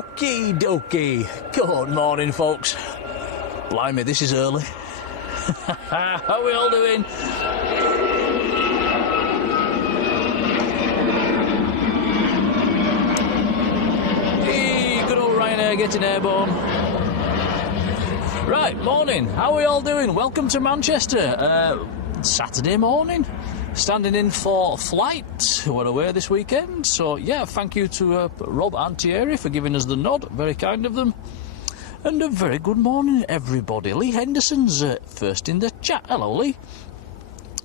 Okie dokie. Good morning, folks. Blimey, this is early. How are we all doing? Hey, good old Ryanair getting airborne. Right, morning. How are we all doing? Welcome to Manchester. Saturday morning. Standing in for Flight, who are away this weekend. So, yeah, thank you to Rob and Thierry for giving us the nod. Very kind of them. And a very good morning, everybody. Lee Henderson's first in the chat. Hello, Lee.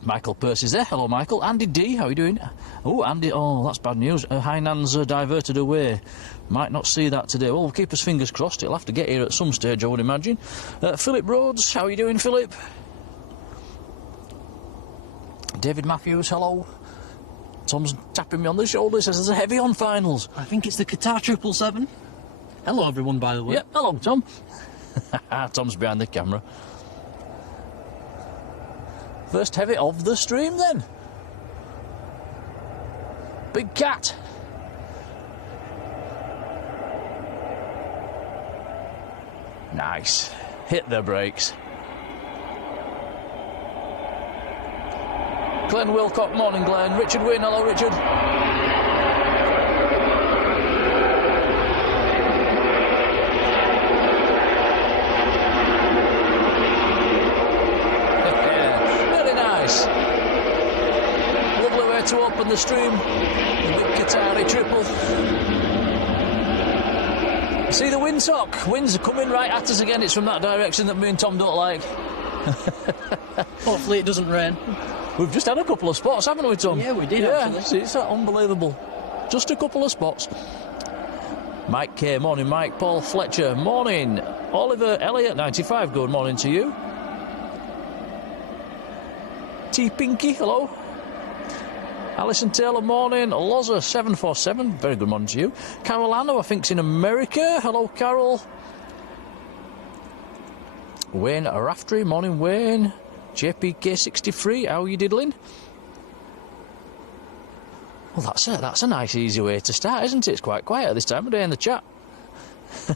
Michael Percy's there. Hello, Michael. Andy D, how are you doing? Oh, Andy, that's bad news. Hainan's diverted away. Might not see that today. Well, we'll keep his fingers crossed. He'll have to get here at some stage, I would imagine. Philip Rhodes, how are you doing, Philip? David Matthews, hello. Tom's tapping me on the shoulder, says there's a heavy on finals. I think it's the Qatar 777. Hello, everyone, by the way. Yep, hello, Tom. Tom's behind the camera. First heavy of the stream, then. Big Cat. Nice. Hit the brakes. Glenn Wilcock, morning Glenn. Richard Wynne, hello Richard. Very nice. Lovely way to open the stream. The big Qatari triple. See the wind sock? Winds are coming right at us again. It's from that direction that me and Tom don't like. Hopefully it doesn't rain. We've just had a couple of spots, haven't we, Tom? Yeah, we did, actually. It's unbelievable. Just a couple of spots. Mike K, morning. Mike. Paul Fletcher, morning. Oliver Elliott, 95, good morning to you. T Pinky, hello. Alison Taylor, morning. Loza, 747, very good morning to you. Carol Anno, I think's in America. Hello, Carol. Wayne Raftery, morning, Wayne. JPK63, how are you diddling? Well, that's a nice, easy way to start, isn't it? It's quite quiet at this time of day in the chat.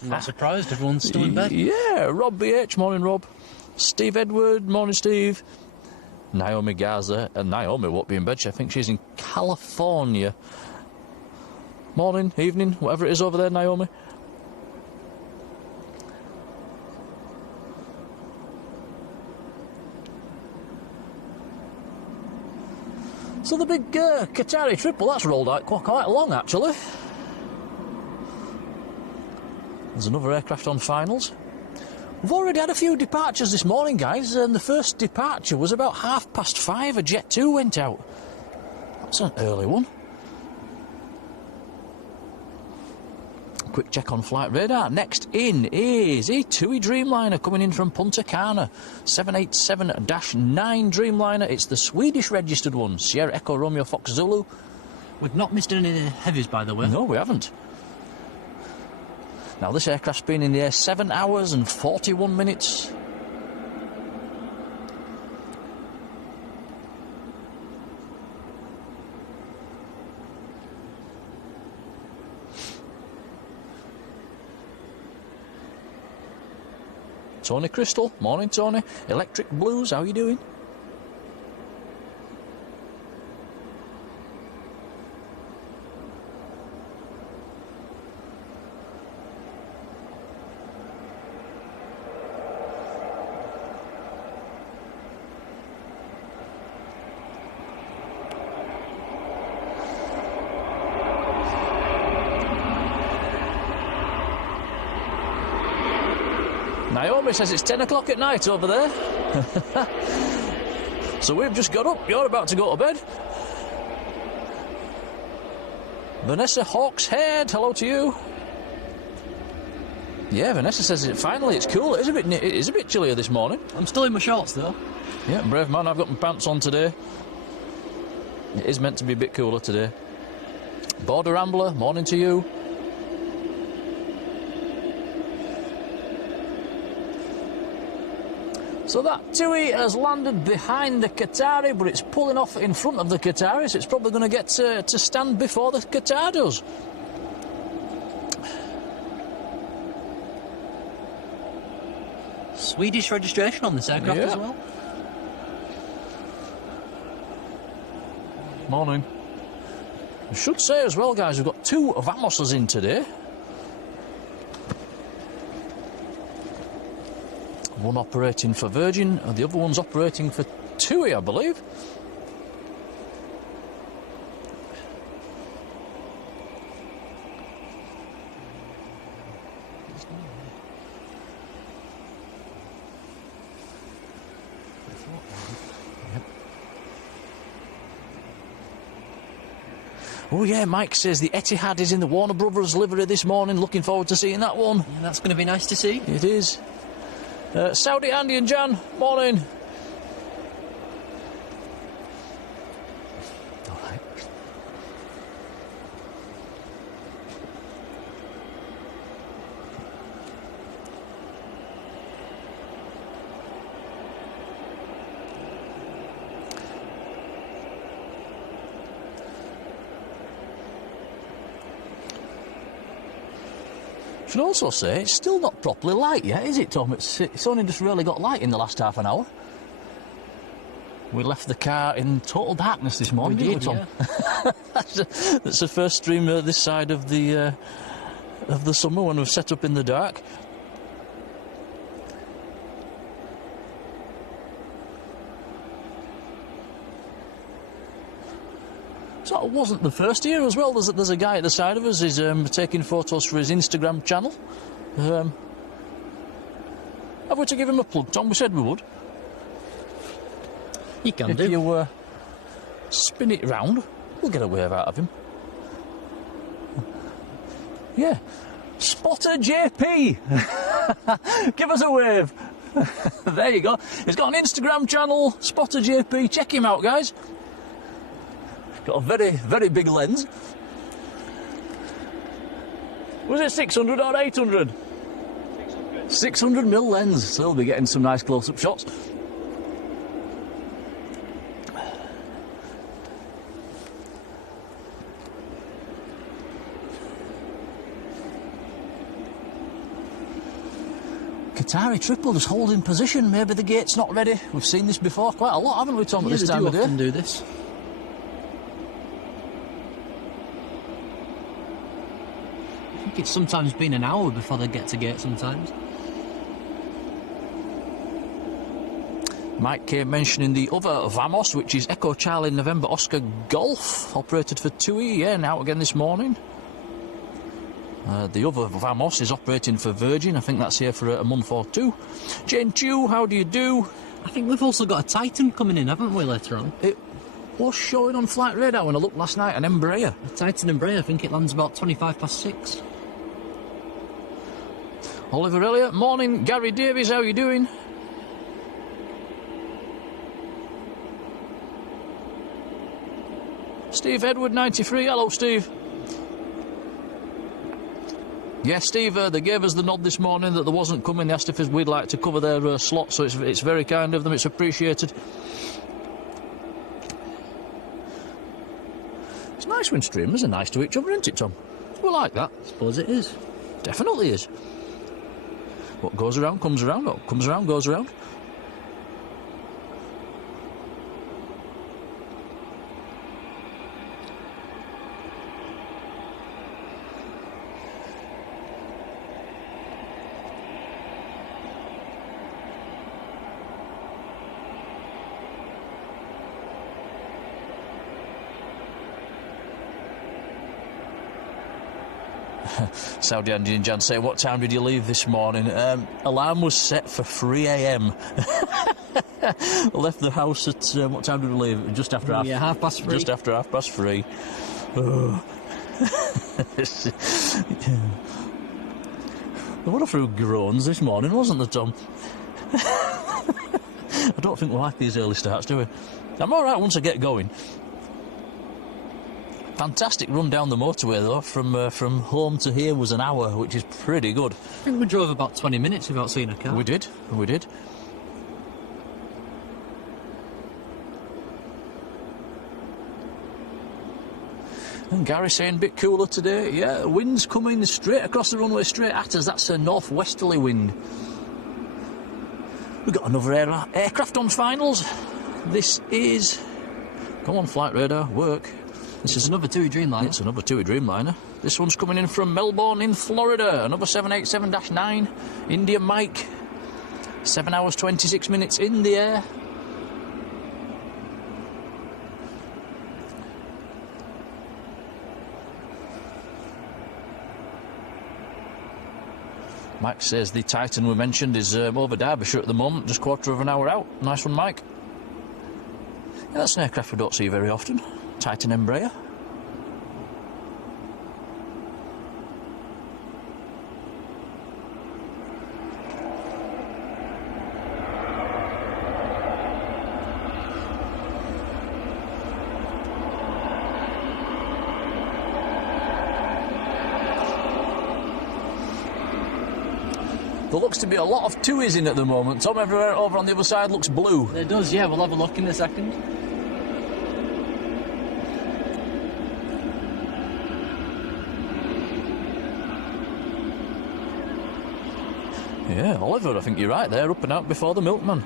I'm not surprised, everyone's still in bed. Yeah, Rob BH, morning, Rob. Steve Edward, morning, Steve. Naomi Garza, and Naomi won't be in bed, I think she's in California. Morning, evening, whatever it is over there, Naomi. So the big Qatari triple, that's rolled out quite long, actually. There's another aircraft on finals. We've already had a few departures this morning, guys, and the first departure was about 5:30. A Jet 2 went out. That's an early one. Quick check on flight radar. Next in is a TUI Dreamliner coming in from Punta Cana. 787-9 Dreamliner. It's the Swedish registered one. Sierra Echo Romeo Fox Zulu. We've not missed any heavies, by the way. No, we haven't. Now, this aircraft's been in the air 7 hours and 41 minutes. Tony Crystal, morning Tony. Electric Blues, how you doing? Naomi says it's 10 o'clock at night over there. So we've just got up. You're about to go to bed. Vanessa Hawkshead, hello to you. Yeah, Vanessa says finally it's cool. It is a bit chillier this morning. I'm still in my shorts, though. Yeah, brave man, I've got my pants on today. It is meant to be a bit cooler today. Border Rambler, morning to you. So that TUI has landed behind the Qatari, but it's pulling off in front of the Qatari, so it's probably going to get to stand before the Qatar does. Swedish registration on this aircraft as well. Morning. I should say as well, guys, we've got 2 Vamoses in today. One operating for Virgin and the other one's operating for TUI, I believe. Oh yeah, Mike says the Etihad is in the Warner Brothers livery this morning. Looking forward to seeing that one. Yeah, that's going to be nice to see. It is. Saudi, Andy and Jan, morning. All right. Should also say it's still not properly light yet, is it, Tom? It's only just really got light in the last half an hour. We left the car in total darkness this morning, didn't we, Tom? Yeah. That's the first stream this side of the summer when we've set up in the dark. So it wasn't the first here as well. There's a guy at the side of us. He's taking photos for his Instagram channel. Have we to give him a plug, Tom? We said we would. You can do. If you spin it round, we'll get a wave out of him. Yeah. Spotter JP! Give us a wave. There you go. He's got an Instagram channel, Spotter JP. Check him out, guys. Got a very, very big lens. Was it 600 or 800? 600 mil lens, so he'll be getting some nice close-up shots. Qatari triple just holding position. Maybe the gate's not ready. We've seen this before quite a lot, haven't we, Tom, at this time of day? They do often do this. I think it's sometimes been an hour before they get to gate sometimes. Mike K mentioning the other Vamos, which is Echo Charlie November Oscar Golf, operated for TUI, yeah, and out again this morning. The other Vamos is operating for Virgin. I think that's here for a month or two. Jane Chu, how do you do? I think we've also got a Titan coming in, haven't we, later on? It was showing on flight radar when I looked last night, an Embraer. A Titan Embraer, I think it lands about 6:25. Oliver Elliott, morning. Gary Davies, how you doing? Steve Edward, 93. Hello, Steve. Yeah, Steve, they gave us the nod this morning that there wasn't coming. They asked if we'd like to cover their slot, so it's very kind of them. It's appreciated. It's nice when streamers are nice to each other, isn't it, Tom? We like that. I suppose it is. Definitely is. What goes around comes around. What comes around goes around. Saudi Andy and Jan say, what time did you leave this morning? Alarm was set for 3 a.m. Left the house at, what time did we leave? Just after half... Yeah, 3:30. Just after 3:30. Oh. There were a few groans this morning, wasn't there, Tom? I don't think we like these early starts, do we? I'm all right once I get going. Fantastic run down the motorway, though. From home to here was an hour, which is pretty good. I think we drove about 20 minutes without seeing a car. We did. And Gary saying a bit cooler today. Yeah, wind's coming straight across the runway, straight at us. That's a northwesterly wind. We've got another aircraft on finals. This is... Come on, flight radar, work. This is another TUI Dreamliner. It's another TUI Dreamliner. This one's coming in from Melbourne in Florida. Another 787-9, Indian Mike. 7 hours, 26 minutes in the air. Mike says the Titan we mentioned is over Derbyshire at the moment, just quarter of an hour out. Nice one, Mike. Yeah, that's an aircraft we don't see very often. Titan Embraer. There looks to be a lot of TUIs in at the moment. Tom, everywhere over on the other side looks blue. It does, yeah. We'll have a look in a second. Yeah, Oliver, I think you're right there, up and out before the milkman.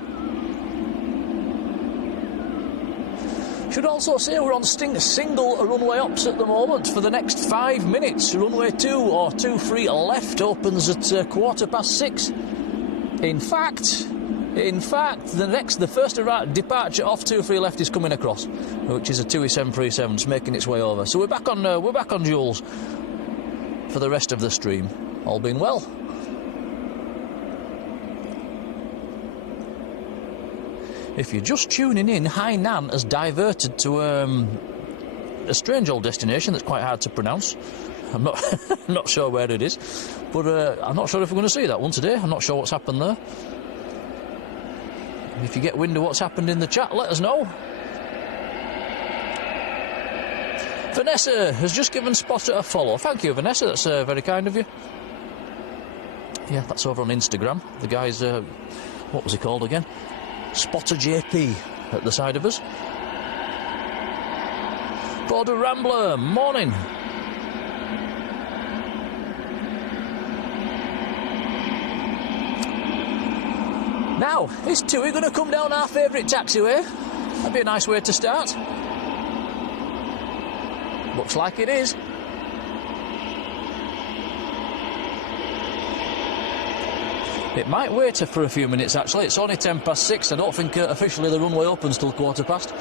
Should also say we're on single runway ops at the moment for the next 5 minutes. Runway 2 or 23 left opens at 6:15. In fact, the first departure off 23 left is coming across, which is a TUI 737, just making its way over. So we're back on Jules for the rest of the stream. All being well. If you're just tuning in, Hainan has diverted to a strange old destination that's quite hard to pronounce. I'm not sure where it is, but I'm not sure if we're going to see that one today. I'm not sure what's happened there. If you get wind of what's happened in the chat, let us know. Vanessa has just given Spotter a follow. Thank you, Vanessa. That's very kind of you. Yeah, that's over on Instagram. The guy's, what was he called again? Spotter JP at the side of us. Border Rambler, morning. Now, is TUI going to come down our favourite taxiway? That'd be a nice way to start. Looks like it is. It might wait for a few minutes, actually. It's only 6:10. I don't think officially the runway opens till 15:15.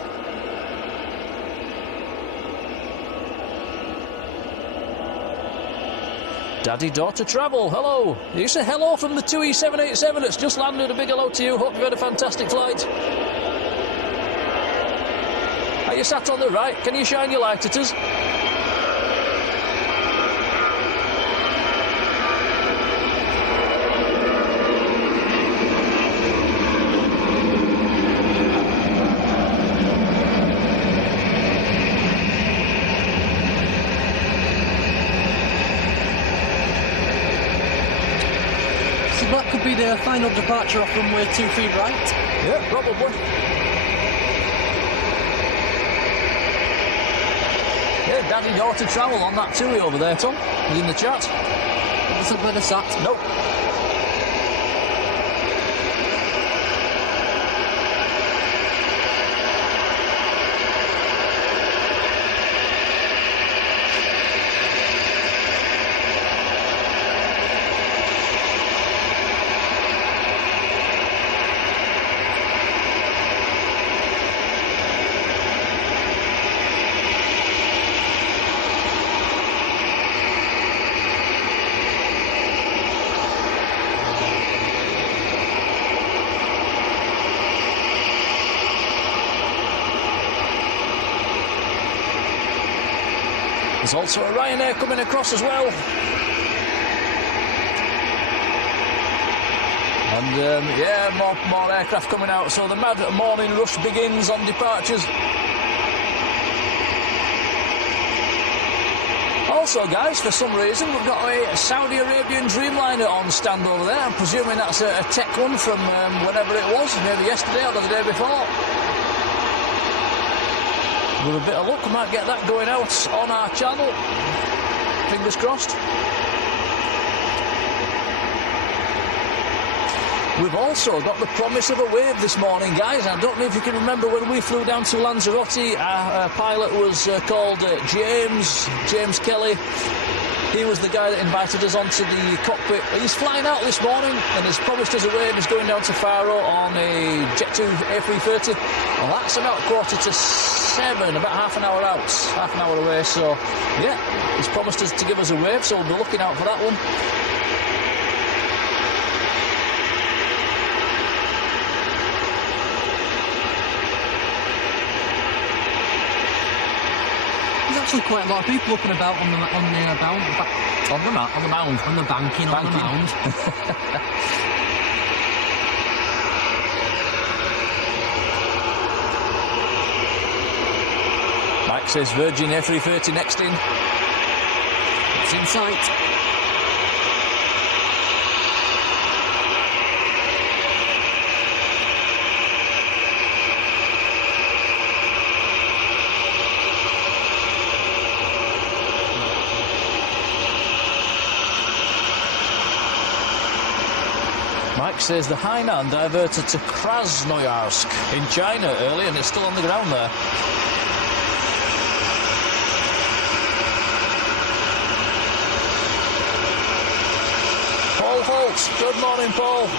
Daddy Daughter Travel, hello. You say hello from the TUI 787 that's just landed. A big hello to you. Hope you've had a fantastic flight. Are you sat on the right? Can you shine your light at us? That could be the final departure off runway 23 right. Yeah, probably. Yeah, Daddy Daughter Travel on that TUI over there, Tom. He's in the chat. Is it where the sat? Nope. There's also a Ryanair coming across as well. And yeah, more aircraft coming out. So the mad morning rush begins on departures. Also, guys, for some reason, we've got a Saudi Arabian Dreamliner on stand over there. I'm presuming that's a tech one from whenever it was, maybe yesterday or the day before. With a bit of luck, we might get that going out on our channel. Fingers crossed. We've also got the promise of a wave this morning, guys. I don't know if you can remember when we flew down to Lanzarote, our pilot was called James Kelly. He was the guy that invited us onto the cockpit. He's flying out this morning and has promised us a wave. He's going down to Faro on a Jet2 A330. Well, that's about 6:45, about half an hour out, half an hour away. So, yeah, he's promised us to give us a wave, so we'll be looking out for that one. There's actually quite a lot of people looking about on the mound. On the banking. On the mound. Mike says Virgin A330 next in. It's in sight. Mike says the Hainan diverted to Krasnoyarsk in China early and it's still on the ground there. Paul Holt, good morning, Paul.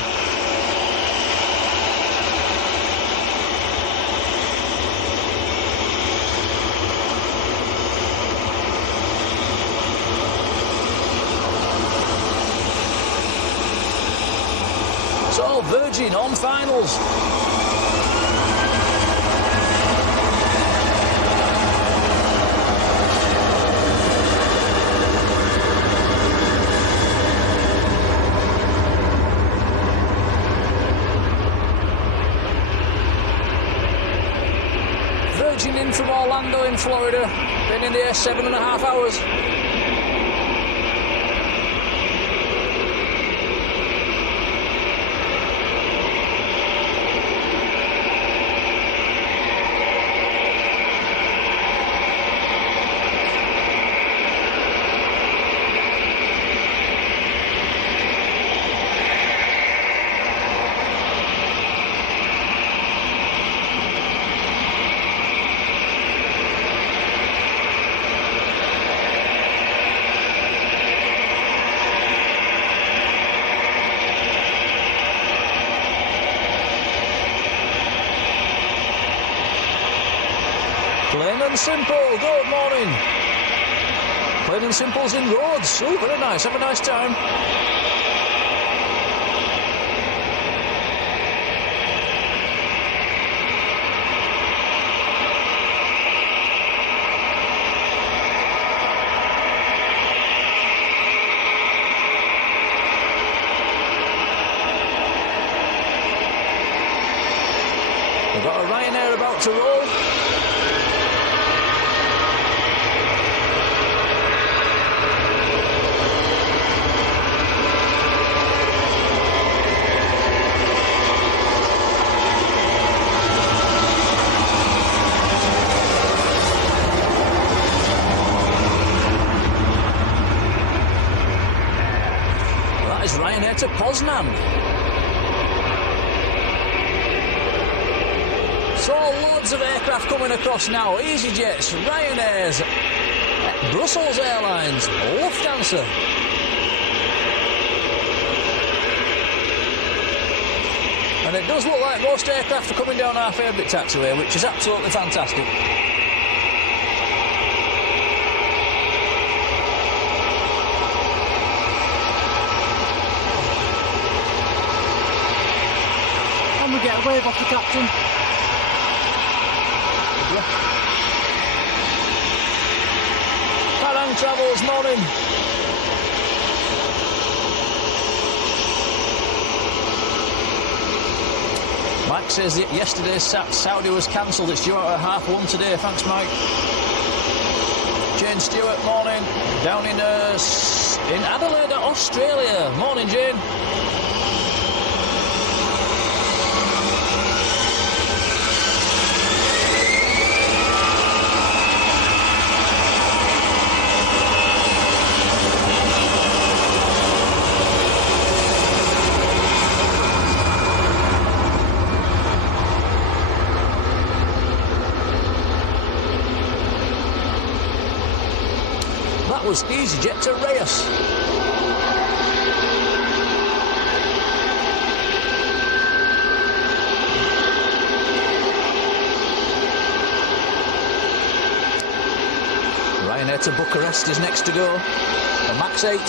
So, Virgin on finals. Virgin in from Orlando in Florida. Been in the air 7.5 hours. Plain and simple, good morning. Plain and simple's in Rhodes. Oh, very nice. Have a nice time. We've got a Ryanair about to roll. That is Ryanair to Poznan. So loads of aircraft coming across now. EasyJets, Ryanair's, Brussels Airlines, Lufthansa. And it does look like most aircraft are coming down our favourite taxiway, which is absolutely fantastic. And we get a wave off the captain. Parang Travels, morning. Mike says that yesterday's Saudi was cancelled. It's due out at 1:30 today. Thanks, Mike. Jane Stewart, morning. Down in Adelaide, Australia. Morning, Jane. That was EasyJet to Reyes. Ryanair to Bucharest is next to go. The Max 8.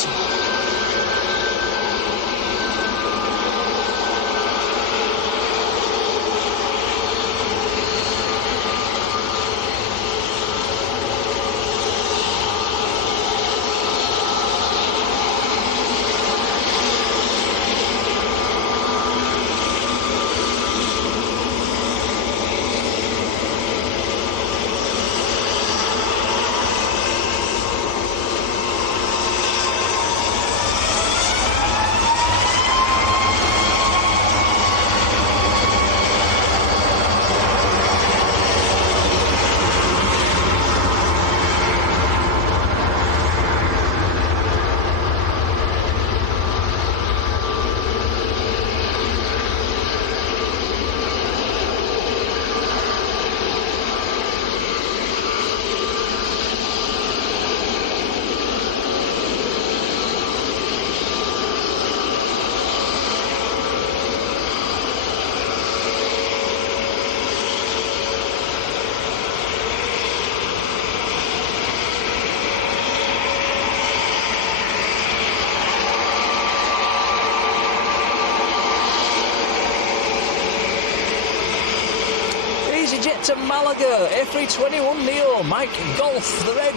EasyJet to Malaga, A321neo, Mike Golf, the reg.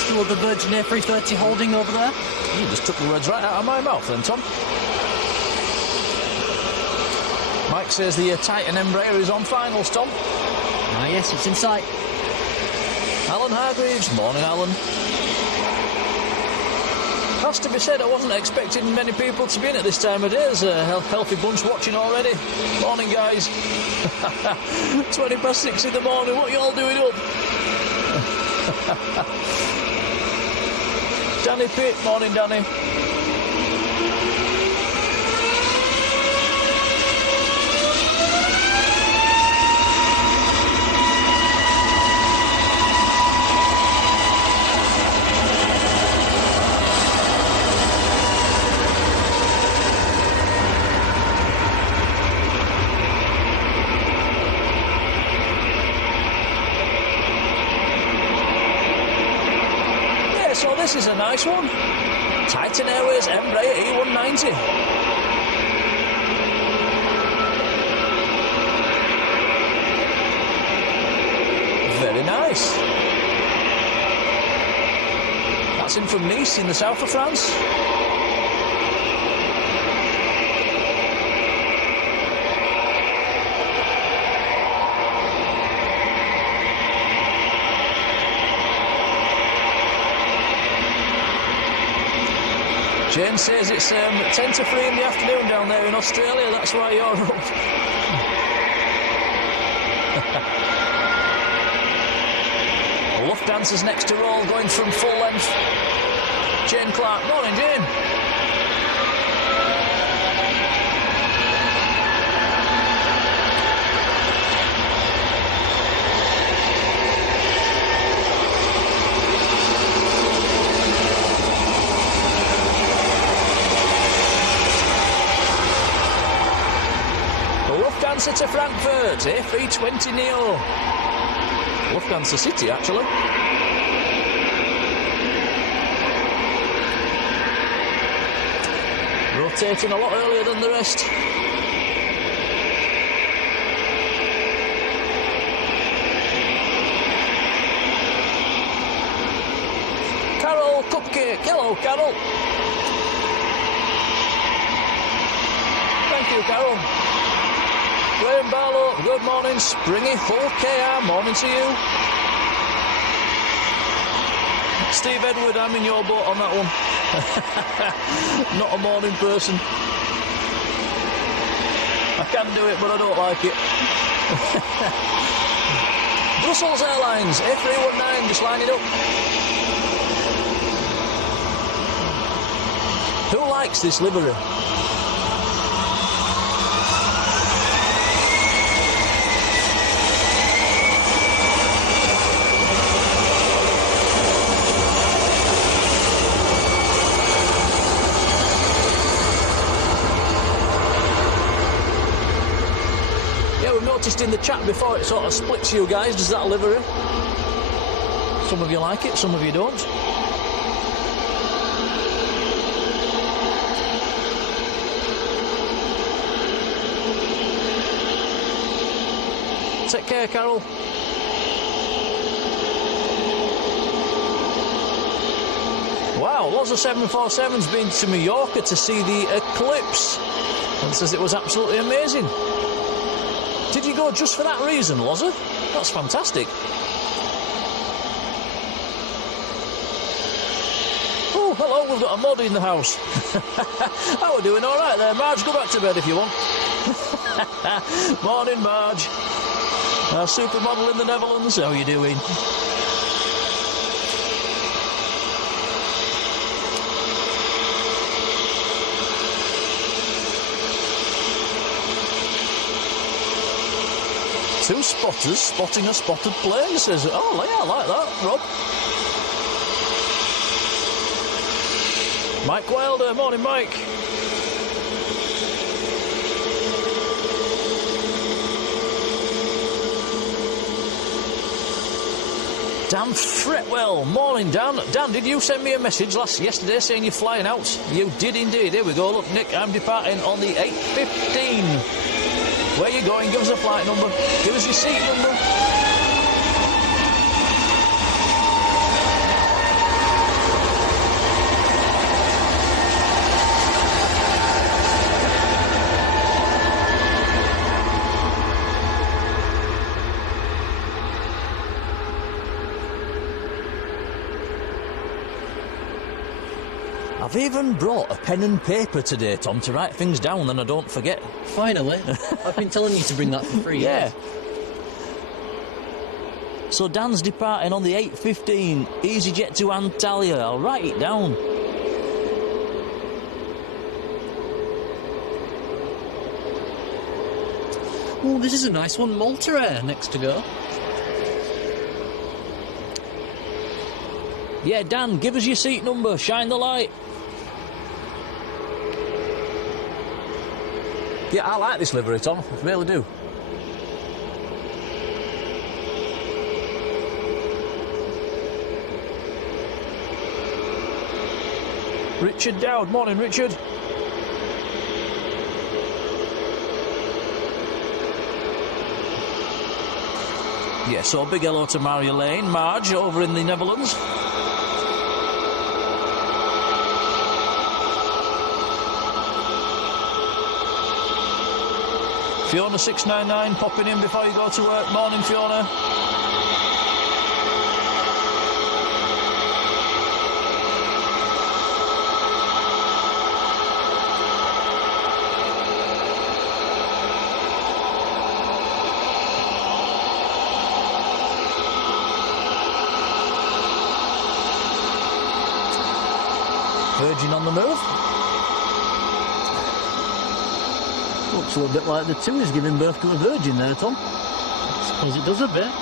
Still the Virgin A330 holding over there. You just took the words right out of my mouth then, Tom. Mike says the Titan Embraer is on finals, Tom. Ah, yes, it's in sight. Alan Hargreaves, morning, Alan. Has to be said, I wasn't expecting many people to be in at this time of day. There's a healthy bunch watching already. Morning, guys. 20 past 6 in the morning, what are you all doing up? Danny Pitt, morning, Danny. So this is a nice one. Titan Airways Embraer E190. Very nice. That's in from Nice in the south of France. Jane says it's 10 to 3 in the afternoon down there in Australia, that's why you're up. Lufthansa's next to roll, going from full length. Jane Clark, morning Jane. Lufthansa to Frankfurt, A320neo. Lufthansa City, actually. Rotating a lot earlier than the rest. Carol Cupcake, hello Carol. Thank you, Carol. Graham Barlow, good morning. Springy Hull KR, morning to you. Steve Edward, I'm in your boat on that one. Not a morning person. I can do it, but I don't like it. Brussels Airlines, A319, just lining up. Who likes this livery? Noticed in the chat before it sort of splits you guys. Does that livery? Some of you like it, some of you don't. Take care, Carol. Wow, lots of 747s been to Mallorca to see the eclipse, and says it was absolutely amazing. Did you go just for that reason, Lozza? That's fantastic. Oh, hello, we've got a mod in the house. Oh, we're doing all right there. Marge, go back to bed if you want. Morning, Marge. Our supermodel in the Netherlands, how are you doing? Two spotters spotting a spotted plane, says, oh, yeah, I like that, Rob. Mike Wilder, morning, Mike. Dan Fretwell, morning, Dan. Dan, did you send me a message yesterday saying you're flying out? You did indeed. Here we go. Look, Nick, I'm departing on the 8:15. Where are you going? Give us a flight number. Give us your seat number. I've even brought a pen and paper today, Tom, to write things down and I don't forget. Finally. I've been telling you to bring that for free. Yeah. So Dan's departing on the 8:15, EasyJet to Antalya. I'll write it down. Oh, this is a nice one. Malta Air next to go. Yeah, Dan, give us your seat number. Shine the light. Yeah, I like this livery, Tom. I really do. Richard Dowd. Morning, Richard. Yeah, so big hello to Marjolein. Marge over in the Netherlands. Fiona 699 popping in before you go to work. Morning, Fiona. Virgin on the move. Looks a little bit like the two is giving birth to a virgin there, Tom. I suppose it does a bit.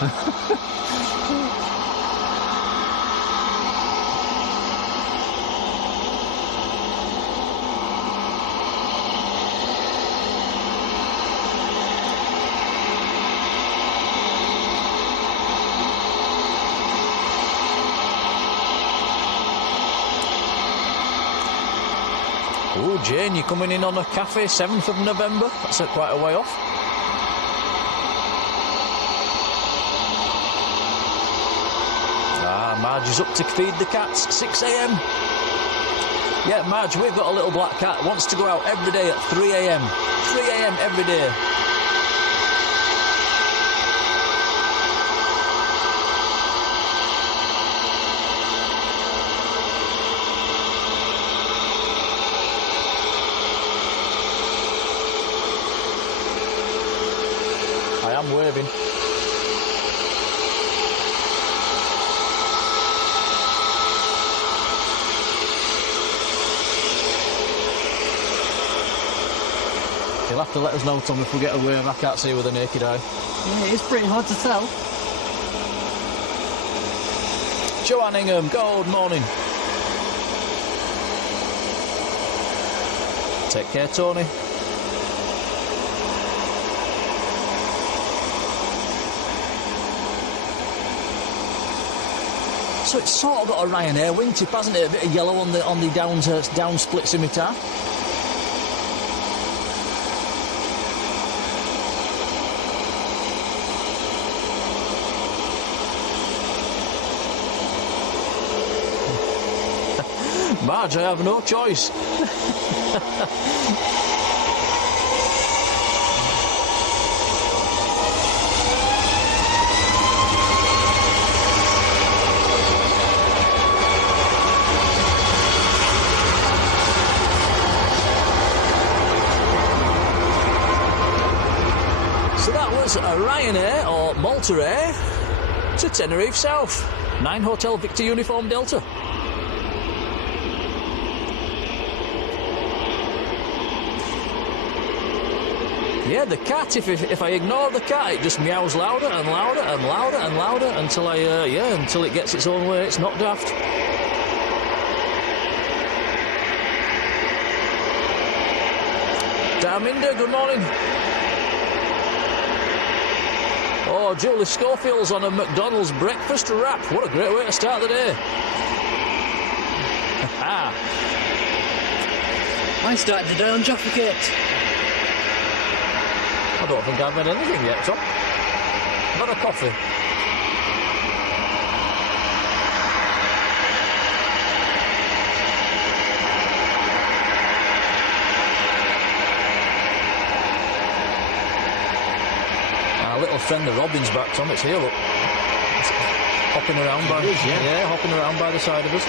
Oh, Jane, you're coming in on a cafe, 7th of November. That's quite a way off. Ah, Marge is up to feed the cats, 6 a.m. Yeah, Marge, we've got a little black cat, wants to go out every day at 3 a.m. 3 a.m. every day. I am waving. You'll have to let us know, Tom, if we get away. I can't see with the naked eye. Yeah, it is pretty hard to tell. Joanne Ingham, good morning. Take care, Tony. So it's sort of got a Ryanair wingtip, hasn't it? A bit of yellow on the down split scimitar. Marge, I have no choice. So that was a Ryanair or Malta Air to Tenerife South. 9 Hotel Victor Uniform Delta. Yeah, the cat, if I ignore the cat, it just meows louder and louder and louder and louder until until it gets its own way. It's not daft. Darminda, good morning. Oh, Julie Schofield's on a McDonald's breakfast wrap. What a great way to start the day. I started the day on Jaffa Cakes. I don't think I've had anything yet, Tom. I've had a coffee. Our little friend the Robin's back, Tom. It's here, look. It's hopping around by... Yeah, hopping around by the side of us.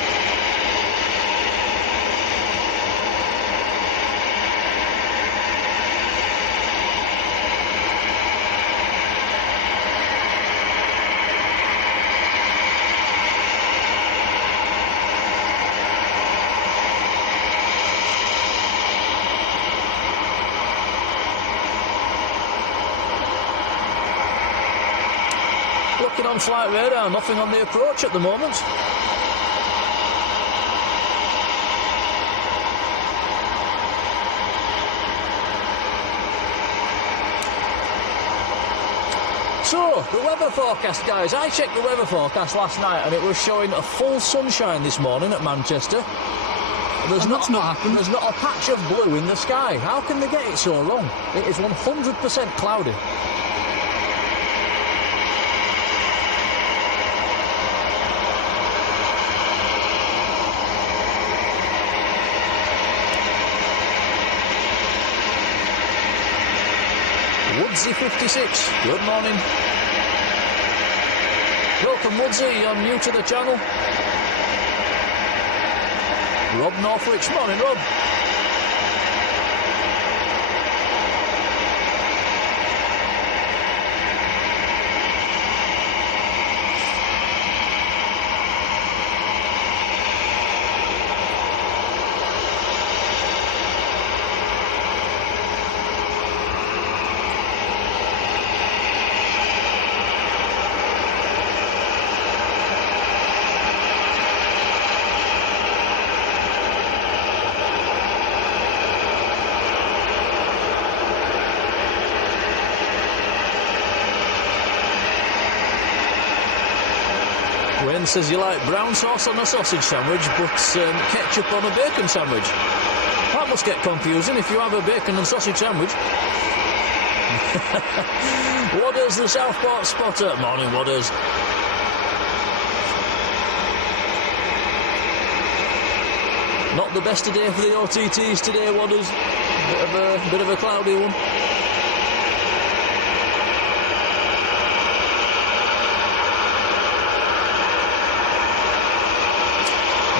Looking on flight radar, nothing on the approach at the moment. So, the weather forecast, guys. I checked the weather forecast last night and it was showing a full sunshine this morning at Manchester. That's not happened. There's not a patch of blue in the sky. How can they get it so wrong? It is 100% cloudy. Woodsy 56, good morning. Welcome, Woodsy, you're new to the channel. Rob Northwich, morning, Rob. Wayne says you like brown sauce on a sausage sandwich, but ketchup on a bacon sandwich. That must get confusing if you have a bacon and sausage sandwich. Wadders, the Southport spotter. Morning, Wadders. Not the best of day for the OTTs today, Wadders. Bit of a cloudy one.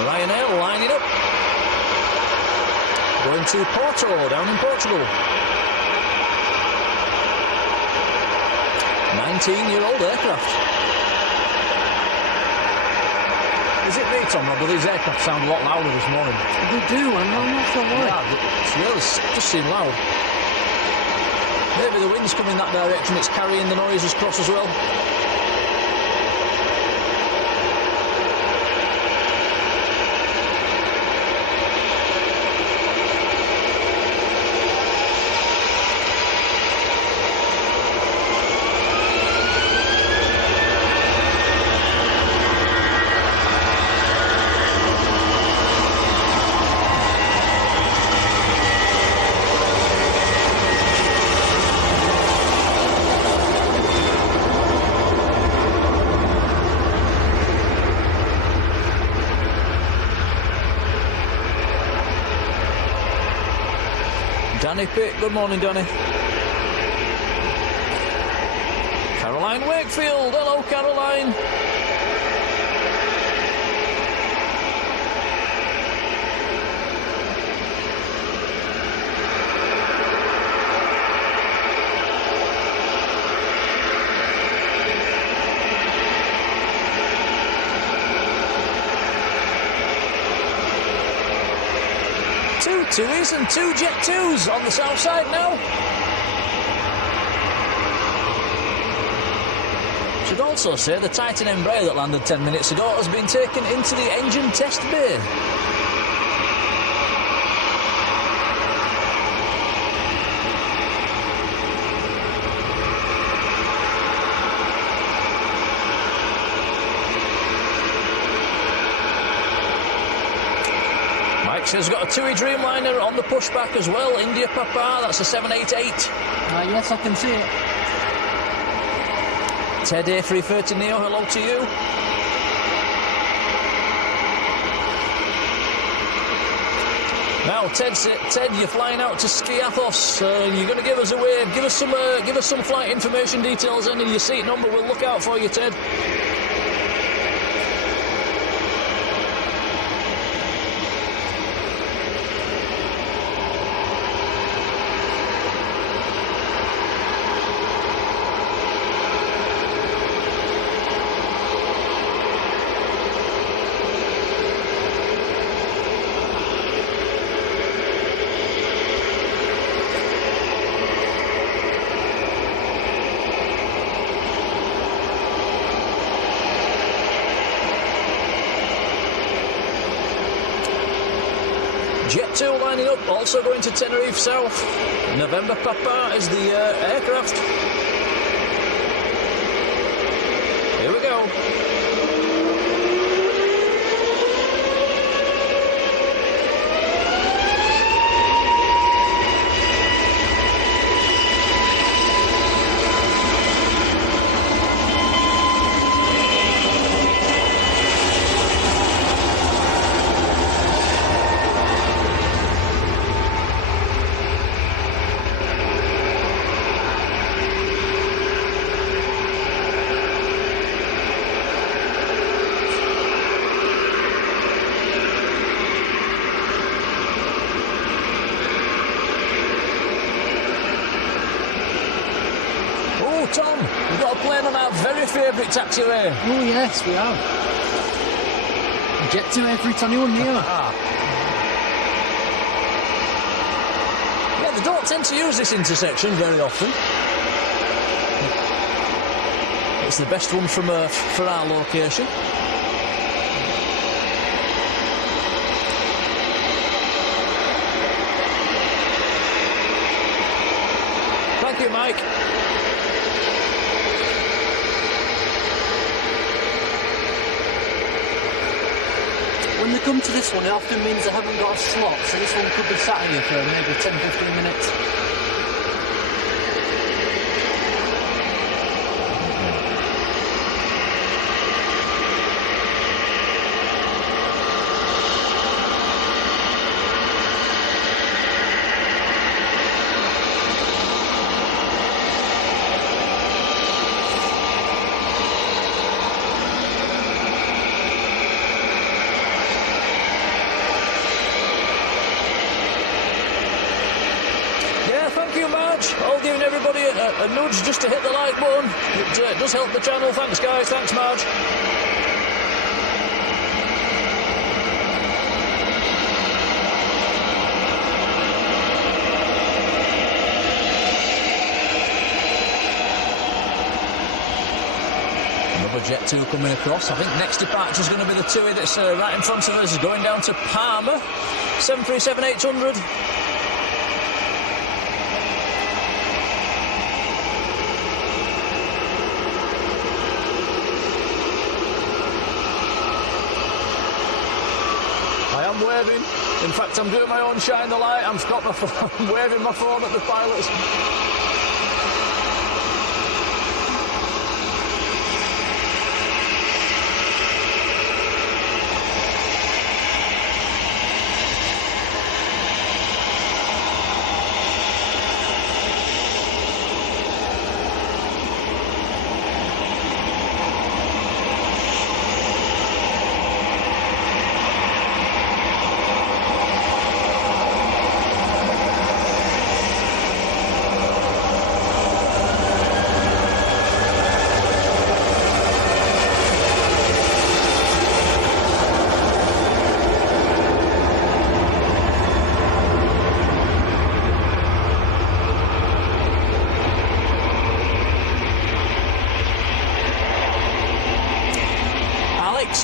Ryanair lining up. Going to Porto, down in Portugal. 19-year-old aircraft. Is it me, Tom, or do these aircraft sound a lot louder this morning? They do, I'm not sure why. Yeah, they just seem loud. Maybe the wind's coming that direction, it's carrying the noises across as well. Danny Pitt, good morning, Danny. Caroline Wakefield, hello, Caroline. Two Tuies and two Jet 2s on the south side now. Should also say the Titan Embraer that landed 10 minutes ago has been taken into the engine test bay. Has got a Tui Dreamliner on the pushback as well. India Papa, that's a 788. Yes, I can see it. Ted A330 Neo, hello to you. Now, Ted, you're flying out to Skiathos. You're going to give us a wave. Give us some flight information details and your seat number. We'll look out for you, Ted. Jet 2 lining up, also going to Tenerife South. November Papa is the aircraft. Here we go. Tom, we've got a plane on our very favourite taxiway. Oh, yes, we have. Jet 2 A321 Neo. Yeah, they don't tend to use this intersection very often. It's the best one for our location. Thank you, Mike. When they come to this one, it often means they haven't got a slot, so this one could be sat here for maybe 10-15 minutes. All giving everybody a nudge just to hit the like button. It does help the channel. Thanks, guys. Thanks, Marge. Jet 2 coming across. I think next departure is going to be the TUI that's right in front of us, going down to Palma. 737-800. I am waving. In fact, I'm doing my own shine the light. I'm waving my phone at the pilots.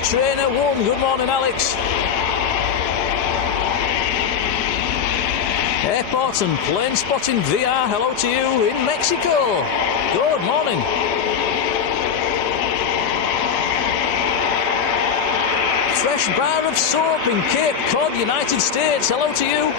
Trainer 1, good morning, Alex. Airport and plane spotting VR, hello to you in Mexico. Good morning. Fresh bar of soap in Cape Cod, United States, hello to you.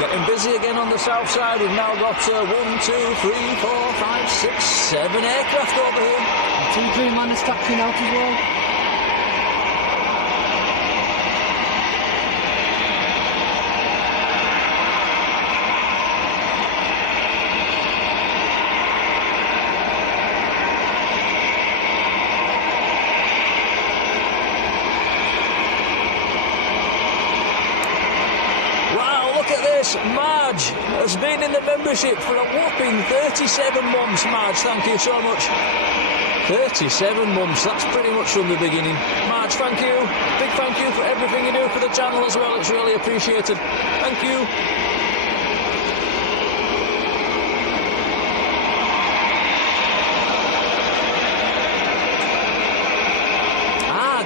Getting busy again on the south side. We've now got 1, 2, 3, 4, 5, 6, 7 aircraft over here. Two Dreamliner is taxiing out as well. Marge has been in the membership for a whopping 37 months. Marge, thank you so much. 37 months, that's pretty much from the beginning. Marge, thank you. Big thank you for everything you do for the channel as well. It's really appreciated. Thank you.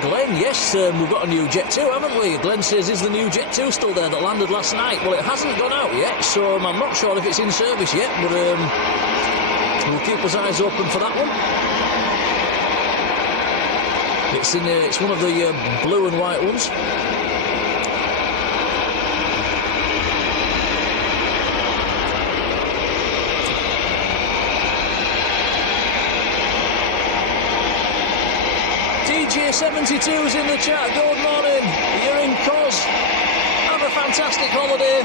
Glenn, yes, we've got a new Jet 2, haven't we? Glenn says, is the new Jet 2 still there that landed last night? Well, it hasn't gone out yet, so I'm not sure if it's in service yet, but we'll keep our eyes open for that one. It's one of the blue and white ones. DJ72's in the chat. Good morning. You're in Cos. Have a fantastic holiday.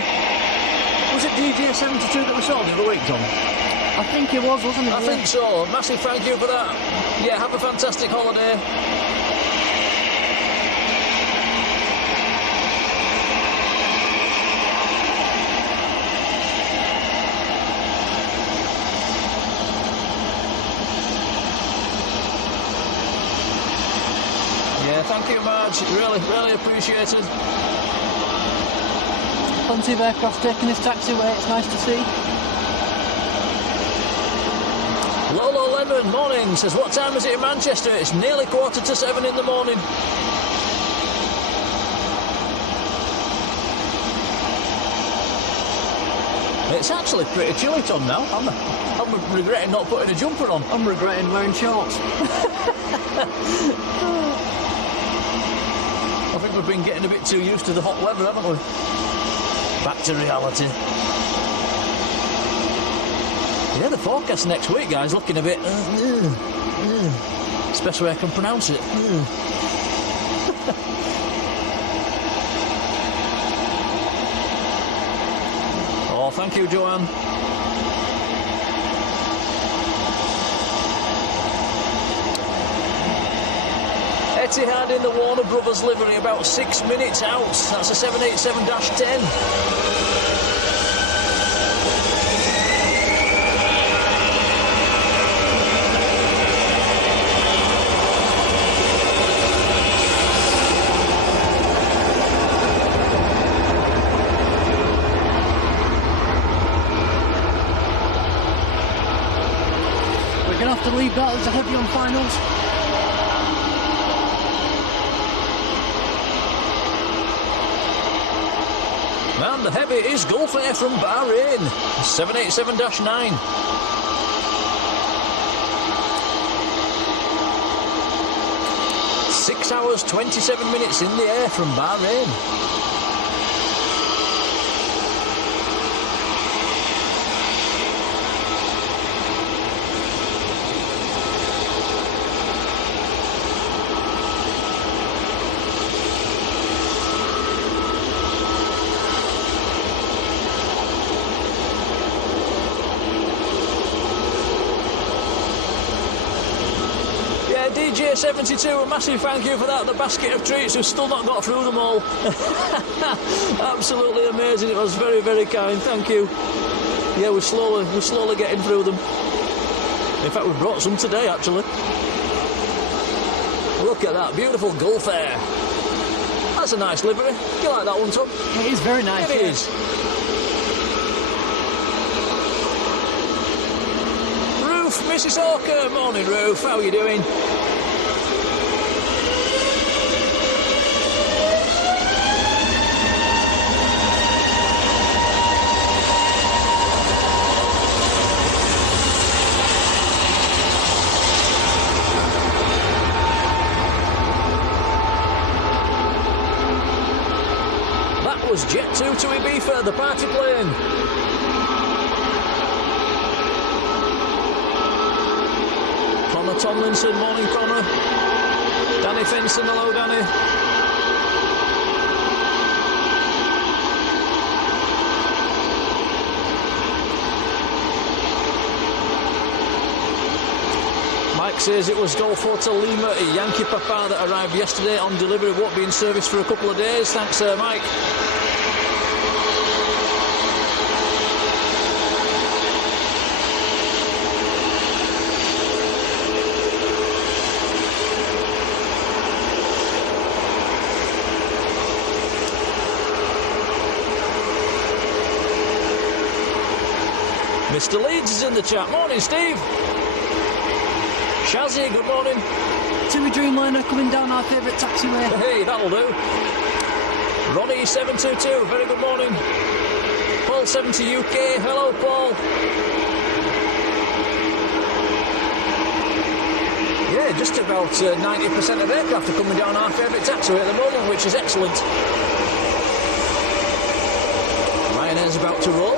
Was it DJ72 that we saw the other week, Tom? I think it was, wasn't it? I think so. Massive thank you for that. Yeah, have a fantastic holiday. Thank you, Marge. Really appreciated. Plenty of aircraft taking his taxiway. It's nice to see. Lolo Lemon, morning. Says, what time is it in Manchester? It's nearly 6:45 in the morning. It's actually pretty chilly, Tom, now. I'm regretting not putting a jumper on. I'm regretting wearing shorts. I think we've been getting a bit too used to the hot weather, haven't we? Back to reality. Yeah, the forecast next week, guys, looking a bit... It's the best way I can pronounce it. Oh, thank you, Joanne. Etihad in the Warner Brothers livery, about 6 minutes out. That's a 787-10. Gonna have to leave that as a heavy on finals. And the heavy is Gulf Air from Bahrain, 787-9. 6 hours, 27 minutes in the air from Bahrain. DJ72, a massive thank you for that. The basket of treats, we've still not got through them all. Absolutely amazing. It was very, very kind. Thank you. Yeah, we're slowly getting through them. In fact, we brought some today, actually. Look at that beautiful Gulf Air. That's a nice livery. You like that one, Tom? It is very nice. It is. Ruth, Mississauga. Morning, Ruth. How are you doing? Was Jet 2 to Ibiza, the party plane. Connor Tomlinson, morning Connor. Danny Fenson, hello Danny. Mike says it was Golf Hotel Lima, a Yankee Papa that arrived yesterday on delivery, won't be in service for a couple of days. Thanks, Mike. Mr. Leeds is in the chat. Morning, Steve. Shazzy, good morning. Timmy Dreamliner coming down our favourite taxiway. Hey, that'll do. Ronnie 722, very good morning. Paul 70 UK, hello Paul. Yeah, just about 90% of aircraft are coming down our favourite taxiway at the moment, which is excellent. Ryanair's about to roll.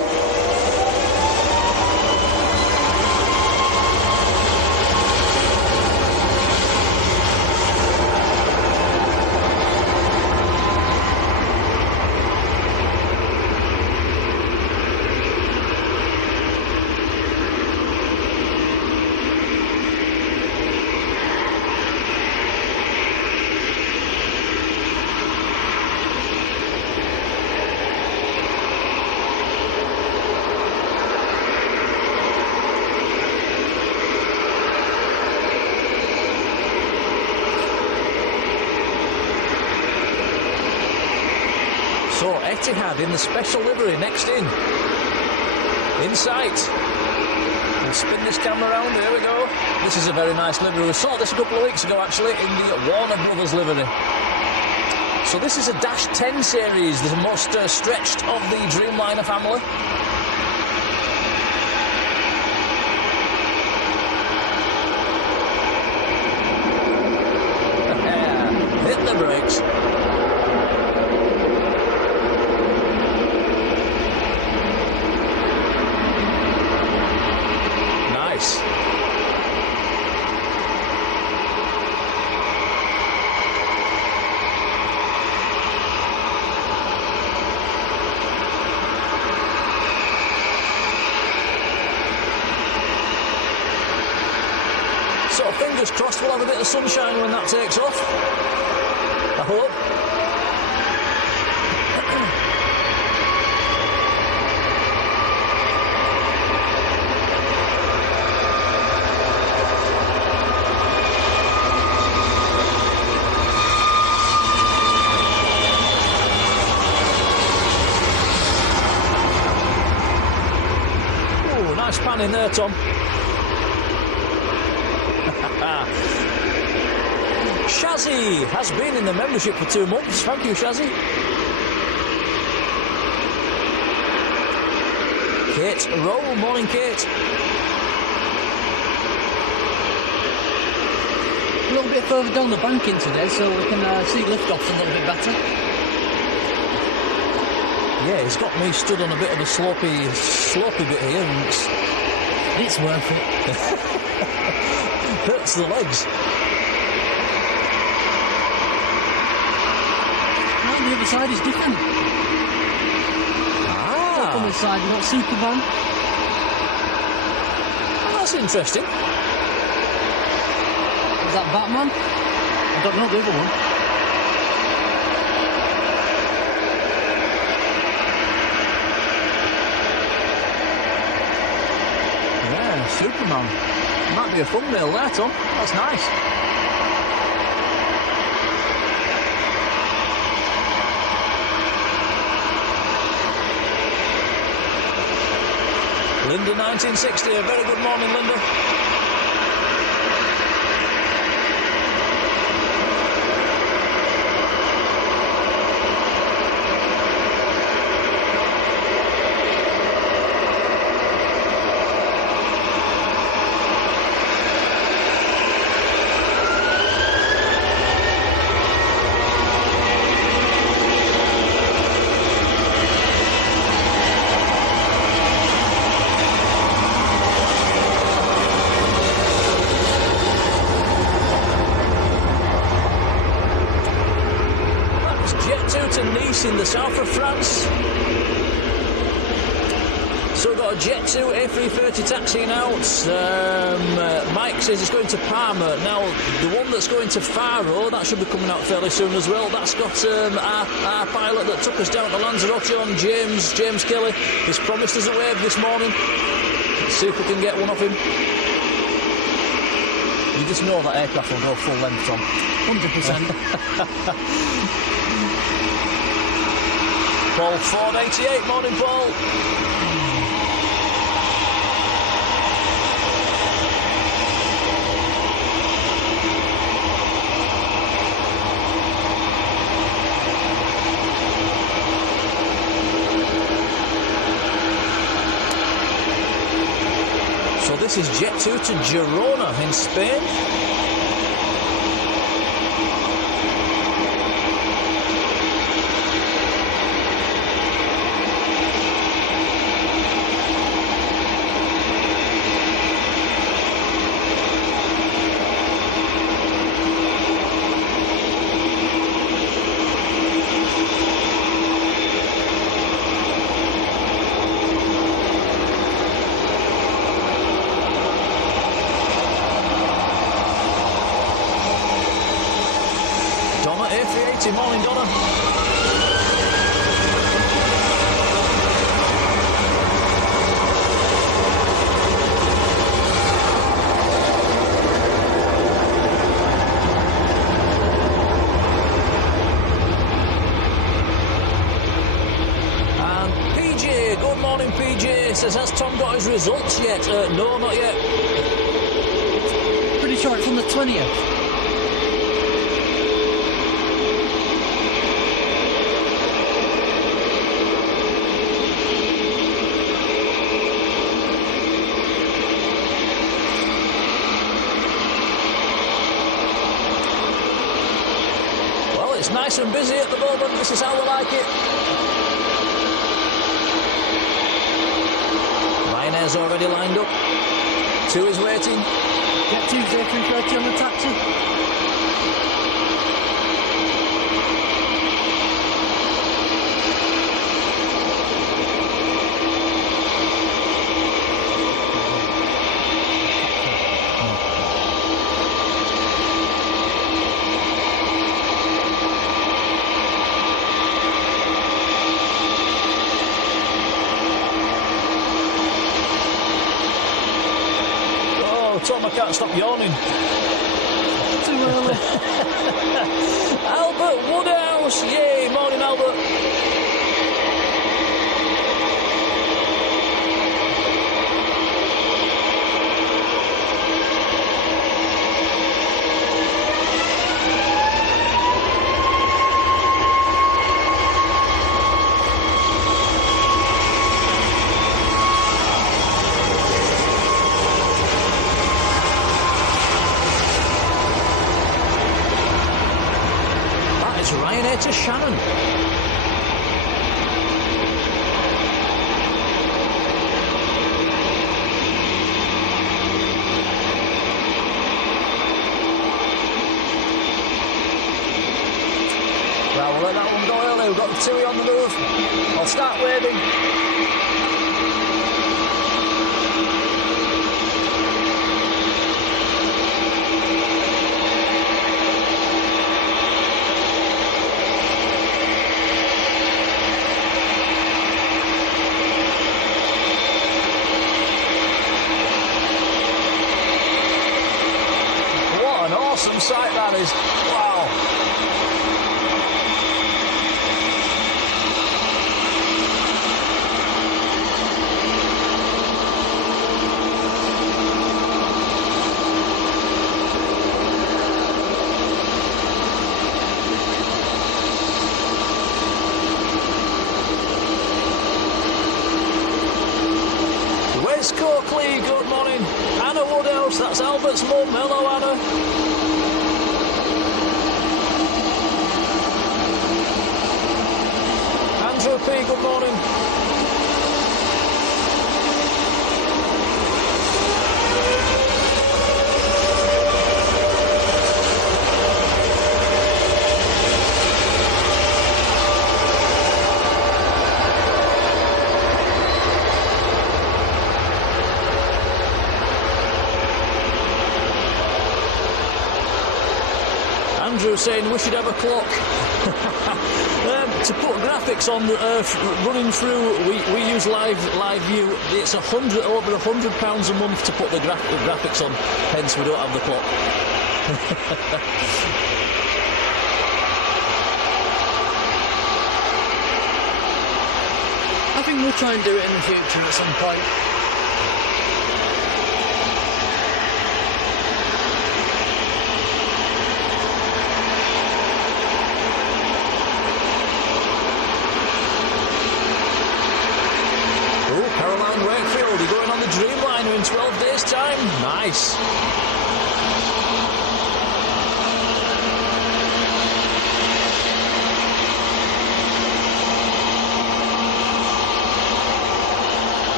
So Etihad in the special livery next in sight. We'll spin this camera around, here we go. This is a very nice livery. We saw this a couple of weeks ago actually in the Warner Brothers livery. So this is a Dash 10 series, the most stretched of the Dreamliner family. Hit the brakes. So fingers crossed we'll have a bit of sunshine when that takes off. I hope. Ooh, nice pan in there, Tom. Shazzy has been in the membership for 2 months. Thank you, Shazzy. Kate Roll, morning, Kate. A little bit further down the banking today, so we can see liftoffs a little bit better. Yeah, he's got me stood on a bit of a slopey bit here, and It's worth it. hurts the legs. Well, the other side is different. Ah, On this side, you've got Superman. well, that's interesting. Is that Batman? I don't know the other one. Yeah, Superman. Might be a thumbnail there, Tom. That's nice. Linda 1960, a very good morning, Linda. In the south of France. So we've got a Jet 2 A330 taxiing out. Mike says it's going to Parma. Now, the one that's going to Faro, that should be coming out fairly soon as well. That's got our pilot that took us down to Lanzarote on James Kelly. He's promised us a wave this morning. Let's see if we can get one of him. You just know that aircraft will go full length, Tom. 100%. Paul Ford 88, morning Paul. So this is Jet 2 to Girona in Spain. Morning, Donna. And PJ, good morning, PJ. Says, has Tom got his results yet? No, not yet. Pretty sure it's on the 20th. It's nice and busy at the moment. This is how we like it. Ryanair's already lined up. 2 is waiting. Get Tuesday 3:30 on the taxi. Tom, I can't stop yawning. Too early. Albert Woodhouse, yay, morning Albert. way to Shannon. Well, we'll let that one go early. We've got the Tui on the move. I'll start waving. What an awesome sight that is. Wow. Wes Coakley, good morning. Anna Woodhouse, that's Albert's mum. Hello, Anna. Andrew P, good morning. Andrew saying we should have a clock. To put graphics on running through, we use live view. It's over £100 a month to put the graphics on. Hence, we don't have the clock. I think we'll try and do it in the future at some point. Caroline Wakefield, you're going on the Dreamliner in 12 days' time. Nice.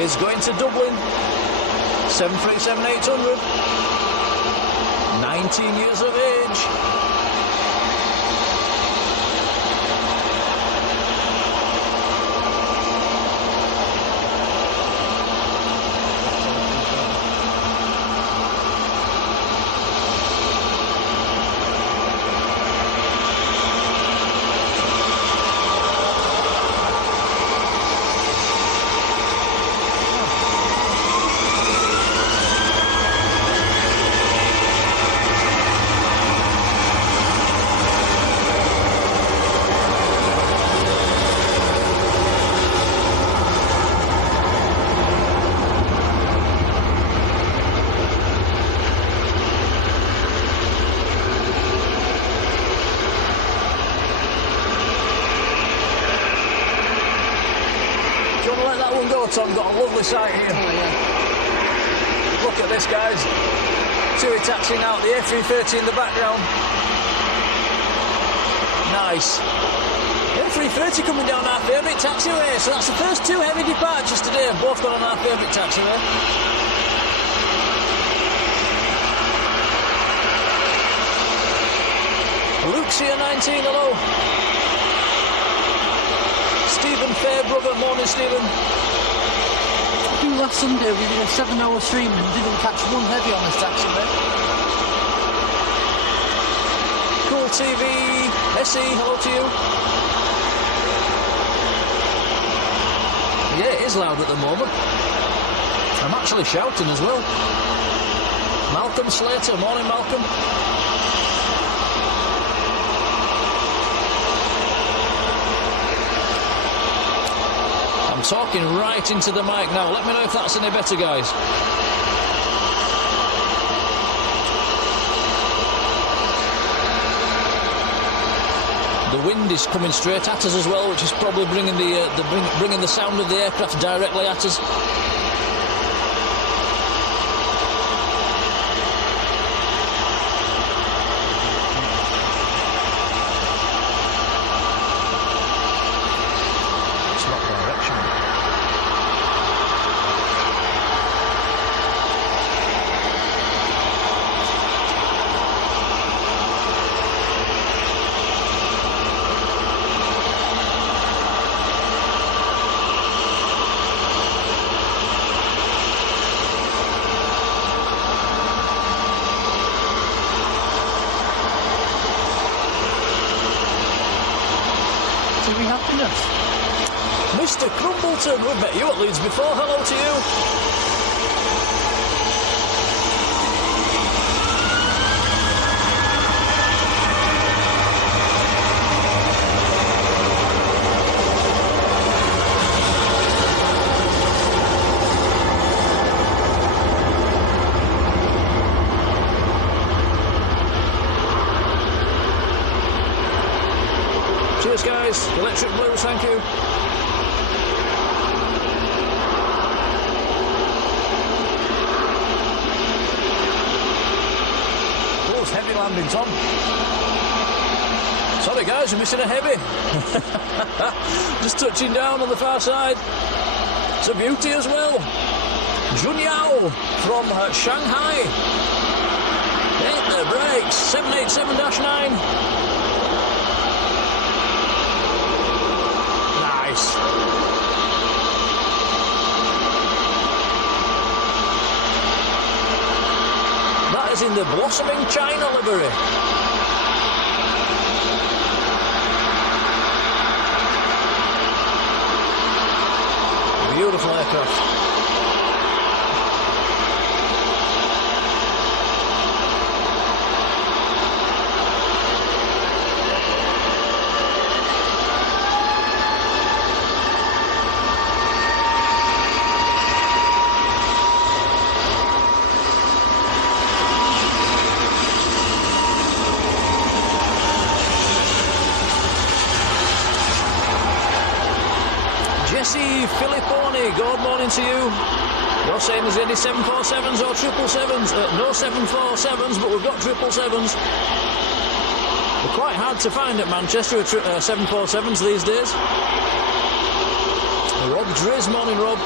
Is going to Dublin, 737-800, 19 years of age. Tom, got a lovely sight here. Oh, yeah. Look at this, guys. Tui taxiing out, the A330 in the background. Nice. A330 coming down our favourite taxiway. So that's the first two heavy departures today. Have both gone on our favourite taxiway. Luxia 19, hello. Stephen Fairbrother, morning Stephen. I think last Sunday we did a 7-hour stream and didn't catch one heavy on this taxiway. Cool TV, SE, hello to you. Yeah, it is loud at the moment. I'm actually shouting as well. Malcolm Slater, morning Malcolm. I'm talking right into the mic now. Let me know if that's any better, guys. The wind is coming straight at us as well, which is probably bringing the sound of the aircraft directly at us. It's not directional. Mr. Crumbleton, we've met you at Leeds before. Hello to you. Cheers, guys. Electric Blues, thank you. Heavy landing, Tom. Sorry guys, you're missing a heavy. Just touching down on the far side. It's a beauty as well. Junyao from Shanghai. Hit the brakes. 787-9. Nice. That is in the blossoming China livery. Beautiful aircraft. Filipponi, good morning to you. You're saying there's any 747s or 777s? No 747s, but we've got 777s. They're quite hard to find at Manchester, 747s these days. Rob Driz, morning Rob.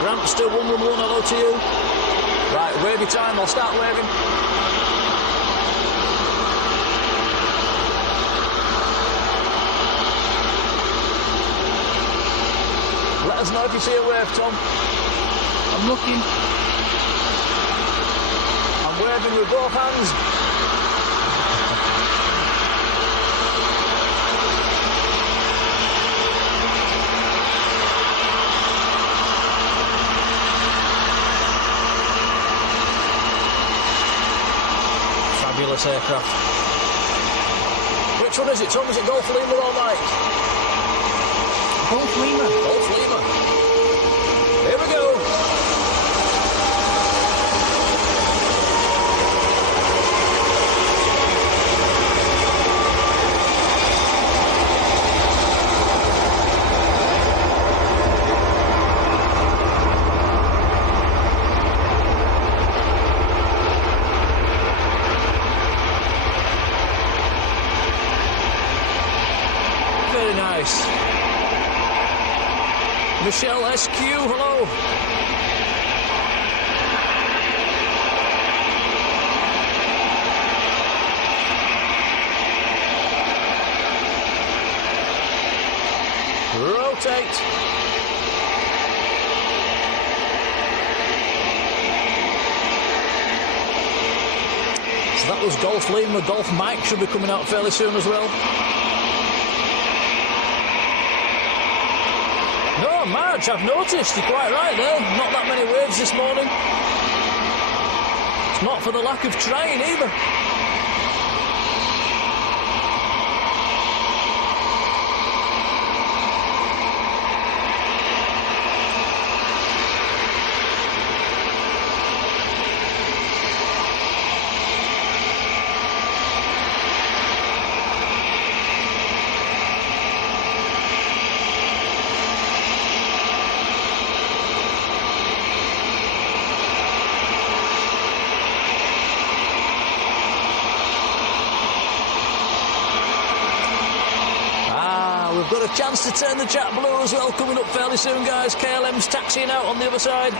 Grant, still 111, hello to you. Right, wavy time, I'll start waving. Let us know if you see a wave, Tom. I'm looking. I'm waving with both hands. Fabulous aircraft. Which one is it, Tom? Is it Golf Lima or Mike? Golf Lima. Golf Lima. Here we go. Very nice. Michelle SQ, hello. Rotate. So that was Golf Lima. Golf Mike should be coming out fairly soon as well. No, Marge, I've noticed. You're quite right there. Not that many waves this morning. It's not for the lack of trying either. got a chance to turn the track blue as well coming up fairly soon, guys. KLM's taxiing out on the other side.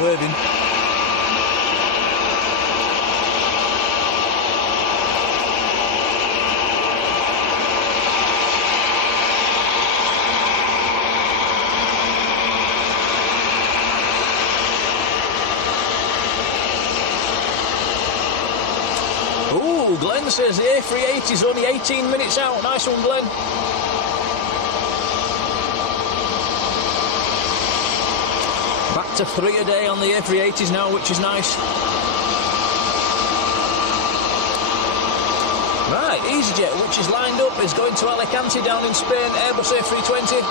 Waving. Ooh, Glenn says the A380 is only 18 minutes out. Nice one, Glenn. Back to 3 a day on the A380s now, which is nice. Right, EasyJet, which is lined up, is going to Alicante down in Spain, Airbus A320.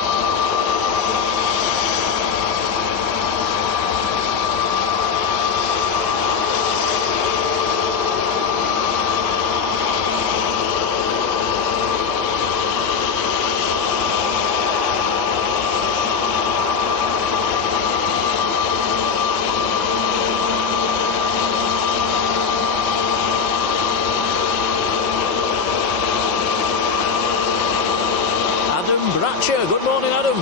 Good morning, Adam.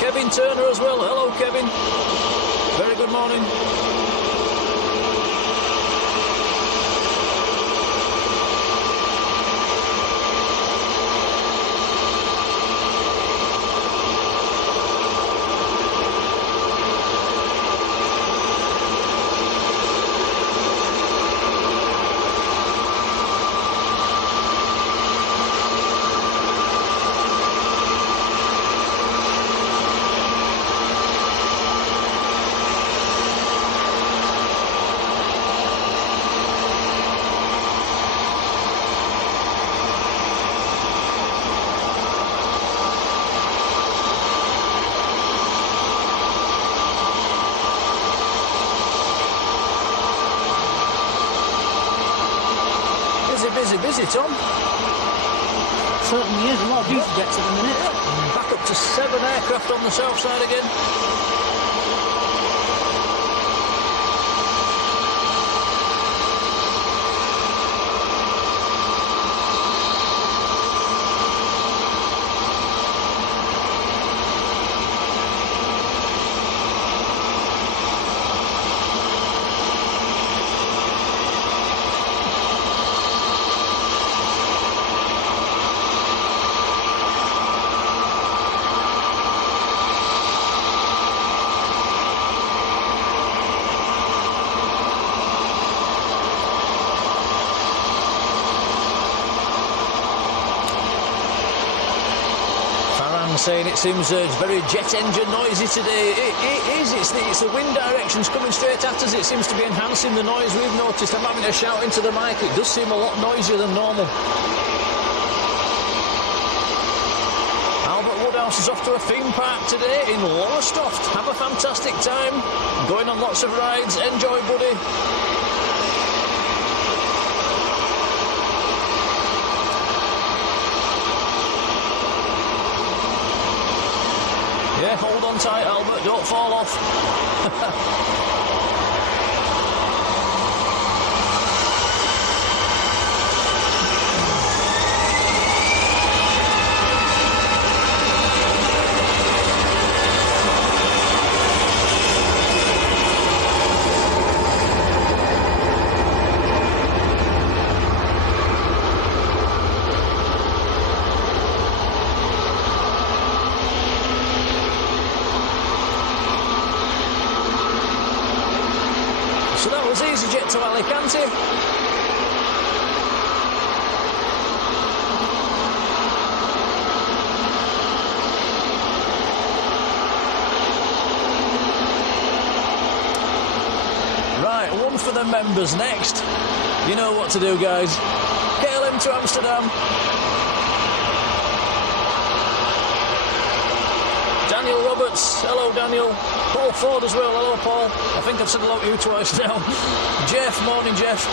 Kevin Turner as well. Hello, Kevin. Very good morning. Busy, Tom. Certainly is. A lot of EasyJets at the minute. Back up to 7 aircraft on the south side again. Saying it seems it's very jet engine noisy today. It is. It's the wind directions coming straight at us. It seems to be enhancing the noise. We've noticed. I'm having to shout into the mic. It does seem a lot noisier than normal. Albert Woodhouse is off to a theme park today in Lowestoft. Have a fantastic time. Going on lots of rides. Enjoy, buddy. Yeah, hold on tight, Albert. Don't fall off. So that was EasyJet to Alicante. Right, 1 for for the members next. You know what to do, guys. KLM to Amsterdam. Daniel Roberts, hello Daniel. Paul Ford as well, hello Paul. I think I've said hello to you twice now. Jeff, morning Jeff.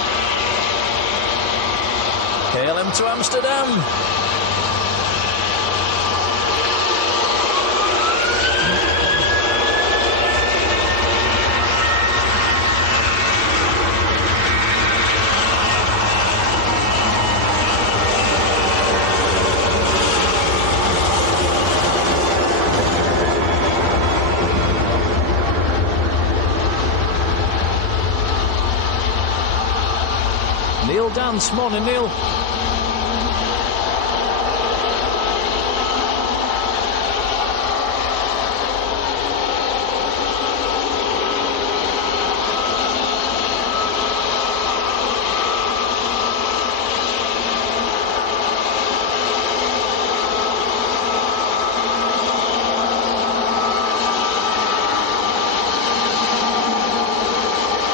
KLM to Amsterdam. Neil Dance, morning Neil.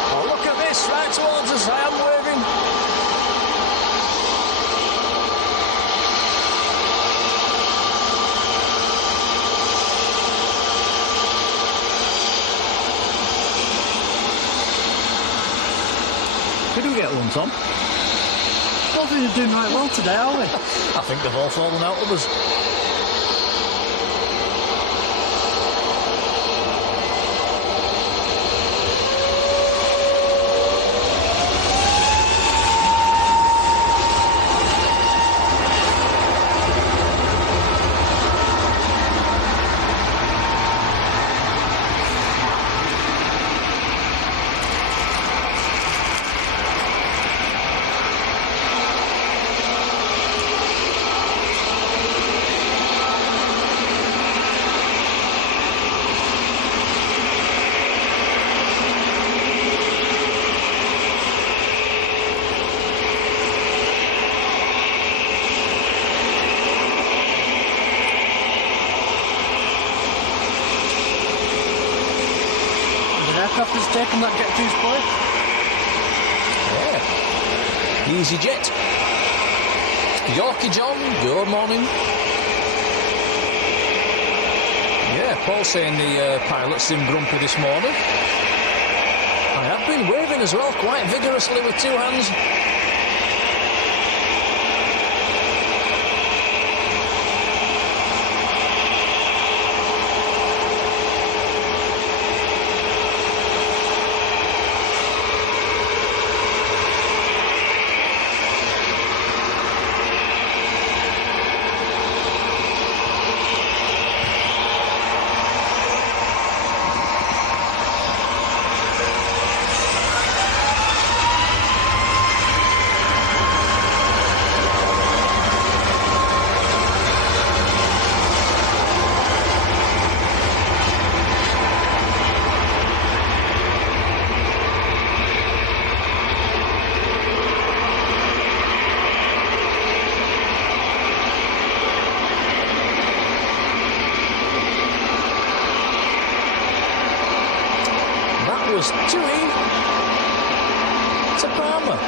Oh, look at this, right towards us, I am waving. We do get one, Tom. Both of you are doing right well today, are we? I think they've all fallen out of us. Aircraft has taken that get juice place. Yeah. EasyJet. Yorkie John, good morning. Yeah, Paul saying the pilot seemed grumpy this morning. I have been waving as well, quite vigorously with two hands. Was Tui to Palmer.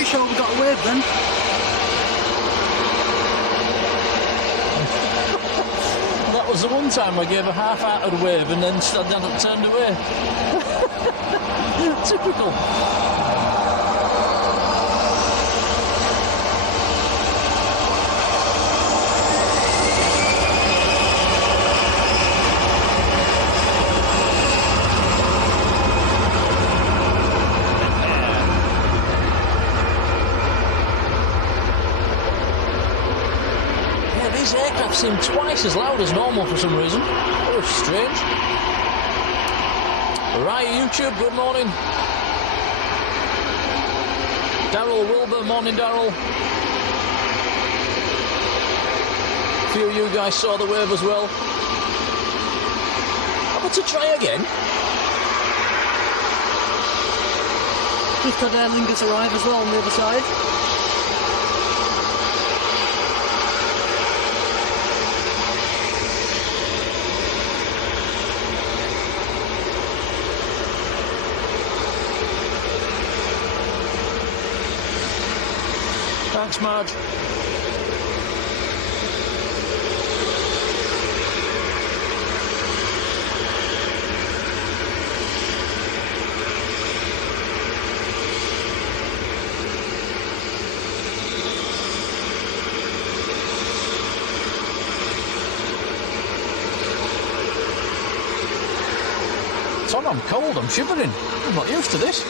Sure, we got a wave then. That was the one time I gave a half-hearted wave and then turned away. Typical. These aircraft seem twice as loud as normal for some reason. Oh, strange. Right, YouTube, good morning. Daryl Wilbur, morning Daryl. A few of you guys saw the wave as well. How about to try again? Just had Aer Lingus arrive as well on the other side. Thanks, Marge. Tom, I'm cold, I'm shivering. I'm not used to this.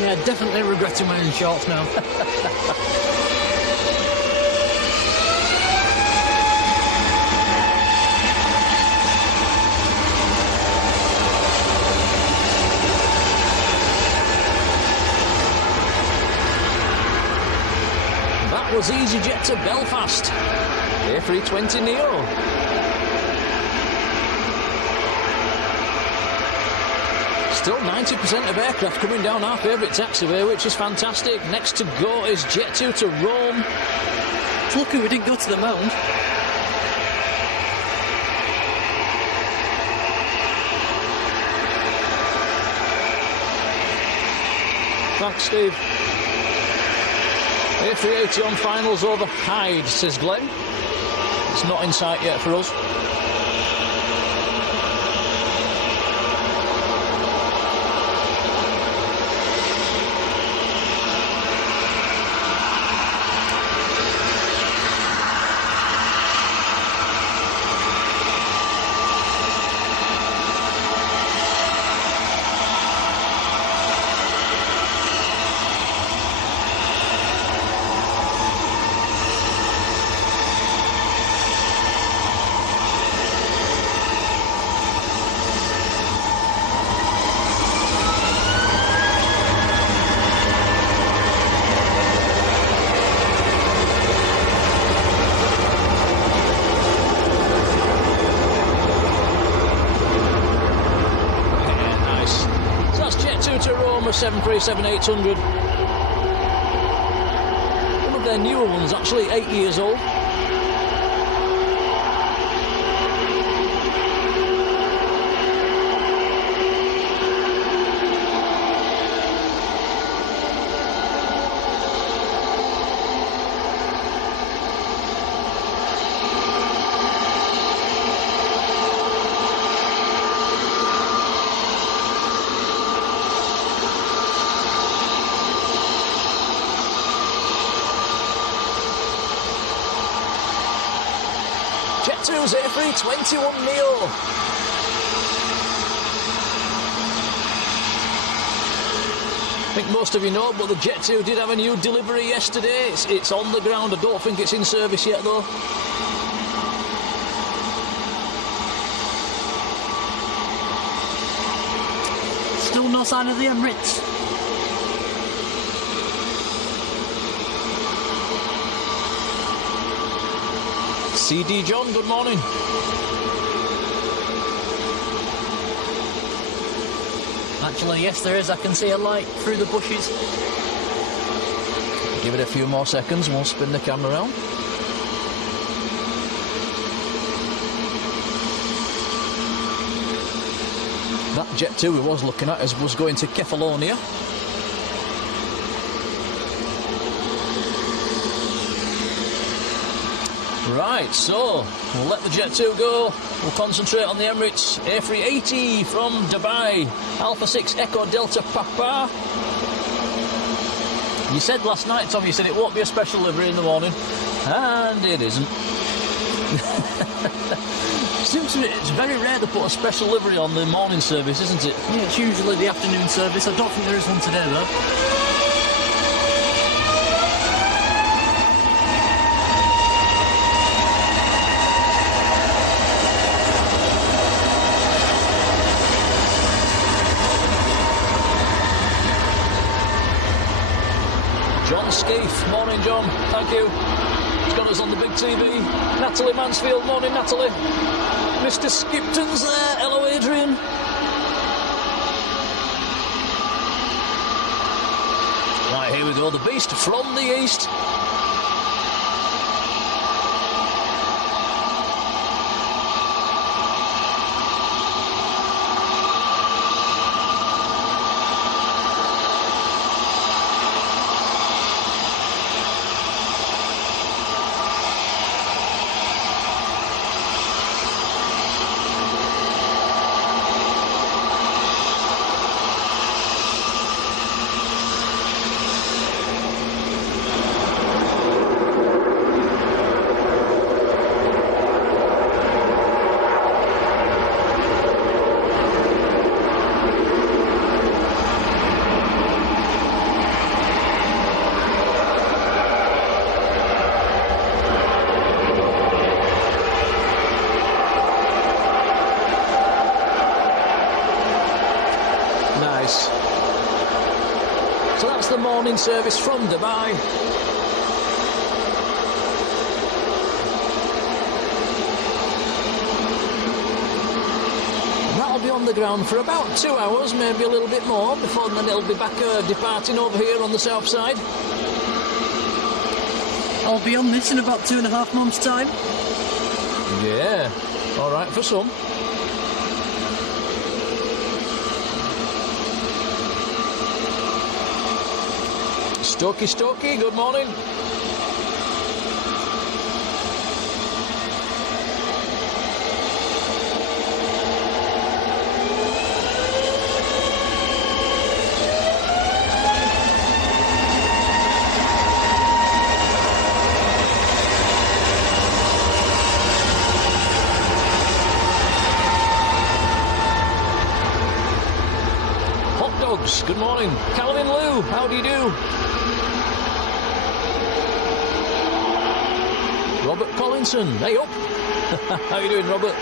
Yeah, definitely regretting wearing shorts now. That was EasyJet to Belfast. A320neo. Still 90% of aircraft coming down our favourite taxiway, which is fantastic. Next to go is Jet2 to Rome. It's lucky we didn't go to the mound. Thanks, Steve. A380 on finals over Hyde, says Glenn. It's not in sight yet for us. Yeah, nice. So that's Jet2 to Rome, a 737-800. One of their newer ones, actually 8 years old. Jet2's A321neo. I think most of you know, but the Jet2 did have a new delivery yesterday. It's on the ground. I don't think it's in service yet, though. Still no sign of the Emirates. CD John, good morning. Actually, yes, there is. I can see a light through the bushes. Give it a few more seconds and we'll spin the camera around. That Jet2 we was looking at was going to Kefalonia. Right, so we'll let the Jet2 go. We'll concentrate on the Emirates. A380 from Dubai. Alpha 6 Echo Delta Papa. You said last night, Tom, you said it won't be a special delivery in the morning. And it isn't. Seems to me it's very rare to put a special livery on the morning service, isn't it? Yeah, it's usually the afternoon service. I don't think there is one today, though. Skeef. Morning, John. Thank you. He's got us on the big TV. Natalie Mansfield. Morning, Natalie. Mr. Skipton's there. Hello, Adrian. Right, here we go. The Beast from the east. So that's the morning service from Dubai. And that'll be on the ground for about 2 hours, maybe a little bit more, before then it'll be back departing over here on the south side. I'll be on this in about 2.5 months' time. Yeah, all right for some. Stokey, good morning. Hot dogs, good morning. Calvin Lou, how do you do? Robert Collinson, hey up. How you doing, Robert?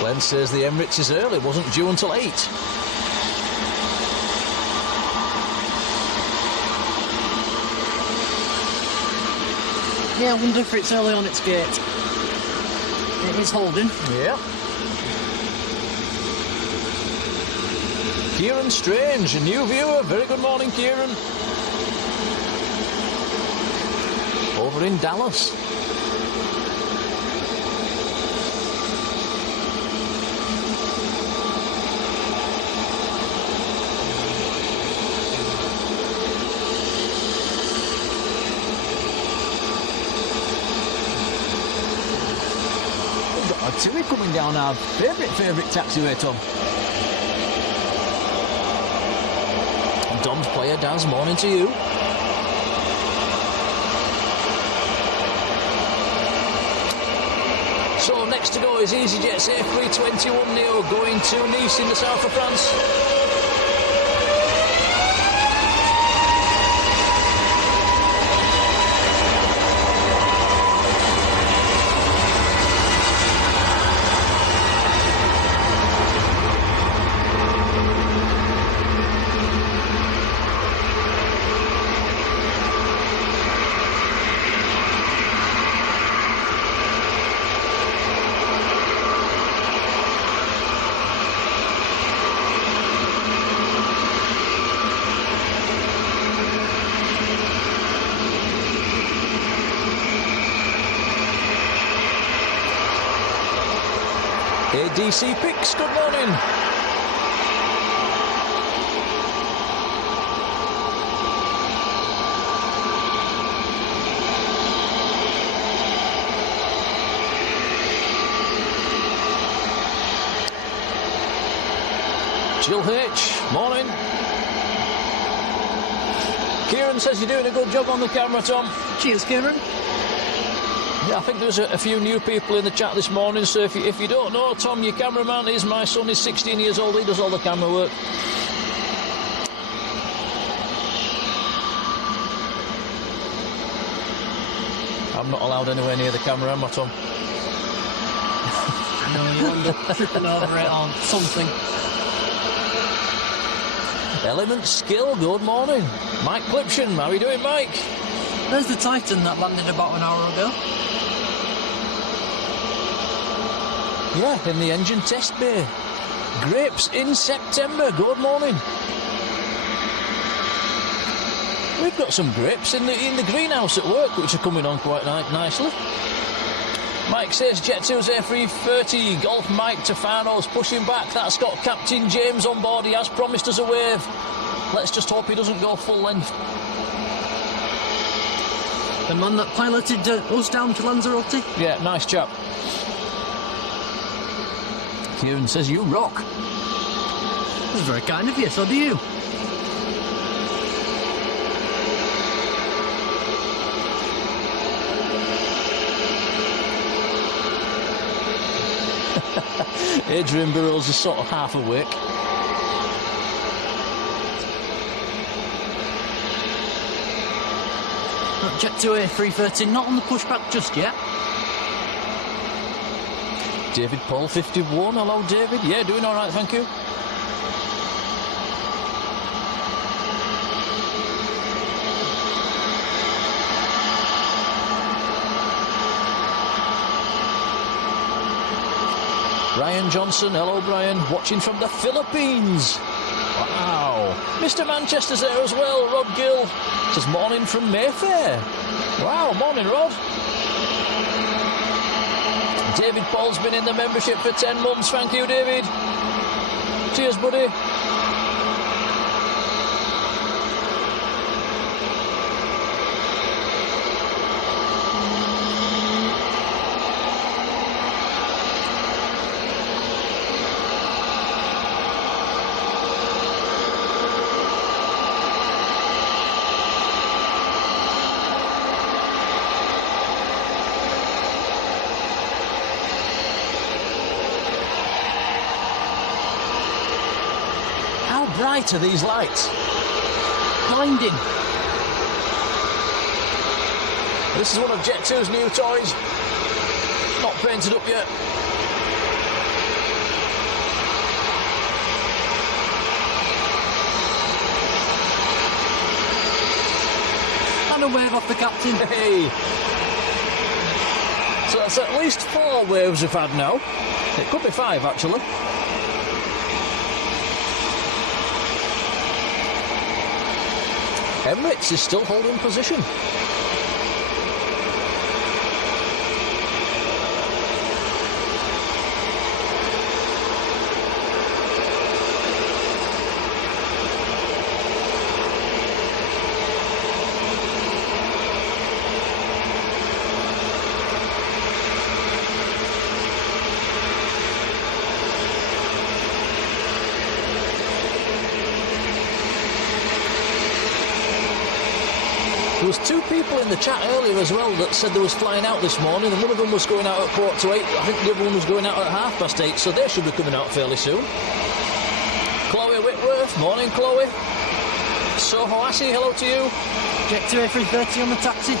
Glenn says the Emirates is early, wasn't due until 8. Yeah, I wonder if it's early on its gate. It is holding. Yeah. Kieran Strange, a new viewer. Very good morning, Kieran. Over in Dallas. We're coming down our favourite taxiway, Tom. Dom's player, Daz, morning to you. So next to go is EasyJet's A321neo going to Nice in the south of France. ADC Picks, good morning. Jill H, morning. Kieran says you're doing a good job on the camera, Tom. Cheers, Kieran. Yeah, I think there's a few new people in the chat this morning, so if you don't know, Tom, your cameraman is my son. He's 16 years old. He does all the camera work. I'm not allowed anywhere near the camera, am I, Tom? I know, you end up tripping over it or something. Element Skill, good morning. Mike Clipshan, how are you doing, Mike? There's the Titan that landed about an hour ago. Yeah, in the engine test bay. Grapes in September, good morning. We've got some grapes in the greenhouse at work, which are coming on quite nicely. Mike says Jet 2's A330, Golf Mike Tefano's pushing back. That's got Captain James on board. He has promised us a wave. Let's just hope he doesn't go full length. The man that piloted us down to Lanzarote. Yeah, nice chap. Kieran says you rock. That's very kind of you, so do you. Adrian Burrows is sort of half awake. Jet 2 A330, not on the pushback just yet. David Paul 51, hello David. Yeah, doing all right, thank you. Brian Johnson, hello Brian, watching from the Philippines. Wow. Mr. Manchester's there as well. Rod Gill says morning from Mayfair. Wow, morning Rod. David Paul's been in the membership for 10 months. Thank you, David. Cheers, buddy. Bright are these lights? Blinding. This is one of Jet 2's new toys. Not painted up yet. And a wave off the captain. Hey. So that's at least 4 waves we've had now. It could be 5 actually. Emirates is still holding position. There was 2 people in the chat earlier as well that said they was flying out this morning, and one of them was going out at 7:45. I think the other one was going out at 8:30, so they should be coming out fairly soon. Chloe Whitworth, morning Chloe. Soho Assy, hello to you. Jet 2 A330 on the taxi.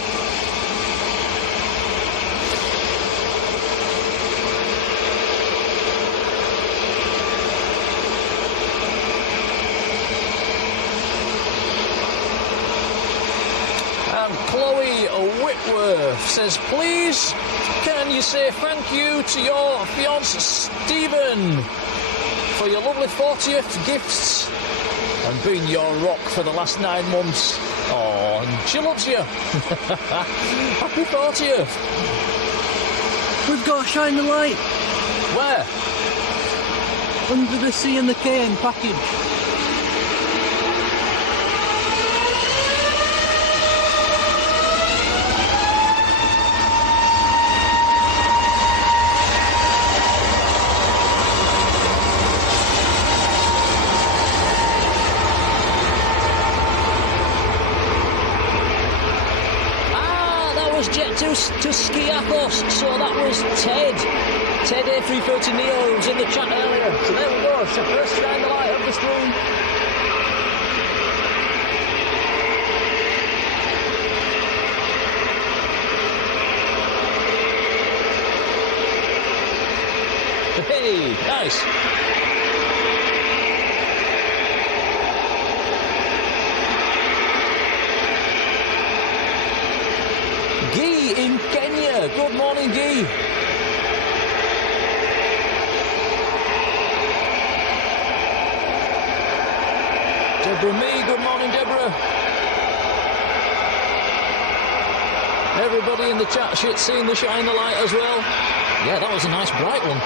Chloe Whitworth says, please, can you say thank you to your fiancé Stephen for your lovely 40th gifts and being your rock for the last 9 months. Oh, and she loves you. Happy 40th. We've got to shine the light. Where? Under the C and the K in package. was Jet to Skiakos, so that was Ted A330 Neo, who was in the chat earlier. So there we go, it's the first shine the light of the stream. Hey, nice. Guy in Kenya. Good morning, Guy. Deborah Me. Good morning, Deborah. Everybody in the chat shit seeing the shine the light as well. Yeah, that was a nice bright one.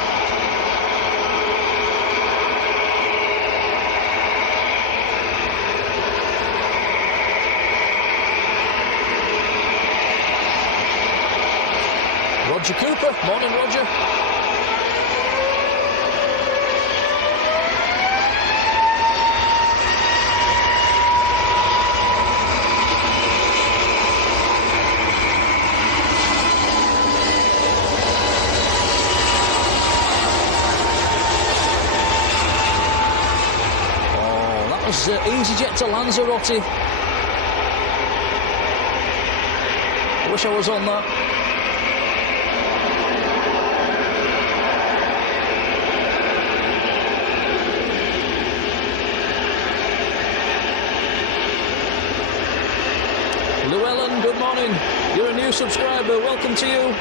Roger Cooper. Morning, Roger. Oh, that was EasyJet to Lanzarote. I wish I was on that. Llewellyn, good morning. You're a new subscriber. Welcome to you.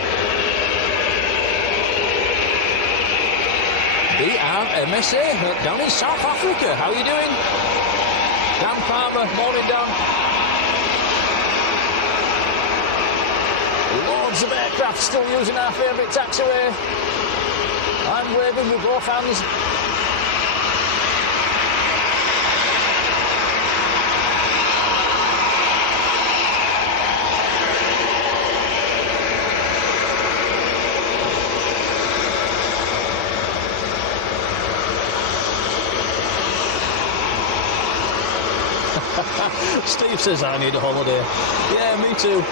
BRMSA down in South Africa. How are you doing? Dan Palmer. Morning, Dan. Loads of aircraft still using our favourite taxiway. I'm waving with both hands. Steve says I need a holiday. Yeah, me too.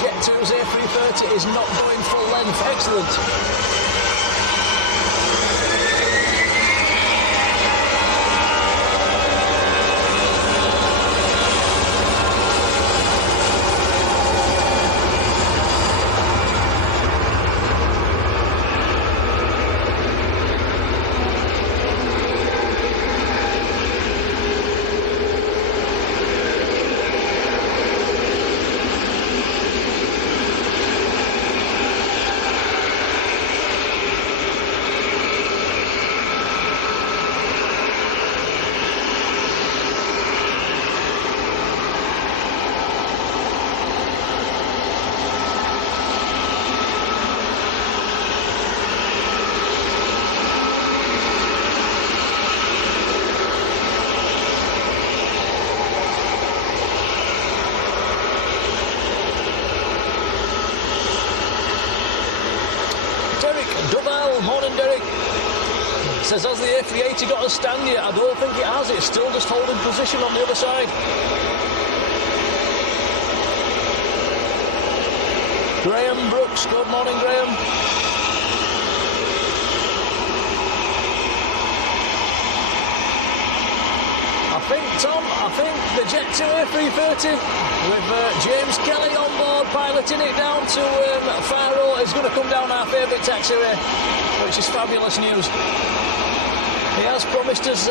Jet 2's A330 is not going full length. Excellent. Says, has the A380 got a stand yet? I don't think it has. It's still just holding position on the other side. Graham Brooks. Good morning, Graham. I think the Jet 2 A330 with James Kelly on board piloting it down to Faro is going to come down our favourite taxiway, which is fabulous news. He has promised us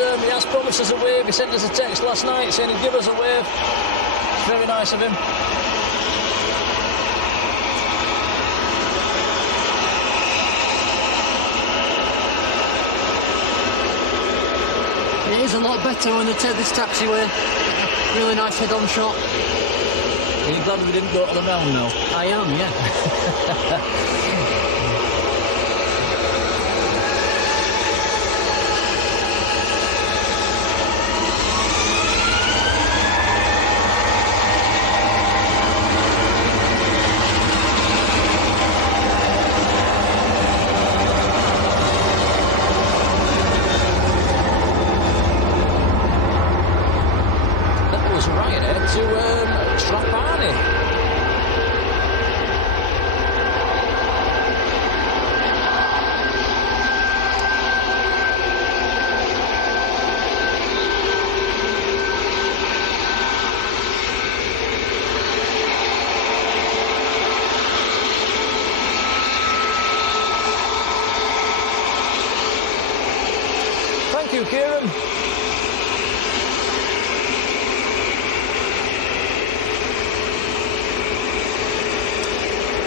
a wave. He sent us a text last night saying he'd give us a wave. It's very nice of him. It is a lot better when they take this taxiway. Really nice head-on shot. Are you glad we didn't go to the mound now? I am, yeah. Ryanair to Trapani. Thank you, Kieran.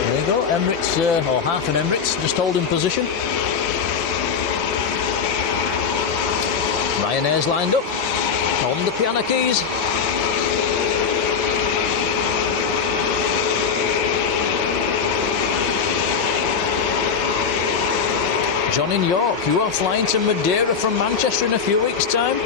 There you go, Emirates, or half an Emirates, just holding position. Ryanair's lined up on the piano keys. John in York, you are flying to Madeira from Manchester in a few weeks' time.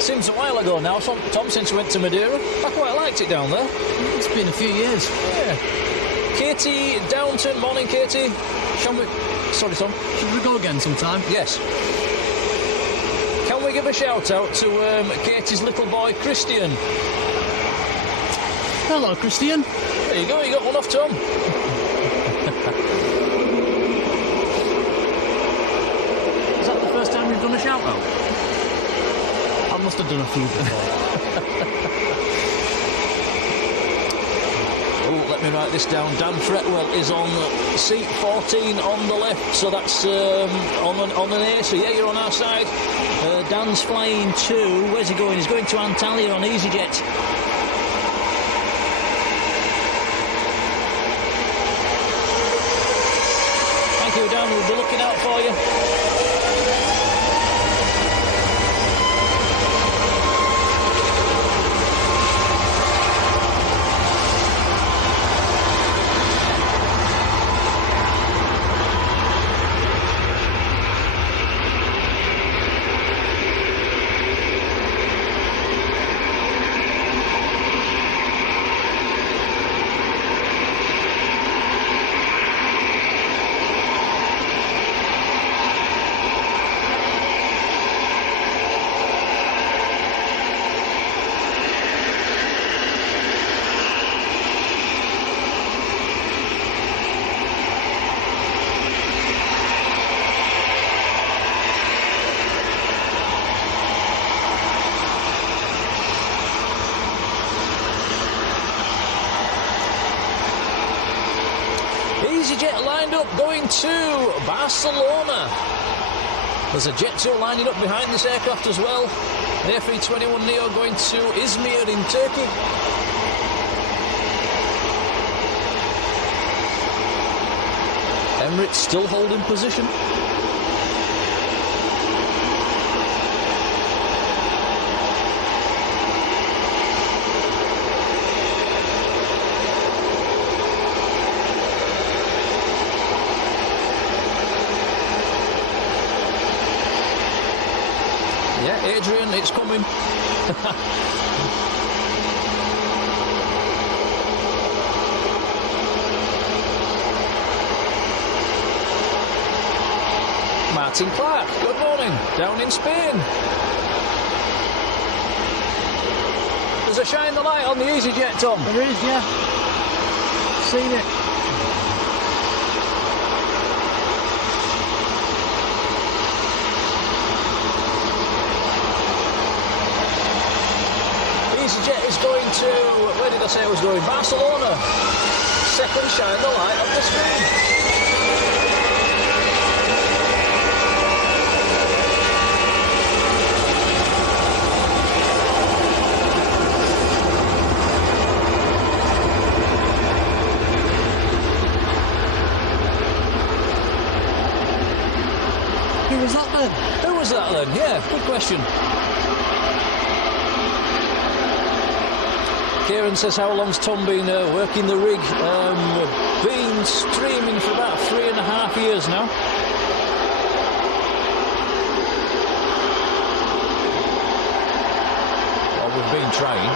Seems a while ago now, Tom, since we went to Madeira. I quite liked it down there. It's been a few years. Yeah. Katie Downton, morning Katie. Shall we... Sorry Tom. Should we go again sometime? Yes. Can we give a shout out to Katie's little boy Christian? Hello, Christian. There you go, you got one off Tom. Is that the first time you've done a shout out? I must have done a few before. Oh, let me write this down. Dan Fretwell is on seat 14 on the left, so that's on an A, so yeah, you're on our side. Dan's flying to, where's he going? He's going to Antalya on EasyJet. Thank you, Dan, we'll be looking out for you. EasyJet lined up going to Barcelona. There's a Jet 2 lining up behind this aircraft as well. The A321neo going to Izmir in Turkey. Emirates still holding position. Yeah, Adrian, it's coming. Martin Clark, good morning, down in Spain. There's a shine the light on the EasyJet, Tom. There is, yeah. Seen it. EasyJet is going to, where did I say it was going? Barcelona. Second shine the light on the screen. Who was that then? Who was that then? Yeah, good question. Kieran says, how long's Tom been working the rig? Been streaming for about 3.5 years now. Well, we've been trying.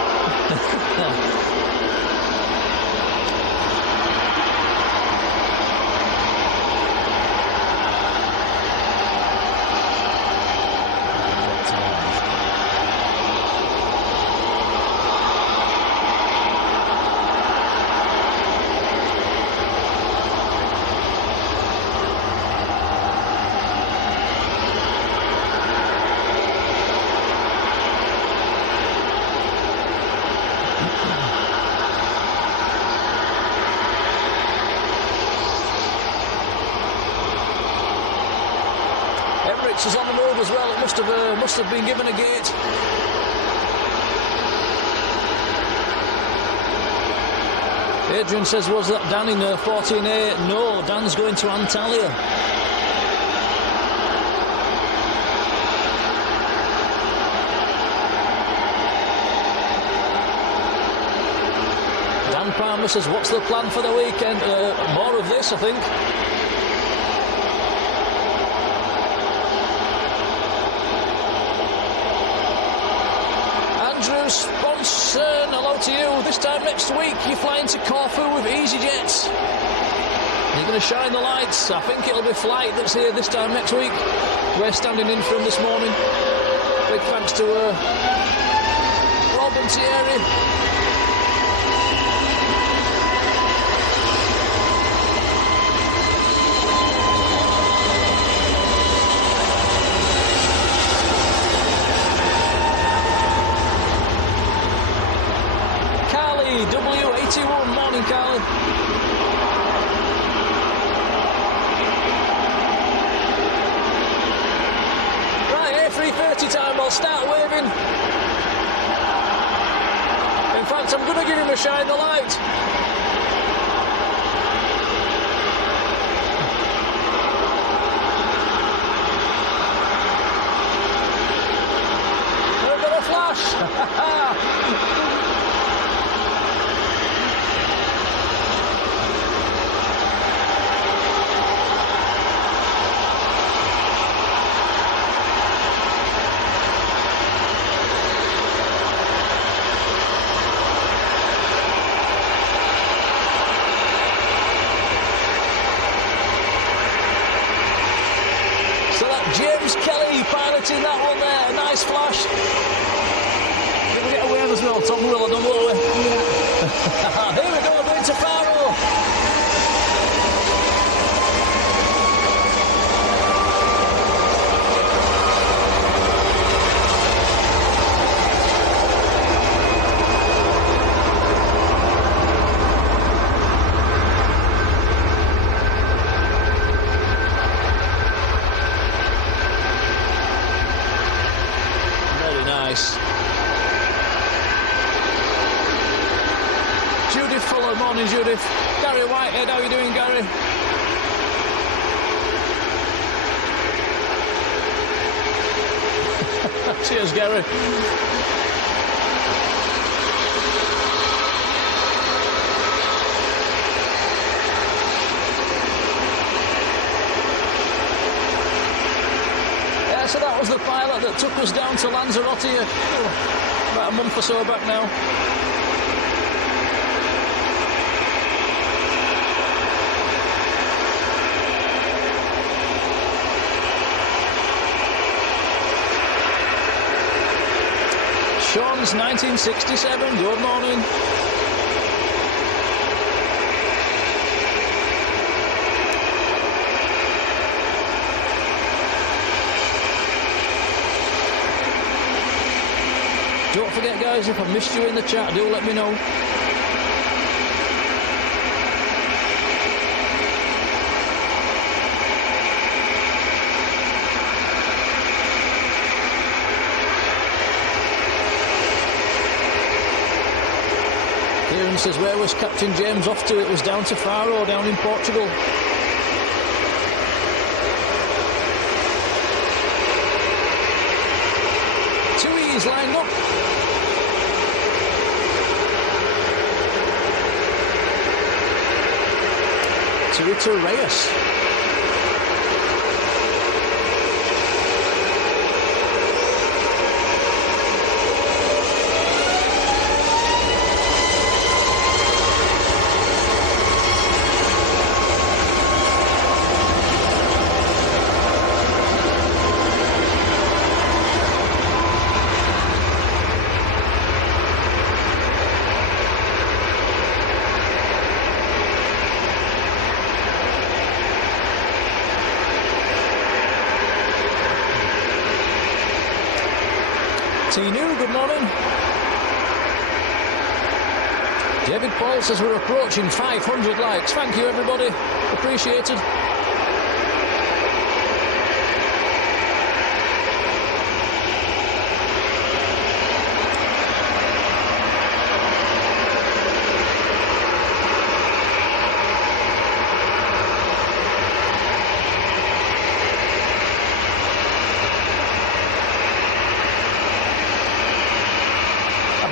Well, it must have been given a gate. Adrian says, was that Dan in 14A? No, Dan's going to Antalya. Dan Palmer says, what's the plan for the weekend? More of this, I think. Andrew Sponson, hello to you. This time next week, you're flying to Corfu with EasyJet. You're going to shine the lights. I think it'll be Flight that's here this time next week. We're standing in for him this morning. Big thanks to Rob and Thierry. W81, morning, Carly. Right, 3:30 time, I'll start waving. In fact, I'm going to give him a shine the light. I've got a flash. Piloting that one there, a nice flash. Did we get away as well, Tom Will? I don't know where. Here we go, we're going to Faro. Judith Fuller, morning Judith. Gary Whitehead, how are you doing, Gary? Cheers, Gary. Yeah, so that was the pilot that took us down to Lanzarote about a month or so back now. Sean's 1967, good morning. Don't forget, guys, if I missed you in the chat, do let me know. Kieran says, where was Captain James off to? It was down to Faro, down in Portugal. Two E's lined up. Turito Reyes. Tinu, good morning. David Paul says we're approaching 500 likes. Thank you, everybody. Appreciated.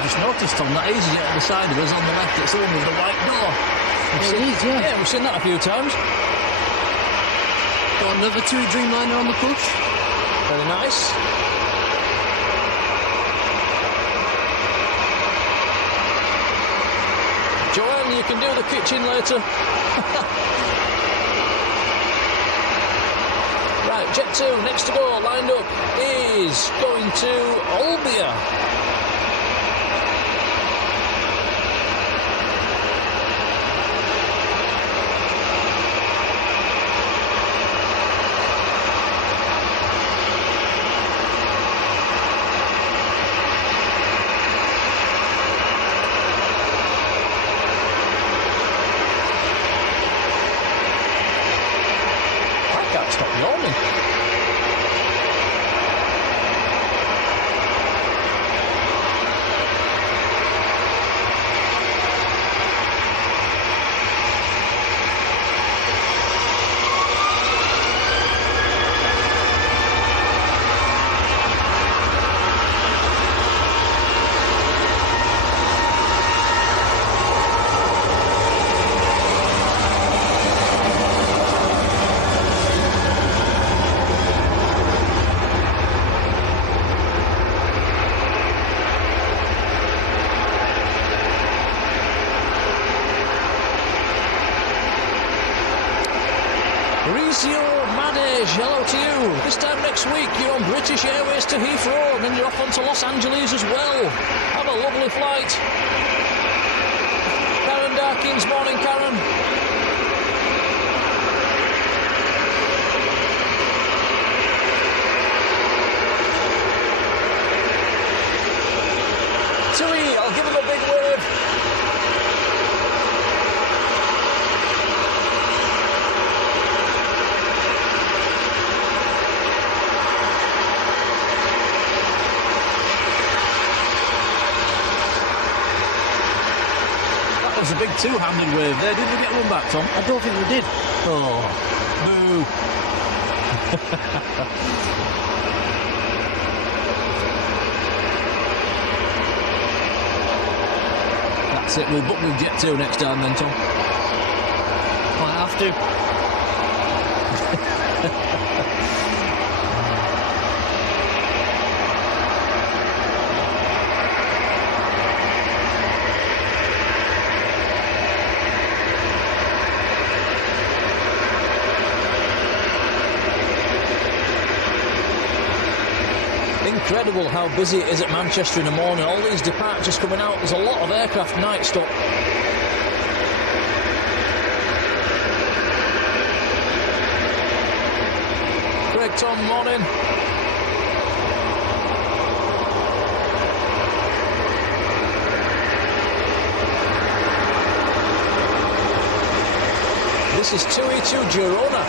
just noticed, Tom, that EasyJet at the side of us on the left, it's the one with the white door. It is, yeah. Yeah, we've seen that a few times. Got another TUI Dreamliner on the push. Very nice. Joanne, you can do the kitchen later. Right, Jet 2, next to go, lined up, is going to Olbia. Stop yawning. Hello to you. This time next week, you're on British Airways to Heathrow, and then you're off on to Los Angeles as well. Have a lovely flight. Karen Darkins, morning, Karen. Tui, I'll give him a big wave. That was a big two-handed wave there. Did we get one back, Tom? I don't think we did. Oh, boo. That's it. We'll book with Jet 2 next time then, Tom. Might have to. Incredible how busy it is at Manchester in the morning. All these departures coming out. There's a lot of aircraft night stop. Craig, Tom, morning. This is TUI to Girona.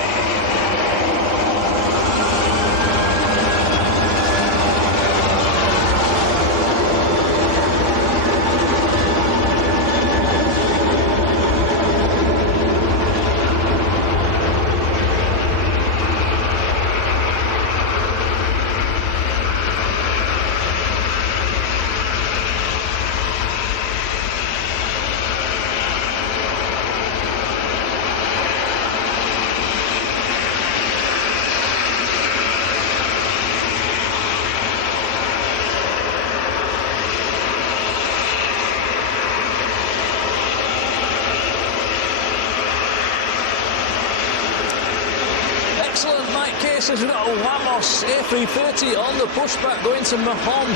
We've got a Wamos A330 on the pushback going to Mahon.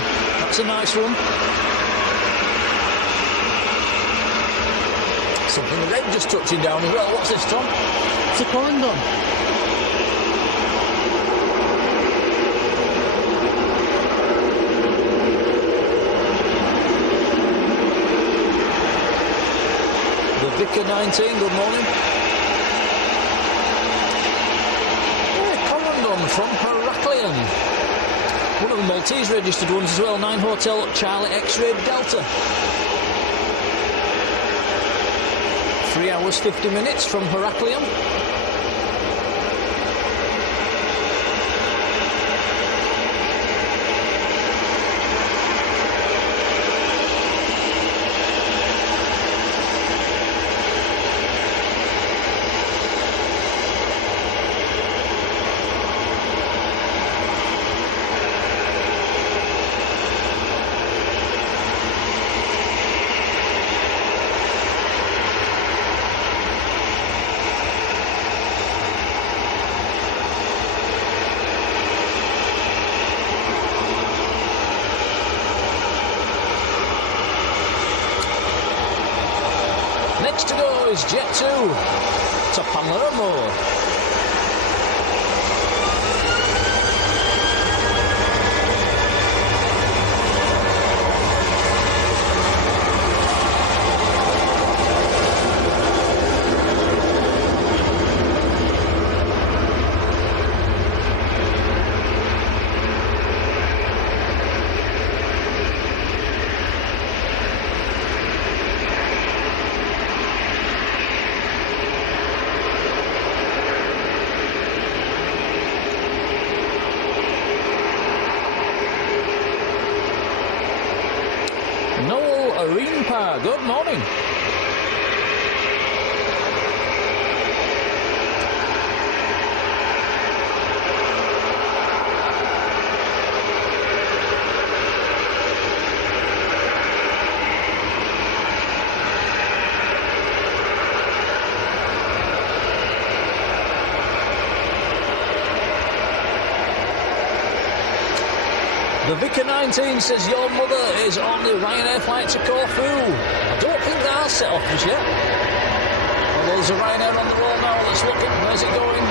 That's a nice one. Something red just touching down as well. What's this, Tom? It's a Corendon. The Vicar 19, good morning. From Heraklion. One of the Maltese registered ones as well. 9 Hotel Charlie X-Ray Delta. 3 hours 50 minutes from Heraklion. Next to go is Jet 2 to Palermo. Good morning. The Vicar 19 says your mother is on the Ryanair flight to Corfu. I don't think they are set off just yet. Although there's a Ryanair on the roll now. Let's look at where's it going.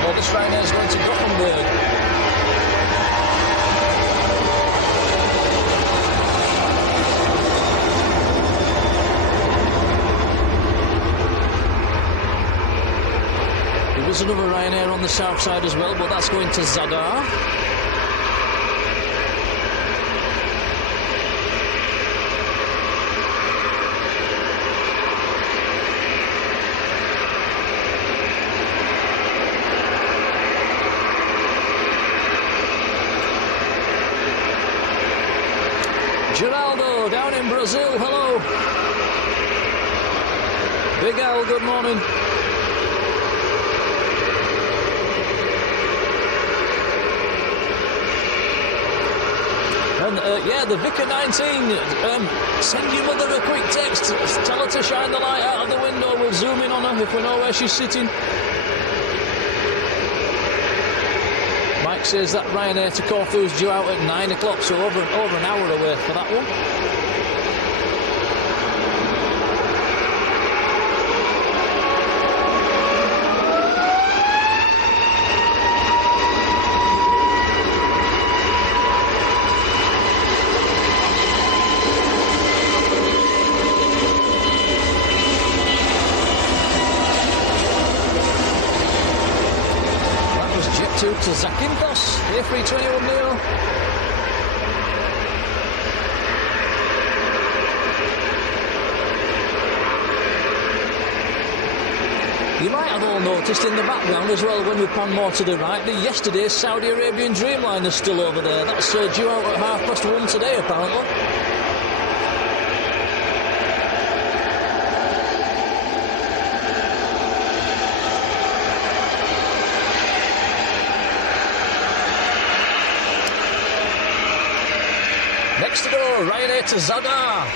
No, this Ryanair is going to Gothenburg. There was another Ryanair on the south side as well, but that's going to Zadar. Geraldo down in Brazil, hello. Big Al, good morning. And yeah, the Vicar 19, send your mother a quick text. Tell her to shine the light out of the window. We'll zoom in on her if we know where she's sitting. Mike says that Ryanair to Corfu is due out at 9 o'clock, so over an hour away for that one. To Zakynthos, A321neo. You might have all noticed in the background as well when we pan more to the right, the yesterday's Saudi Arabian Dreamliner is still over there. That's due out at 1:30 today apparently. Next to go, Ryanair to Zadar.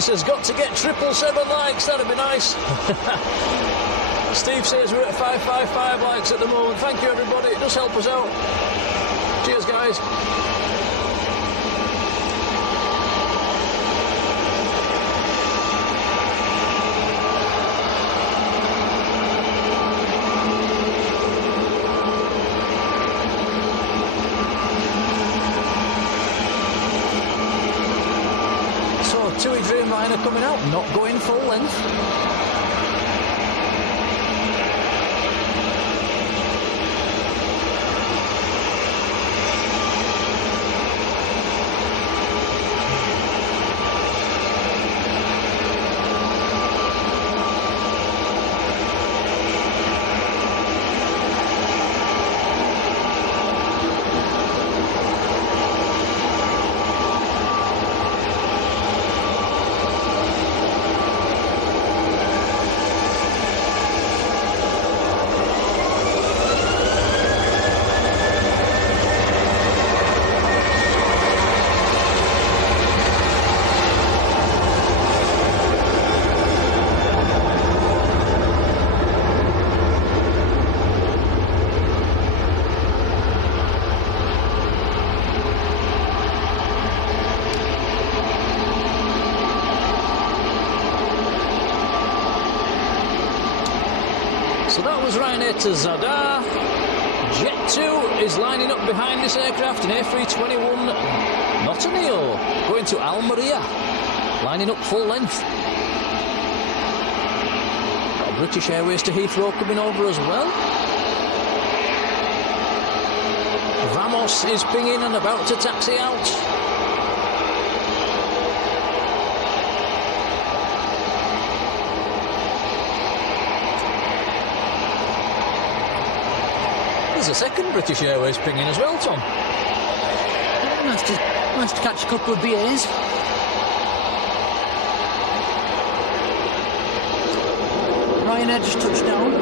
Says got to get 777 likes, that'd be nice. Steve says we're at 555 likes at the moment. Thank you everybody, it does help us out. Cheers guys. TUI Dreamliner coming out, not going full length. was Ryanair to Zadar. Jet 2 is lining up behind this aircraft in A321 Nottingham, going to Almeria, lining up full length. Got British Airways to Heathrow coming over as well. Vamos is pinging and about to taxi out. There's a second British Airways pinging as well, Tom. Nice to catch a couple of BAs. Ryanair just touched down.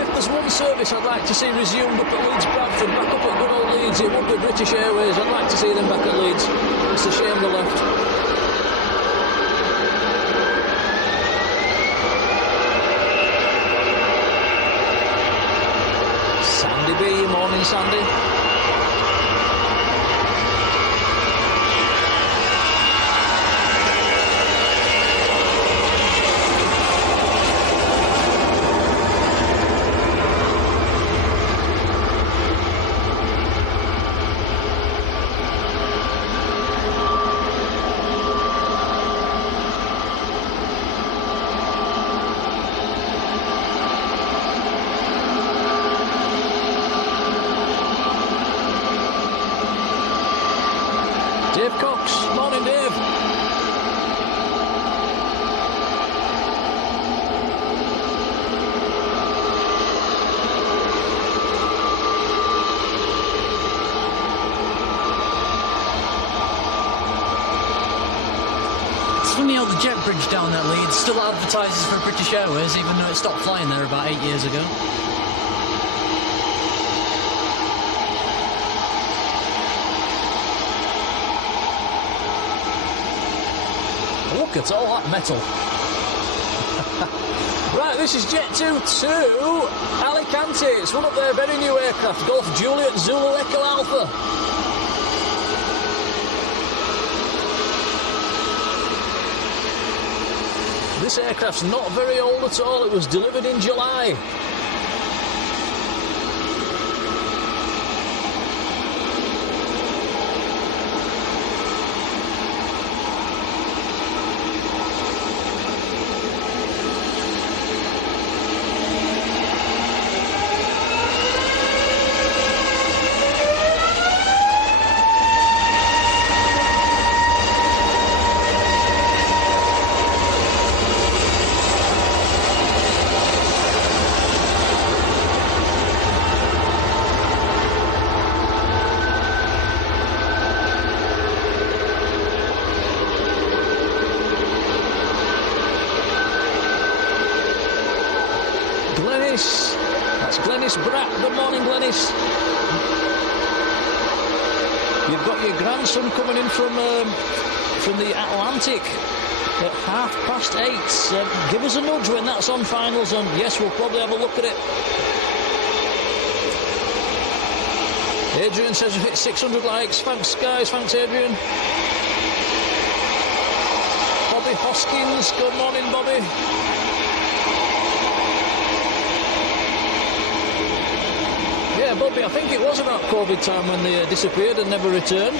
If there's one service I'd like to see resumed up at Leeds Bradford, back up at good old Leeds, it would be British Airways. I'd like to see them back at Leeds. It's a shame they left. Morning, Sandy. Dave Cox, morning Dave. It's funny how the jet bridge down at Leeds still advertises for British Airways, even though it stopped flying there about 8 years ago. Look at all that metal. Right, this is Jet 2 to Alicante. It's one of their very new aircraft, Golf Juliet Zulu Echo Alpha. This aircraft's not very old at all. It was delivered in July. That's Glenys Bratt. Good morning, Glenys. You've got your grandson coming in from the Atlantic at 8:30. Give us a nudge when that's on finals, and yes, we'll probably have a look at it. Adrian says we've hit 600 likes. Thanks, guys. Thanks, Adrian. Bobby Hoskins. Good morning, Bobby. Yeah, Bobby, I think it was about COVID time when they disappeared and never returned.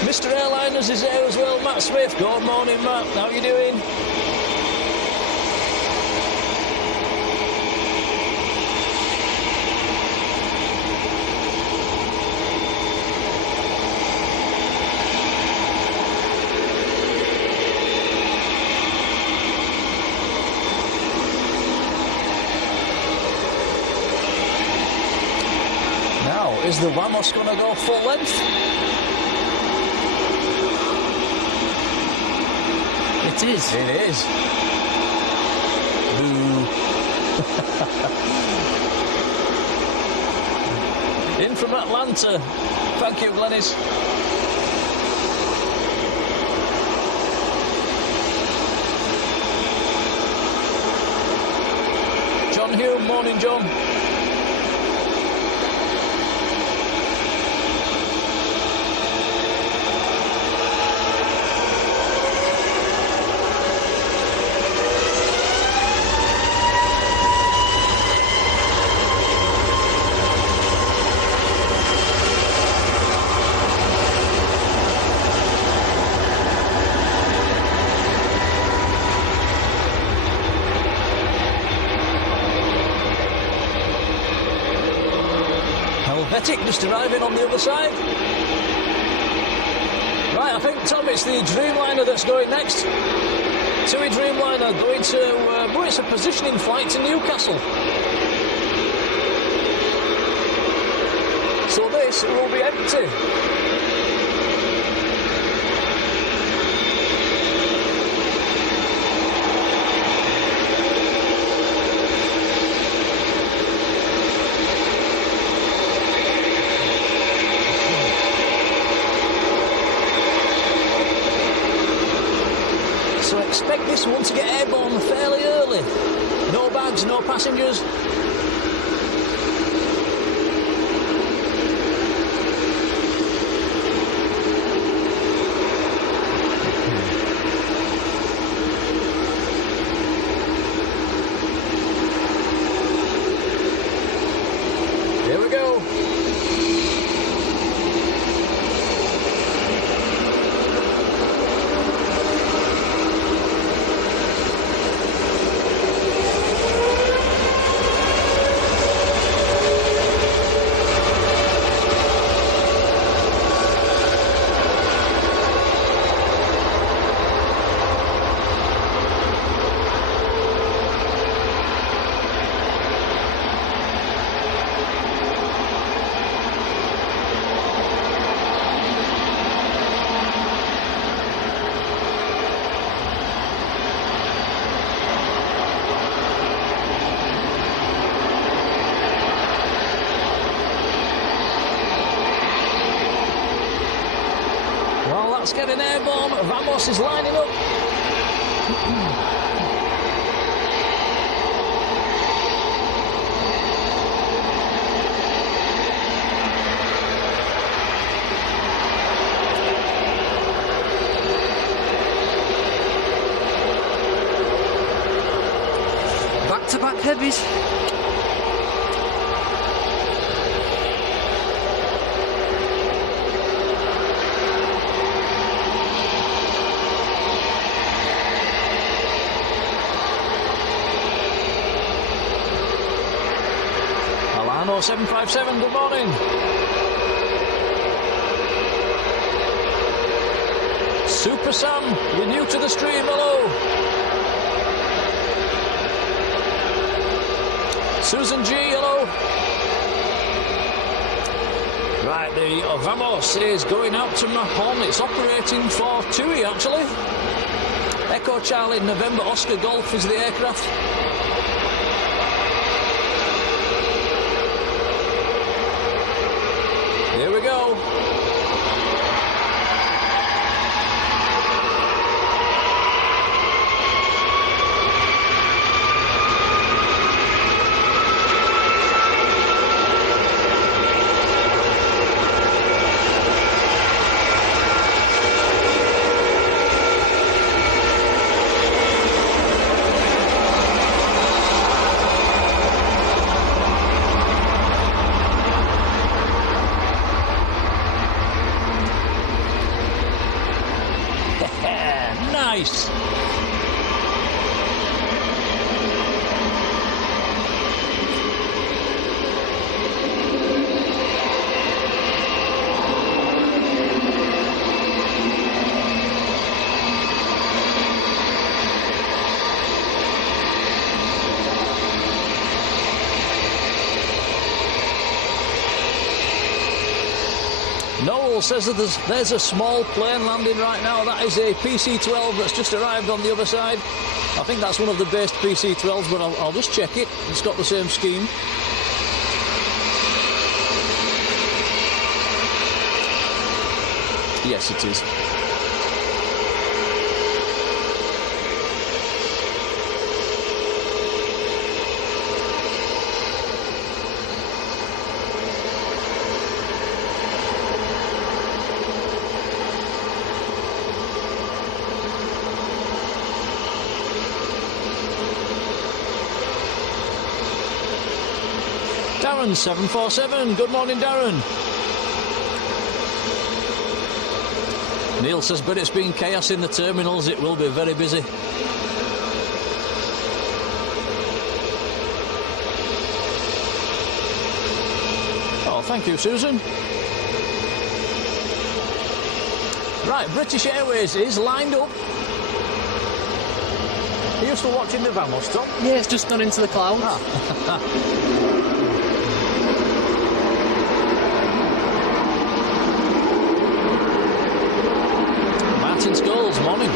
Mr. Airliners is there as well, Matt Smith. Good morning, Matt. How you doing? Is the Vamos going to go full length? It is. It is. Boo. In from Atlanta. Thank you, Glenys. John Hume, morning, John. Helvetic just arriving on the other side. Right, I think, Tom, it's the Dreamliner that's going next. TUI Dreamliner going to, it's a positioning flight to Newcastle. So this will be empty. So expect this one to get airborne fairly early. No bags, no passengers. Here we go. Well, that's getting airborne. Vamos is lining up. Back-to-back heavies. Alano 757, good morning. Super Sam, you're new to the stream, hello. Susan G, hello. Right, the Vamos is going out to Mahon. It's operating for TUI, actually. Echo Charlie, November, Oscar Golf is the aircraft. Here we go. Nice. Noel says that there's a small plane landing right now. That is a PC-12 that's just arrived on the other side. I think that's one of the based PC-12s, but I'll just check it. It's got the same scheme. Yes, it is. Darren 747, good morning Darren. Neil says, but it's been chaos in the terminals, it will be very busy. Oh, Thank you, Susan. Right, British Airways is lined up. Are you still watching the Vamos, Tom? Yeah, it's just gone into the clouds. Martin Scholes, morning.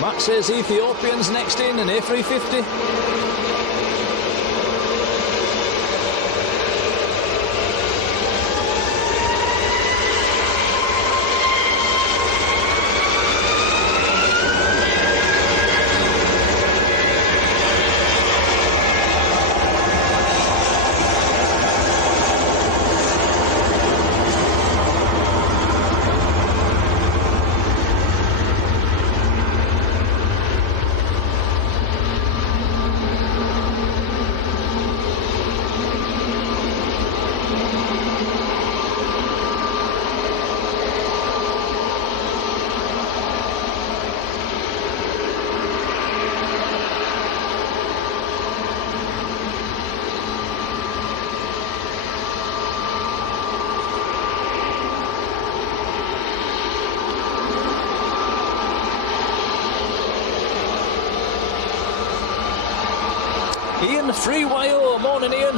Matt says Ethiopians next in, an A350. Ian, free YO. Morning, Ian.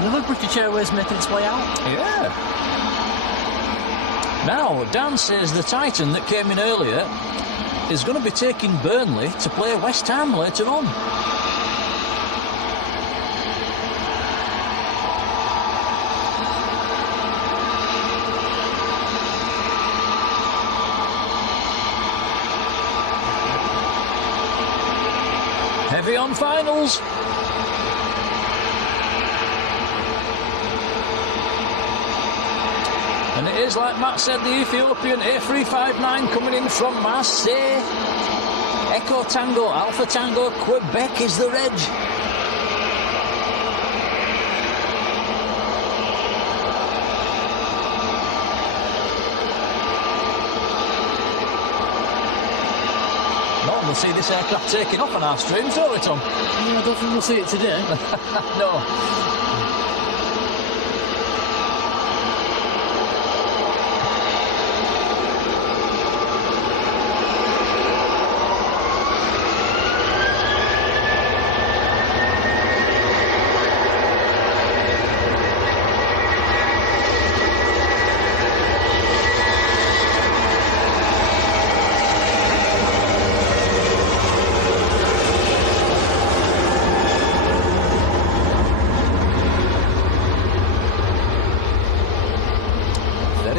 Another British Airways making its way out. Yeah. Now, Dan says the Titan that came in earlier is going to be taking Burnley to play West Ham later on. Heavy on finals. And it is, like Matt said, the Ethiopian A359 coming in from Marseille. Echo Tango, Alpha Tango, Quebec is the reg. We'll see this aircraft taking off on our streams, don't we, Tom? Yeah, I don't think we'll see it today. No.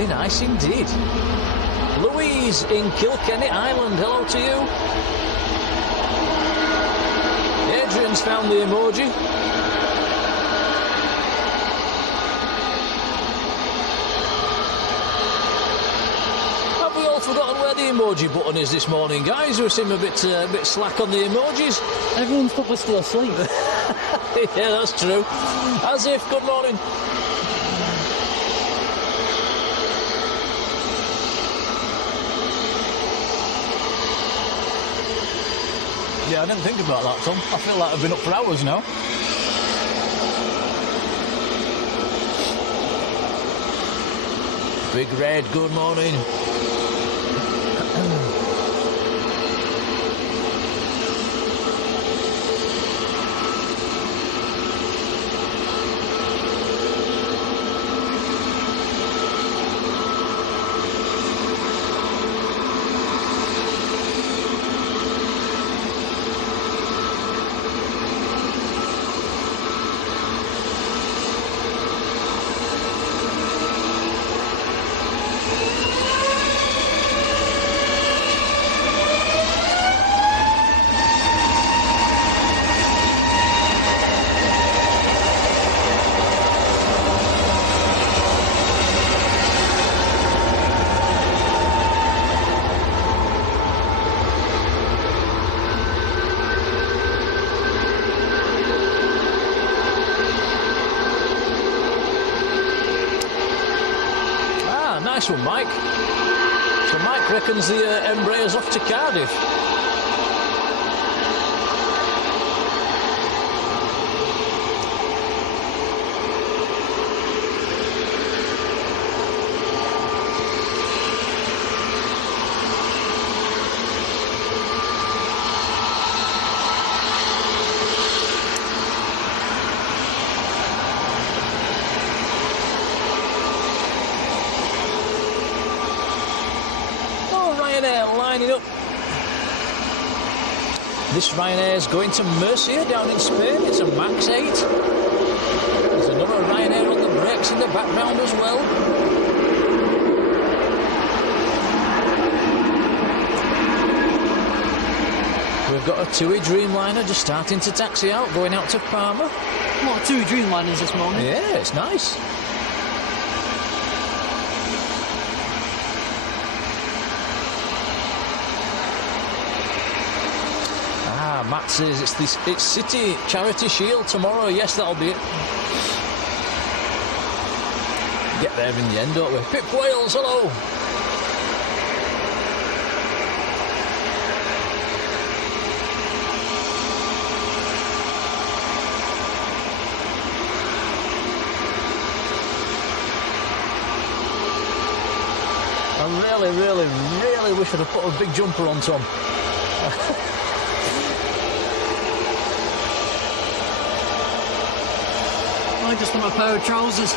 Nice indeed. Louise in Kilkenny Island, hello to you. Adrian's found the emoji. Have we all forgotten where the emoji button is this morning, guys? We seem a bit slack on the emojis. Everyone's probably still asleep. Yeah, that's true. As if, good morning. Yeah, I didn't think about that, Tom. I feel like I've been up for hours now. Big Red, good morning. Nice one, Mike. So Mike reckons the Embraer's off to Cardiff. Ryanair lining up. This Ryanair is going to Murcia down in Spain. It's a Max 8. There's another Ryanair on the brakes in the background as well. We've got a TUI Dreamliner just starting to taxi out, going out to Parma. What, TUI Dreamliners this morning? Yeah, it's nice. Matt says it's City Charity Shield tomorrow. Yes, that'll be it. Get there in the end, don't we? Pip Wales, hello. I really wish I'd have put a big jumper on Tom. I just want a pair of trousers.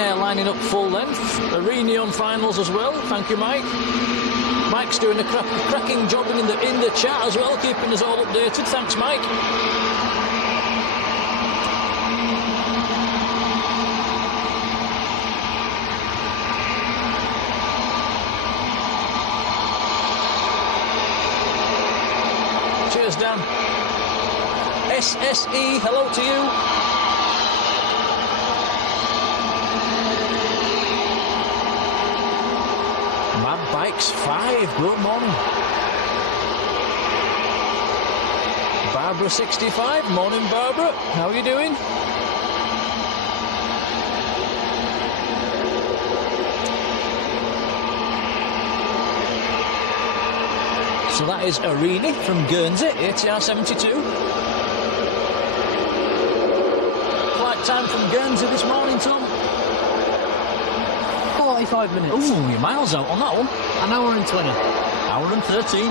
Lining up full length, Arini on finals as well. Thank you, Mike. Mike's doing a cracking job in the chat as well, keeping us all updated. Thanks, Mike. Cheers, Dan. SSE, hello to you. Bikes 5, good morning. Barbara 65, morning Barbara, how are you doing? So that is Arini from Guernsey, ATR 72. Flight time from Guernsey this morning, Tom? 45 minutes. Ooh, you're miles out on that one. An hour and 20. Hour and 13.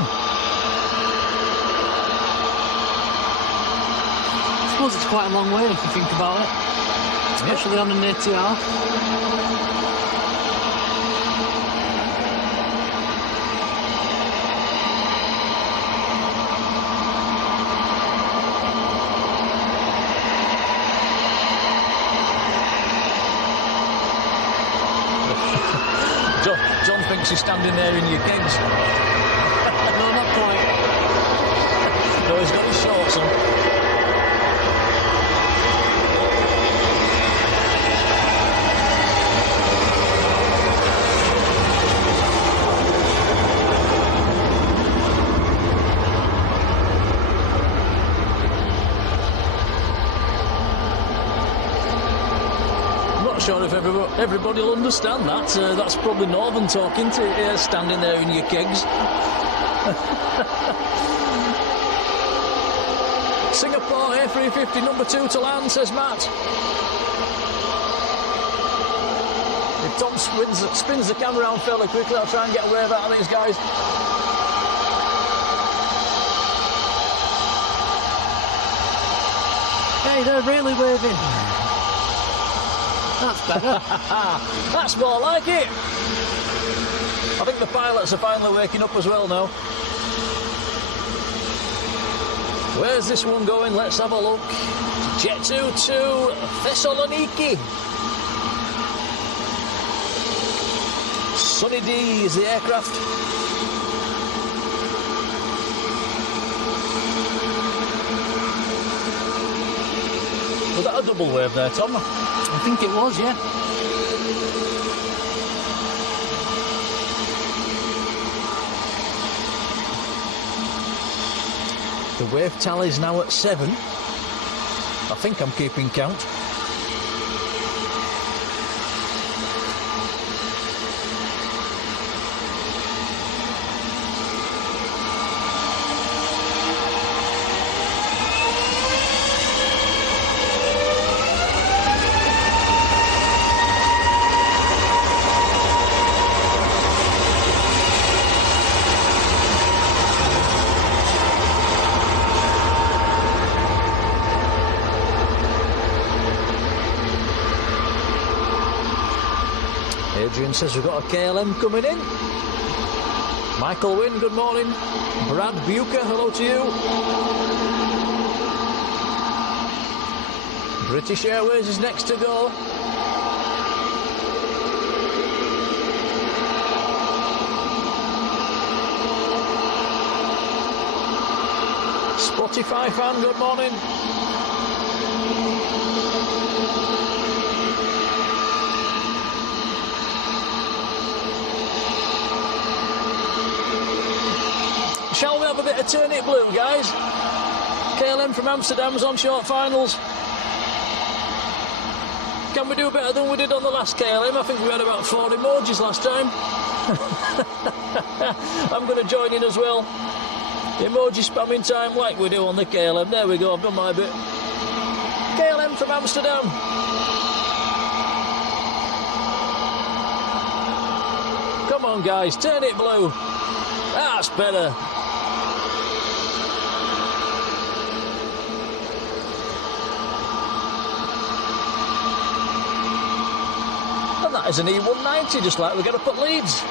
I suppose it's quite a long way if you think about it. Especially on an ATR. John thinks he's standing there in your kegs. No, not quite. No, he's got his shorts on. Sure if everybody will understand that. That's probably Northern talking to standing there in your kegs. Singapore A350 number 2 to land, says Matt. If Tom spins the camera around fairly quickly, I'll try and get a wave out of these guys. Hey, they're really waving. That's better. That's more like it. I think the pilots are finally waking up as well now. Where's this one going? Let's have a look. Jet2 to Thessaloniki. Sunny D is the aircraft. Was that a double wave there, Tom? I think it was, yeah. The wave tally's now at 7. I think I'm keeping count. Adrian says we've got a KLM coming in. Michael Wynn, good morning. Brad Bucher, hello to you. British Airways is next to go. Spotify fan, good morning. Shall we have a bit of turn it blue, guys? KLM from Amsterdam's on short finals. Can we do better than we did on the last KLM? I think we had about 4 emojis last time. I'm going to join in as well. Emoji spamming time like we do on the KLM. There we go, I've done my bit. KLM from Amsterdam. Come on, guys, turn it blue. That's better. And that is an E190, just like we got up at Leeds.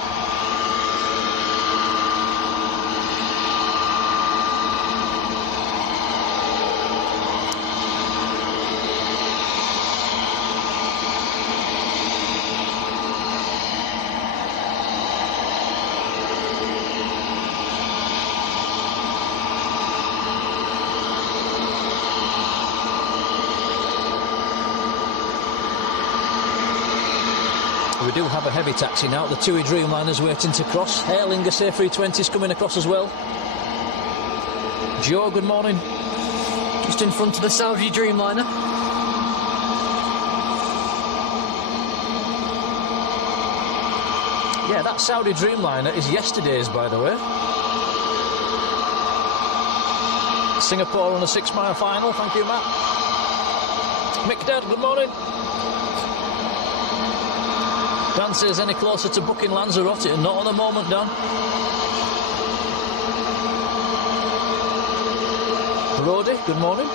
We do have a heavy taxi now. The TUI Dreamliner's waiting to cross. Aer Lingus A320's coming across as well. Joe, good morning. Just in front of the Saudi Dreamliner. Yeah, that Saudi Dreamliner is yesterday's, by the way. Singapore on a 6-mile final. Thank you, Matt. Mick Dad, good morning. Dan says any closer to booking Lanzarote? Not at the moment, Dan. Brody, good morning.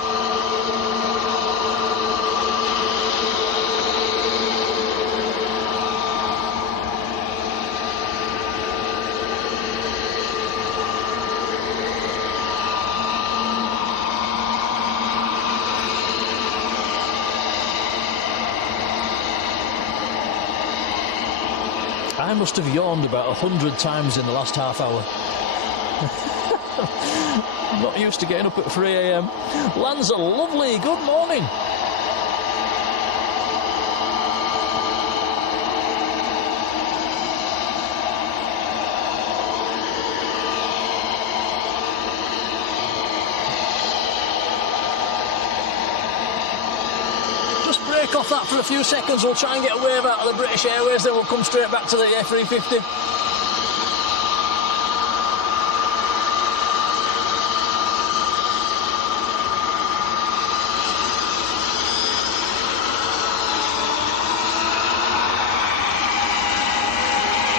I must have yawned about 100 times in the last half hour. I'm not used to getting up at 3 a.m. Lanza, lovely, good morning. Break off that for a few seconds. We'll try and get a wave out of the British Airways, then we'll come straight back to the A350.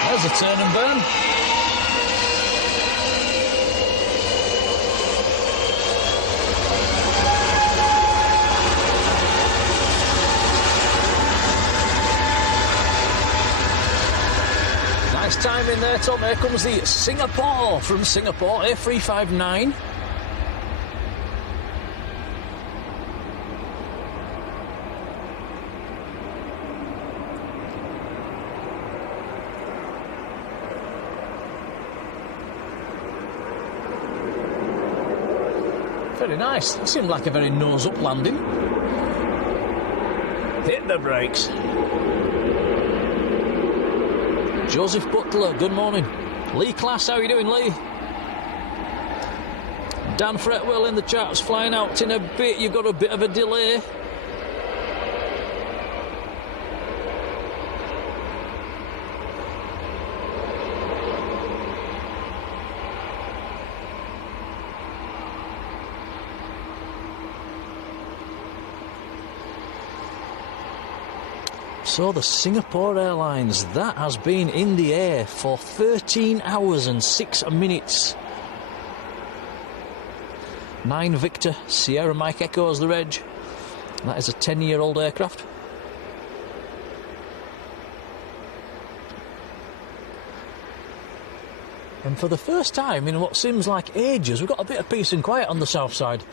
There's a turn and burn. Nice time in there, Tom. Here comes the Singapore from Singapore, A359. Very nice. It seemed like a very nose-up landing. Hit the brakes. Joseph Butler, good morning. Lee Class, how are you doing, Lee? Dan Fretwell in the charts, flying out in a bit. You've got a bit of a delay. So the Singapore Airlines, that has been in the air for 13 hours and 6 minutes. 9 Victor, Sierra Mike Echo as the reg. That is a 10-year-old aircraft. And for the first time in what seems like ages, we've got a bit of peace and quiet on the south side.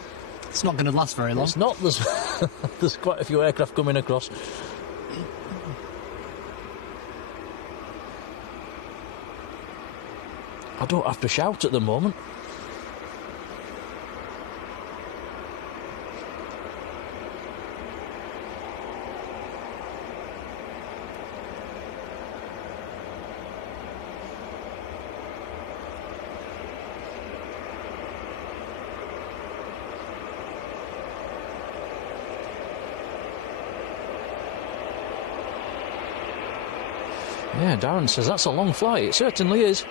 It's not going to last very long. It's not. There's quite a few aircraft coming across. I don't have to shout at the moment. Yeah, Darren says that's a long flight. It certainly is.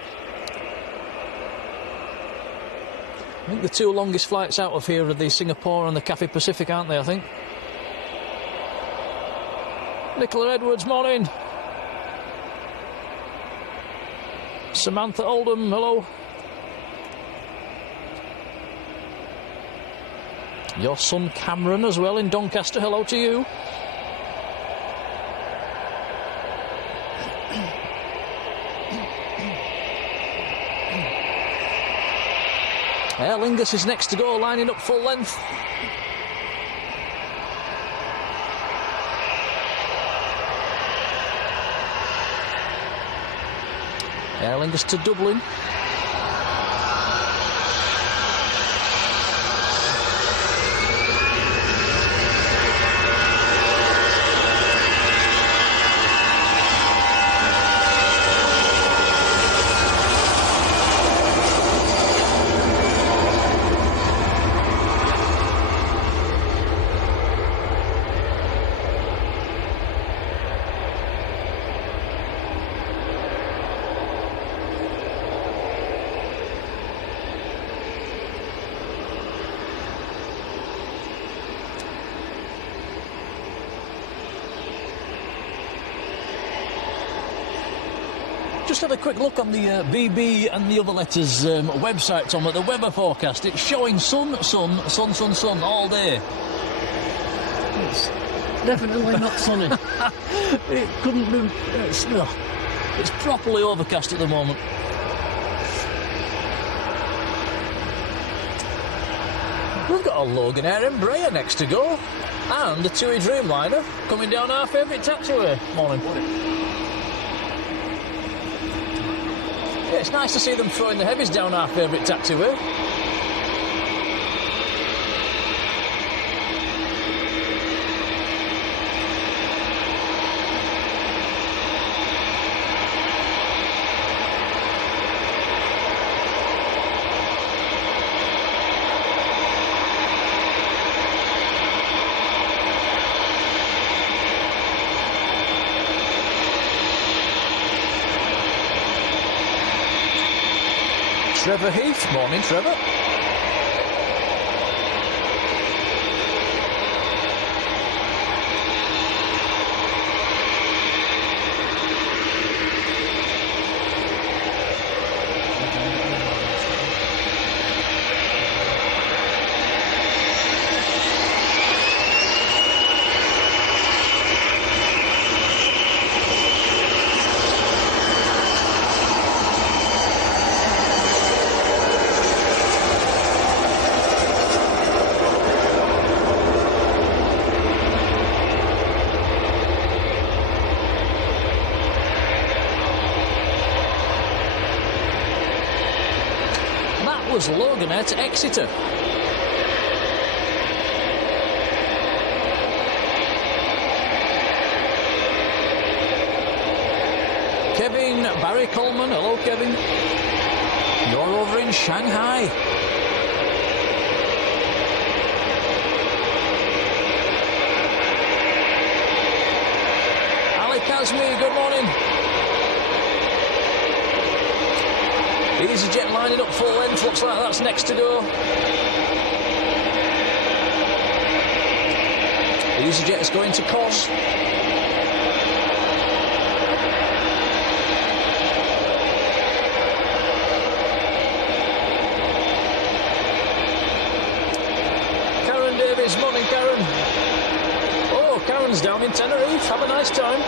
I think the 2 longest flights out of here are the Singapore and the Cathay Pacific, aren't they, I think? Nicola Edwards, morning. Samantha Oldham, hello. Your son Cameron as well in Doncaster, hello to you. Aer Lingus is next to go, lining up full length. Aer Lingus to Dublin. Just had a quick look on the BB and the other letters website, Tom, at the weather forecast. It's showing sun all day. It's definitely not sunny. It couldn't be. It's properly overcast at the moment. We've got a Logan Air Embraer next to go, and a TUI Dreamliner coming down our favourite taxiway. Morning. Yeah, it's nice to see them throwing the heavies down our favourite taxiway. Trevor Heath, morning Trevor. Logan Air to Exeter. Kevin, Barry Coleman, hello Kevin. You're over in Shanghai. Azmi, good morning. EasyJet lining up full length, looks like that's next to go. EasyJet is going to Cos. Karen Davies, morning Karen. Oh, Karen's down in Tenerife, have a nice time.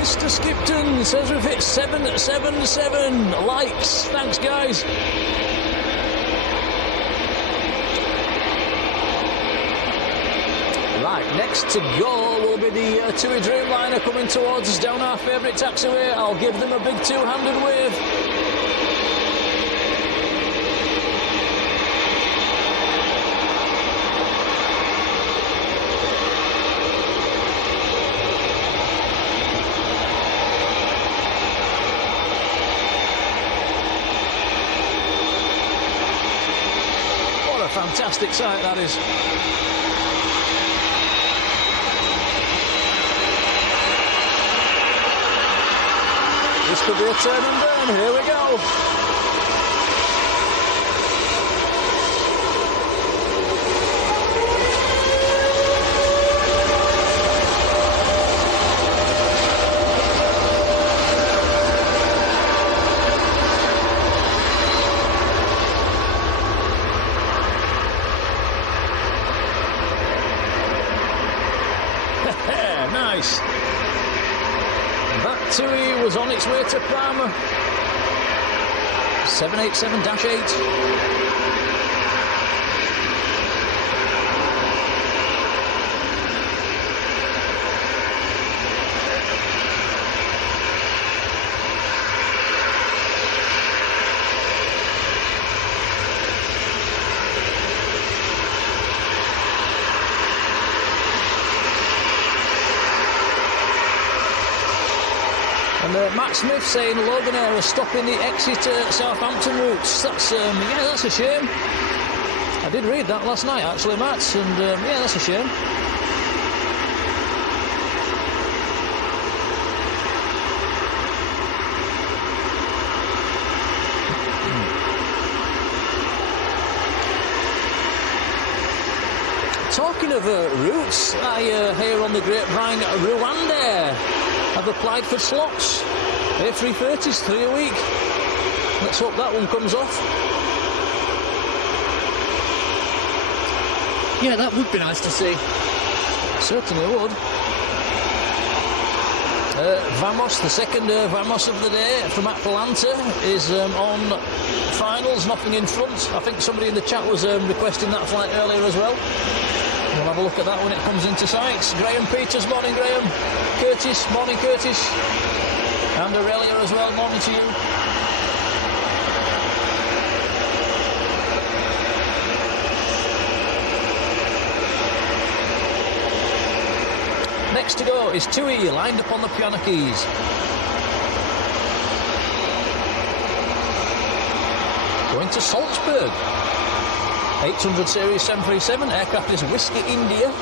Mr. Skipton says we've hit 777 likes. Thanks, guys. Right, next to go will be the TUI Dreamliner coming towards us down our favourite taxiway. I'll give them a big two-handed wave. Fantastic sight that is. This could be a turn and burn. Here we go. Nice. That TUI was on its way to Palma. 787-8. And Matt Smith saying Logan Air are stopping the Exeter Southampton routes. That's yeah, that's a shame. I did read that last night actually, Matt, and yeah, that's a shame. Talking of routes, I hear on the grapevine Rwanda have applied for slots. A330s, 3 a week. Let's hope that one comes off. Yeah, that would be nice to see. Certainly would. Vamos, the second Vamos of the day from Atlanta, is on finals, nothing in front. I think somebody in the chat was requesting that flight earlier as well. We'll have a look at that when it comes into sights. Graham Peters, morning Graham. Curtis, morning Curtis. And Aurelia as well, morning to you. Next to go is TUI, lined up on the piano keys. Going to Salzburg. 800 series 737, aircraft is Whiskey India.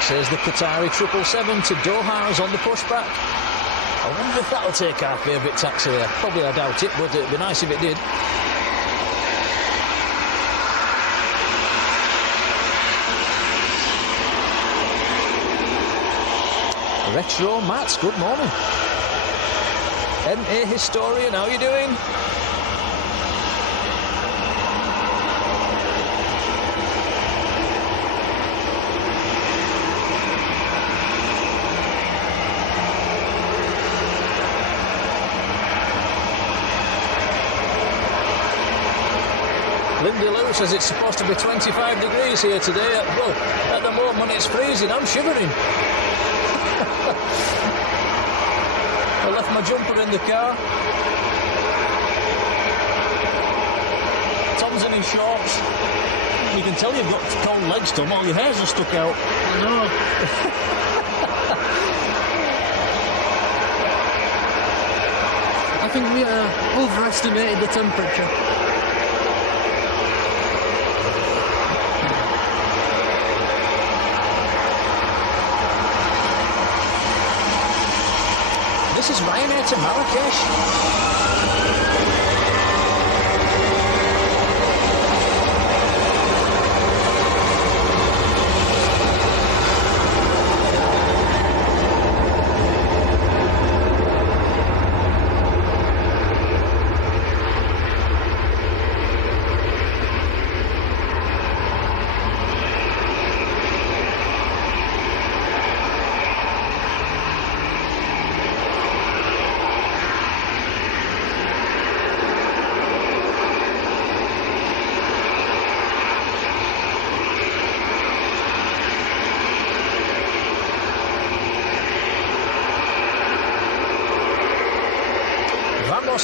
Says the Qatari 777 to Doha is on the pushback. I wonder if that'll take our favourite taxi there. Probably I doubt it, but it'd be nice if it did. Retro Matt, good morning. MA Historian, how are you doing? Lindy Lou says it's supposed to be 25 degrees here today. Well, at the moment it's freezing. I'm shivering. I left my jumper in the car. Tom's in his shorts. You can tell you've got cold legs, Tom. All your hairs are stuck out. I know. I think we overestimated the temperature. This is Ryanair to Marrakesh.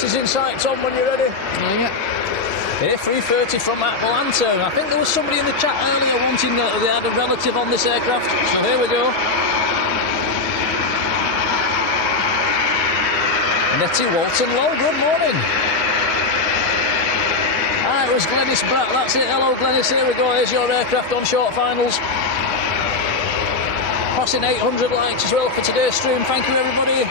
Is in sight, Tom, when you're ready. Yeah. Here, 3:30 from Atlanta. I think there was somebody in the chat earlier wanting they had a relative on this aircraft. So here we go. Nettie Walton Low, good morning. It was Glennis Bratt, that's it. Hello, Glennis, here we go. Here's your aircraft on short finals. Passing 800 likes as well for today's stream. Thank you, everybody.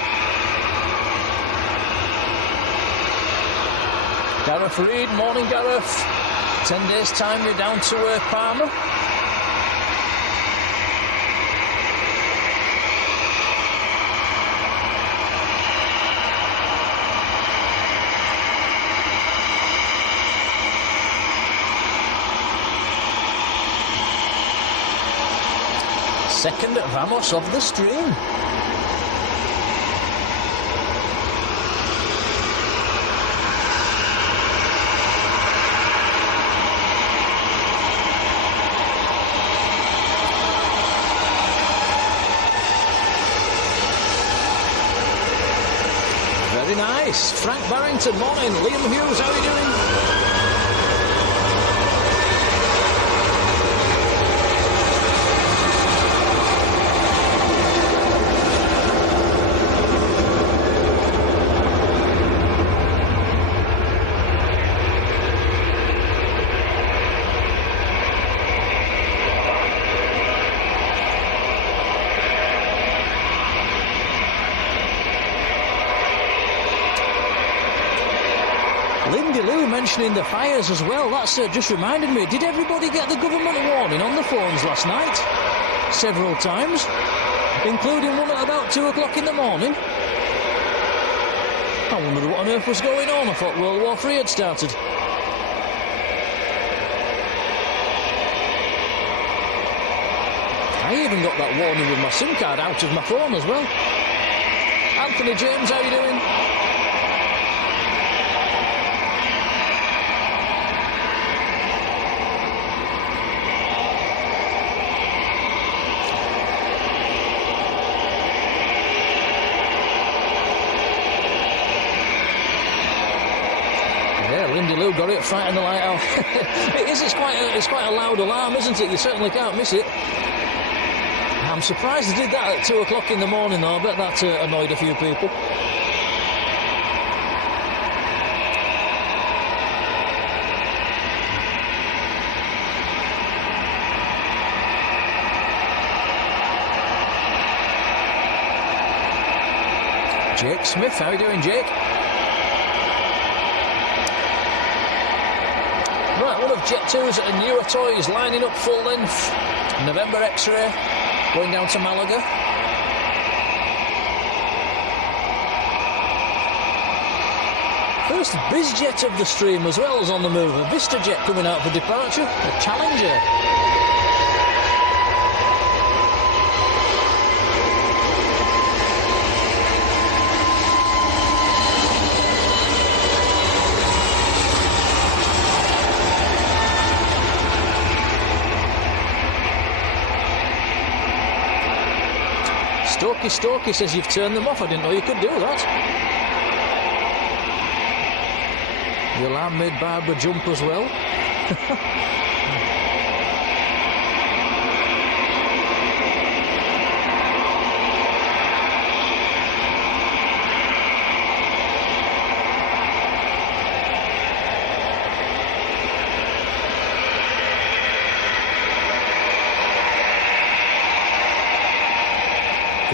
Gareth Reid, morning Gareth. 10 days time you're down to Palma. Second Vamos of the stream. Nice. Frank Barrington, morning. Liam Hughes, how are you doing? Mentioning the fires as well, that's just reminded me, did everybody get the government warning on the phones last night? Several times, including one at about 2 o'clock in the morning. I wondered what on earth was going on. I thought World War III had started. I even got that warning with my SIM card out of my phone as well. Anthony James, how are you doing? Lindy Lou got it, fighting the light out. It is, it's quite a loud alarm, isn't it? You certainly can't miss it. I'm surprised they did that at 2 o'clock in the morning though. I bet that annoyed a few people. Jake Smith, how are you doing, Jake? Right, one of Jet2's newer toys lining up full length. November X-ray, going down to Malaga. First BizJet of the stream as well is on the move. A VistaJet coming out for departure. A Challenger. Stokey says you've turned them off. I didn't know you could do that. The alarm made Barbara jump as well.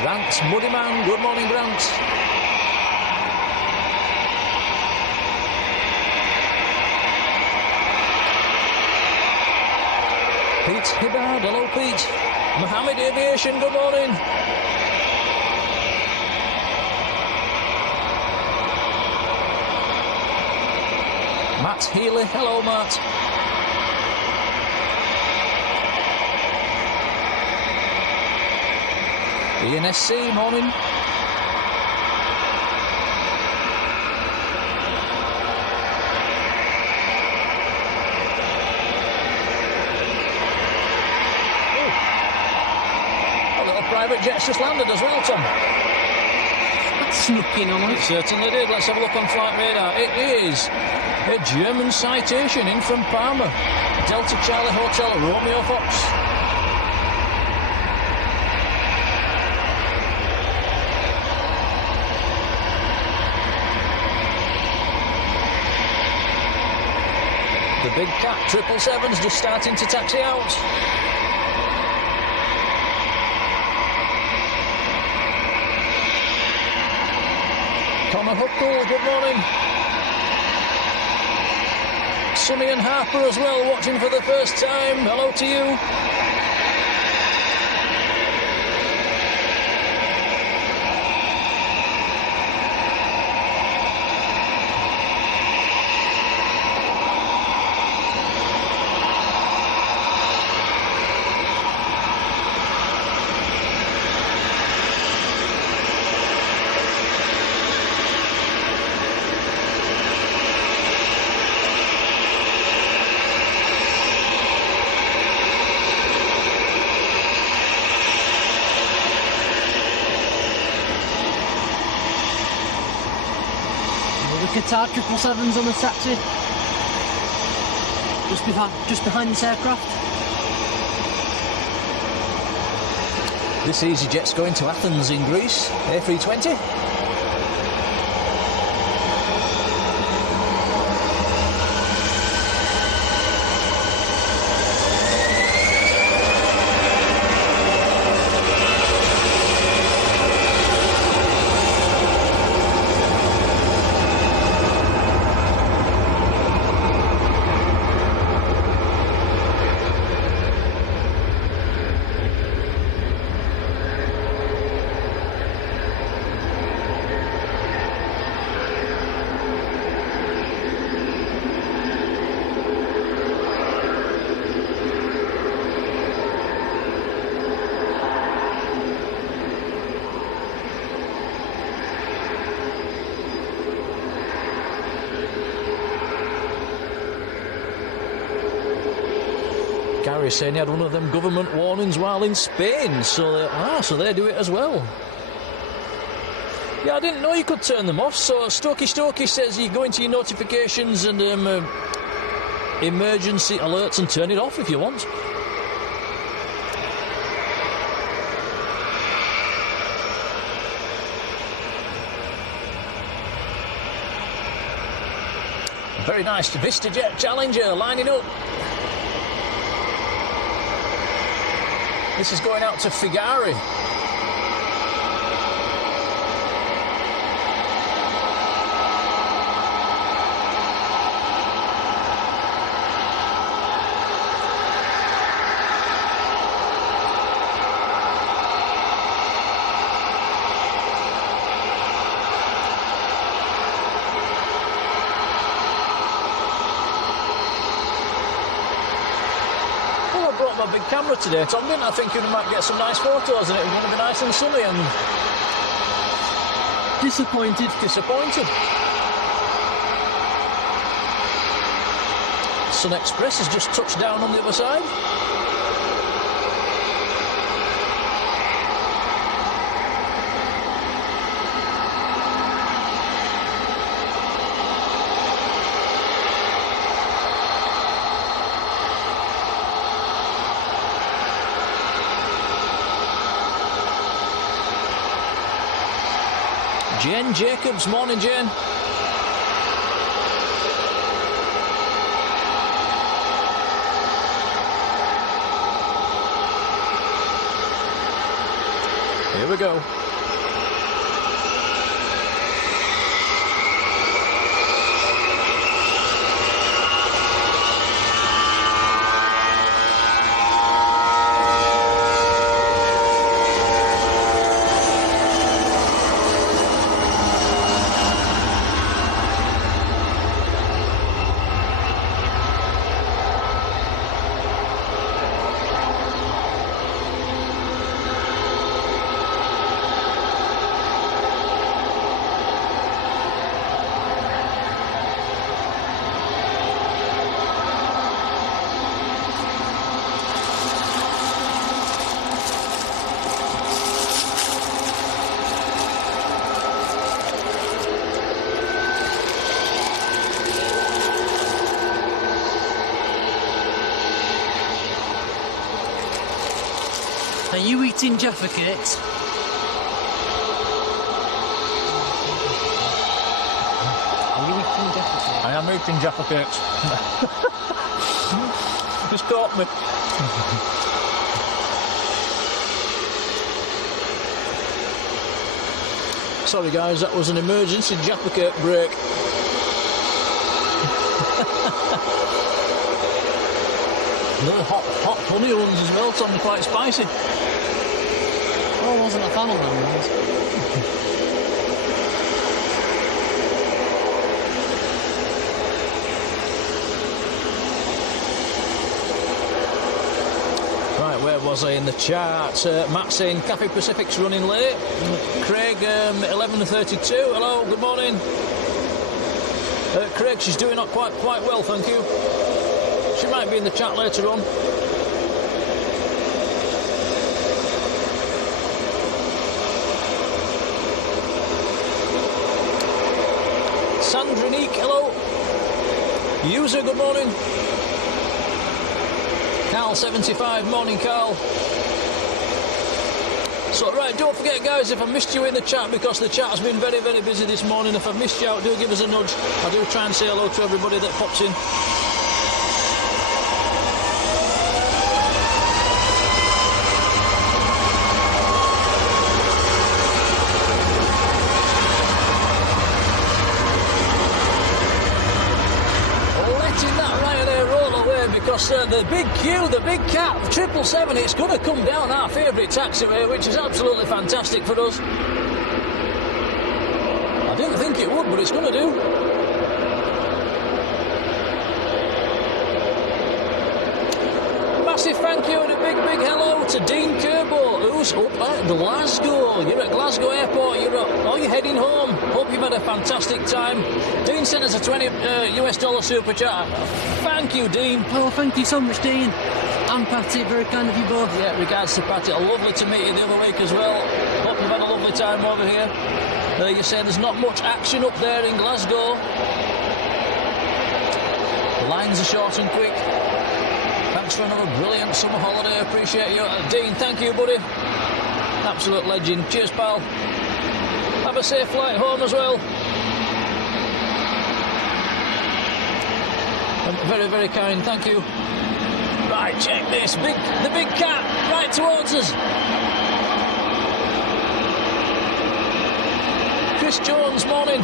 Grant, Muddy Man, good morning, Grant. Pete Hibbard, hello Pete. Mohammed Aviation, good morning. Matt Healy, hello Matt. ENSC, morning. A little private jet's just landed as well, Tom. That snuck in on It us. certainly did. Let's have a look on flight radar. It is a German citation in from Parma. Delta Charlie Hotel, Romeo Fox. The Big Cat 777's just starting to taxi out. Connor Huckle, good morning. Sonny and Harper as well, watching for the first time. Hello to you. Qatar 777s on the taxi. Just behind this aircraft. This EasyJet's going to Athens in Greece. A320. Gary's saying he had one of them government warnings while in Spain, so they do it as well. Yeah, I didn't know you could turn them off. So Stokey says you go into your notifications and emergency alerts and turn it off if you want. Very nice VistaJet Challenger lining up. This is going out to Figari. my big camera today, Tom, didn't I? Thinking we might get some nice photos and it was going to be nice and sunny, and Disappointed. disappointed. Sun Express has just touched down on the other side. Jane Jacobs, morning Jane. Here we go. Are you eating Jaffa cakes? Are you eating Jaffa cakes? I am eating Jaffa cakes. Just caught me. Sorry guys, that was an emergency Jaffa cake break. Little hot honey ones as well, Tom, quite spicy. Oh, I wasn't a fan of them. Right, where was I in the chart? Matt saying Cafe Pacific's running late. Craig, 11:32. Hello, good morning. Craig, she's doing not quite well, thank you. She might be in the chat later on. Sandra Neek, hello. User, good morning. Carl 75, morning Carl. So right, don't forget guys, if I missed you in the chat, because the chat has been very, very busy this morning, if I missed you out, do give us a nudge. I do try and say hello to everybody that pops in. Because the big Q, the big cat, 777, it's going to come down our favourite taxiway, which is absolutely fantastic for us. I didn't think it would, but it's going to do. Massive thank you and a big, big hello to Dean Kerbo, who's up at Glasgow. You're at Glasgow Airport, you're heading home. Hope you've had a fantastic time. Dean sent us a $20 US super chat. Thank you, Dean. Oh, thank you so much, Dean. And Patty, very kind of you both. Yeah, regards to Patty. Lovely to meet you the other week as well. Hope you've had a lovely time over here. You're saying there's not much action up there in Glasgow. The lines are short and quick. Thanks for another brilliant summer holiday. Appreciate you. Dean, thank you, buddy. Absolute legend. Cheers, pal. Have a safe flight home as well. Very, very kind, thank you. Right, check this. The big cat right towards us. Chris Jones, morning.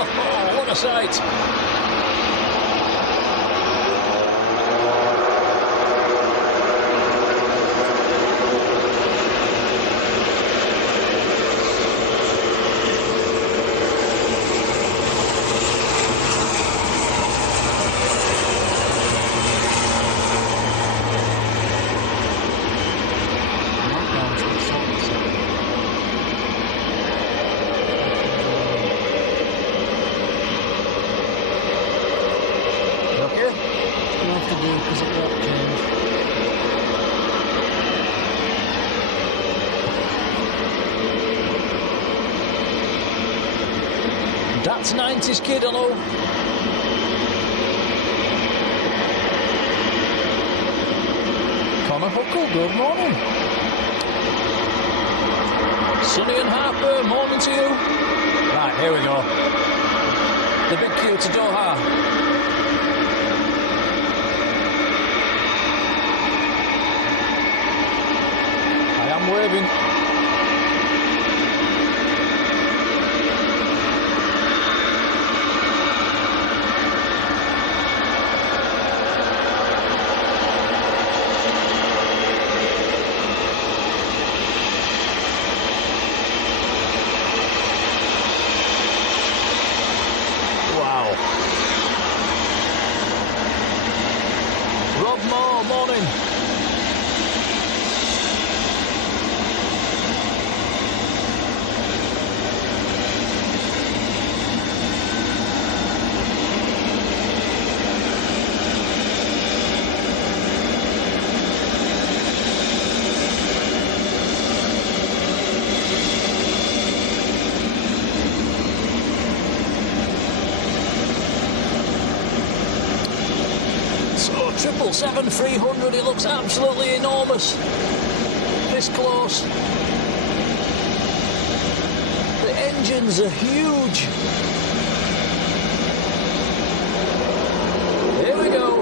Oh, what a sight. That's 90s kid, hello. Connor Huckle, good morning. Sonny and Harper, morning to you. Right, here we go. The big queue to Doha. I am waving. So 777 300, it looks absolutely enormous. This close. The engines are huge. Here we go.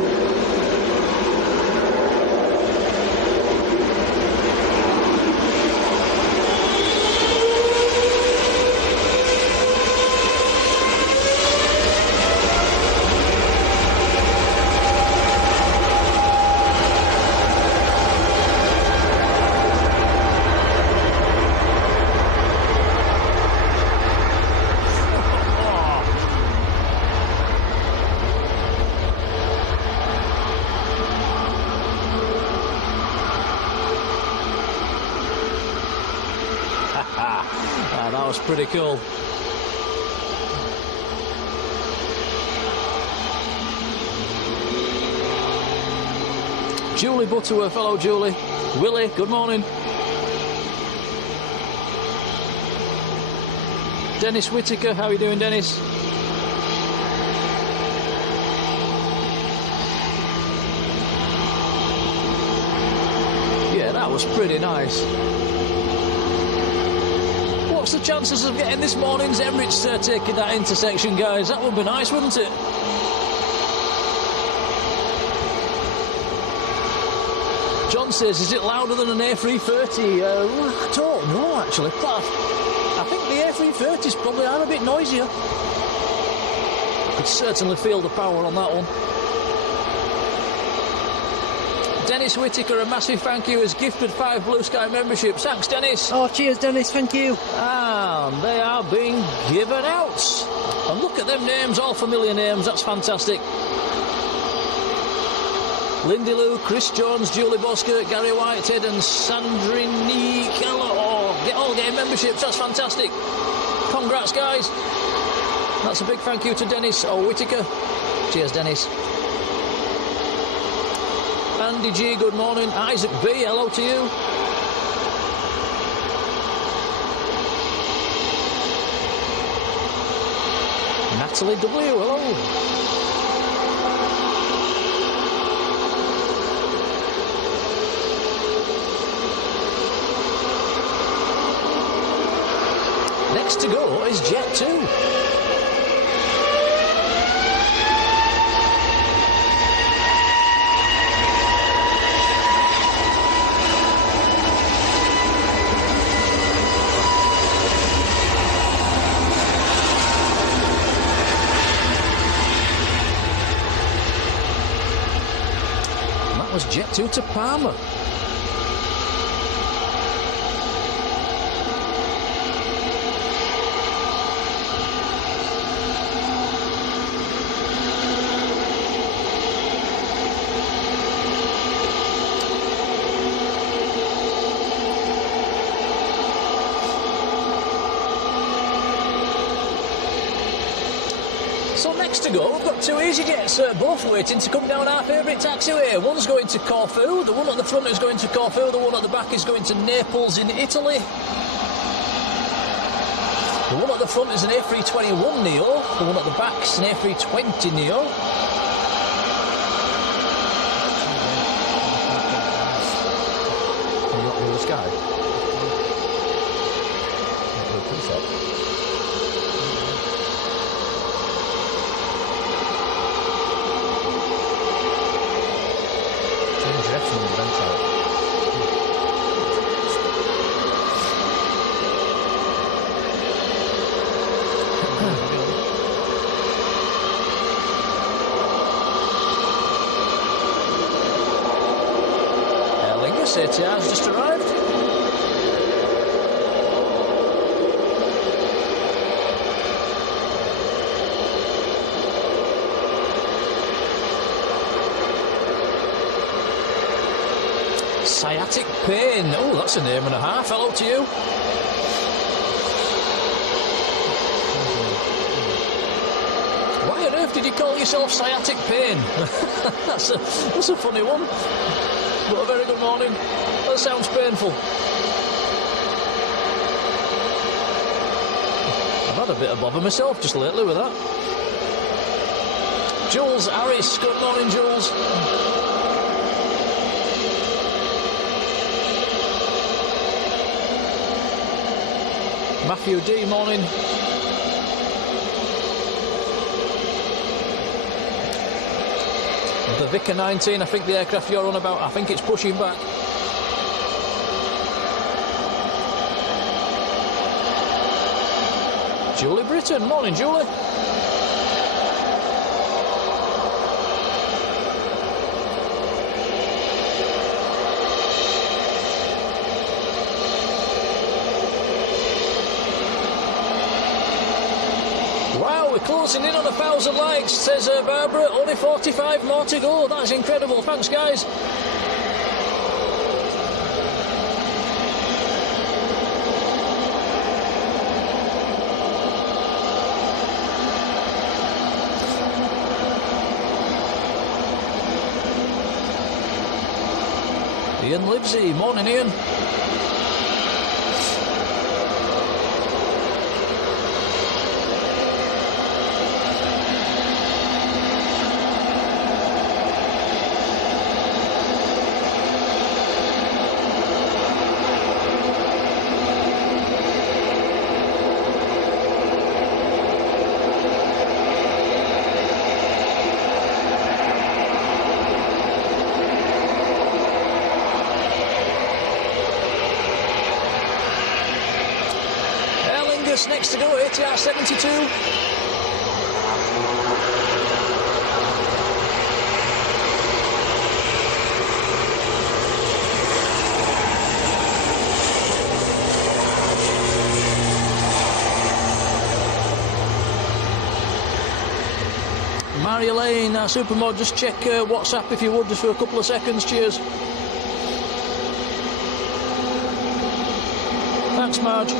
That was pretty cool. Julie Butterworth, hello Julie. Willie, good morning. Dennis Whittaker, how are you doing, Dennis? Yeah, that was pretty nice. What's the chances of getting this morning's Emirates taking that intersection, guys? That would be nice, wouldn't it? John says, is it louder than an A330? I don't know, actually. But I think the A330s probably are a bit noisier. I could certainly feel the power on that one. Dennis Whittaker, a massive thank you, has gifted 5 Blue Sky memberships. Thanks, Dennis. Oh, cheers, Dennis. Thank you. And they are being given out. And look at them names, all familiar names. That's fantastic. Lindy Lou, Chris Jones, Julie Bosker, Gary Whitehead and Sandrini Keller. Oh, all getting memberships. That's fantastic. Congrats, guys. That's a big thank you to Dennis Whittaker. Cheers, Dennis. Andy G, good morning. Isaac B, hello to you. Natalie W, hello. Next to go is Jet 2. Was Jet 2 to Palmer. So next to go, we've got 2 EasyJets, both waiting to come down our favourite taxiway. One's going to Corfu, the one at the front is going to Corfu, the one at the back is going to Naples in Italy. The one at the front is an A321 Neo. The one at the back is an A320 Neo. Can you not do the sky? Change your F number then, try it. HEAVIES just arrived. Sciatic pain. Oh, that's a name and a half. Hello to you. Why on earth did you call yourself Sciatic Pain? that's a funny one. But a very good morning. That sounds painful. I've had a bit of bother myself just lately with that. Jules Harris, good morning, Jules. Matthew D, morning. The Vicar 19, I think the aircraft you're on about, I think it's pushing back. Julie Britton, morning Julie. Wow, we're closing in on 1,000 likes, says Barbara. Only 45 more to go. That's incredible. Thanks, guys. Ian Livesey, morning Ian. Next to go, ATR 72. Marjolein, Supermod, just check WhatsApp if you would, just for a couple of seconds. Cheers. Thanks, Marge.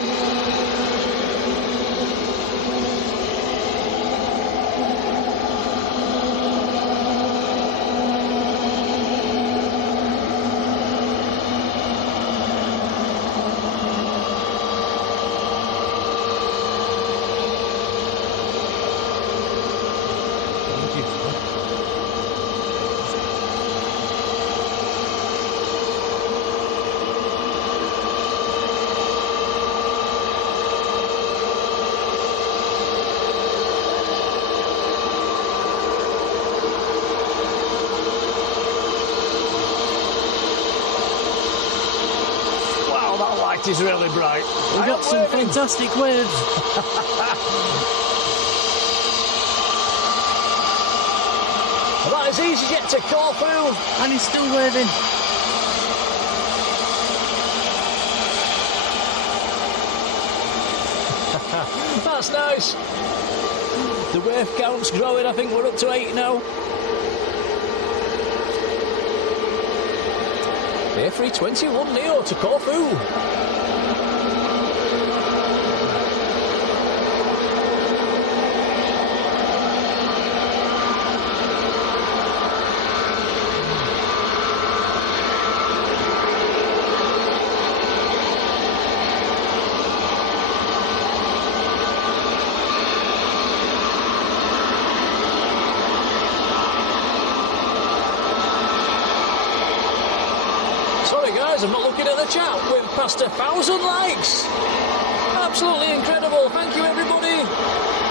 Is really bright. We've got some fantastic waves. Well, that is easy to get to Corfu. And he's still waving. That's nice. The wave count's growing. I think we're up to 8 now. A321 Neo to Corfu. looking at the chat, we've passed 1,000 likes. Absolutely incredible. Thank you, everybody.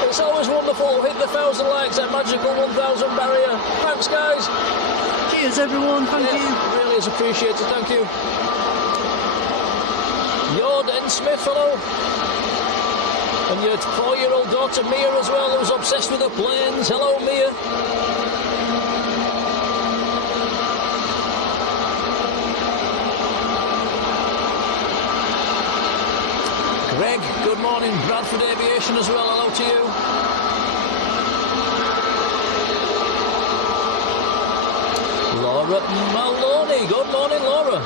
It's always wonderful. Hit the 1,000 likes, that magical 1,000 barrier. Thanks, guys. Cheers, everyone. Thank you. Really is appreciated. Thank you. Yod and Smith, hello. And your 4-year-old daughter Mia as well, who's obsessed with the planes. Hello, Mia. Greg, good morning. Bradford Aviation as well. Hello to you. Laura Maloney. Good morning, Laura.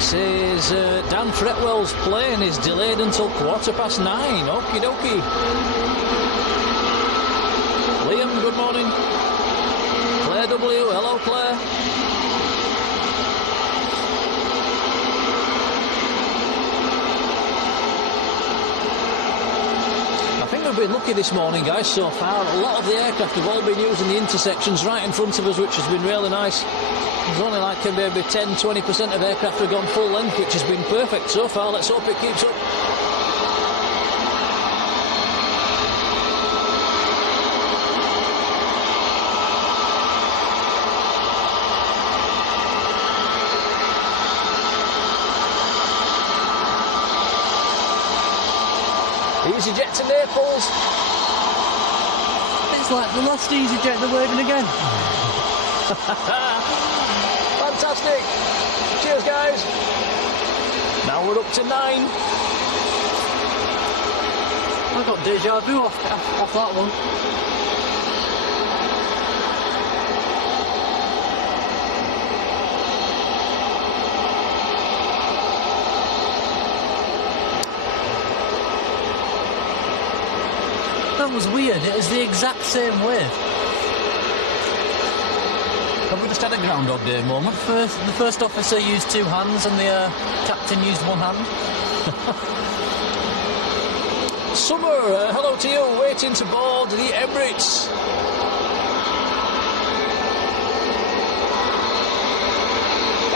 Says Dan Fretwell's plane is delayed until 9:15. Okie dokie. Liam, good morning. Claire W, hello Claire. I think we've been lucky this morning, guys, so far. A lot of the aircraft have all been using the intersections right in front of us, which has been really nice. There's only like maybe 10-20% of aircraft have gone full length, which has been perfect so far. Let's hope it keeps up. EasyJet to Naples. It's like the last EasyJet they're waving again. Fantastic. Cheers, guys. Now we're up to 9. I got deja vu off that one. That was weird. It was the exact same wave. Have we just had a Groundhog Day moment? The first officer used 2 hands and the captain used 1 hand. Summer, hello to you, waiting to board the Emirates.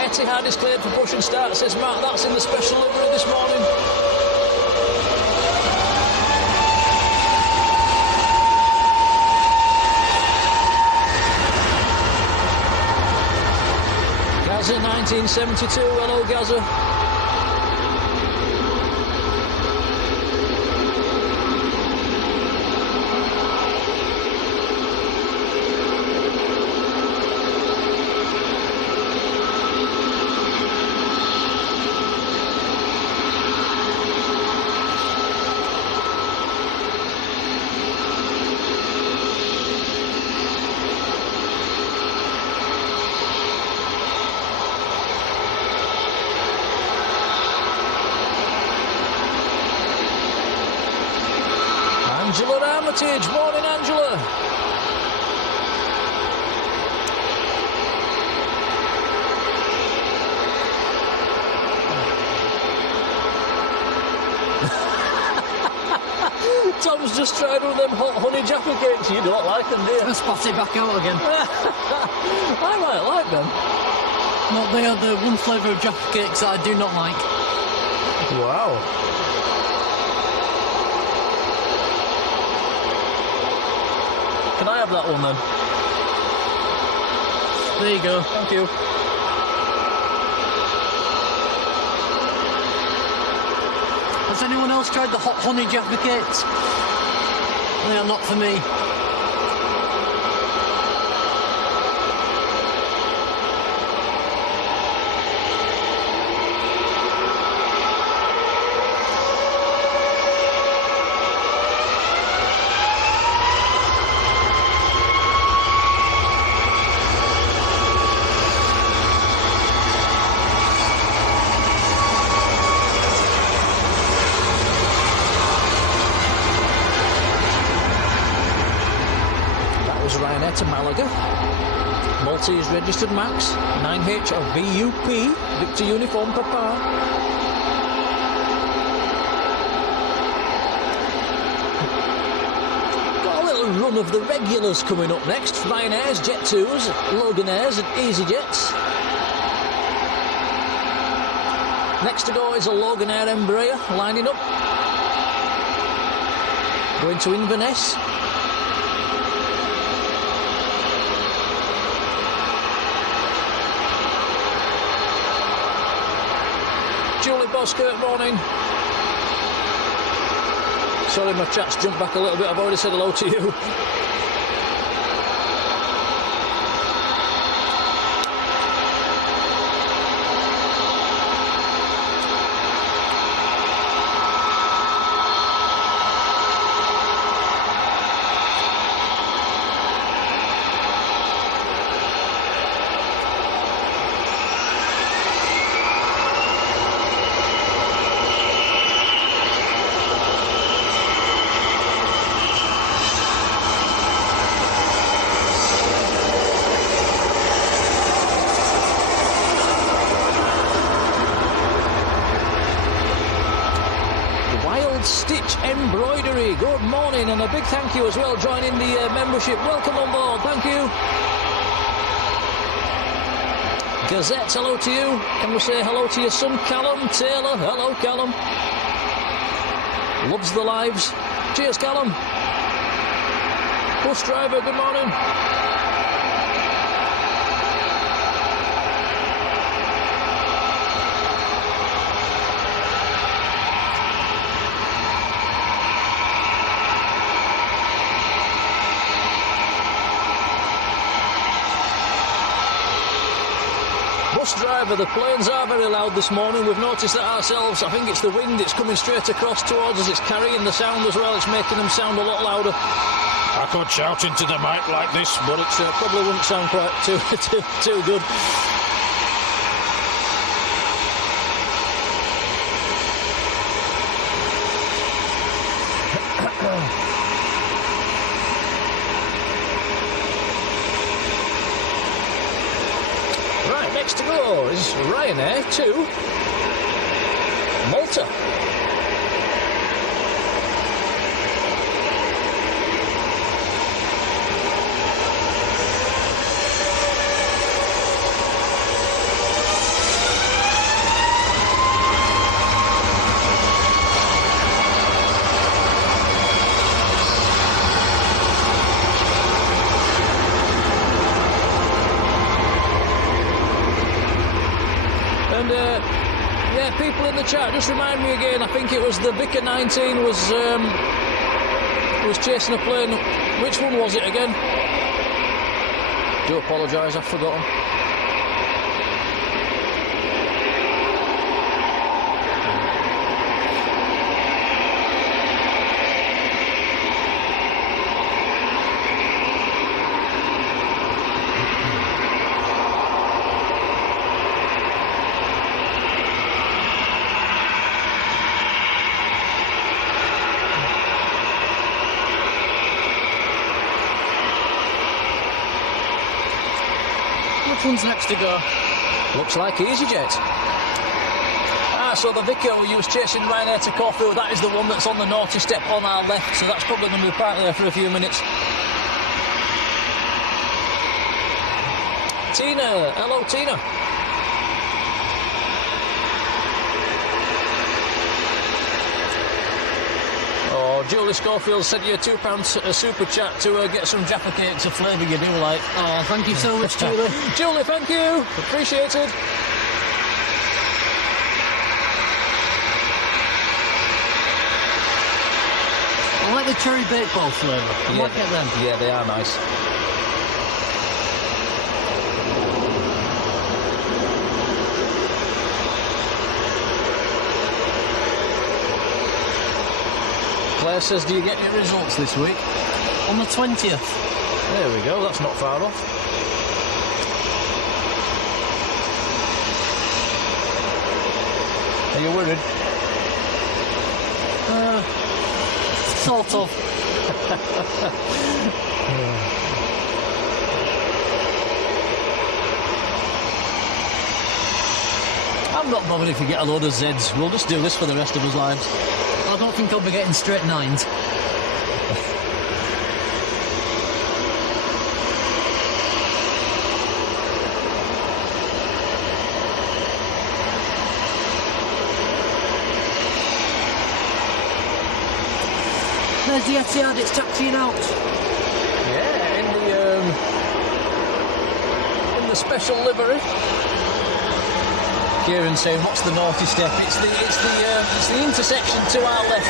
Etihad is cleared for push and start, says Matt. That's in the special livery this morning. Gaza 1972, hello Gaza. Angela Armitage, morning Angela. Tom's just tried one of them hot honey jaffa cakes. You don't like them, do you? Let's spot it back out again. I might like them. No, they are the one flavour of jaffa cakes that I do not like. Wow. Can I have that one then? There you go. Thank you. Has anyone else tried the hot honey jaffa cakes? They are not for me. was Ryanair to Malaga. Maltese registered Max, 9H of VUP, Victor Uniform Papa. Got a little run of the regulars coming up next. Ryanairs, Jet2s, Loganairs and EasyJets. Next to go is a Loganair Embraer lining up. Going to Inverness. Julie Bosker, morning. Sorry, my chat's jumped back a little bit. I've already said hello to you. Embroidery, good morning, and a big thank you as well, joining the membership. Welcome on board, thank you. Gazette, hello to you. Can we say hello to your son, Callum Taylor? Hello, Callum. Loves the lives. Cheers, Callum. Bus driver, good morning. Bus driver, the planes are very loud this morning. We've noticed that ourselves. I think it's the wind. It's coming straight across towards us. It's carrying the sound as well. It's making them sound a lot louder. I could shout into the mic like this, but it probably wouldn't sound quite too good. Next to go is Ryanair to Malta. People in the chat, just remind me again. I think it was the Vicar 19 was chasing a plane. Which one was it again? Do apologise, I've forgotten. Which one's next to go? Looks like EasyJet. So the Vicar who was chasing Ryanair to Corfu, that is the one that's on the naughty step on our left, so that's probably going to be parked there for a few minutes. Tina, hello Tina. Oh, Julie Schofield sent you a £2 super chat to get some Jaffa cakes of flavour you do like. Oh, thank you so much, Julie. Julie, thank you. Appreciated. I like the cherry baked ball flavour. I might get them. Yeah, they are nice. Claire says, do you get your results this week? On the 20th. There we go, that's not far off. Are you worried? Sort of. not bothered if you get a load of Zs. We'll just do this for the rest of our lives. I don't think I'll be getting straight 9s. There's the Etihad, it's taxiing out. Yeah, in the special livery. Kieran's saying, "What's the naughty step?" It's the intersection to our left.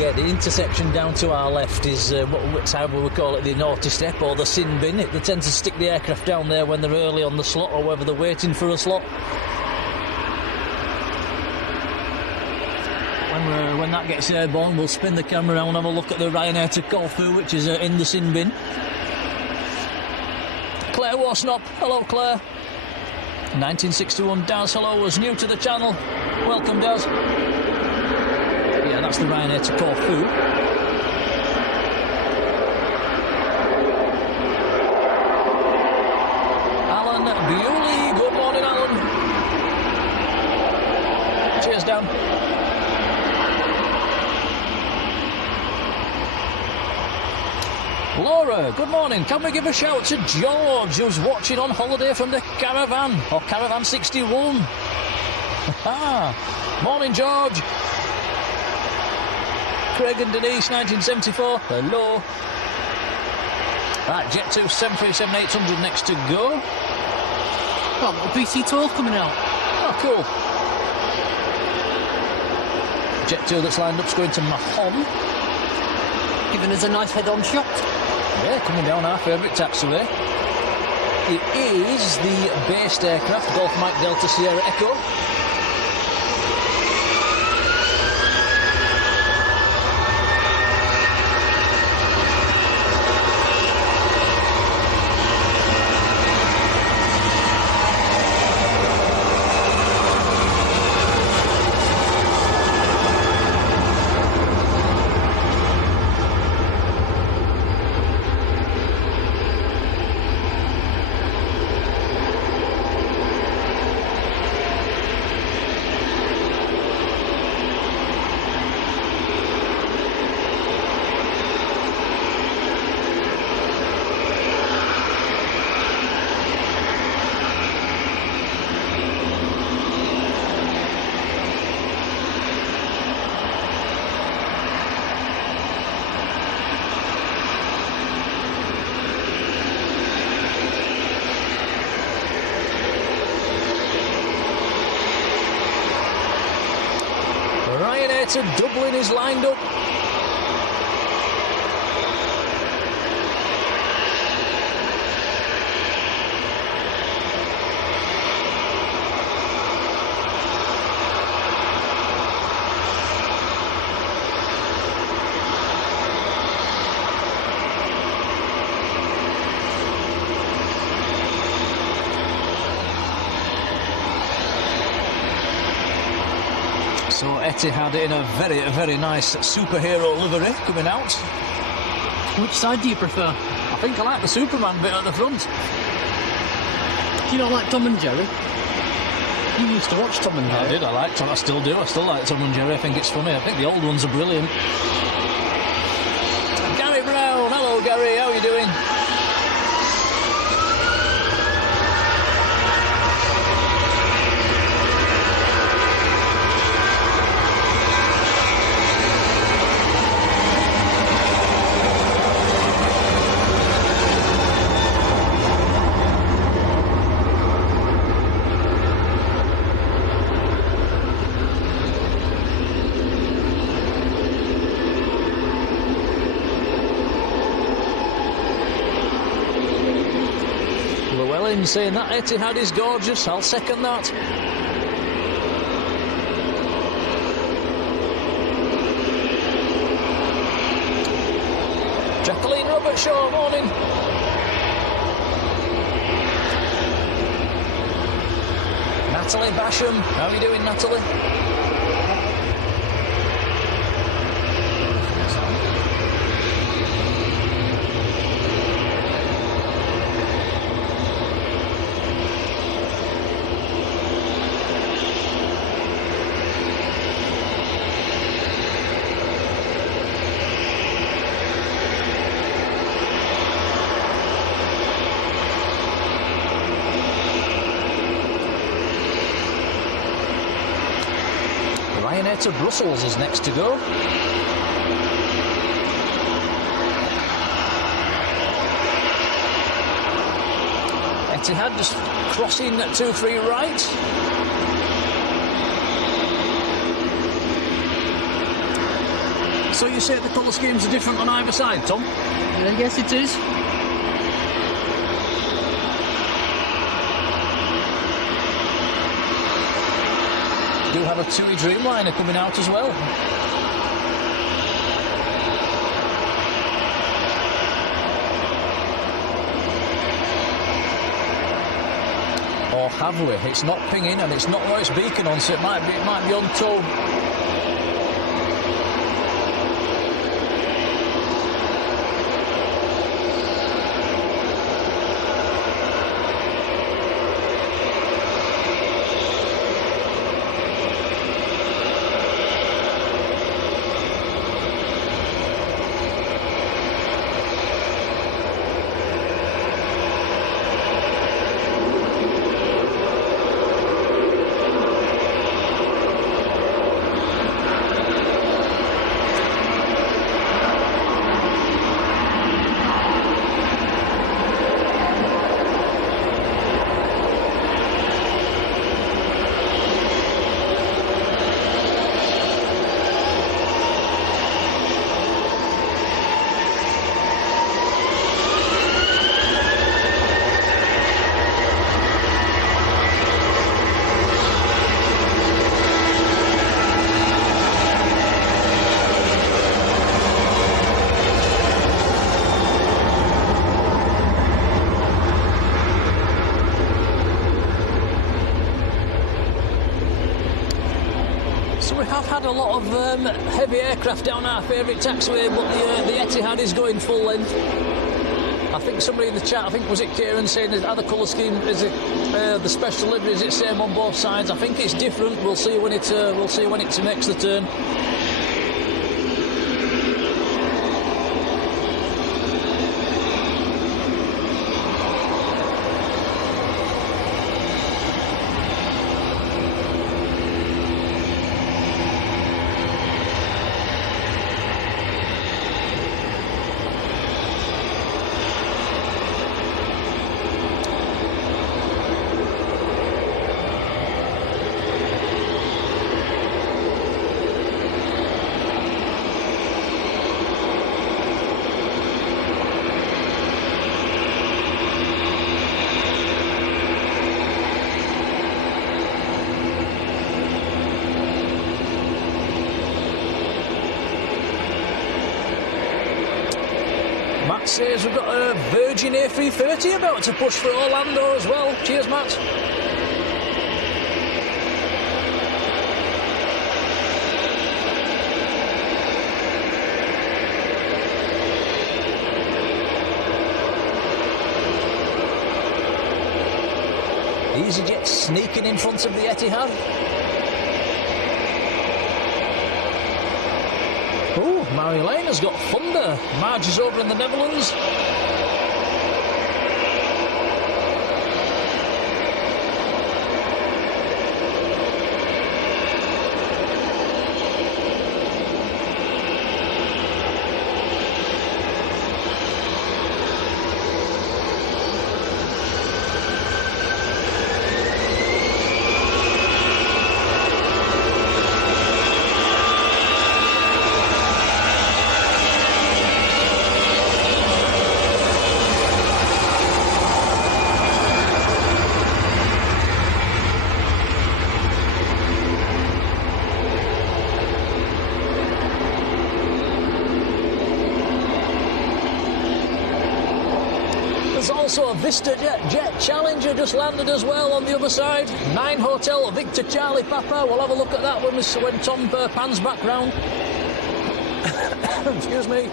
Yeah, the intersection down to our left is what's how we would call it, the naughty step or the sin bin. They tend to stick the aircraft down there when they're early on the slot or whether they're waiting for a slot. When that gets airborne, we'll spin the camera around and have a look at the Ryanair to Corfu, which is in the sin bin. Claire Warsnop, hello Claire. 1961 Daz, hello, was new to the channel. Welcome Daz. Yeah, that's the Ryanair to Corfu. Alan Bewley, good morning Alan. Cheers Dan. Laura, good morning. Can we give a shout to George, who's watching on holiday from the Caravan, or Caravan 61? Morning, George. Craig and Denise, 1974. Hello. Right, Jet 2, 737-800 next to go. Oh, little BC-12 coming out. Oh, cool. Jet 2 that's lined up's going to Mahon. Giving us a nice head-on shot. Yeah, coming down our favourite taxiway. It is the based aircraft, Golf Mike Delta Sierra Echo. Ryanair to Dublin is lined up. So Etihad in a very, very nice superhero livery coming out. Which side do you prefer? I think I like the Superman bit at the front. Do you not like Tom and Jerry? You used to watch Tom and Jerry. I did, I liked Tom, I still do. I still like Tom and Jerry, I think it's funny. I think the old ones are brilliant. Gary Brown, hello Gary, how are you doing? Saying that Etihad is gorgeous, I'll second that. Jacqueline Robertshaw, morning. Natalie Basham. How are you doing, Natalie? Ryanair to Brussels is next to go. Etihad just crossing 2-3 right. So you say the colour schemes are different on either side, Tom? Yes, it is. Do have a TUI Dreamliner coming out as well. Or have we? It's not pinging and it's not got its beacon on, so it might be on tow. A lot of heavy aircraft down our favourite taxiway, but the Etihad is going full length. I think somebody in the chat, I think was it Kieran, saying that other colour scheme is it the special livery, is it same on both sides? I think it's different. We'll see when it makes the turn. Says we've got a Virgin A330 about to push for Orlando as well. Cheers, Matt. EasyJet sneaking in front of the Etihad. Marjolein has got thunder. Marge is over in the Netherlands. There's also a VistaJet Jet Challenger just landed as well on the other side. 9 Hotel Victor Charlie Papa. We'll have a look at that when Tom pans back round. Excuse me.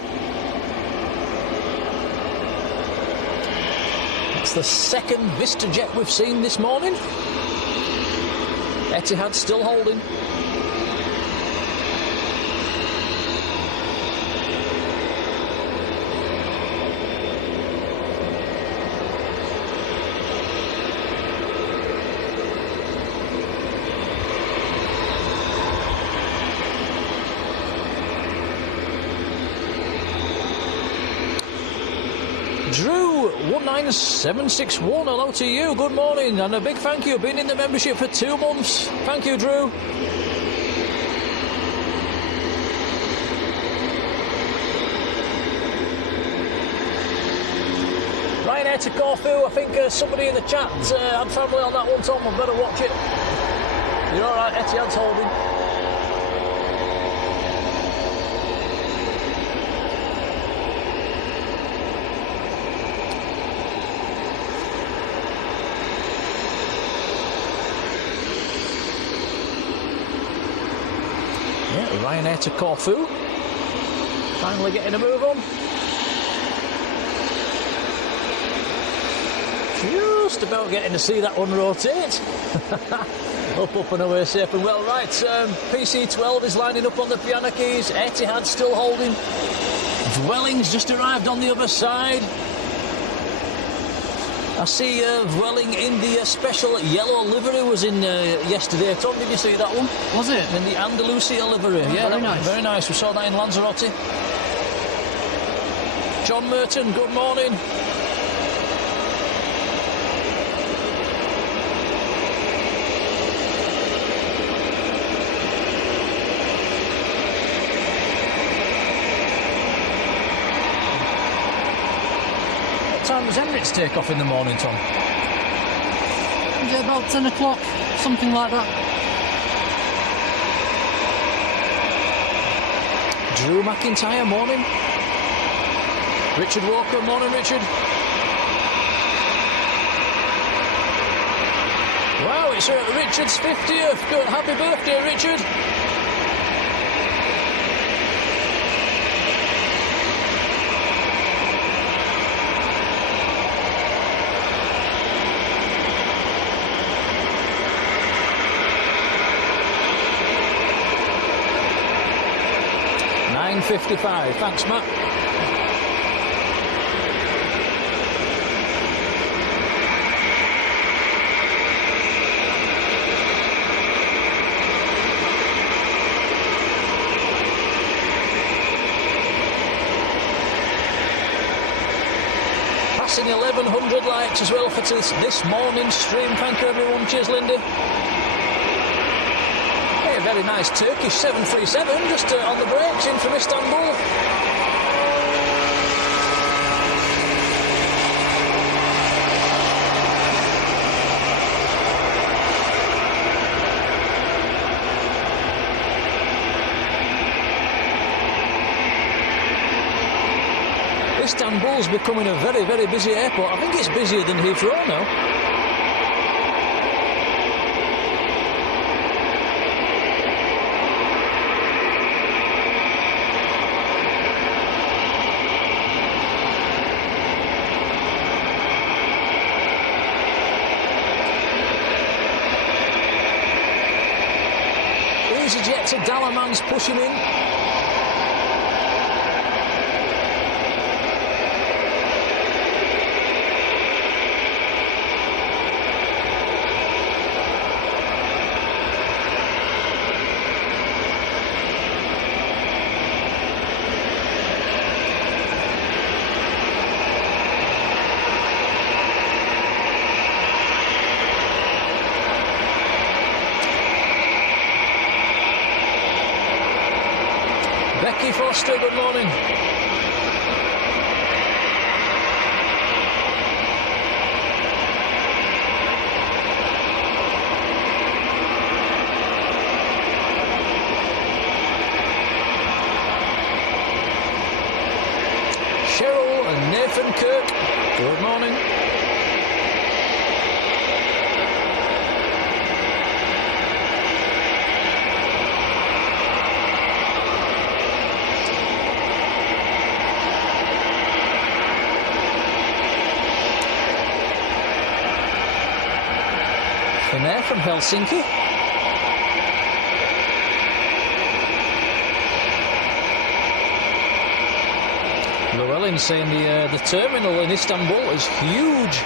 It's the second VistaJet we've seen this morning. Etihad still holding. Drew 19761, hello to you, good morning, and a big thank you, been in the membership for 2 months. Thank you, Drew. Ryanair to Corfu, I think somebody in the chat had family on that one, Tom, I better watch it. You're alright, Etihad's holding. Ryanair to Corfu. Finally getting a move on. Just about getting to see that one rotate. Up and away safe and well. Right, PC12 is lining up on the piano keys. Etihad still holding. Dwelling's just arrived on the other side. I see Dwelling in the special yellow livery was in yesterday. Tom, did you see that one? Was it? In the Andalusia livery. Oh, yeah, very nice. Very nice. We saw that in Lanzarote. John Merton, good morning. What time does Emirates take off in the morning, Tom? Is it about 10 o'clock? Something like that. Drew McIntyre, morning. Richard Walker, morning, Richard. Wow, it's Richard's 50th. Good, happy birthday, Richard. $9.55. Thanks, Matt. Passing 1,100 likes as well for this morning's stream. Thank you, everyone. Cheers, Lindy. Hey, a very nice Turkish 737 just on the brakes in from Istanbul. Istanbul's becoming a very, very busy airport. I think it's busier than Heathrow now. EasyJet to Dalaman's pushing in. Becky Foster, good morning. Cheryl and Nathan Kirk, good morning. Finnair from Helsinki. Llewellyn saying the terminal in Istanbul is huge.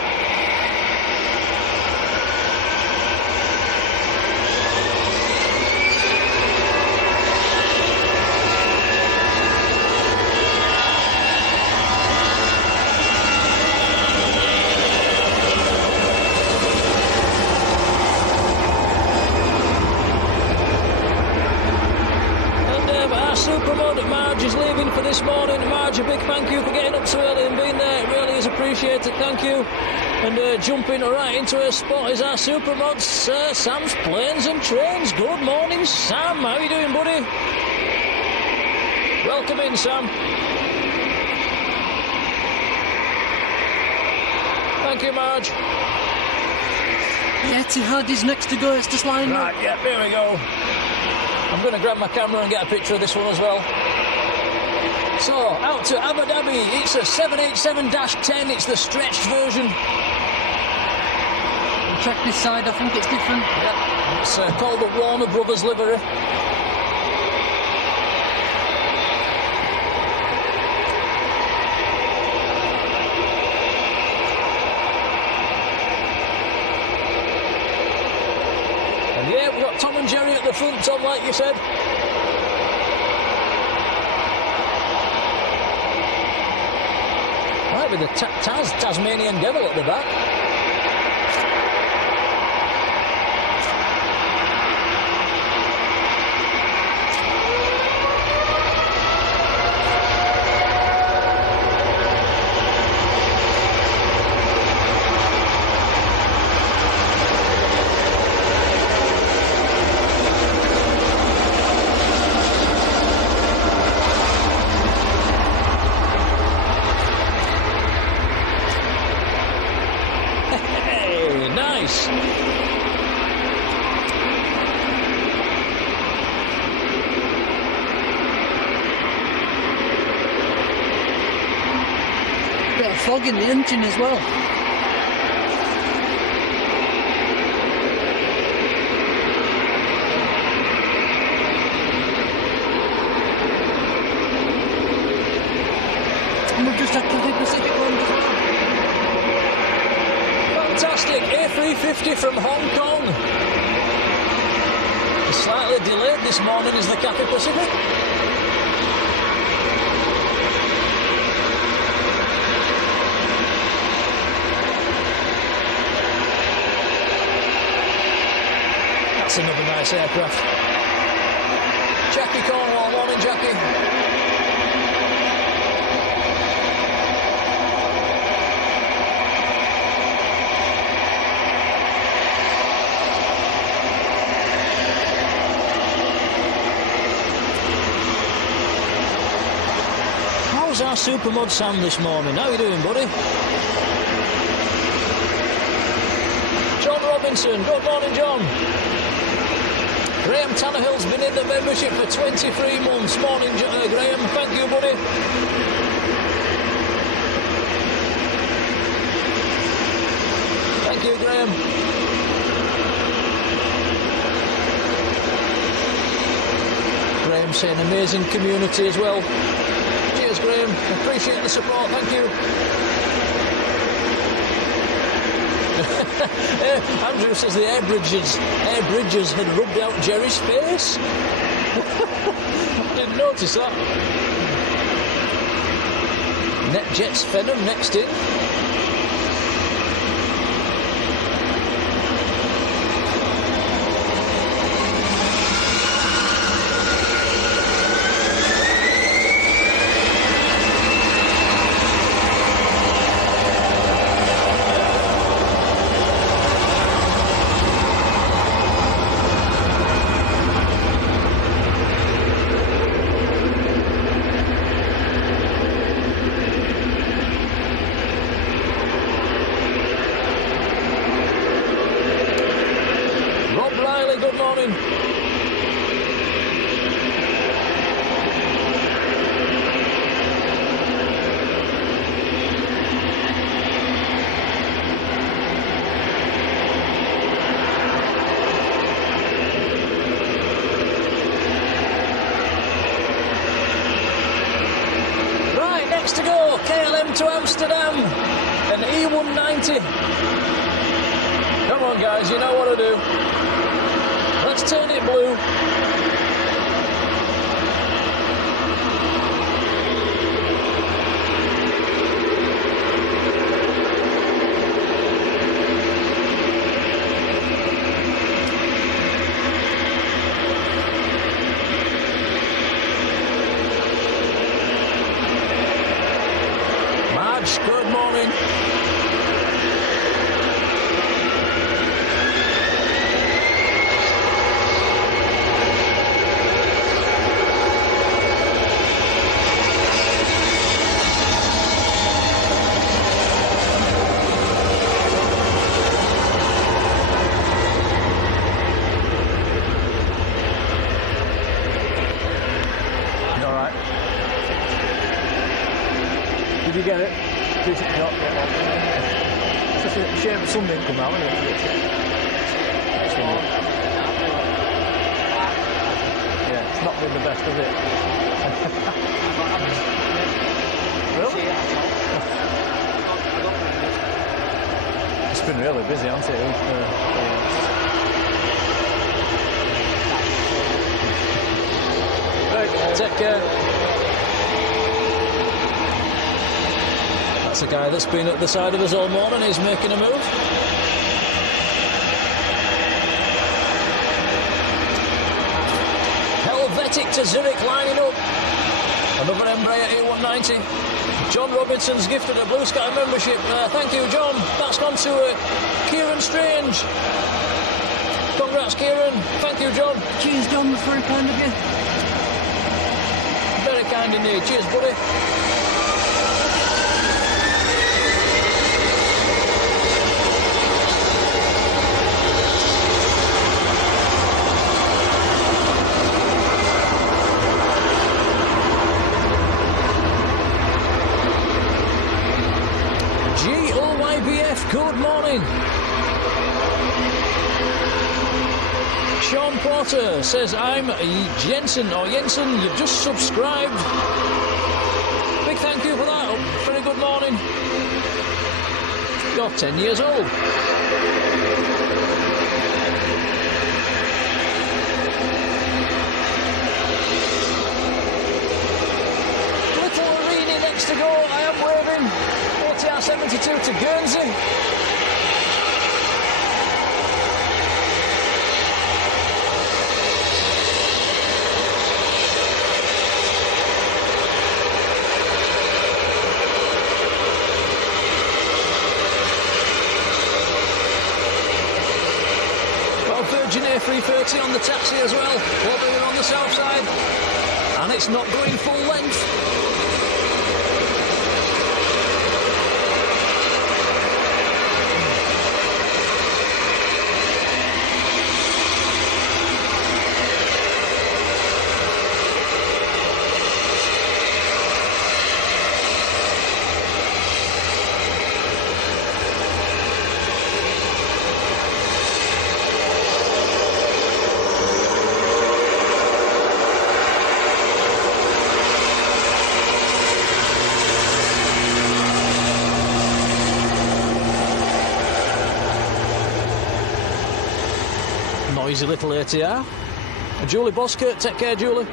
Supermod Marge is leaving for this morning. Marge, a big thank you for getting up so early and being there. It really is appreciated. Thank you. And jumping right into her spot is our supermod, Sir Sam's Planes and Trains. Good morning, Sam. How are you doing, buddy? Welcome in, Sam. Thank you, Marge. Yeah, Etihad is next to go. It's just lined up. Right, yeah, here we go. I'm going to grab my camera and get a picture of this one as well. So, out to Abu Dhabi. It's a 787-10. It's the stretched version. Check this side. I think it's different. Yeah, it's called the Warner Brothers livery. And yeah, we've got Tom and Jerry at the front, Tom, like you said. Might be the Tasmanian Devil at the back. Bit of fog in the engine as well. And we've just had the Pacific one as well. Fantastic, A350 from Hong Kong. Slightly delayed this morning is the Cathay Pacific. That's another nice aircraft. Jackie Cornwall, morning Jackie. How's our Supermod Sam this morning? How are you doing, buddy? John Robinson, good morning, John. Graham Tannehill's been in the membership for 23 months. Morning, Graham. Thank you, buddy. Thank you, Graham. Graham saying amazing community as well. Cheers, Graham. Appreciate the support. Thank you. Andrew says the air bridges had rubbed out Jerry's face. I didn't notice that. NetJets Fenham next in. Good morning. Matty. Come on, guys, you know what to do. Let's turn it blue. Marge, good morning. Did you get it? Did you? No, it's just a shame the sun didn't come out, isn't it? Yeah, it's not been the best, has it? Really? It's been really busy, hasn't it? Right, take care. That's a guy that's been at the side of us all morning. He's making a move. Helvetic to Zurich lining up. Another Embraer A190. John Robinson's gifted a Blue Sky membership. Thank you, John. That's gone to Kieran Strange. Congrats, Kieran. Thank you, John. Cheers, John. That's very kind of you. Very kind indeed. Cheers, buddy. Good morning. Sean Porter says, I'm Jensen, or Jensen, you've just subscribed. Big thank you for that. Very good morning. You're 10 years old. Little Arini next to go. I am waving. ATR 72 to Guernsey. Virgin A330 on the taxi as well, over here on the south side, and it's not going full length. Noisy little ATR. Julie Boskert, take care, Julie.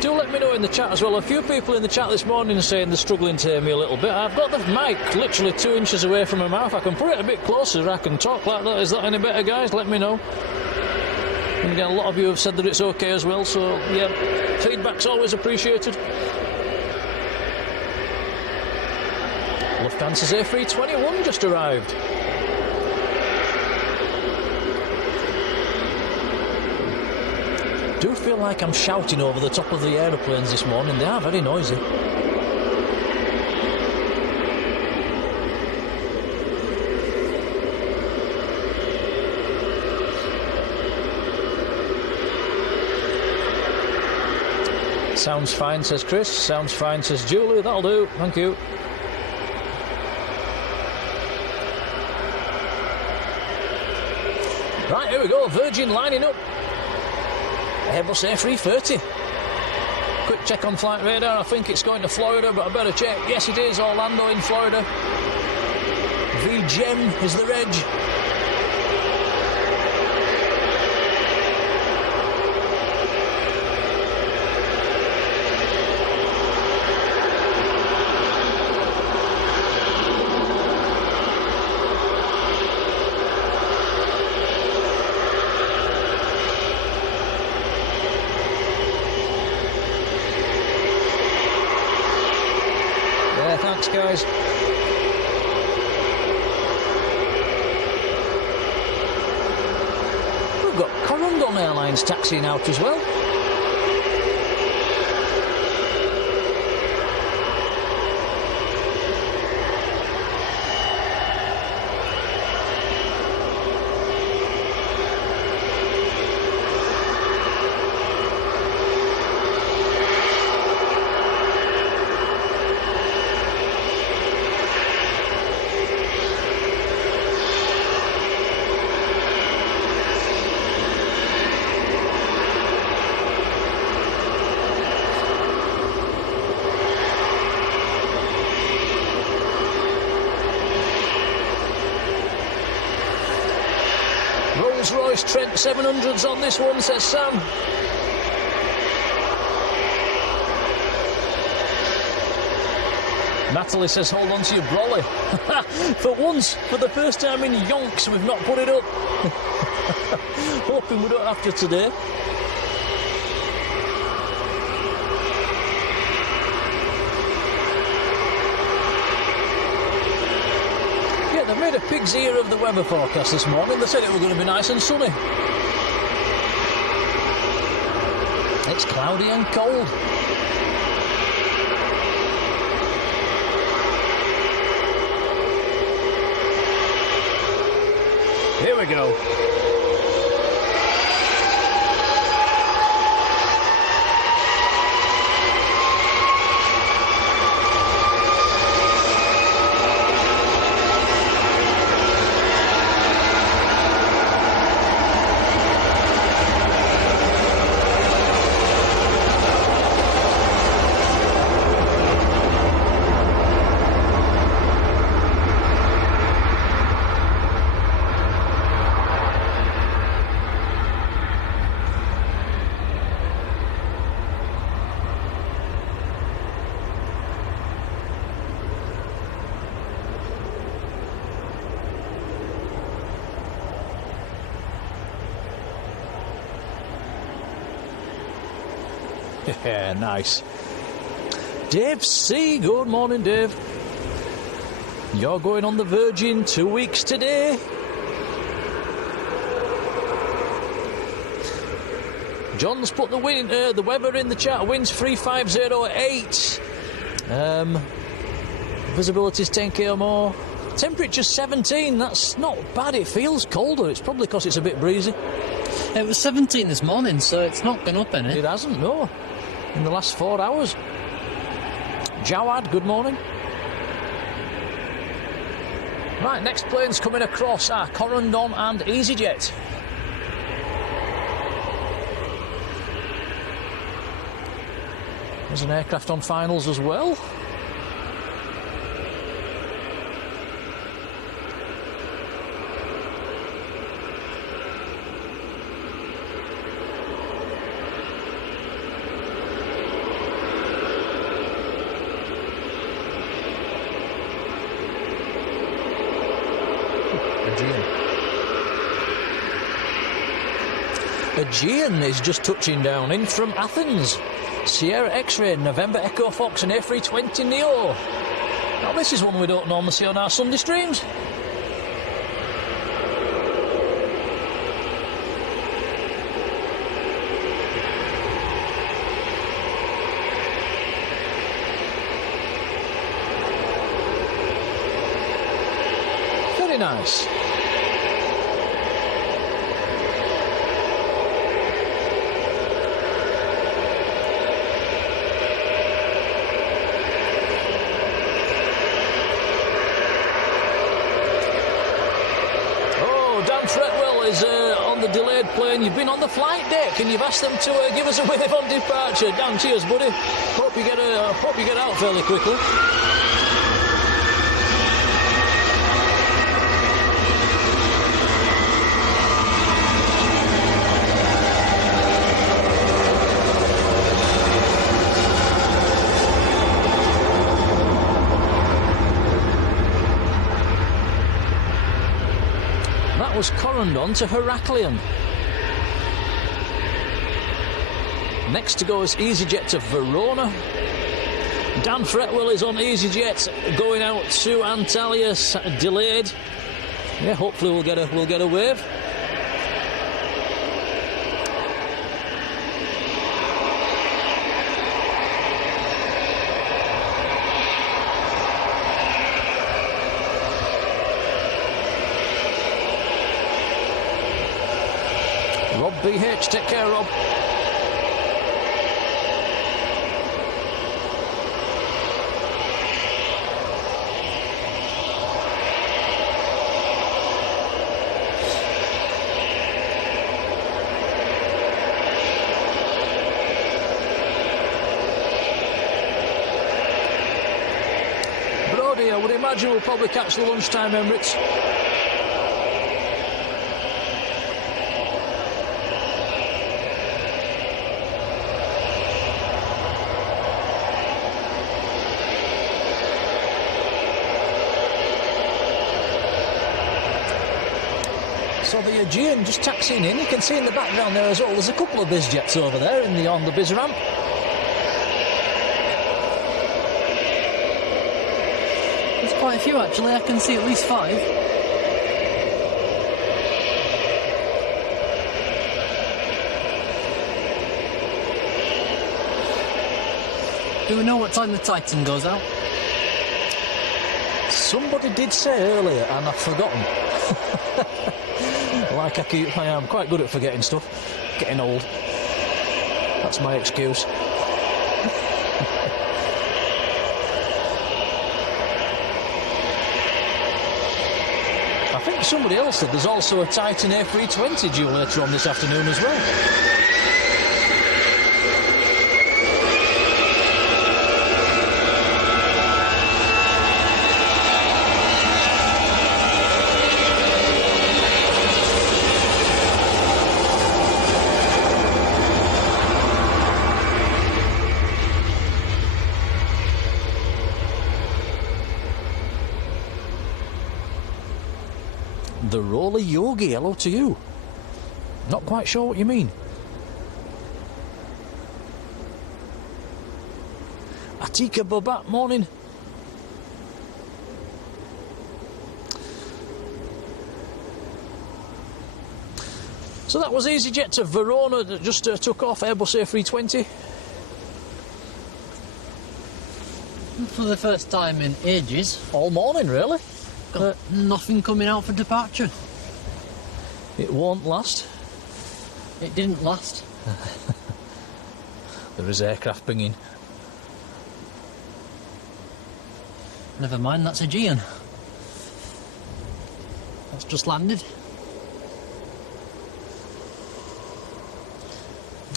Do let me know in the chat as well. A few people in the chat this morning are saying they're struggling to hear me a little bit. I've got the mic literally 2 inches away from my mouth. I can put it a bit closer. I can talk like that. Is that any better, guys? Let me know. And again, a lot of you have said that it's okay as well, so yeah, feedback's always appreciated. Lufthansa's A321 just arrived. Do feel like I'm shouting over the top of the aeroplanes this morning. They are very noisy. Sounds fine, says Chris. Sounds fine, says Julie. That'll do. Thank you. Right, here we go. Virgin lining up. Airbus A330. Quick check on flight radar. I think it's going to Florida, but I better check. Yes, it is. Orlando in Florida. VGEM is the reg. Thanks, guys. We've got Corendon Airlines taxiing out as well. Rolls-Royce Trent 700s on this one, says Sam. Natalie says, hold on to your brolly. For once, for the first time in yonks, we've not put it up. Hoping we don't have to today. They made a pig's ear of the weather forecast this morning. They said it was going to be nice and sunny. It's cloudy and cold. Here we go. Yeah, nice. Dave C. Good morning, Dave. You're going on the Virgin 2 weeks today. John's put the weather in the chat. Winds 3508. Visibility's 10k or more. Temperature's 17. That's not bad. It feels colder. It's probably because it's a bit breezy. It was 17 this morning, so it's not gone up any. It hasn't, no. In the last 4 hours. Jawad, good morning. Right, next planes coming across are Corendon and EasyJet. There's an aircraft on finals as well. Aegean is just touching down in from Athens. Sierra X-Ray, November Echo Fox and A320 Neo. Now this is one we don't normally see on our Sunday streams. Very nice. So Dan Fretwell is on the delayed plane. You've been on the flight deck and you've asked them to give us a wave on departure. Dan, cheers, buddy. Hope you get out fairly quickly. That was Corendon to Heraklion. Next to go is EasyJet to Verona. Dan Fretwell is on EasyJet going out to Antalya, delayed. Yeah, hopefully we'll get a wave. Rob BH, take care, Rob. Brody, I would imagine we'll probably catch the lunchtime Emirates. So the Aegean just taxiing in. You can see in the background there as well, there's a couple of BizJets over there on the Biz ramp. There's quite a few actually, I can see at least 5. Do we know what time the Titan goes out? Somebody did say earlier and I've forgotten. Like I am quite good at forgetting stuff. Getting old. That's my excuse. I think somebody else said there's also a Titan A320 due later on this afternoon as well. The Roly Yogi, hello to you. Not quite sure what you mean. Atika Bobat, morning. So that was EasyJet to Verona that just took off, Airbus A320. For the first time in ages. All morning, really. Got nothing coming out for departure. It won't last. It didn't last. There is aircraft pinging. Never mind, that's Aegean. That's just landed.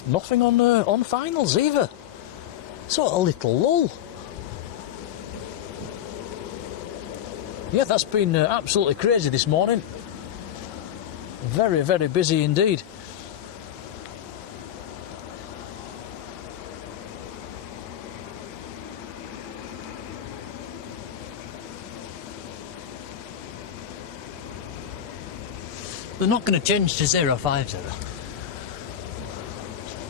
Nothing on finals either. So a little lull. Yeah, that's been absolutely crazy this morning. Very, very busy indeed. They're not going to change to 050.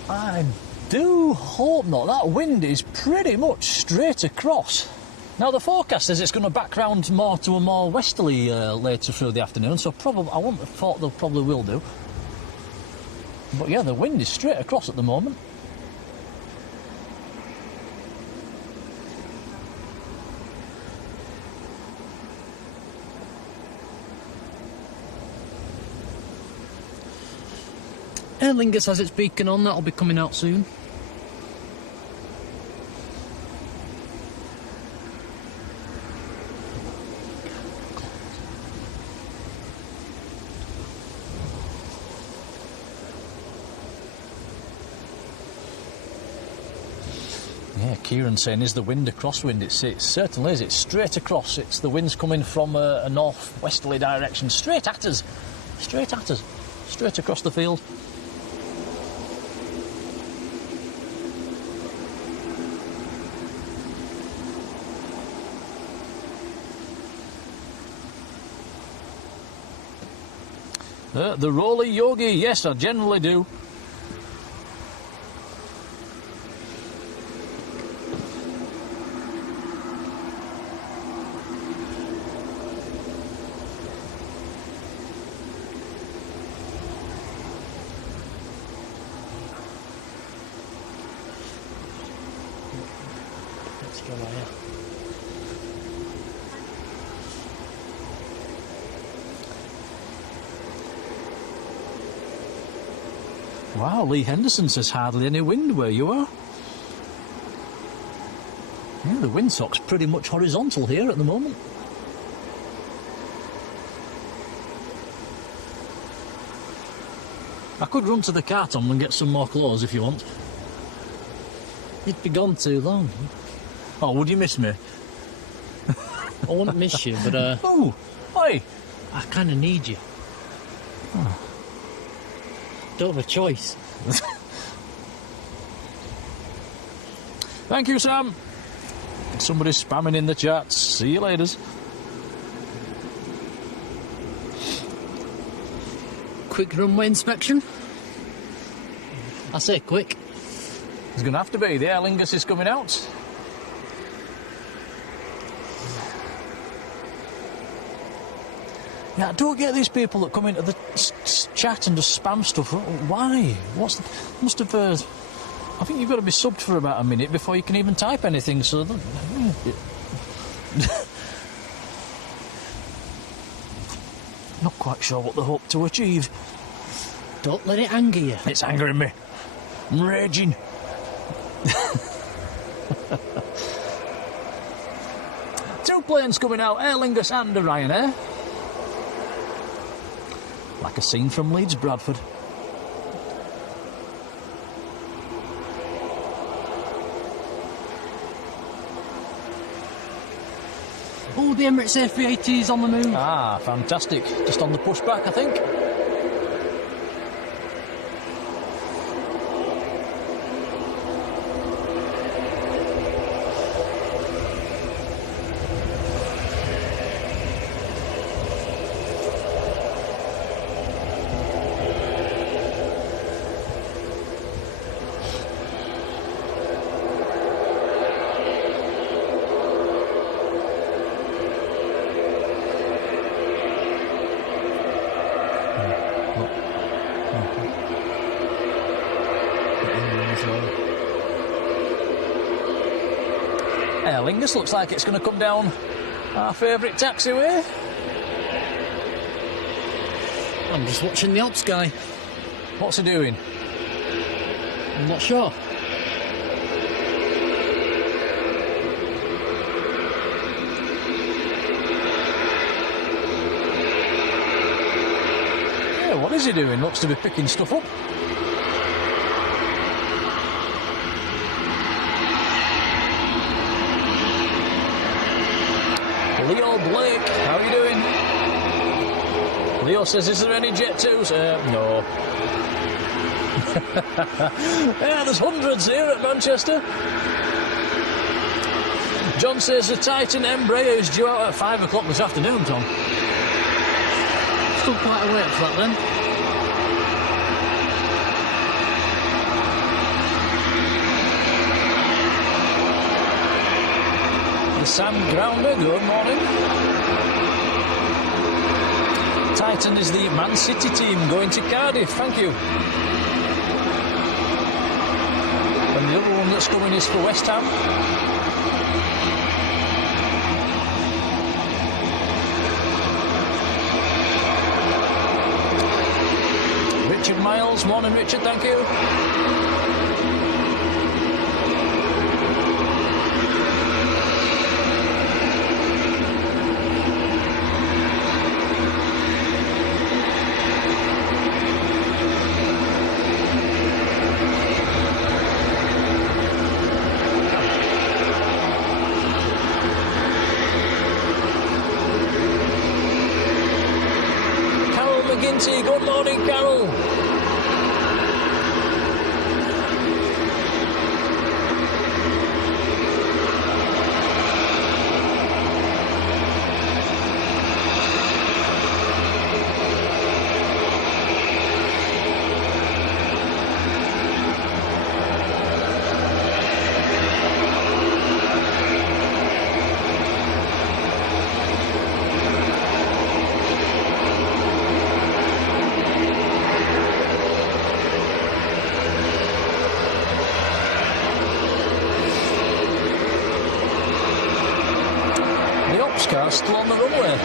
I do hope not. That wind is pretty much straight across. Now the forecast says it's going to back round more to a more westerly later through the afternoon, so probably I wouldn't have thought they probably will do. But yeah, the wind is straight across at the moment. Aer Lingus has its beacon on, that'll be coming out soon. Yeah, Kieran saying, is the wind a crosswind? It certainly is. It's straight across. It's the wind's coming from a north-westerly direction, straight at us. Straight at us. Straight across the field. The roly yogi, yes, I generally do. Let's go here. Wow, Lee Henderson says hardly any wind where you are. Yeah, the windsock's pretty much horizontal here at the moment. I could run to the carton and get some more clothes if you want. You'd be gone too long. Oh, would you miss me? I wouldn't miss you, but Oh, oi! I kind of need you. Oh. Don't have a choice. Thank you, Sam. Somebody's spamming in the chats. See you later. Quick runway inspection? I say quick. It's going to have to be. The Aer Lingus is coming out. Yeah, I don't get these people that come into the chat and just spam stuff. Why? Must have... I think you've got to be subbed for about a minute before you can even type anything, so... Not quite sure what they hope to achieve. Don't let it anger you. It's angering me. I'm raging. Two planes coming out, Aer Lingus and a Ryanair. Like a scene from Leeds Bradford. Oh, the Emirates A380 is on the move. Ah, fantastic. Just on the pushback, I think. Aer Lingus looks like it's going to come down our favourite taxiway. I'm just watching the ops guy. What's he doing? I'm not sure. Yeah, what is he doing? Looks to be picking stuff up. Leo Blake, how are you doing? Leo says, is there any Jet 2s? No. Yeah, there's hundreds here at Manchester. John says the Titan Embraer is due out at 5 o'clock this afternoon, Tom. Still quite a wait for that then. Sam Grounder, good morning. Titan is the Man City team going to Cardiff, thank you. And the other one that's coming is for West Ham. Richard Miles, morning Richard, thank you. Ginty. Good morning, Carol. Car still on the runway.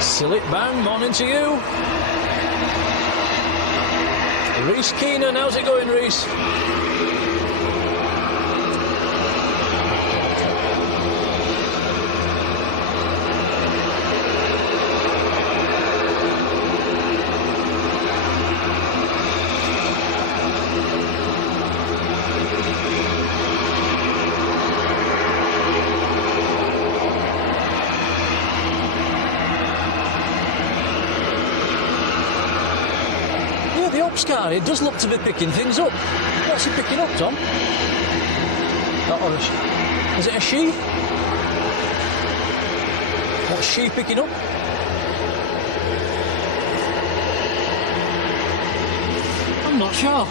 Silly Bang, morning to you. Reese Keenan, how's it going, Reese? Car, it does look to be picking things up. What's he picking up, Tom? Is it a she? What's she picking up? I'm not sure.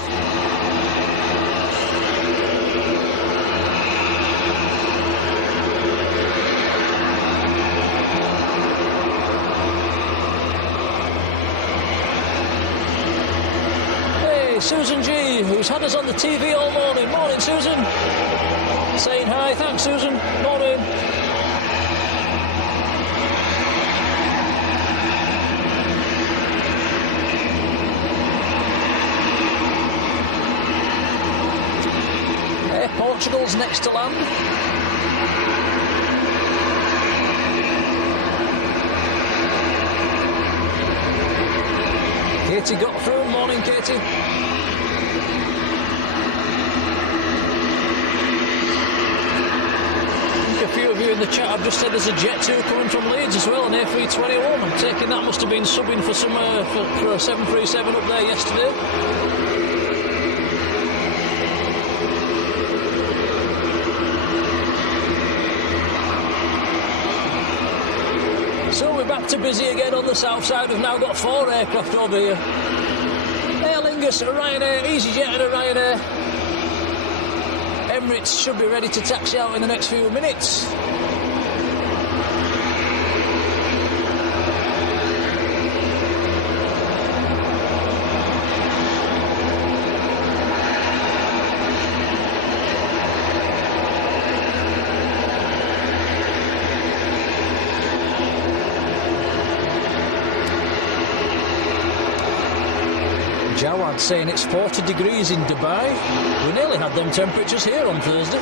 Susan G, who's had us on the TV all morning. Morning, Susan. Saying hi. Thanks, Susan. Morning. Portugal's next to land. Katie got through. Morning, Katie. A few of you in the chat have just said there's a Jet 2 coming from Leeds as well, an A321. I'm taking that must have been subbing for some for a 737 up there yesterday. So we're back to busy again on the south side. We've now got 4 aircraft over here. Aer Lingus, a Ryanair, EasyJet and a Ryanair. Emirates should be ready to taxi out in the next few minutes. Jawad saying it's 40 degrees in Dubai. We nearly had them temperatures here on Thursday.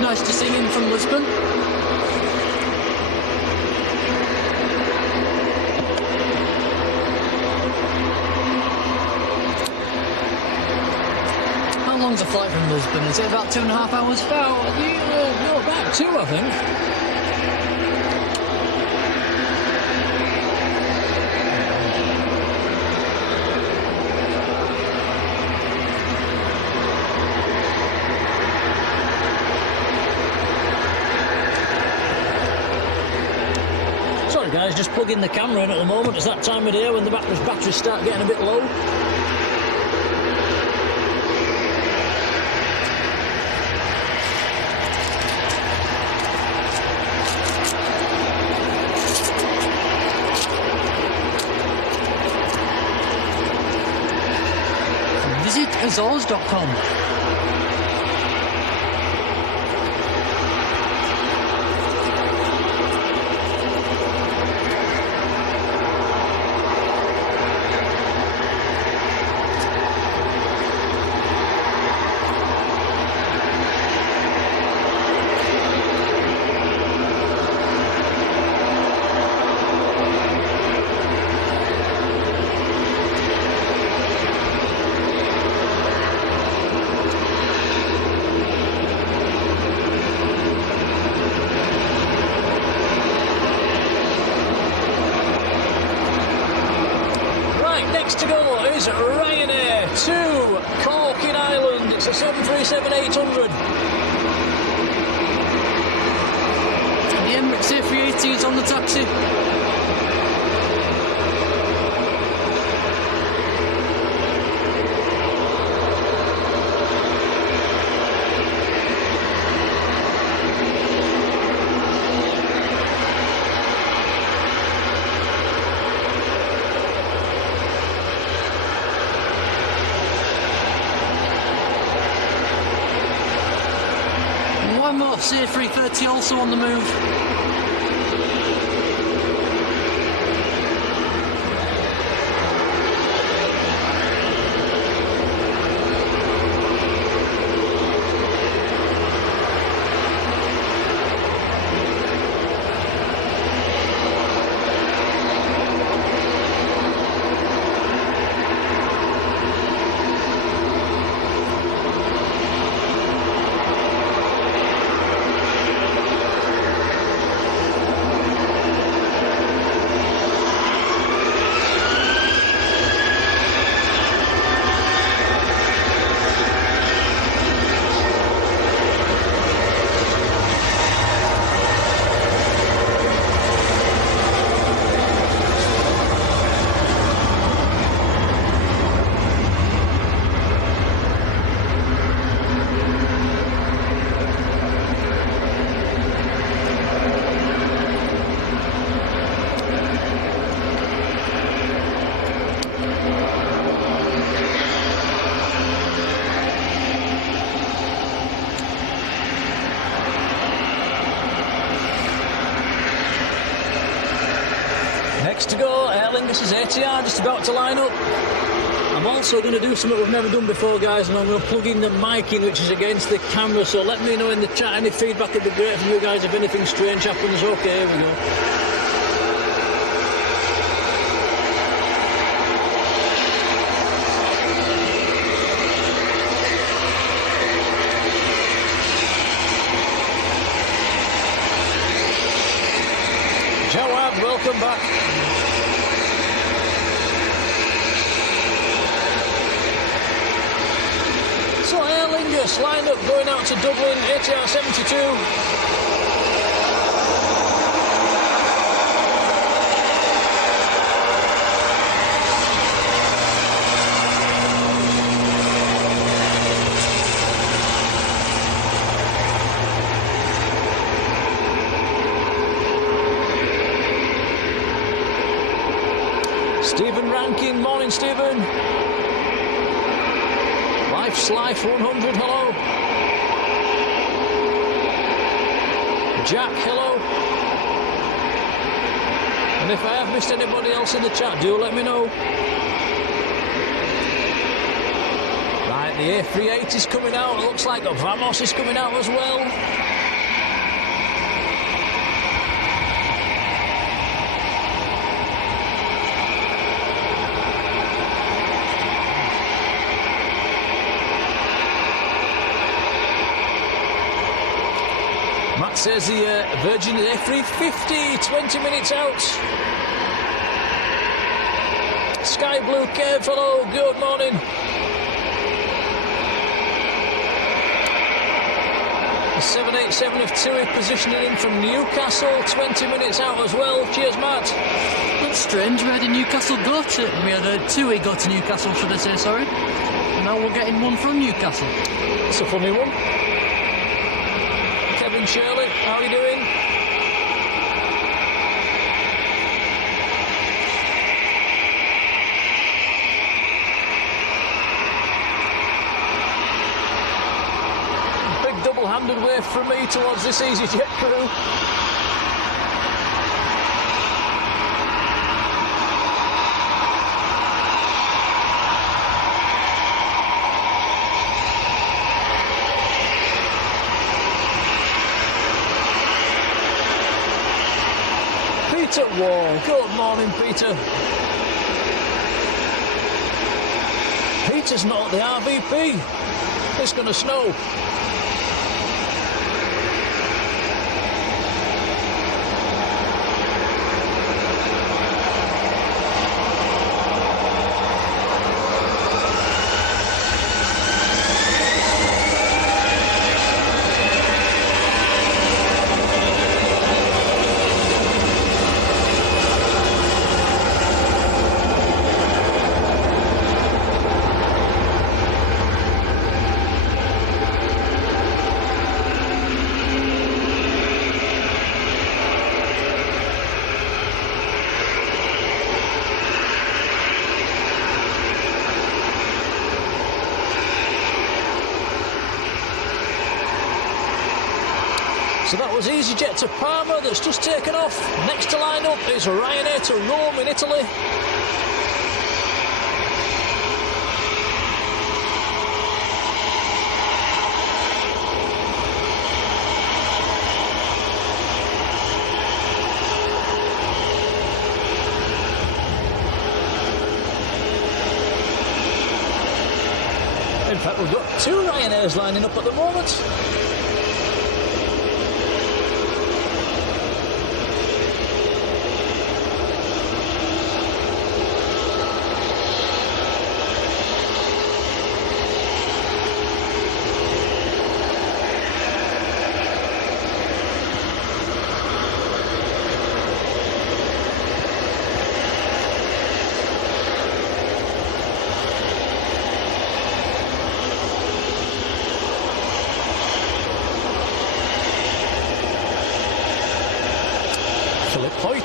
Nice to see him from Lisbon. long's the flight from Lisbon? Is it about 2.5 hours? About 2, I think. Sorry guys, just plugging the camera in at the moment. It's that time of day when the batteries start getting a bit low. Visit Azores.com. To go is Ryanair to Corking Island. It's a 737-800. The Emirates A380 is on the taxi. One more C330 also on the move. To go, Aer Lingus' ATR just about to line up. I'm also going to do something we've never done before, guys, and I'm going to plug in the mic in, which is against the camera, so let me know in the chat. Any feedback would be great from you guys if anything strange happens. Okay, here we go. Jawad, welcome back. So Aer Lingus lined up going out to Dublin, ATR 72. Stephen Rankin, morning Stephen. Life's Life 100, hello. Jack, hello. And if I have missed anybody else in the chat, do let me know. Right, the A380 is coming out. It looks like the Vamos is coming out as well. says the Virgin A350, 20 minutes out. Sky Blue Cave, hello, good morning. The 787 of TUI positioning in from Newcastle, 20 minutes out as well. Cheers, Matt. That's strange, we had a Newcastle go to... We had a TUI go to Newcastle, should I say, sorry. And now we're getting one from Newcastle. It's a funny one. Kevin Shirley, how are you doing? Big double-handed wave from me towards this EasyJet crew. Peter Wall, good morning, Peter. Peter's not at the RVP. It's going to snow. So that was EasyJet to Parma that's just taken off. Next to line up is Ryanair to Rome in Italy. In fact, we've got two Ryanairs lining up at the moment.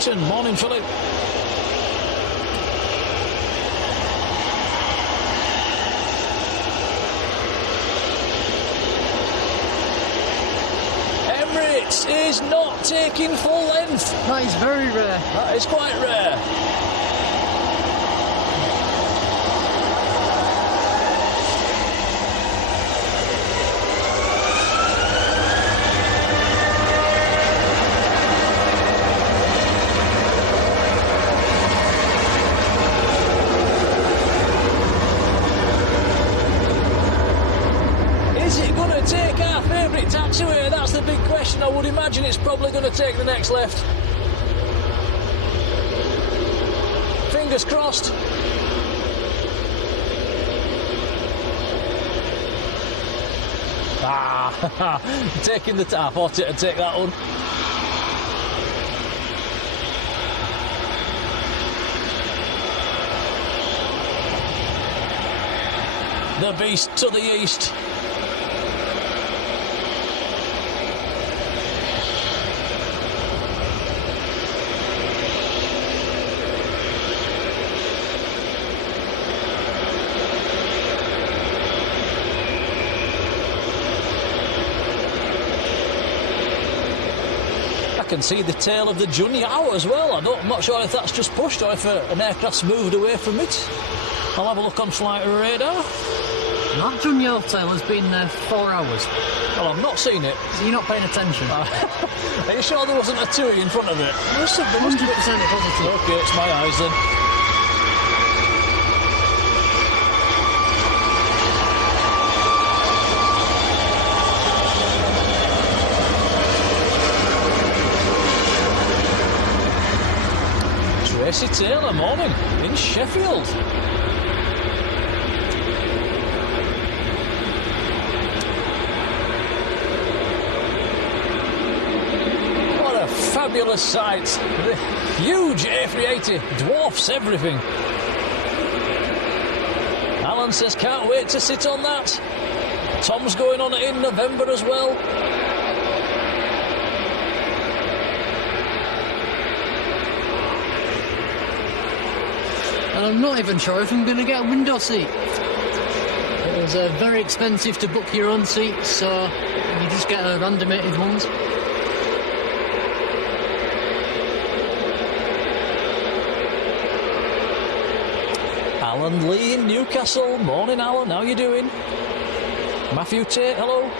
Morning, Philip. Emirates is not taking full length. That is very rare. That is quite rare. Taxiway, that's the big question. I would imagine it's probably going to take the next left. Fingers crossed. Taking the tap. I thought it'd take that one. The beast to the east. I can see the tail of the Junyao as well. I'm not sure if that's just pushed or if an aircraft's moved away from it. I'll have a look on flight radar. That Junyao tail has been there 4 hours. Well, I've not seen it. So you're not paying attention. Are you sure there wasn't a TUI in front of it? 100% positive. Okay, it's my eyes then. Katie Taylor, morning, in Sheffield. What a fabulous sight. The huge A380 dwarfs everything. Alan says, can't wait to sit on that. Tom's going on it in November as well. And I'm not even sure if I'm going to get a window seat. It was very expensive to book your own seat, so you just get randomated ones. Alan Lee in Newcastle. Morning, Alan. How you doing? Matthew Tate, hello.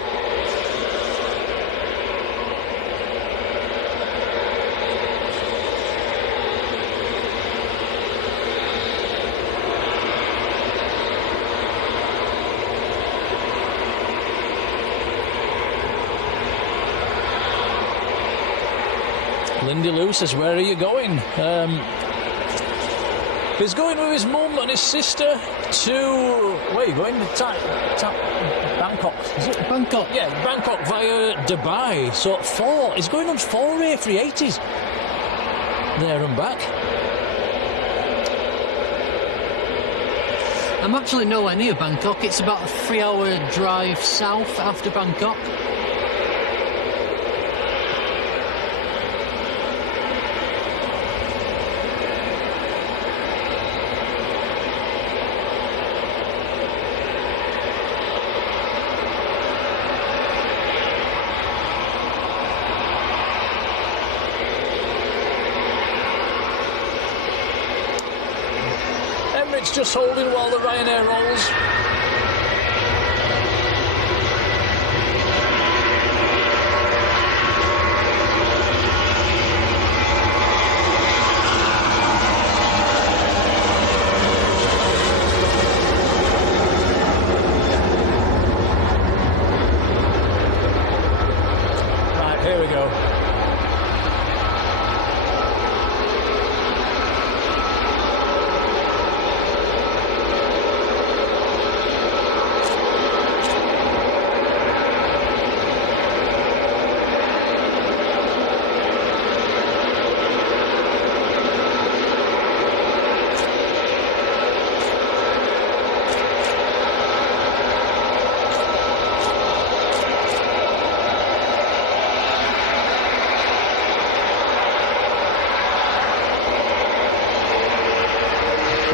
Lindy Lou says, where are you going? He's going with his mum and his sister to... Where are you going? Bangkok, is it? Bangkok? Yeah, Bangkok via Dubai. So he's going on 4 A380s there and back. I'm actually nowhere near Bangkok. It's about a 3-hour drive south after Bangkok. Just holding while the Ryanair rolls. Right, here we go.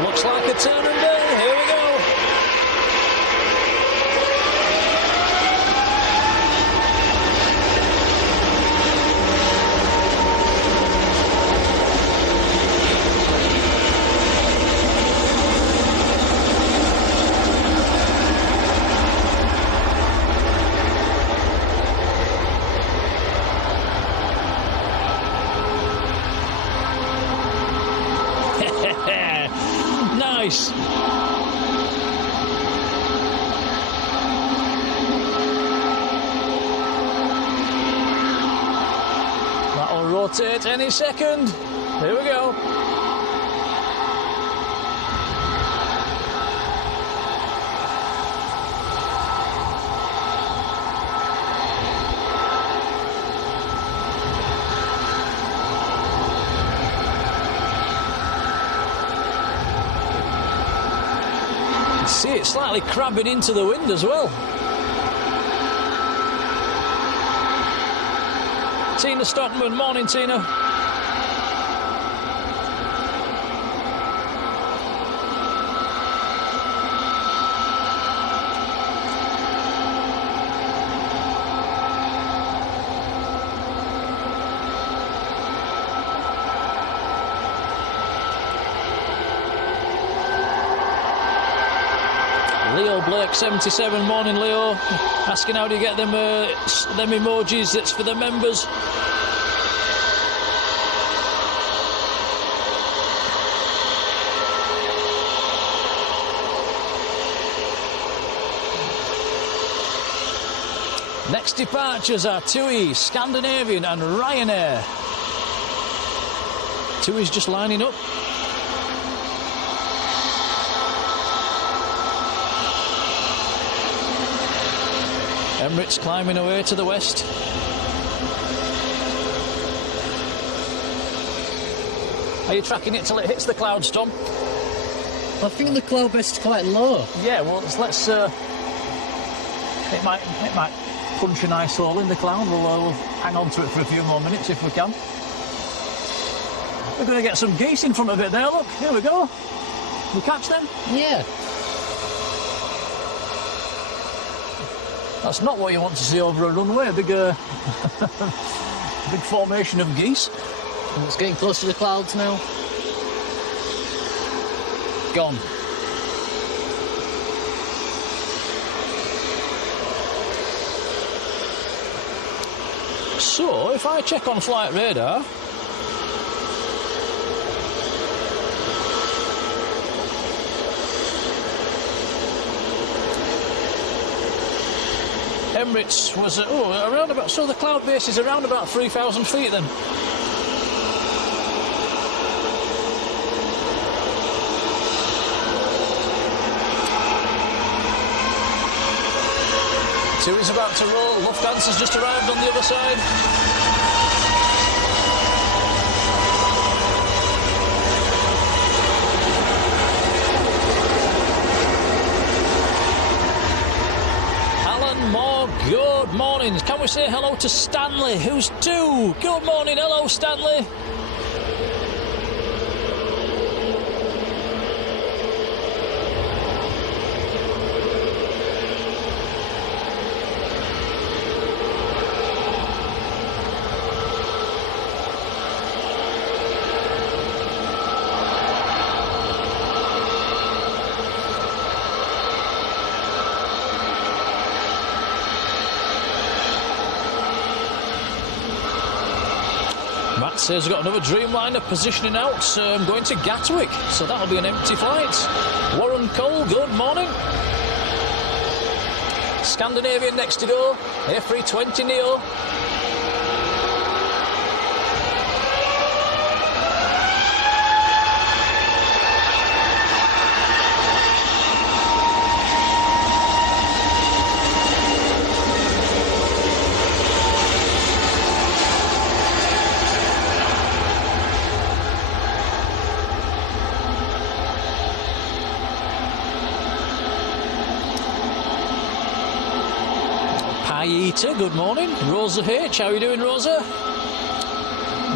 Looks like a turn and burn. Here we go. Nice. That'll rotate any second. Here we go. See it slightly crabbing into the wind as well. Tina Stockman, morning Tina. Leo Blake 77, morning Leo, asking how do you get them emojis that's for the members. Next departures are TUI, Scandinavian and Ryanair. TUI's just lining up. Emirates climbing away to the west. Are you tracking it till it hits the clouds, Tom? I think the cloud base is quite low. Yeah, well, let's it might punch a nice hole in the cloud. We'll hang on to it for a few more minutes if we can. We're going to get some geese in front of it there, look. Here we go. We catch them? Yeah. That's not what you want to see over a runway, a big, big formation of geese. And it's getting close to the clouds now. Gone. So, if I check on flight radar, Emirates was around about, so the cloud base is around about 3,000 feet then. Two is about to roll. Lufthansa's just arrived on the other side. Alan Moore, good morning. Can we say hello to Stanley, who's two? Good morning, hello Stanley. Matt says we've got another Dreamliner positioning out, going to Gatwick, so that'll be an empty flight. Warren Cole, good morning. Scandinavian next to go, A320neo. Eater, good morning. Rosa H, how are you doing, Rosa?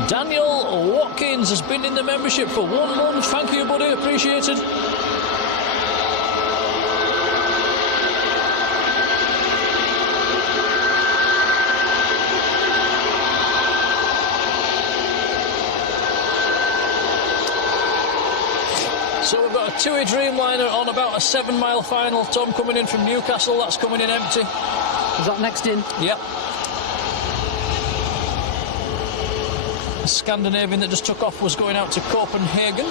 Daniel Watkins has been in the membership for 1 month. Thank you, buddy, appreciated. So we've got a TUI Dreamliner on about a 7-mile final. Tom coming in from Newcastle, that's coming in empty. Is that next in? Yep. The Scandinavian that just took off was going out to Copenhagen.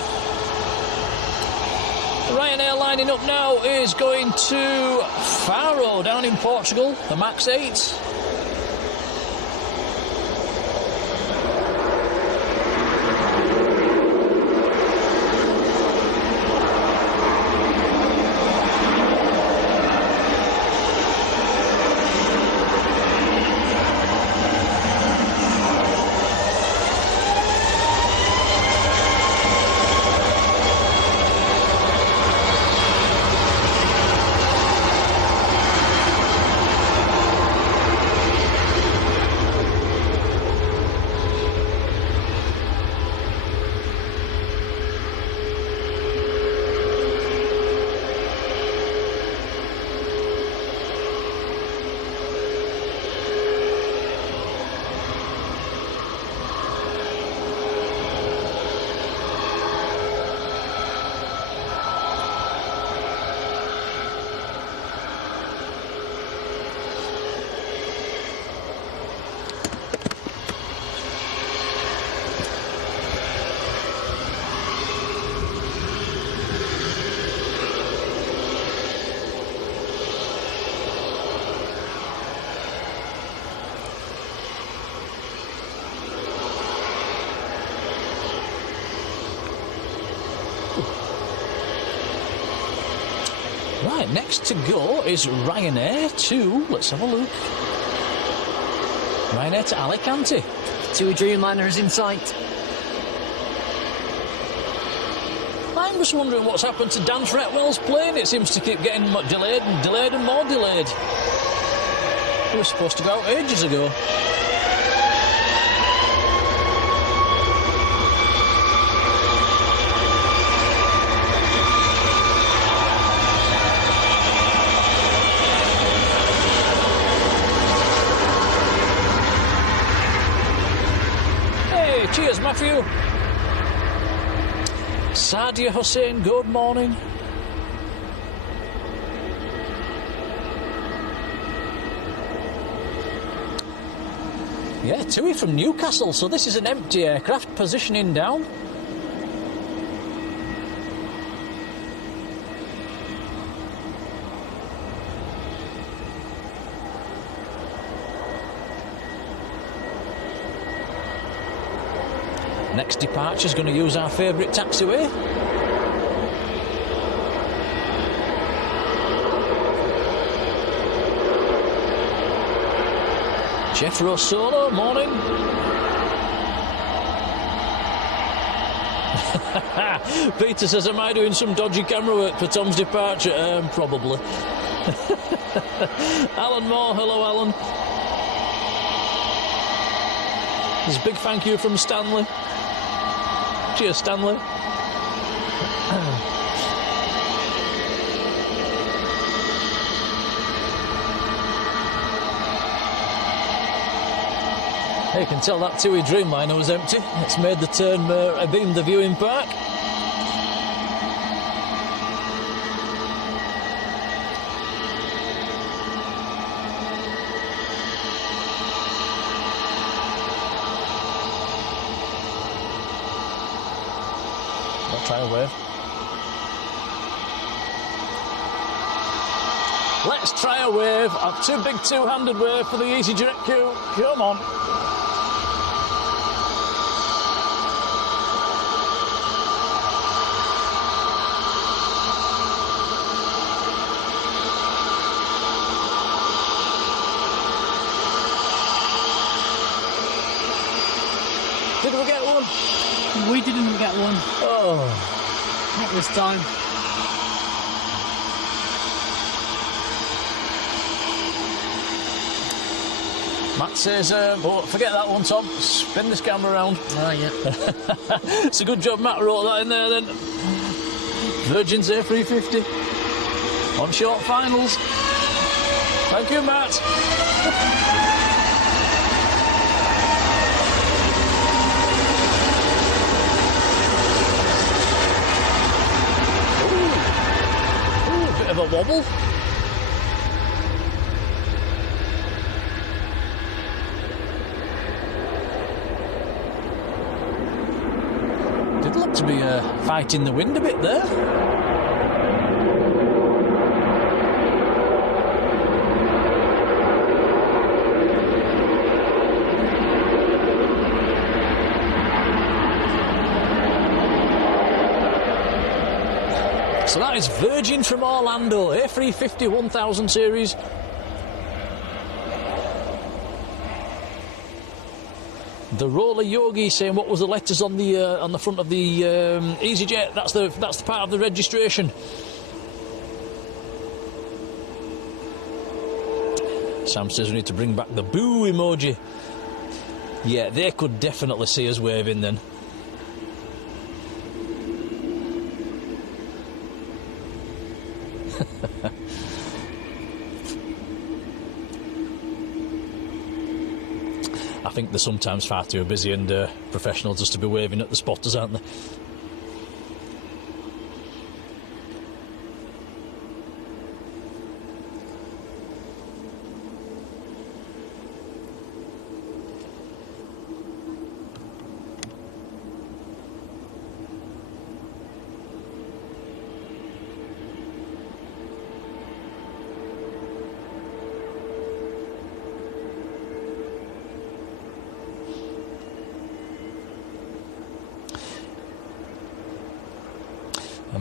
Ryanair lining up now is going to Faro down in Portugal, the MAX 8. Right, next to go is Ryanair to, let's have a look. Ryanair to Alicante. TUI Dreamliner is in sight. I'm just wondering what's happened to Dan Fretwell's plane. It seems to keep getting delayed and delayed and more delayed. He was supposed to go out ages ago. Hey, cheers, Matthew. Sadia Hussain, good morning. Yeah, TUI from Newcastle, so this is an empty aircraft positioning down. Next departure is going to use our favourite taxiway. Jeffro Solo, morning. Peter says, am I doing some dodgy camera work for Tom's departure? Probably. Alan Moore, hello Alan. There's a big thank you from Stanley. Cheers, Stanley. You can tell that TUI Dreamliner was empty. It's made the turn abeam the viewing park. I'll try a wave. Let's try a wave. A too big two-handed wave for the EasyJet queue. Come on. Did we get one? We didn't get one. Oh. Not this time. Matt says, oh, forget that one, Tom. Spin this camera around. Oh, yeah. It's a good job Matt wrote that in there, then. Virgin's A350. On short finals. Thank you, Matt. Ooh, bit of a wobble. Did look to be fighting the wind a bit there. So that is Virgin from Orlando, A350 1000 series. The Roller Yogi saying, what was the letters on the front of the EasyJet? That's the part of the registration. Sam says we need to bring back the boo emoji. Yeah, they could definitely see us waving then. I think they're sometimes far too busy and professional just to be waving at the spotters, aren't they?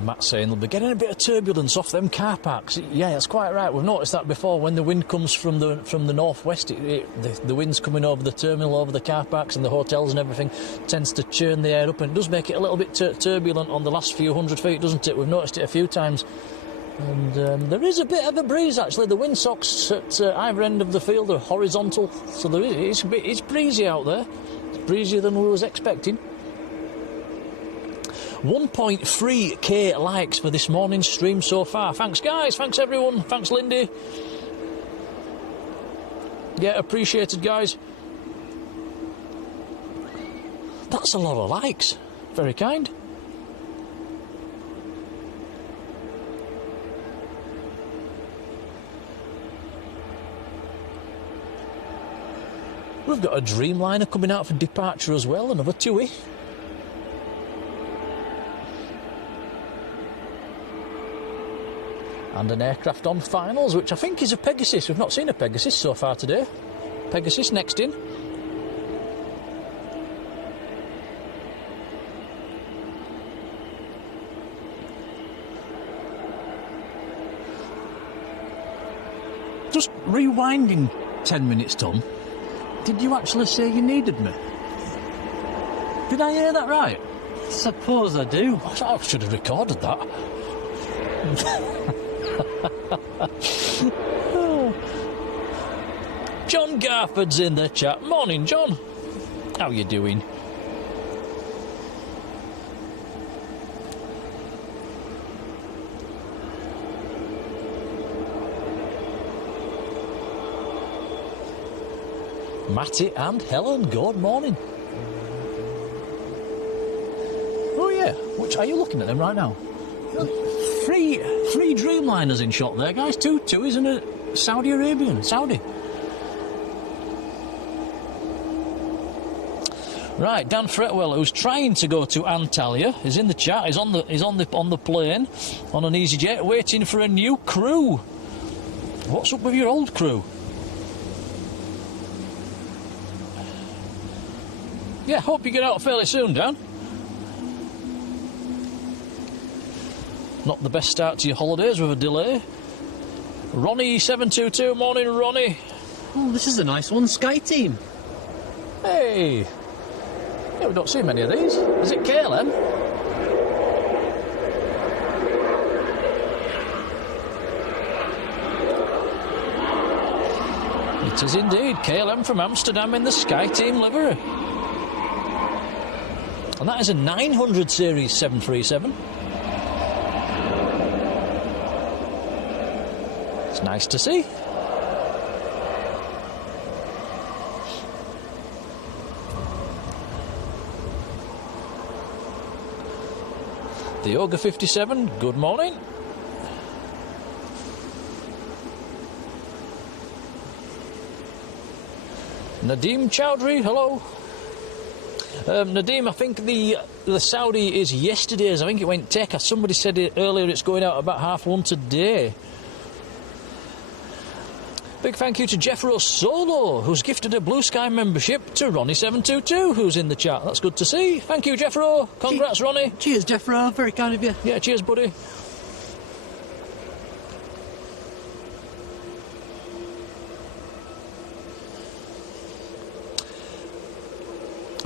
Matt's saying they'll be getting a bit of turbulence off them car parks. Yeah, that's quite right. We've noticed that before. When the wind comes from the northwest, the wind's coming over the terminal, over the car parks and the hotels and everything, tends to churn the air up, and it does make it a little bit turbulent on the last few hundred feet, doesn't it? We've noticed it a few times. And there is a bit of a breeze, actually. The windsocks at either end of the field are horizontal, so it's breezy out there. It's breezier than we was expecting. 1.3k likes for this morning's stream so far. Thanks, guys. Thanks, everyone. Thanks, Lindy. Yeah, appreciated, guys. That's a lot of likes. Very kind. We've got a Dreamliner coming out for departure as well, another TUI. And an aircraft on finals, which I think is a Pegasus. We've not seen a Pegasus so far today. Pegasus next in. Just rewinding 10 minutes, Tom. Did you actually say you needed me? Did I hear that right? Suppose I do. I should have recorded that. John Garford's in the chat. Morning, John. How you doing? Matty and Helen, good morning. Oh yeah, which are you looking at them right now? Three Dreamliners in shot there, guys. Two isn't it? Saudi Arabian, Saudi. Right, Dan Fretwell, who's trying to go to Antalya, is in the chat. He's on the plane on an EasyJet, waiting for a new crew. What's up with your old crew? Yeah, hope you get out fairly soon, Dan. Not the best start to your holidays with a delay. Ronnie722, morning, Ronnie. Oh, this is a nice one, Sky Team. Hey. Yeah, we don't see many of these. Is it KLM? It is indeed KLM from Amsterdam in the Sky Team livery. And that is a 900 series 737. It's nice to see. The Yoga 57, good morning. Nadeem Chowdhury, hello. Nadeem, I think the Saudi is yesterday's. I think it went tech. Somebody said it earlier, it's going out about 1:30 today. Big thank you to Jeffro Solo, who's gifted a Blue Sky membership to Ronnie722, who's in the chat. That's good to see. Thank you, Jeffro. Congrats, Ronnie. Cheers, Jeffro. Very kind of you. Yeah, cheers, buddy.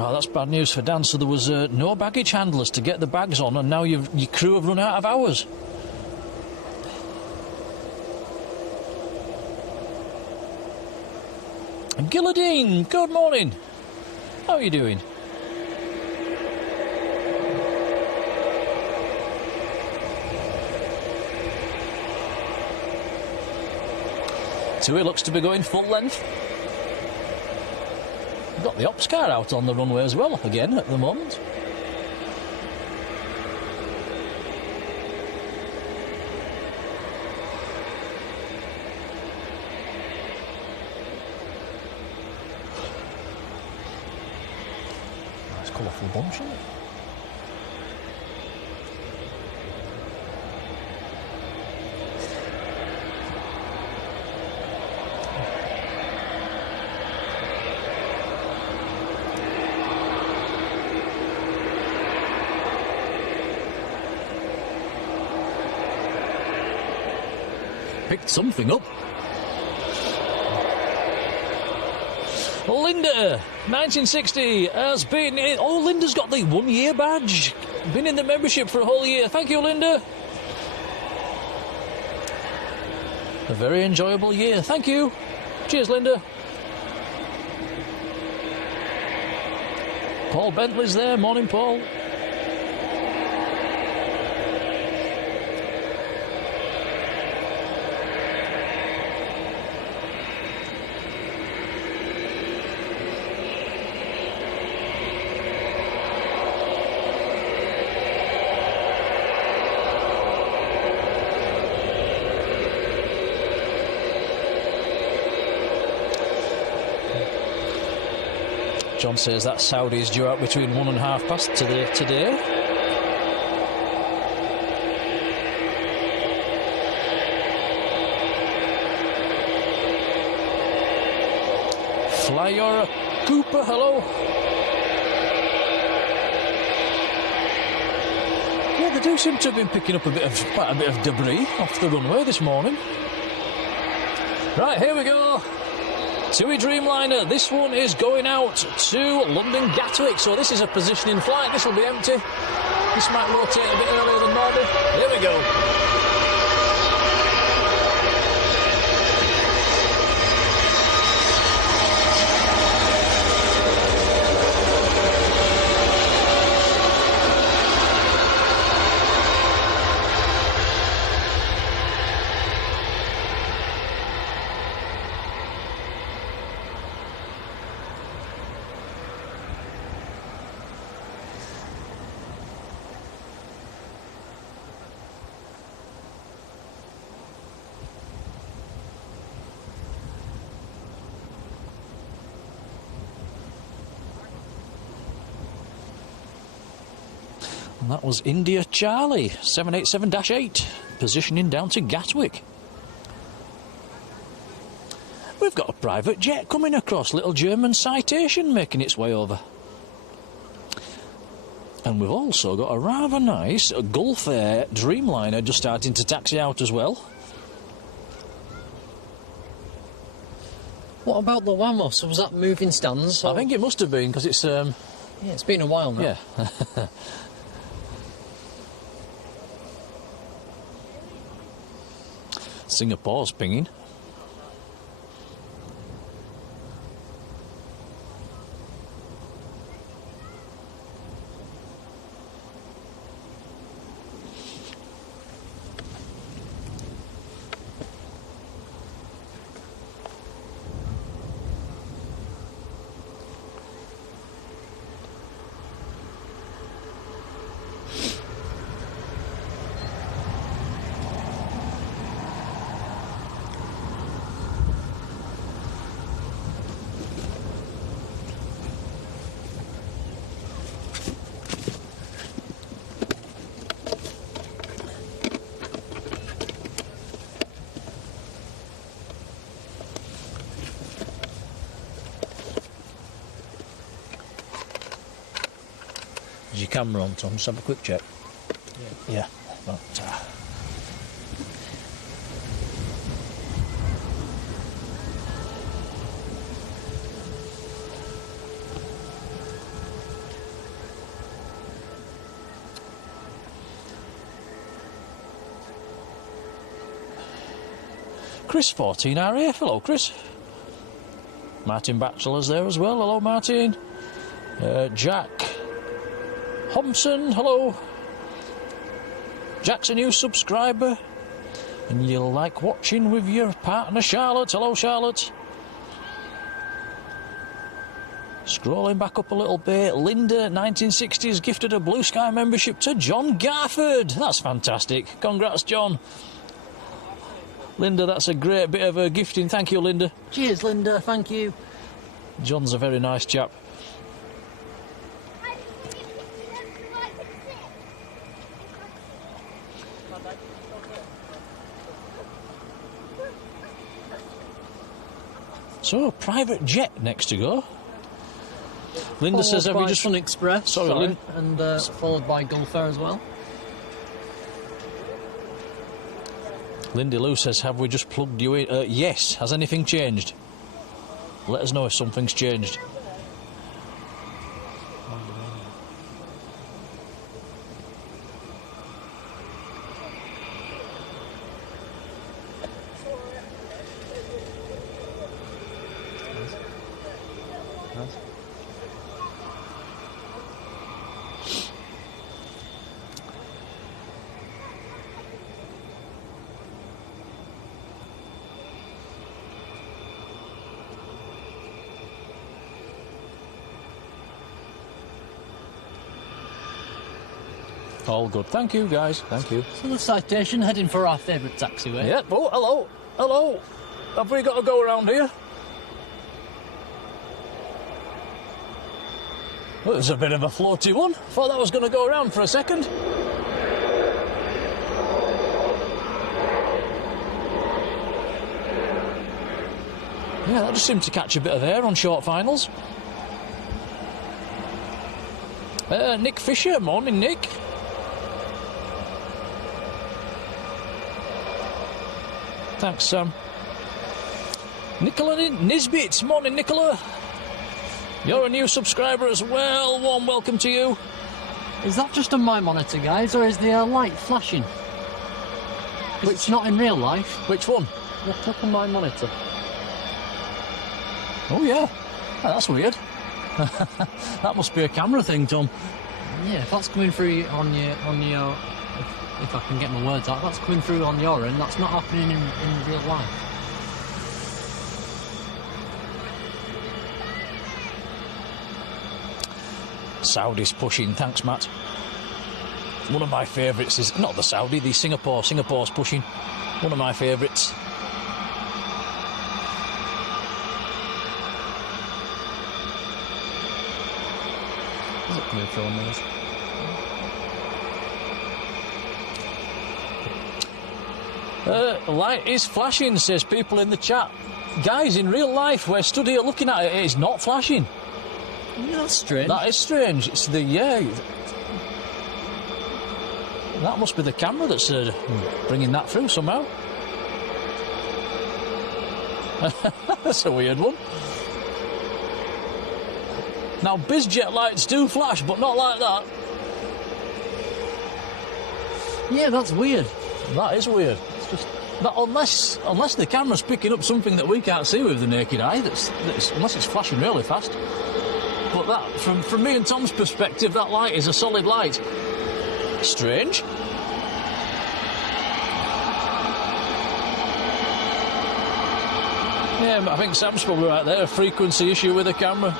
Oh, that's bad news for Dan. So there was no baggage handlers to get the bags on, and now your crew have run out of hours. And Gilladine, good morning. How are you doing? Tui looks to be going full length. We've got the ops car out on the runway as well, again, at the moment. Nice colourful bunch, isn't it? picked something up. Linda, 1960, has been... Oh, Linda's got the 1 year badge. Been in the membership for a whole year. Thank you, Linda. A very enjoyable year. Thank you. Cheers, Linda. Paul Bentley's there. Morning, Paul. John says that Saudi is due out between 1 and half past today. Flyer Cooper, hello. Yeah, they do seem to have been picking up quite a bit of debris off the runway this morning. Right, here we go. TUI Dreamliner, this one is going out to London Gatwick, so this is a positioning flight. This will be empty. This might rotate a bit earlier than normal. Here we go. And that was India Charlie, 787-8, positioning down to Gatwick. We've got a private jet coming across, little German Citation making its way over. And we've also got a rather nice Gulf Air Dreamliner just starting to taxi out as well. What about the Wamos? Was that moving stands? I think it must have been, because it's... Yeah, it's been a while now. Yeah. Singapore's pinging. Is your camera on, Tom? Just have a quick check. Yeah. But, Chris 14RAF, hello Chris. Martin Batchelor's there as well, hello Martin. Jack Thompson, hello. Jack's a new subscriber, and you'll like watching with your partner Charlotte. Hello, Charlotte. Scrolling back up a little bit, Linda, 1960s, gifted a Blue Sky membership to John Garford. That's fantastic. Congrats, John. Linda, that's a great bit of a gifting. Thank you, Linda. Cheers, Linda. Thank you. John's a very nice chap. So, private jet next to go. Linda says, have you just... Sun Express, sorry. And followed by Gulf Air as well. Lindy Lou says, have we just plugged you in? Yes. Has anything changed? Let us know if something's changed. All good. Thank you, guys. Thank you. So the citation heading for our favourite taxiway. Yeah. Oh, hello. Hello. Have we got to go around here? Well, there's a bit of a floaty one. Thought that was going to go around for a second. Yeah, that just seemed to catch a bit of air on short finals. Nick Fisher. Morning, Nick. Thanks, Sam. Nicola Nisbet. Morning, Nicola. You're a new subscriber as well. Warm welcome to you. Is that just on my monitor, guys, or is the light flashing? It's not in real life. Which one? What's up on my monitor? Oh, yeah. Oh, that's weird. That must be a camera thing, Tom. Yeah, if that's coming through on your if I can get my words out, that's coming through on your end, that's not happening in real life. Saudi's pushing, thanks, Matt. One of my favourites is, not the Saudi, the Singapore. Singapore's pushing. One of my favourites. Is it coming through on those? Light is flashing, says people in the chat. Guys, in real life, we're stood here looking at it, it's not flashing. Yeah, that's strange. That is strange. It's the, yeah. That must be the camera that's bringing that through somehow. That's a weird one. Now, BizJet lights do flash, but not like that. Yeah, that's weird. That is weird. It's just that unless the camera's picking up something that we can't see with the naked eye, that's unless it's flashing really fast. But that, from me and Tom's perspective, that light is a solid light. Strange. Yeah, but I think Sam's probably right there. A frequency issue with the camera.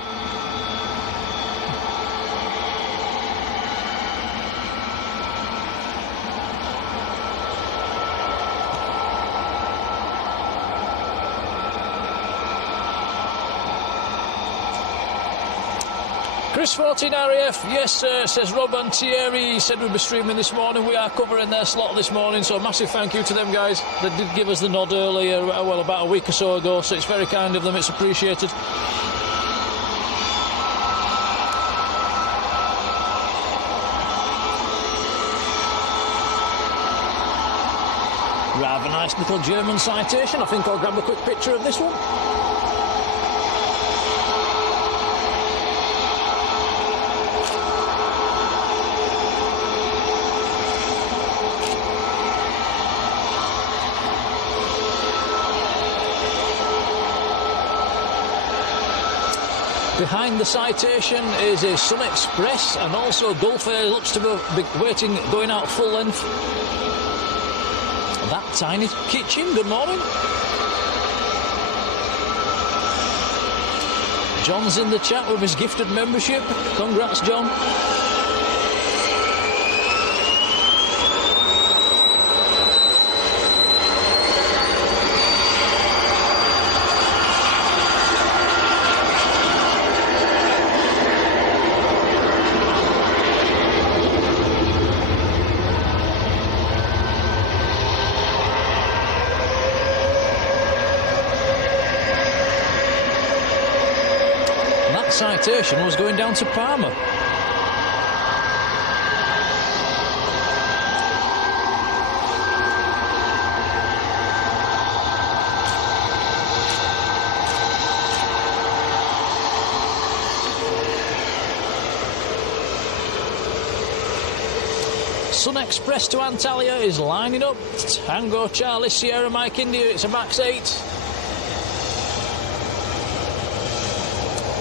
Chris 14 RAF, yes sir, says Rob and Thierry. He said we'd be streaming this morning. We are covering their slot this morning, so a massive thank you to them guys. They did give us the nod earlier, well, about a week or so ago, so it's very kind of them, it's appreciated. Rather nice little German citation. I think I'll grab a quick picture of this one. Behind the citation is a Sun Express and also Gulf Air looks to be waiting, going out full length. That tiny kitchen, good morning. John's in the chat with his gifted membership. Congrats, John. Citation was going down to Palmer. Sun Express to Antalya is lining up. Tango Charlie Sierra Mike India, it's a max 8.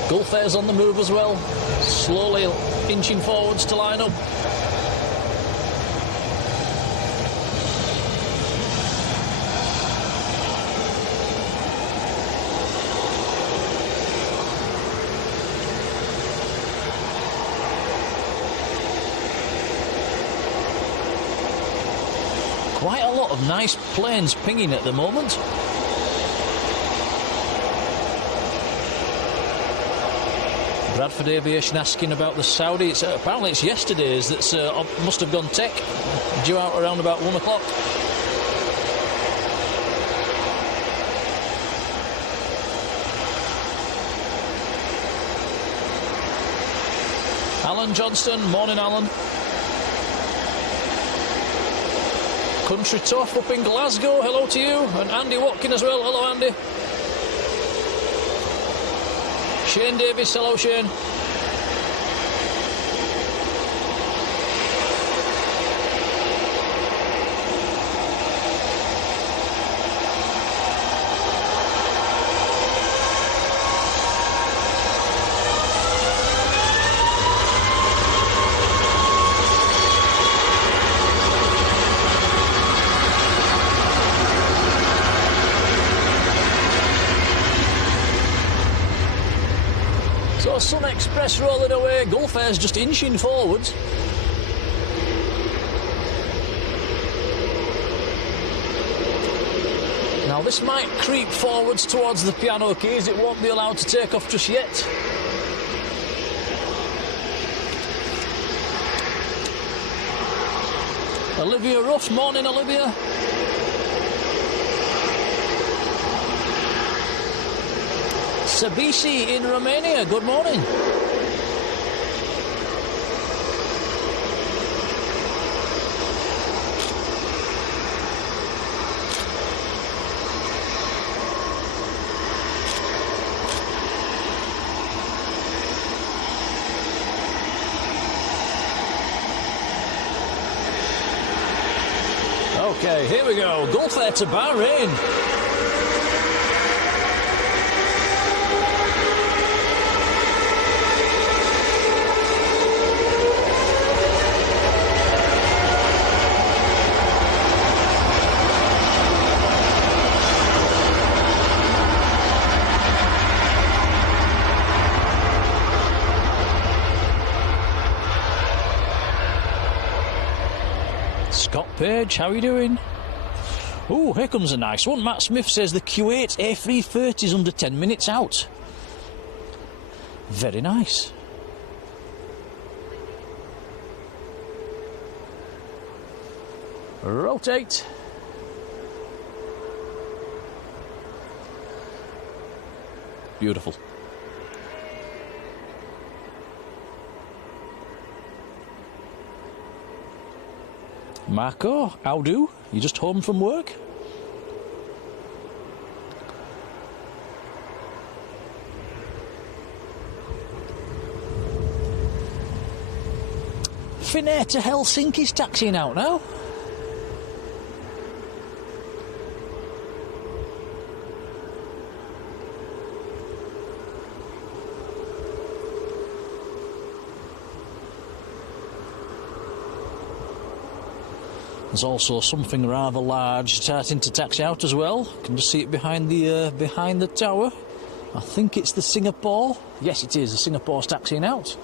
Gulf Air's on the move as well, slowly inching forwards to line up. Quite a lot of nice planes pinging at the moment. Bradford Aviation asking about the Saudi. Apparently it's yesterday's that's must have gone tech, due out around about 1 o'clock. Alan Johnston, morning Alan. Country Tough up in Glasgow, hello to you. And Andy Watkin as well, hello Andy. Shane Davis, hello Shane. Sun Express rolling away, Gulf Air's just inching forwards. Now this might creep forwards towards the piano keys, it won't be allowed to take off just yet. Olivia Ruff, morning Olivia. Sabisi in Romania, good morning. Okay, here we go, Gulf Air to Bahrain. Scott Page, how are you doing? Oh, here comes a nice one. Matt Smith says the Kuwait A330 is under 10 minutes out. Very nice. Rotate. Beautiful. Marco, how do? You just home from work? Finnair to Helsinki's taxiing out now. There's also something rather large starting to taxi out as well. You can just see it behind the tower. I think it's the Singapore. Yes, it is. The Singapore's taxiing out.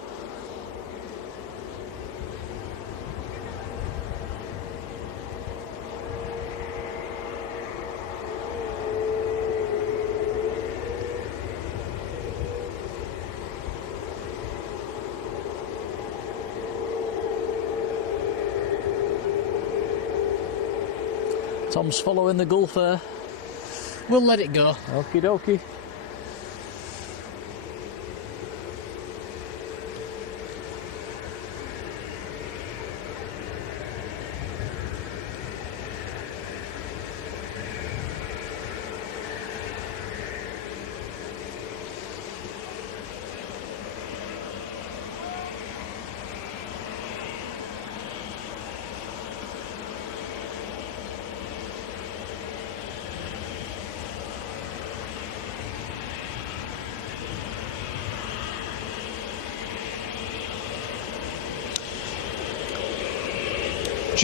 Tom's following the Gulf Air. We'll let it go. Okie dokie.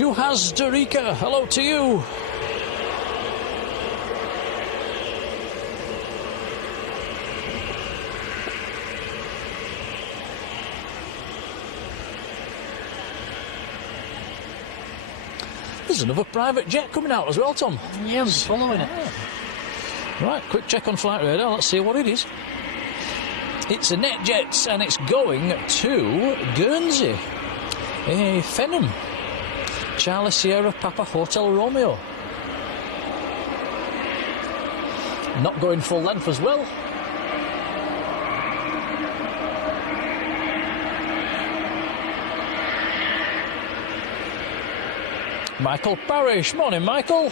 Juhaz Darika, hello to you. There's another private jet coming out as well, Tom. Yeah, I'm following it. Right, quick check on flight radar. Let's see what it is. It's a NetJet and it's going to Guernsey. Fenham. Charlie Sierra Papa Hotel Romeo. Not going full length as well. Michael Parrish. Morning, Michael.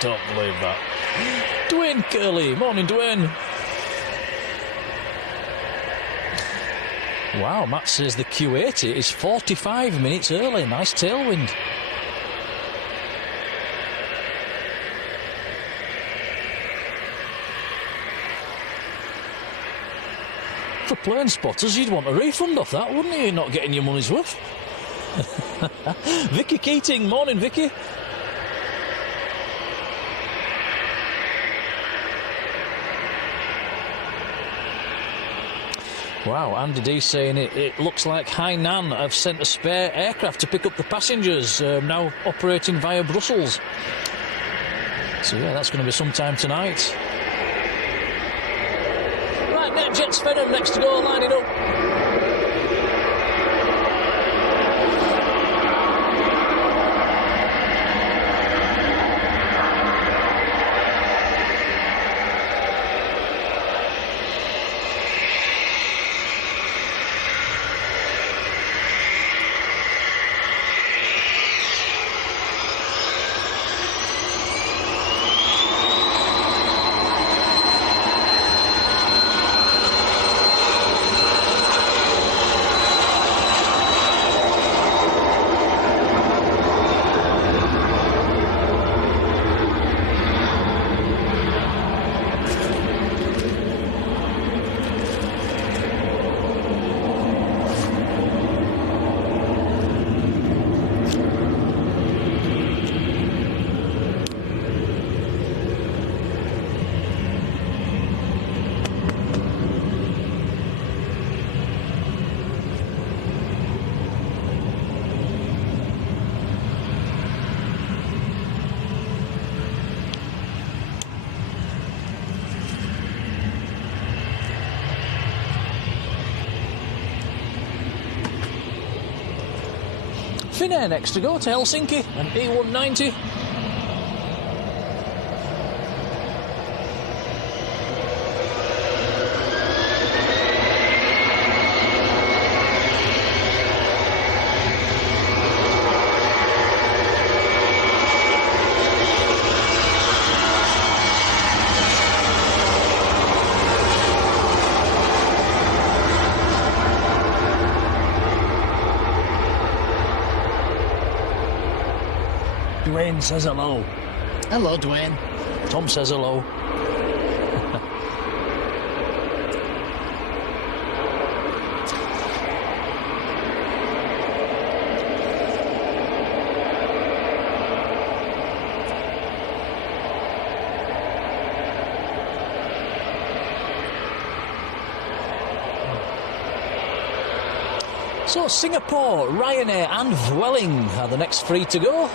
Don't believe that. Dwayne Curley. Morning, Dwayne. Wow, Matt says the Q80 is 45 minutes early. Nice tailwind. For plane spotters, you'd want a refund off that, wouldn't you? You're not getting your money's worth. Vicky Keating. Morning, Vicky. Wow, Andy D saying it looks like Hainan have sent a spare aircraft to pick up the passengers, now operating via Brussels. So yeah, that's going to be sometime tonight. Right, NetJet's Fenham next to go, lining up. Finnair next to go to Helsinki and E190. Dwayne says hello. Hello, Dwayne. Tom says hello. So Singapore, Ryanair and Vueling are the next three to go.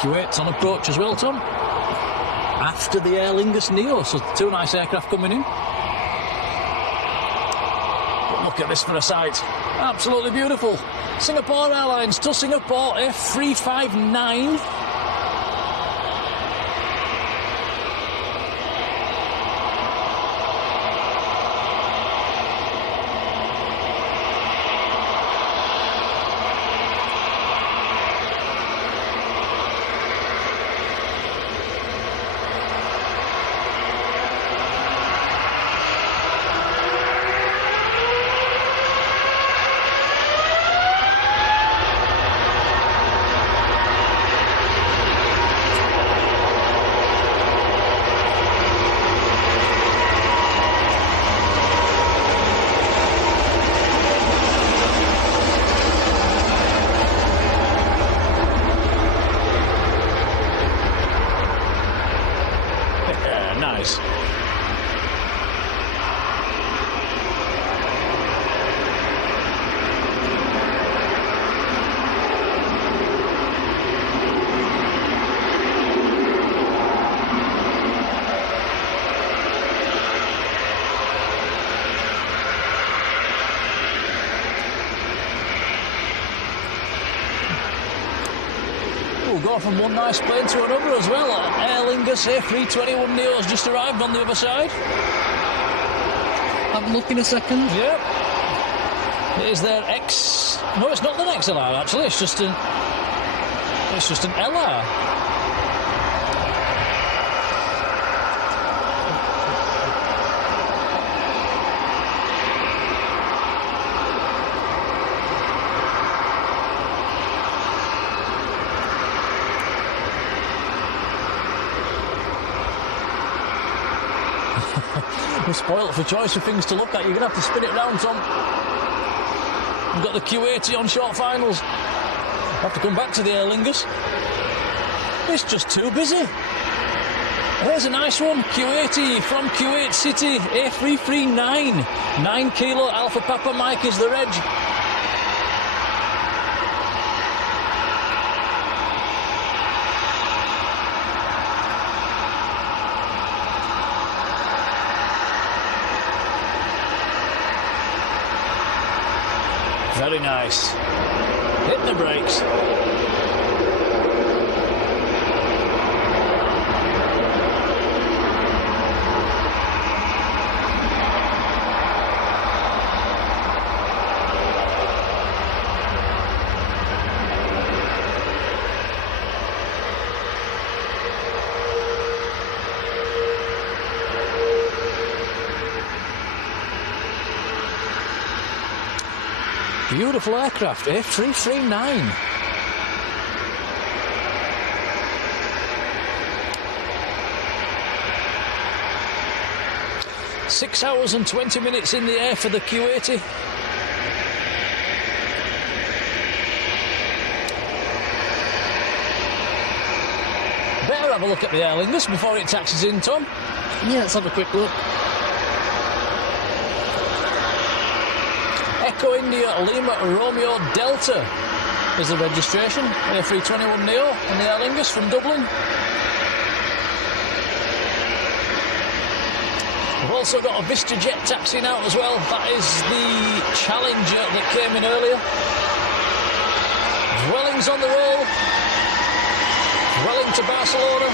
Kuwait's on approach as well, Tom. After the Aer Lingus Neo, so 2 nice aircraft coming in. But look at this for a sight. Absolutely beautiful. Singapore Airlines to Singapore F359. Nice. We'll go from one nice plane to another as well. Aer Lingus A321 Neo's just arrived on the other side. Have a look in a second. Yep. It is their X... No, it's not the XLR actually. It's just an LR. We're spoilt for choice of things to look at. You're going to have to spin it round, Tom. We've got the Q80 on short finals. Have to come back to the Aer Lingus. It's just too busy. Here's a nice one. Q80 from Kuwait City. A339. 9 kilo Alpha Papa Mike is the reg. Very nice. Hit the brakes. Beautiful aircraft, A339. Six hours and 20 minutes in the air for the Q80. Better have a look at the Aer Lingus before it taxis in, Tom. Yeah, let's have a quick look. Echo India Lima Romeo Delta is the registration. A321 Neo and the Aer Lingus from Dublin. We've also got a VistaJet taxiing out as well. That is the Challenger that came in earlier. Dwelling's on the roll. Dwelling to Barcelona.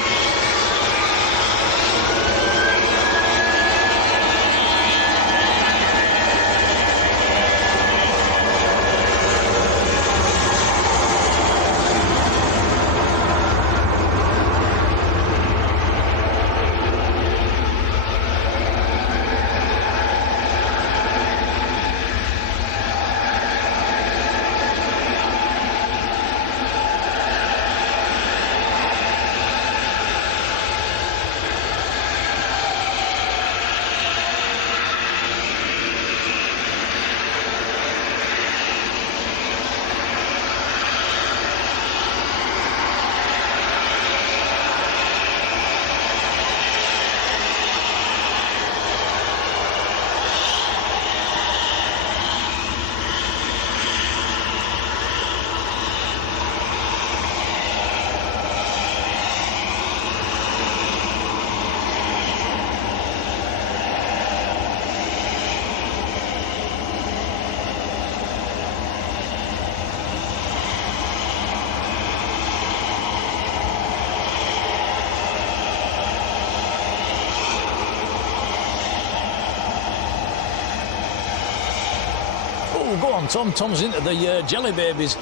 Ooh, go on, Tom. Tom's into the jelly babies.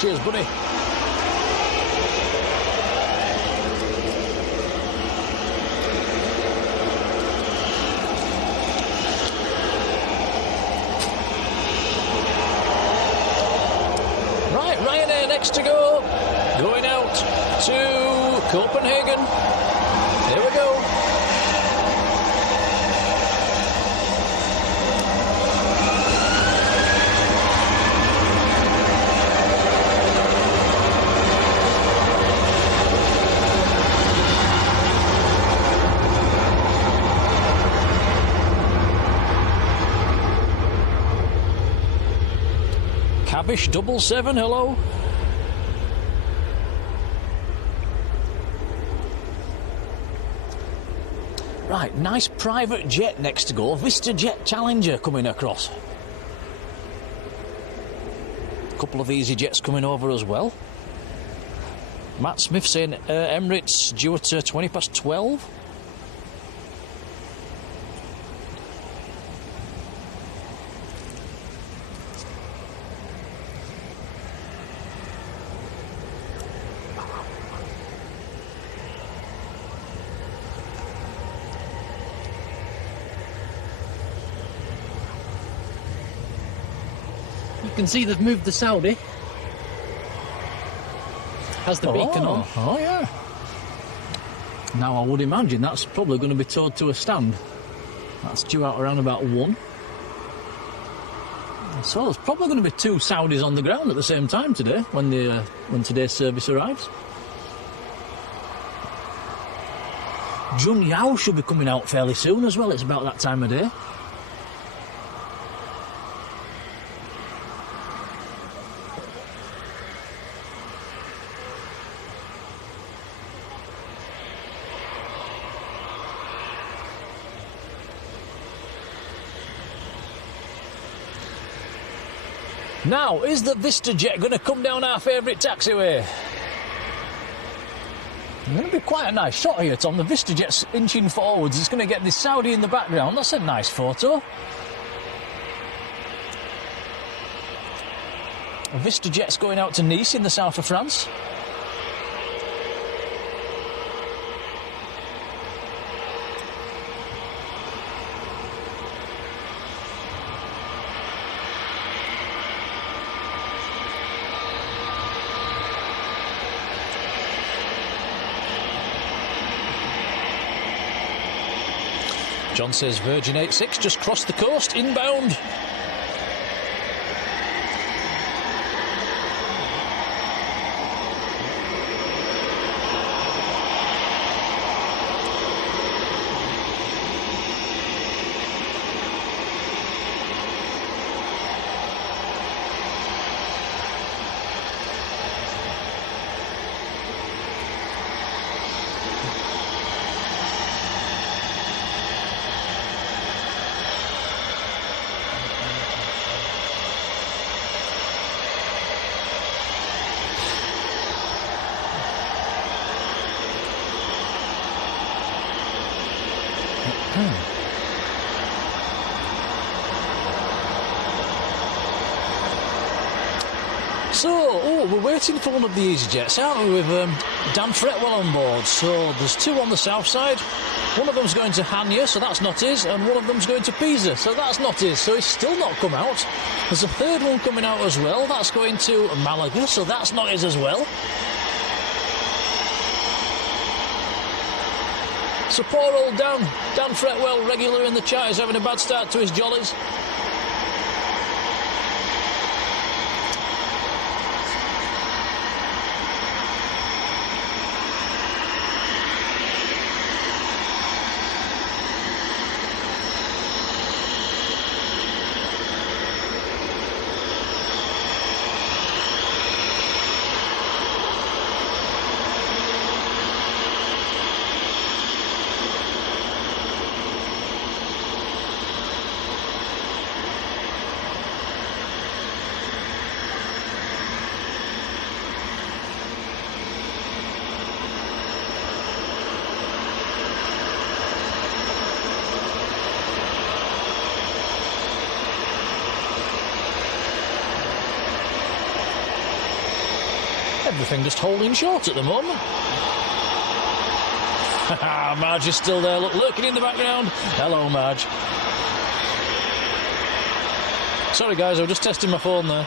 Cheers, buddy. Right, Ryanair next to go. Going out to Copenhagen. Here we go. Cavish 77, hello. Right, nice private jet next to go. Vista Jet Challenger coming across. A couple of easy jets coming over as well. Matt Smith saying Emirates due at 20 past 12. You can see they've moved the Saudi. Has the beacon on. Oh, yeah. Now, I would imagine that's probably going to be towed to a stand. That's due out around about 1. So there's probably going to be 2 Saudis on the ground at the same time today when today's service arrives. Jun Yao should be coming out fairly soon as well. It's about that time of day. Now, is the Vista Jet going to come down our favourite taxiway? It's going to be quite a nice shot here, Tom. The Vista Jet's inching forwards. It's going to get this Saudi in the background. That's a nice photo. A Vista Jet's going out to Nice in the south of France. John says Virgin 86 just crossed the coast, inbound. So, we're waiting for one of the EasyJets, aren't we, with Dan Fretwell on board. So there's 2 on the south side. One of them's going to Hanya, so that's not his, and one of them's going to Pisa, so that's not his. So he's still not come out. There's a 3rd one coming out as well. That's going to Malaga, so that's not his as well. So poor old Dan Fretwell, regular in the chat, is having a bad start to his jollies. Everything just holding short at the moment. Marge is still there, look, lurking in the background. Hello, Marge. Sorry, guys, I was just testing my phone there.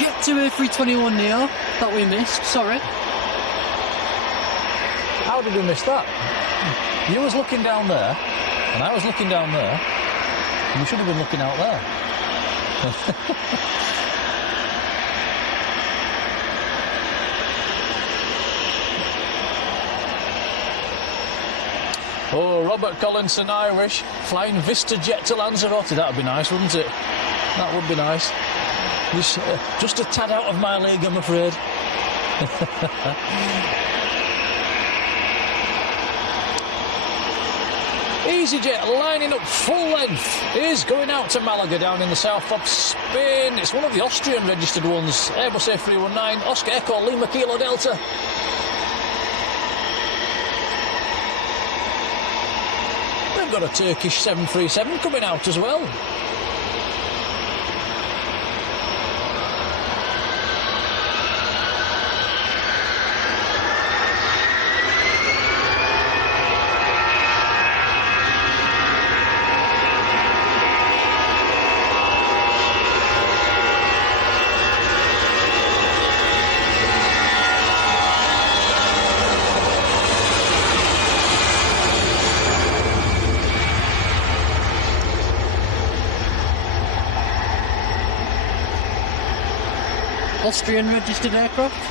Get to A321 Neo that we missed, sorry. How did we miss that? You was looking down there, and I was looking down there. You should have been looking out there. Oh, Robert Collinson, Irish, flying VistaJet to Lanzarote. That would be nice, wouldn't it? That would be nice. Just a tad out of my league, I'm afraid. EasyJet lining up full length is going out to Malaga down in the south of Spain. It's one of the Austrian registered ones. Airbus A319, Oscar Echo Lima Kilo Delta. We've got a Turkish 737 coming out as well. Austrian registered aircraft.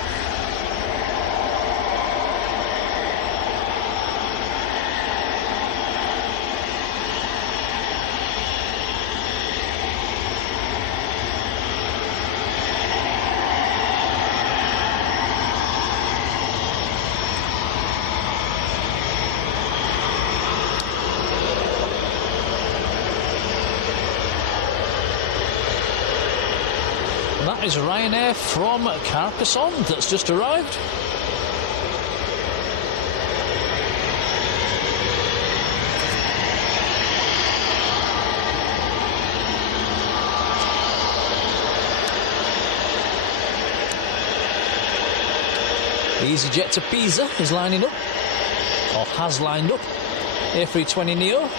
That is Ryanair from Carcassonne that's just arrived. EasyJet to Pisa is lining up, or has lined up. A320 Neo.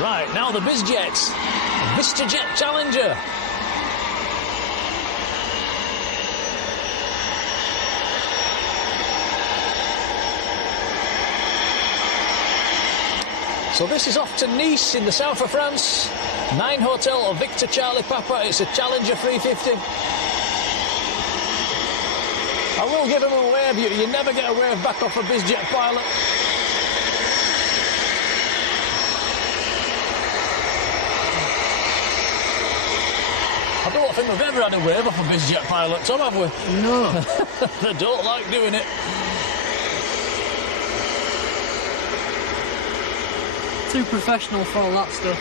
Right, now the BizJets. VistaJet Challenger. So this is off to Nice in the south of France. 9 Hotel Victor Charlie Papa. It's a Challenger 350. I will give him a wave. You never get a wave back off a BizJet pilot. I don't think we've ever had a wave off a BizJet pilot, Tom, have we? No. They don't like doing it. Too professional for all that stuff.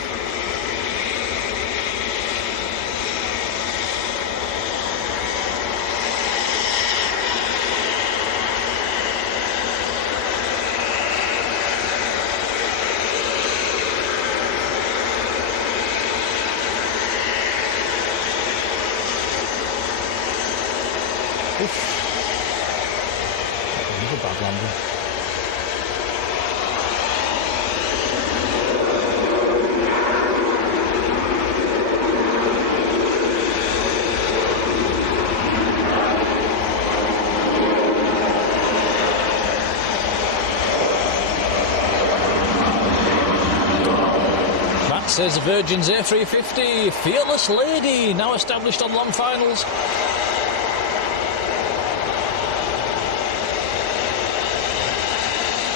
That was a bad landing. Matt says Virgin's A350, Fearless Lady, now established on long finals.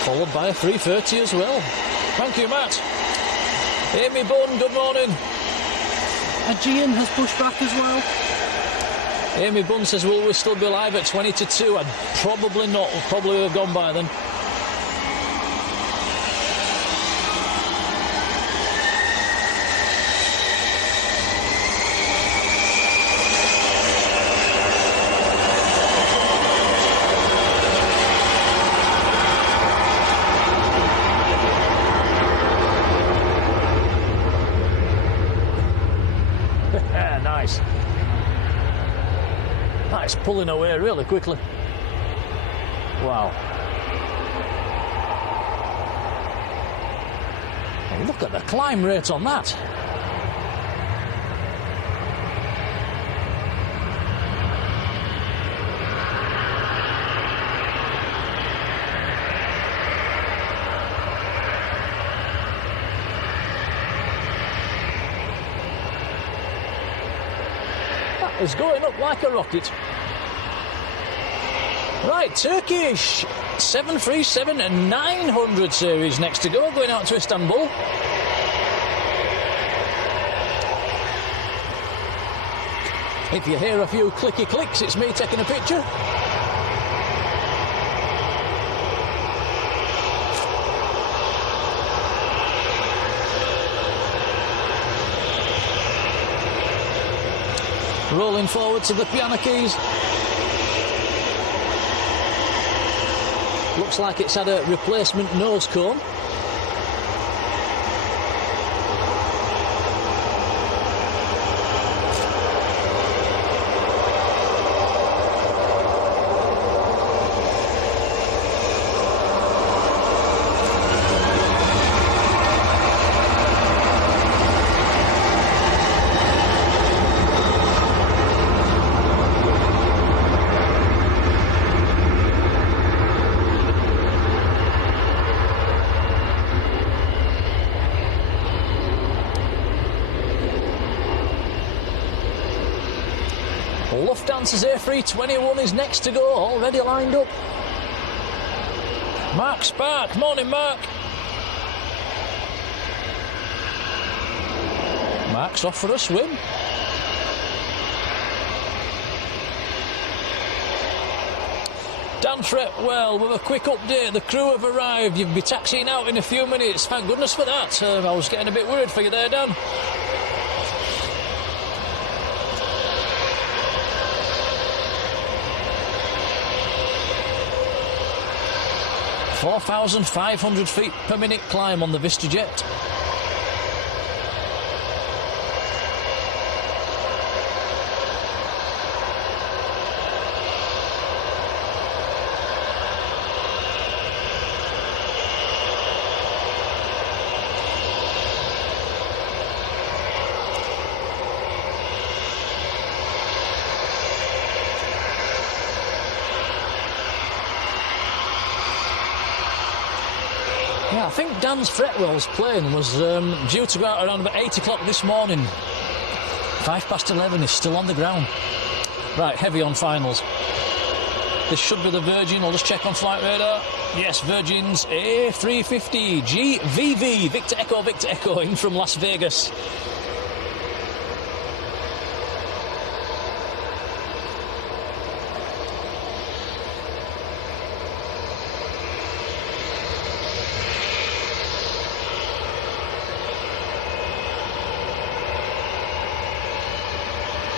Followed by a 330 as well. Thank you, Matt. Amy Bunn, good morning. Aegean has pushed back as well. Amy Bunn says, will we still be live at 20 to 2? I'd probably not. We'll probably have gone by then. Nice. Nice, pulling away really quickly. Wow. Oh, look at the climb rate on that. Is going up like a rocket. Right, Turkish 737 and 900 series next to go, going out to Istanbul. If you hear a few clicky clicks, it's me taking a picture. Rolling forward to the piano keys. Looks like it's had a replacement nose cone. Lufthansa's A321 is next to go, already lined up. Mark Spark, morning Mark. Mark's off for a swim. Dan Fretwell with a quick update. The crew have arrived. You'll be taxiing out in a few minutes. Thank goodness for that. I was getting a bit worried for you there, Dan. (4,500 feet per minute climb on the VistaJet. Yeah, I think Dan's Fretwell's plane was due to go out around about 8 o'clock this morning. 11:05 is still on the ground. Right, heavy on finals. This should be the Virgin. I'll just check on flight radar. Yes, Virgin's A350 GVV, Victor Echo, in from Las Vegas.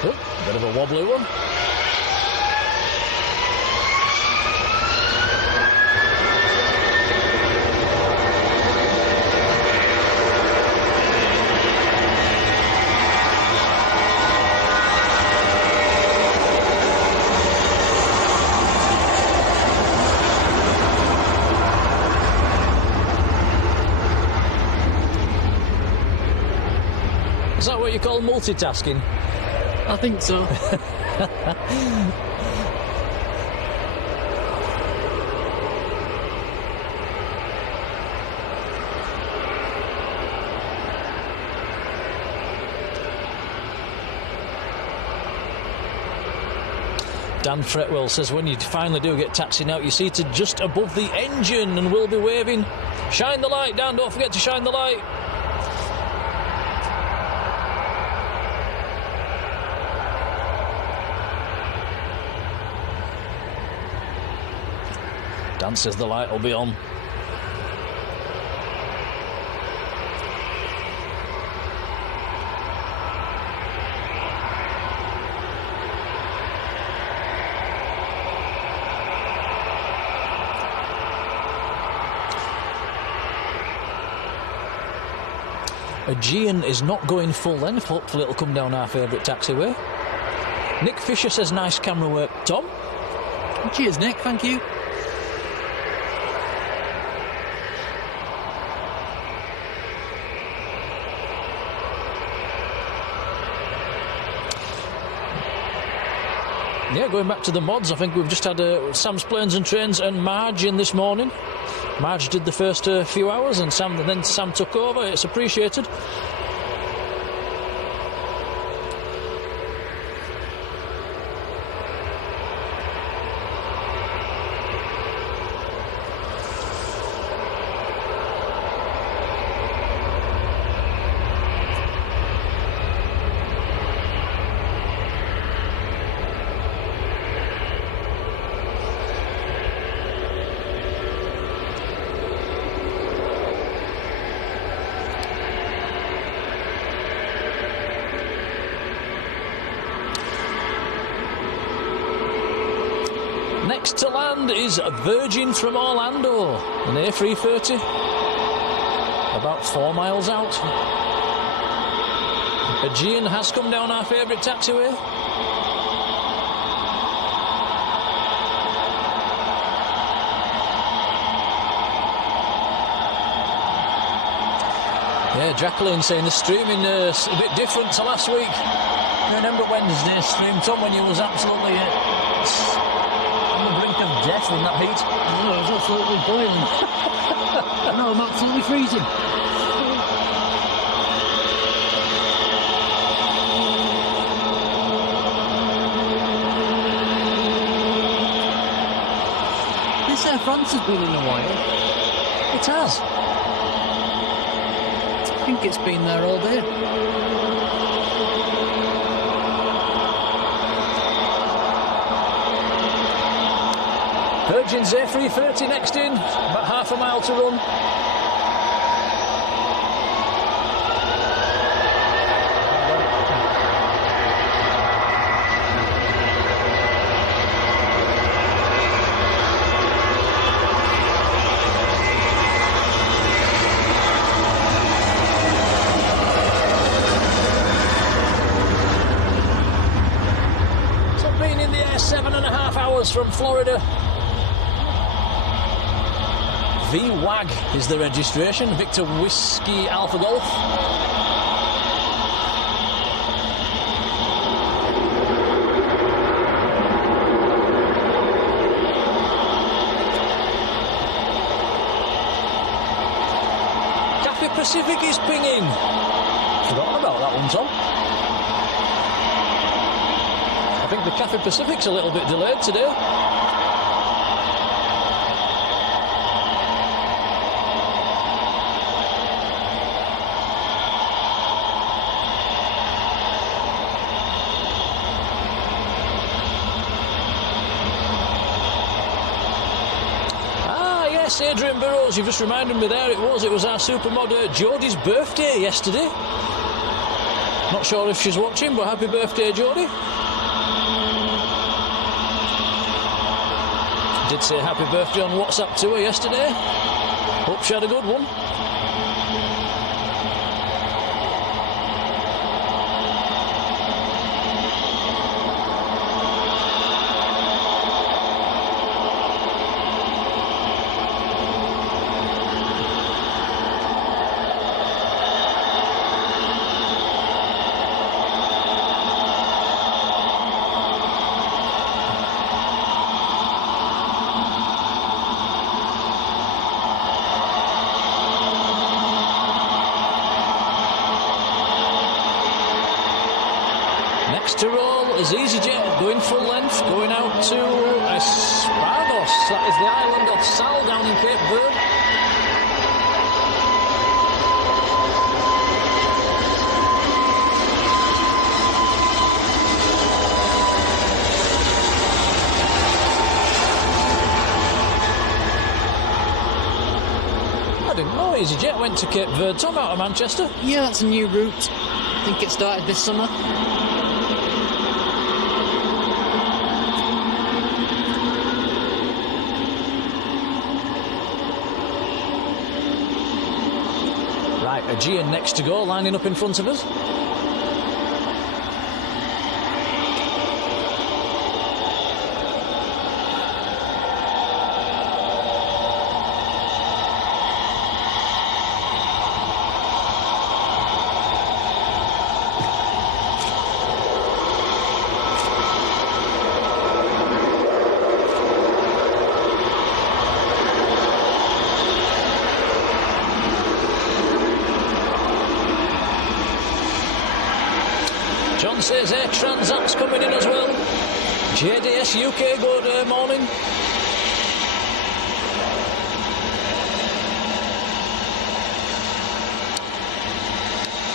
Oh, bit of a wobbly one. Is that what you call multitasking? I think so. Dan Fretwell says when you finally do get taxiing out, you're seated just above the engine and we'll be waving. Shine the light, Dan, don't forget to shine the light. Dan says the light will be on. Aegean is not going full length. Hopefully it'll come down our favourite taxiway. Nick Fisher says nice camera work, Tom. Cheers, Nick. Thank you. Yeah, going back to the mods, I think we've just had Sam's Planes and Trains and Marge in this morning. Marge did the first few hours and then Sam took over. It's appreciated. Next to land is Virgin from Orlando, an A330, about 4 miles out. Aegean has come down our favourite taxiway. Yeah, Jacqueline saying the streaming is a bit different to last week. You remember Wednesday's stream, Tom, when you was absolutely on the brink of death in that heat? No, it was absolutely boiling. No, I'm absolutely freezing. This Air France has been in a while. It has. I think it's been there all day. Virgin's A330 next in, about half a mile to run. So been in the air 7.5 hours from Florida. VWAG is the registration, Victor Whiskey Alpha Golf. Pacific is pinging. Forgotten about that one, Tom. I think the Cathay Pacific's a little bit delayed today. Adrian Burrows, you've just reminded me there it was our supermodel Jodie's birthday yesterday. Not sure if she's watching, but happy birthday, Jodie. Did say happy birthday on WhatsApp to her yesterday. Hope she had a good one. To roll is EasyJet going full length, going out to Espargos. That is the island of Sal down in Cape Verde. I didn't know EasyJet went to Cape Verde. Tom, out of Manchester. Yeah, that's a new route. I think it started this summer. Aegean next to go, lining up in front of us. John says Air Transat's coming in as well. JDS UK, good morning.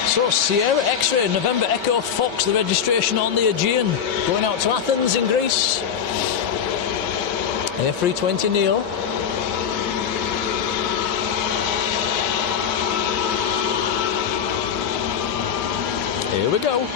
So Sierra X-Ray, November Echo Fox, the registration on the Aegean. Going out to Athens in Greece. A320 Neo. Here we go.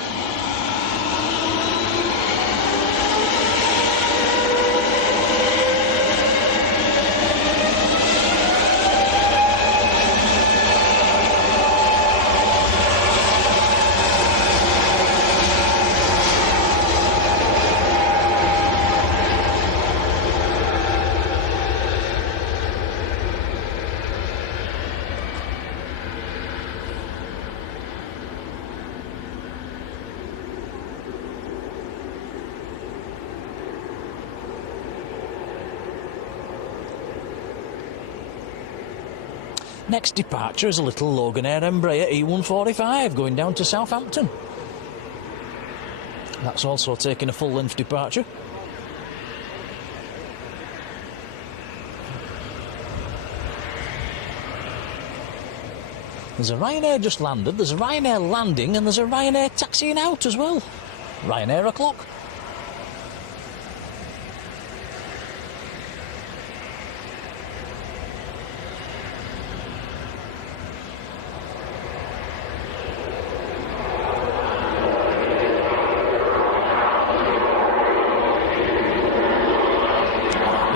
Next departure is a little Logan Air Embraer E145 going down to Southampton. That's also taking a full-length departure. There's a Ryanair just landed, there's a Ryanair landing, and there's a Ryanair taxiing out as well. Ryanair o'clock.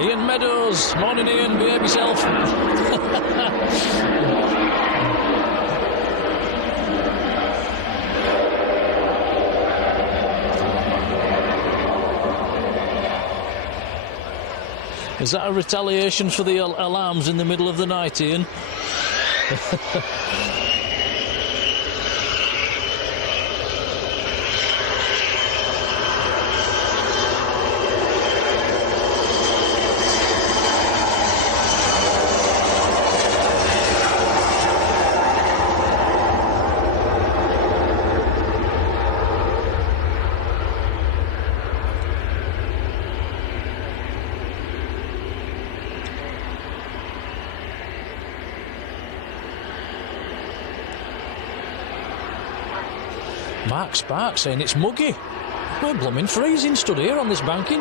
Ian Meadows, morning Ian, behave yourself. Is that a retaliation for the alarms in the middle of the night, Ian? Mark Spark saying it's muggy. We're blooming freezing stood here on this banking.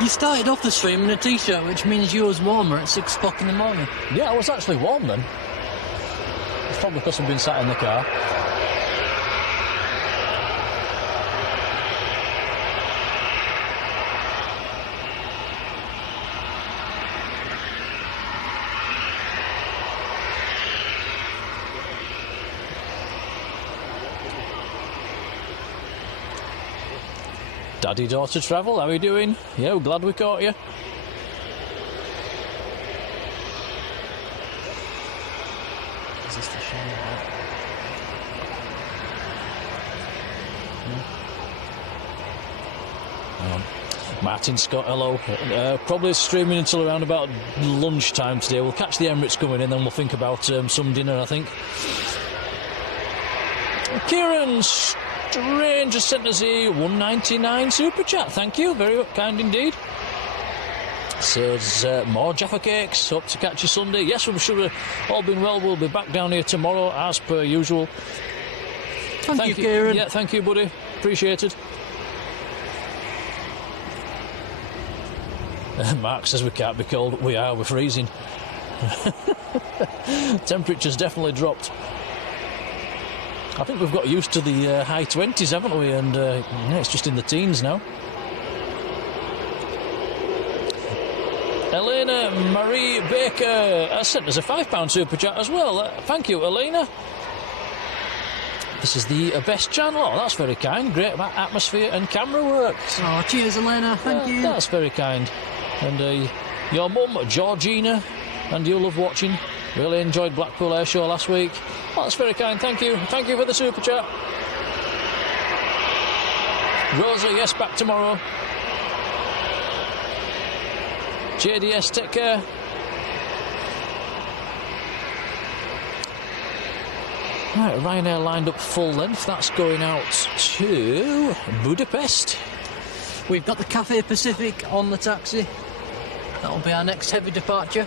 You started off the stream in a t-shirt, which means you was warmer at 6 o'clock in the morning. Yeah, I was actually warm then. It's probably because I've been sat in the car. Daddy-daughter travel, how are you doing? Yeah, we're glad we caught you. Is this the show? Martin Scott, hello. Probably streaming until around about lunchtime today. We'll catch the Emirates coming in, then we'll think about some dinner, I think. Kieran Strange has sent us a 199 super chat. Thank you, very kind indeed. Says more Jaffa cakes. Hope to catch you Sunday. Yes, I'm sure all been well. We'll be back down here tomorrow as per usual. Thank you, Kieran. Yeah, thank you, buddy. Appreciated. Mark says we can't be cold. We are. We're freezing. Temperature's definitely dropped. I think we've got used to the high 20s, haven't we? And yeah, it's just in the teens now. Elena Marie Baker has sent us a £5 super chat as well. Thank you, Elena. This is the best channel. Oh, that's very kind. Great atmosphere and camera work. Oh, cheers, Elena. Thank you. That's very kind. And your mum, Georgina, and you love watching. Really enjoyed Blackpool Air Show last week. Oh, that's very kind. Thank you. Thank you for the super chat. Rosa, yes, back tomorrow. JDS, take care. Right, Ryanair lined up full length. That's going out to Budapest. We've got the Cafe Pacific on the taxi. That'll be our next heavy departure.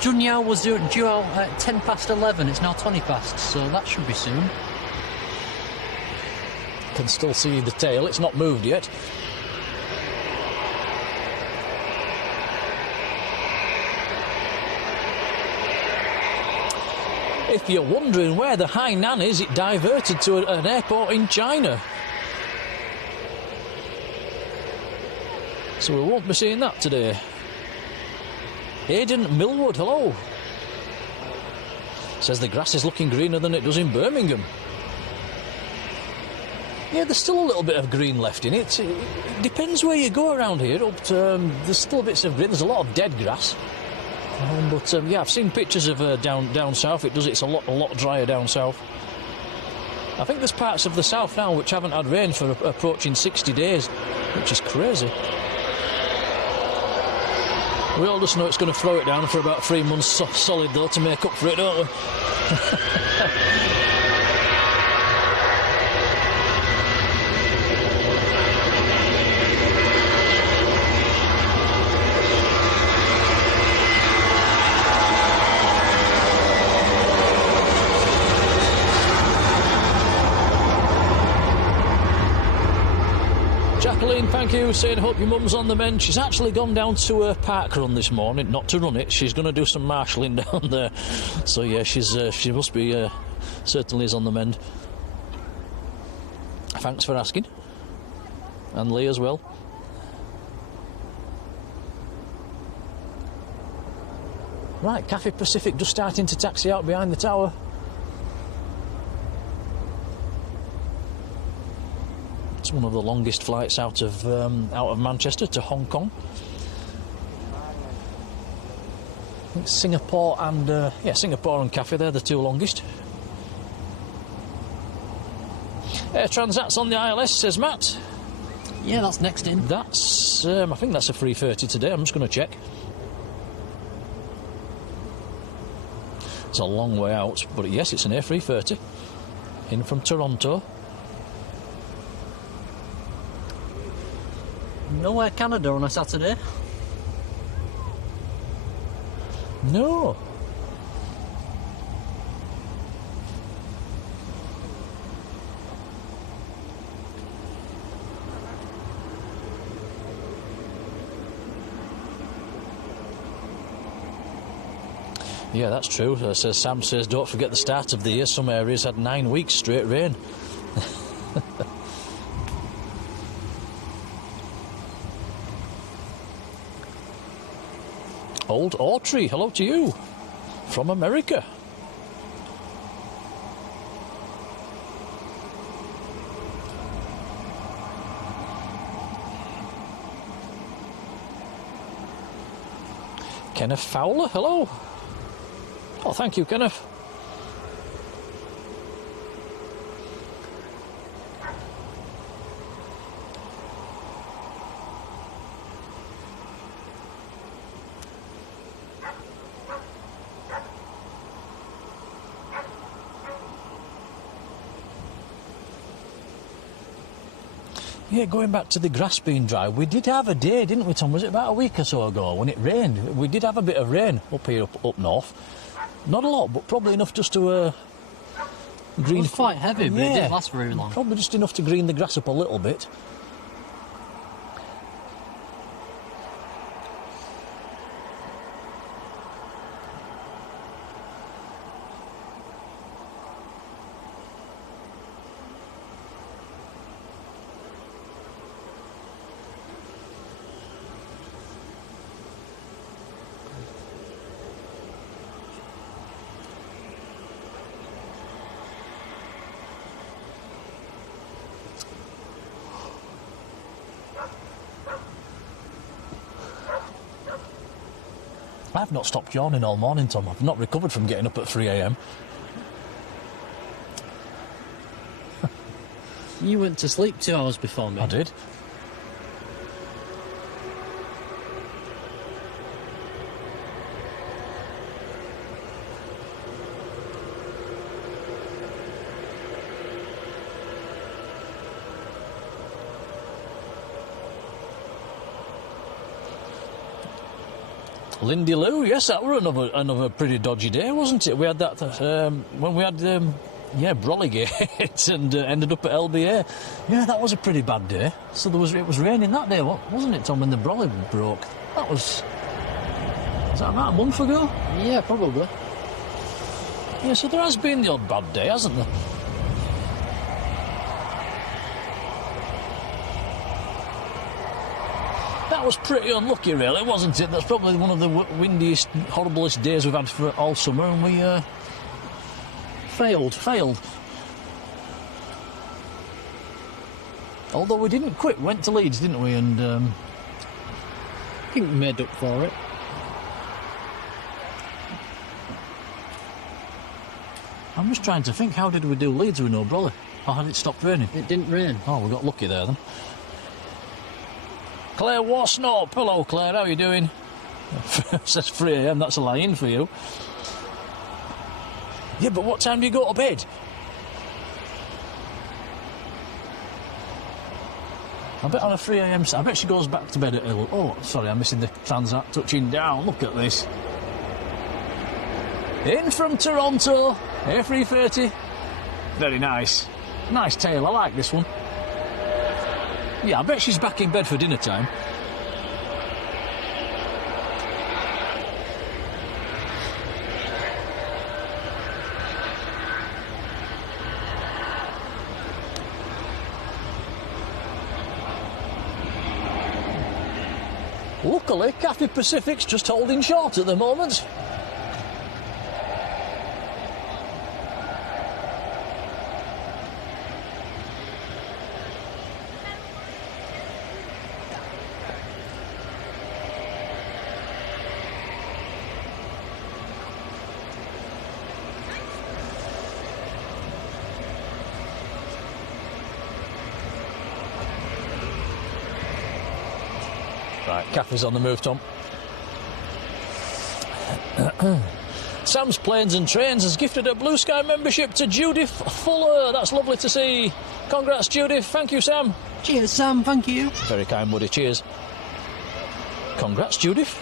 Junyao was due out at 10 past 11. It's now 20 past, so that should be soon. Can still see the tail. It's not moved yet. If you're wondering where the Hainan is, it diverted to an airport in China. So we won't be seeing that today. Aidan Millwood, hello. Says the grass is looking greener than it does in Birmingham. Yeah, there's still a little bit of green left in it. It depends where you go around here. There's still bits of green. There's a lot of dead grass. But yeah, I've seen pictures of down south. It's a lot drier down south. I think there's parts of the south now which haven't had rain for approaching 60 days, which is crazy. We all just know it's going to throw it down for about 3 months solid, though, to make up for it, don't we? Thank you, saying hope your mum's on the mend. She's actually gone down to a park run this morning, not to run it. She's going to do some marshalling down there. So yeah, she must be certainly is on the mend. Thanks for asking, and Lee as well. Right, Cafe Pacific just starting to taxi out behind the tower. It's one of the longest flights out of Manchester to Hong Kong. I think Singapore and Singapore and Cafe, they're the two longest. Air Transat's on the ILS, says Matt. Yeah, that's next in. That's I think that's a 3:30 today. I'm just going to check. It's a long way out, but yes, it's an A330 in from Toronto. Nowhere Canada on a Saturday. No. Yeah, that's true. As Sam says, don't forget the start of the year. Some areas had 9 weeks straight rain. Old Autry, hello to you. From America. Kenneth Fowler, hello. Oh, thank you, Kenneth. Yeah, going back to the grass being dry, we did have a day, didn't we, Tom? Was it about a week or so ago when it rained? We did have a bit of rain up here, up north. Not a lot, but probably enough just to green. It was quite heavy, but it didn't last very long. Probably just enough to green the grass up a little bit. I've not stopped yawning all morning, Tom. I've not recovered from getting up at 3 a.m. You went to sleep 2 hours before me. I did. Lindy Lou, yes, that were another pretty dodgy day, wasn't it? We had that when we had Brolligate and ended up at LBA. Yeah, that was a pretty bad day. So it was raining that day, wasn't it, Tom? When the brolly broke, that was that about a month ago? Yeah, probably. Yeah, so there has been the odd bad day, hasn't there? That was pretty unlucky, really, wasn't it? That's probably one of the windiest, horriblest days we've had for all summer, and we failed. Although we didn't quit, went to Leeds, didn't we? And I think we made up for it. I'm just trying to think, how did we do Leeds with no brolly? Or had it stopped raining? It didn't rain. Oh, we got lucky there then. Claire Warsnop, hello Claire, how are you doing? Says 3 a.m, that's a lie-in for you. Yeah, but what time do you go to bed? I bet on a 3 a.m, I bet she goes back to bed at... Oh, sorry, I'm missing the Transat touching down, look at this. In from Toronto, A330. Very nice. Nice tail, I like this one. Yeah, I bet she's back in bed for dinner time. Luckily, Cathay Pacific's just holding short at the moment. Right, Cathay's on the move, Tom. Sam's Planes and Trains has gifted a Blue Sky membership to Jodie Fuller. That's lovely to see. Congrats, Jodie. Thank you, Sam. Cheers, Sam. Thank you. Very kind, buddy. Cheers. Congrats, Judith.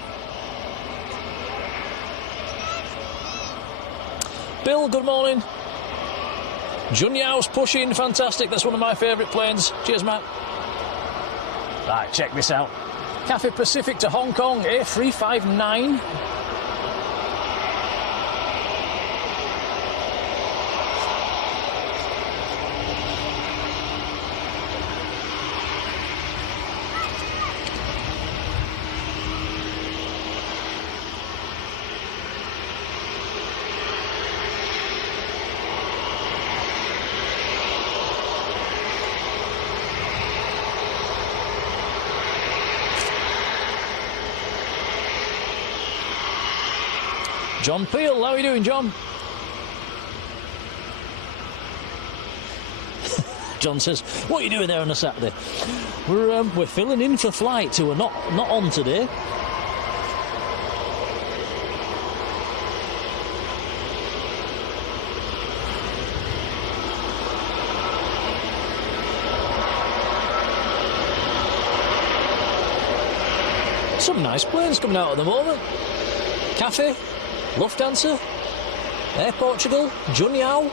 Bill, good morning. Junyau's pushing, fantastic. That's one of my favourite planes. Cheers, Matt. Right, check this out. Cathay Pacific to Hong Kong, A359. John Peel, how are you doing, John? John says, what are you doing there on a Saturday? We're filling in for flights who are not on today. Some nice planes coming out at the moment. Cafe, Lufthansa, Air Portugal, Junyao.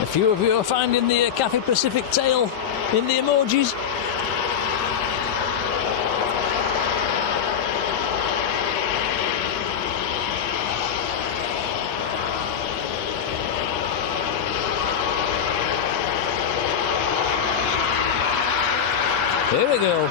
A few of you are finding the Cathay Pacific tail in the emojis. Here we go.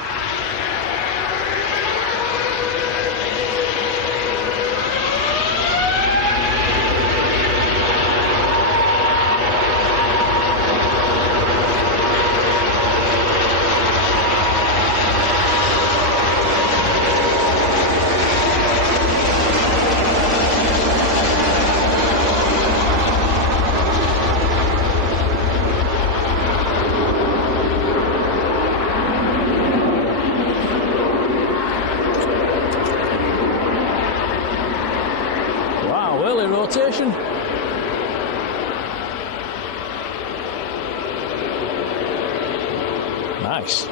Rotation. Nice.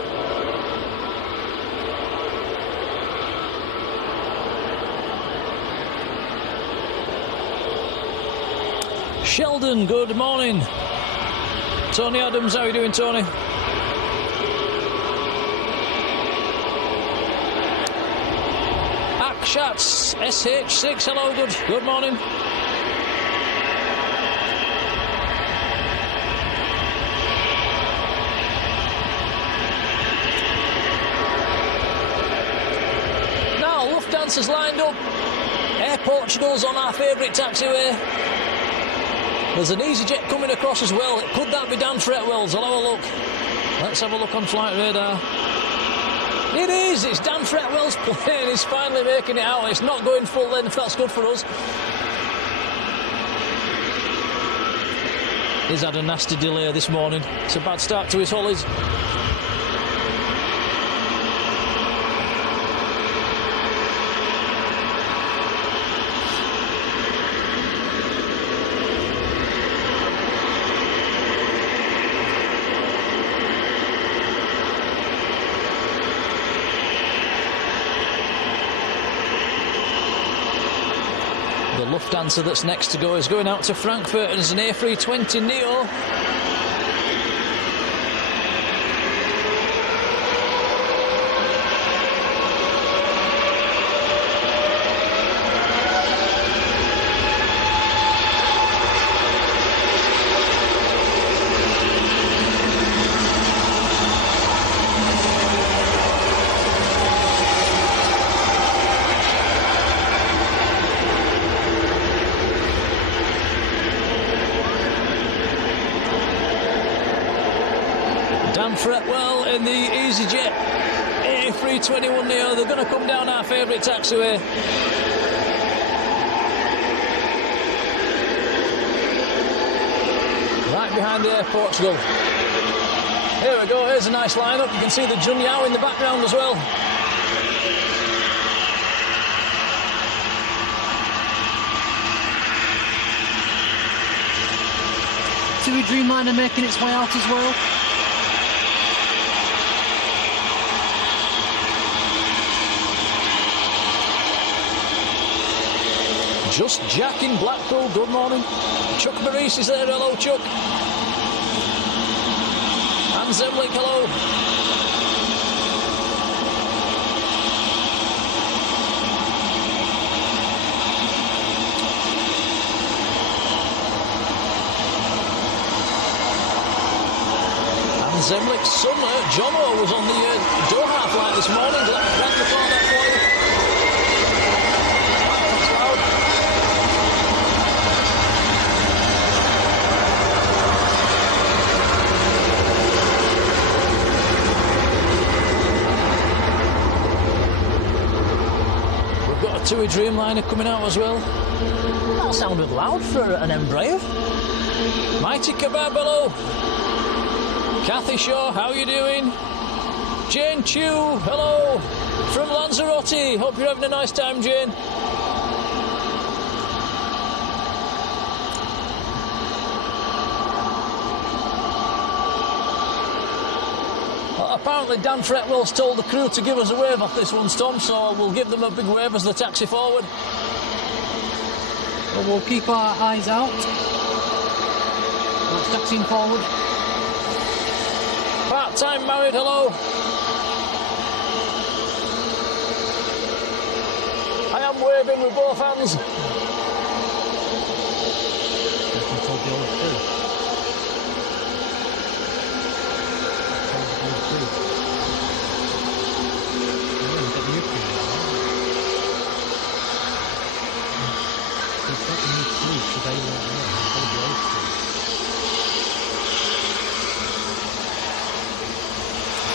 Sheldon, good morning. Tony Adams, how are you doing, Tony? Akshats, SH6, hello, good morning. Lufthansa's lined up. Air Portugal's on our favourite taxiway. There's an EasyJet coming across as well. Could that be Dan Fretwell's? I'll have a look. Let's have a look on flight radar. It is. It's Dan Fretwell's plane. He's finally making it out. It's not going full length. That's good for us. He's had a nasty delay this morning. It's a bad start to his holidays. Lufthansa that's next to go is going out to Frankfurt and it's an A320 Neo. Fretwell in the EasyJet A321 Neo. They're going to come down our favourite taxiway. Right behind the Air Portugal. Here we go, here's a nice lineup. You can see the Junyao in the background as well. TUI Dreamliner making its way out as well. Just Jack in Blackpool, good morning. Chuck Maurice is there, hello Chuck. Anne Zemlik, hello. Anne Zemlik's son, Jono, was on the Doha flight this morning. Let me record that for you. TUI Dreamliner coming out as well. That sounded loud for an Embraer. Mighty Kebab, hello. Kathy Shaw, how you doing? Jane Chew, hello. From Lanzarote, hope you're having a nice time, Jane. Apparently Dan Fretwell's told the crew to give us a wave off this one, Tom, so we'll give them a big wave as they taxi forward. Well, we'll keep our eyes out. Let's taxiing forward. Part-time married, hello. I am waving with both hands.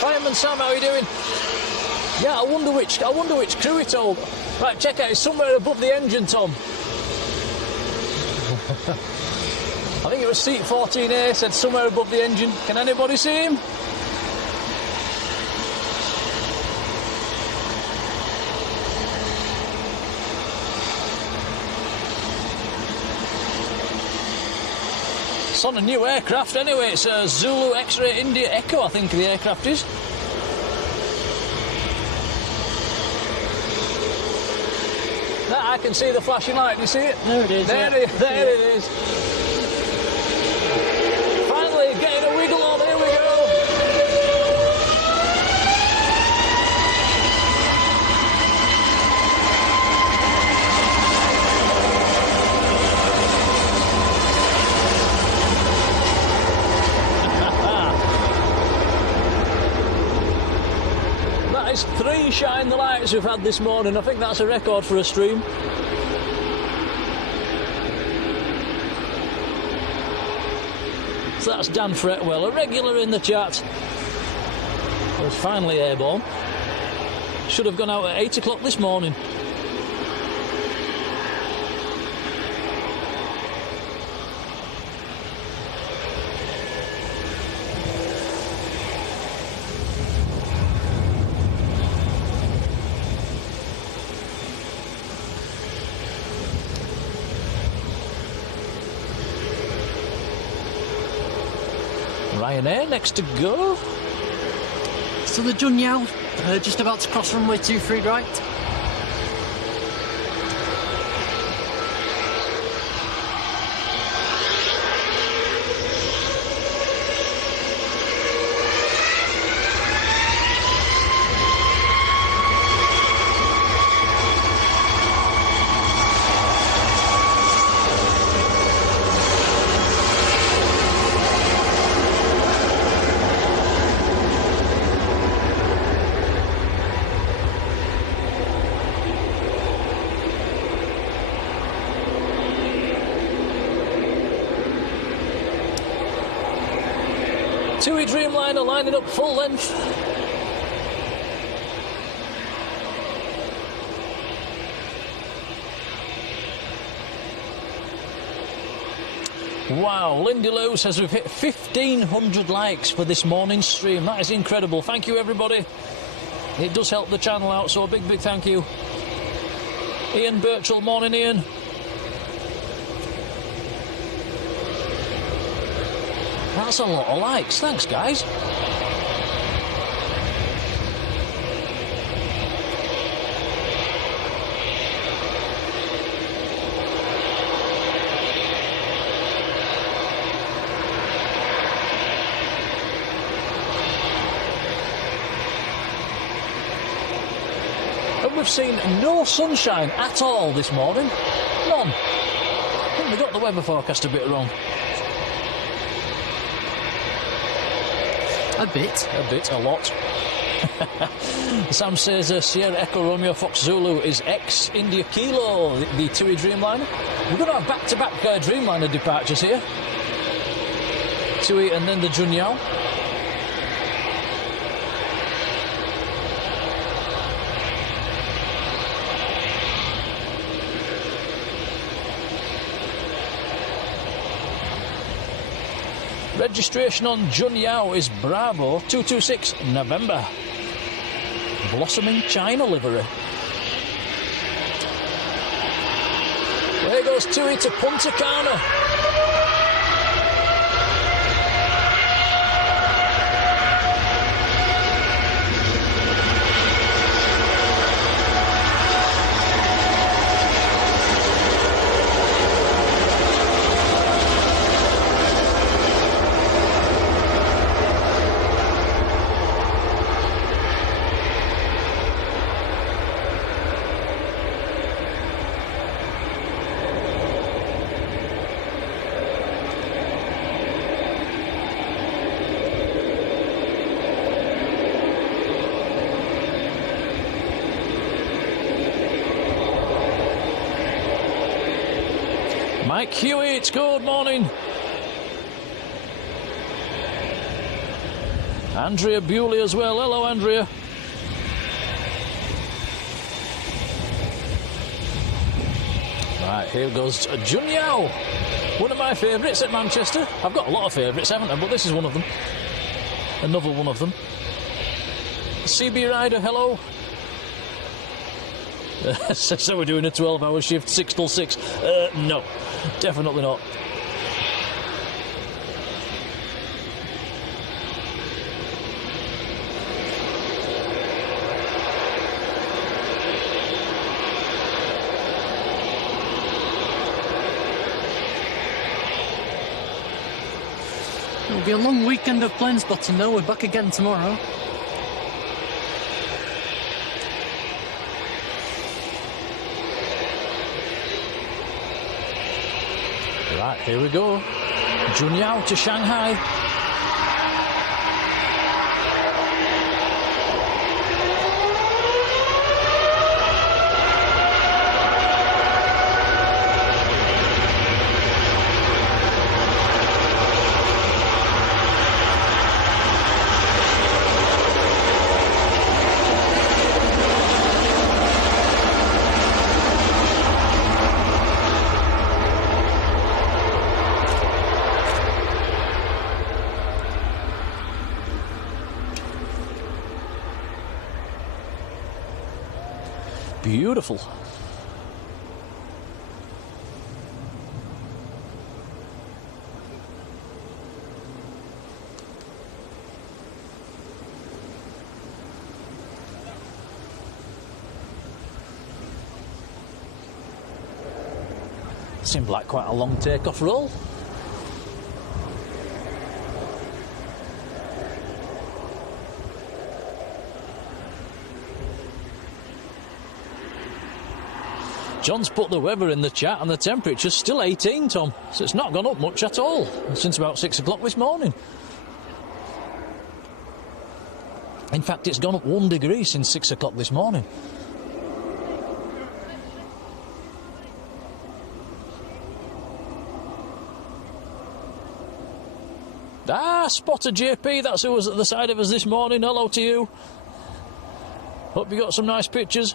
Fireman Sam, how are you doing? Yeah, I wonder which crew he told. Right, check out, it's somewhere above the engine, Tom. I think it was seat 14A, said somewhere above the engine. Can anybody see him? It's on a new aircraft anyway. It's a Zulu X-Ray India Echo, I think the aircraft is. I can see the flashing light. Do you see it? There it is. There it is. Finally getting a wiggle on. Here we go. That is 3 shine the lights we've had this morning. I think that's a record for a stream. So that's Dan Fretwell, a regular in the chat. Was finally airborne. Should have gone out at 8 o'clock this morning. Ryanair next to go. So the Junyao, just about to cross runway 23 right. TUI Dreamliner lining up full length. Wow, Lindy Lou says we've hit 1,500 likes for this morning's stream. That is incredible. Thank you, everybody. It does help the channel out, so a big, big thank you. Ian Birchall, morning, Ian. That's a lot of likes. Thanks, guys. And we've seen no sunshine at all this morning. None. I think we got the weather forecast a bit wrong. A lot. Sam says Sierra Echo Romeo Fox Zulu is ex-India Kilo, the TUI Dreamliner. We're going to have back-to-back Dreamliner departures here. TUI and then the Junyao. Registration on Junyao is Bravo 226 November. Blossoming China livery. There goes Tui to Punta Cana. Mike Hewitt, good morning. Andrea Bewley as well. Hello, Andrea. Right, here goes Junyao. One of my favourites at Manchester. I've got a lot of favourites, haven't I? But this is one of them. Another one of them. CB Rider, hello. So we're doing a 12-hour shift, 6 till 6. No, definitely not. It'll be a long weekend of plane spotting though. We're back again tomorrow. Right, here we go. Junyao to Shanghai. Beautiful. Seemed like quite a long takeoff roll. John's put the weather in the chat and the temperature's still 18, Tom. So it's not gone up much at all since about 6 o'clock this morning. In fact, it's gone up 1 degree since 6 o'clock this morning. Ah, Spotter JP, that's who was at the side of us this morning. Hello to you. Hope you got some nice pictures.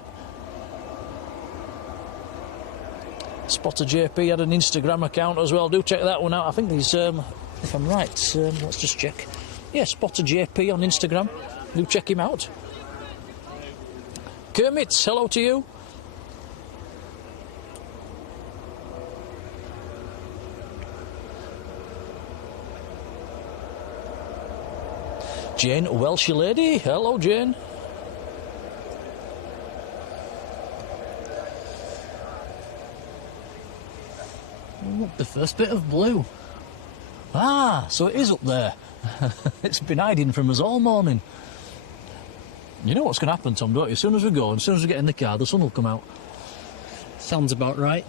Spotter JP had an Instagram account as well. Do check that one out. I think he's, if I'm right, let's just check. Yeah, Spotter JP on Instagram. Do check him out. Kermit, hello to you. Jane Welsh lady. Hello, Jane. The first bit of blue. Ah, so it is up there. It's been hiding from us all morning. You know what's going to happen, Tom, don't you? As soon as we go, and as soon as we get in the car, the sun will come out. Sounds about right.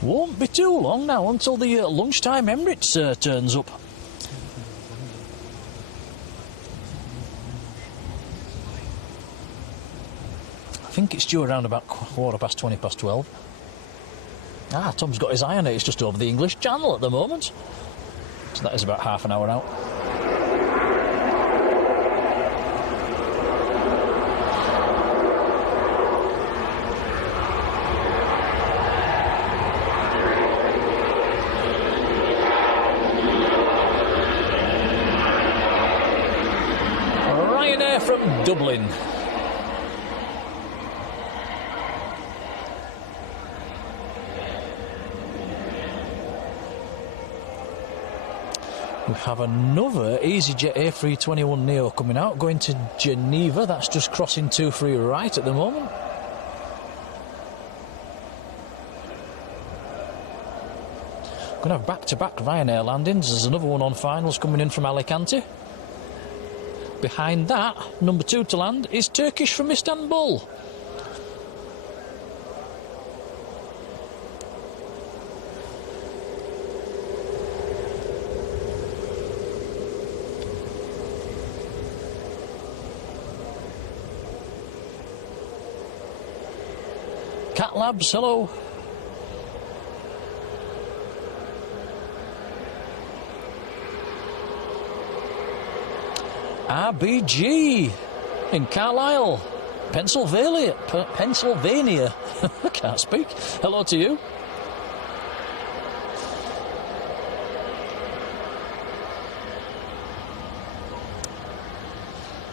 Won't be too long now until the lunchtime Emirates turns up. I think it's due around about 12:15. Ah, Tom's got his eye on it. It's just over the English Channel at the moment. So that is about half an hour out. Ryanair from Dublin. We have another EasyJet A321neo coming out, going to Geneva. That's just crossing 23 right at the moment. Going to have back-to-back Ryanair landings. There's another one on finals coming in from Alicante. Behind that, number 2 to land is Turkish from Istanbul. Cat Labs, hello. RBG in Carlisle, Pennsylvania. I can't speak. Hello to you.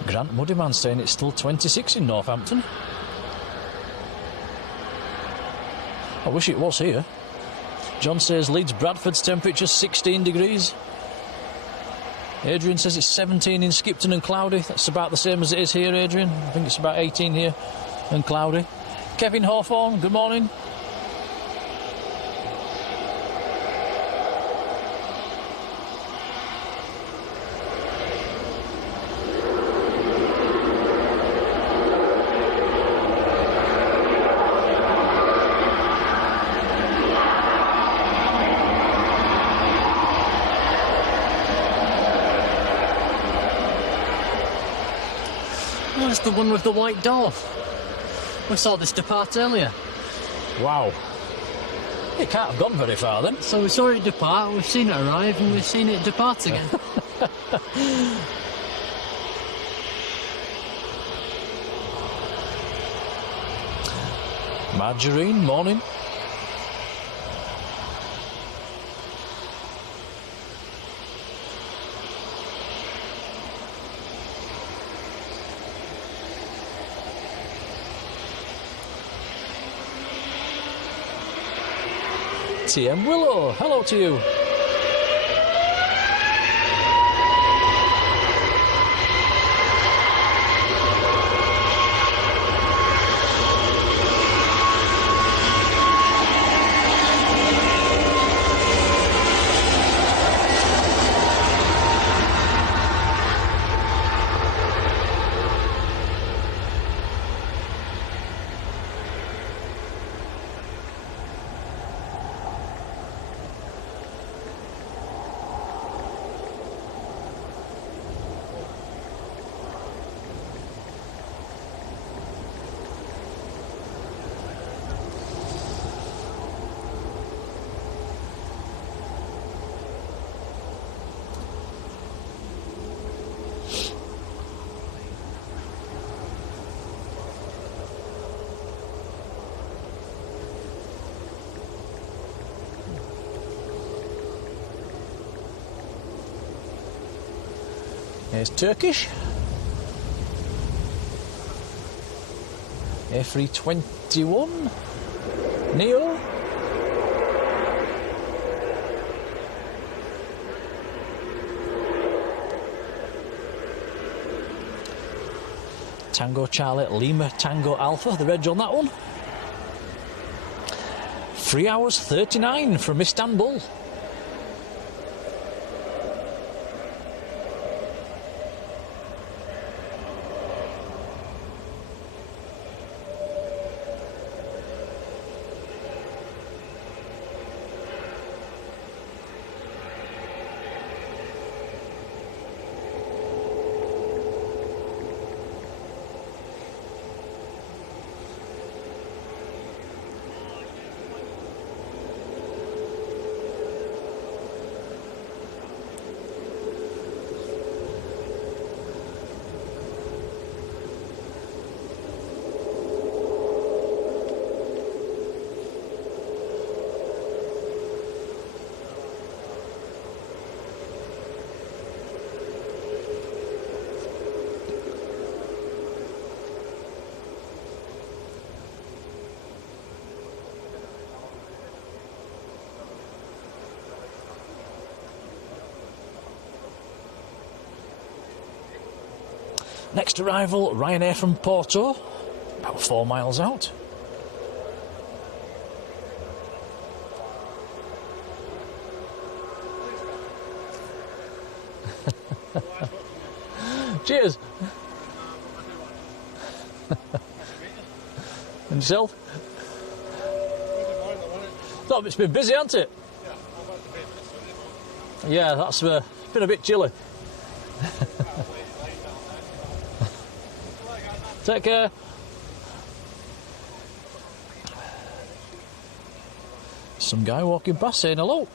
Grant Muddyman saying it's still 26 in Northampton. I wish it was here. John says Leeds Bradford's temperature's 16 degrees. Adrian says it's 17 in Skipton and cloudy. That's about the same as it is here, Adrian. I think it's about 18 here and cloudy. Kevin Hawthorne, good morning. That's the one with the white door. We saw this depart earlier. Wow. It can't have gone very far then. So we saw it depart, we've seen it arrive, and we've seen it depart again. Marjolein, morning. TM Willow, hello to you. Here's Turkish. A321 Neo. Tango Charlie Lima Tango Alpha, the reg on that one. 3 hours 39 from Istanbul. Next arrival, Ryanair from Porto, about 4 miles out. Cheers. And yourself? No, it's been busy, hasn't it? Yeah, that's been a bit chilly. Take care. Some guy walking past saying hello.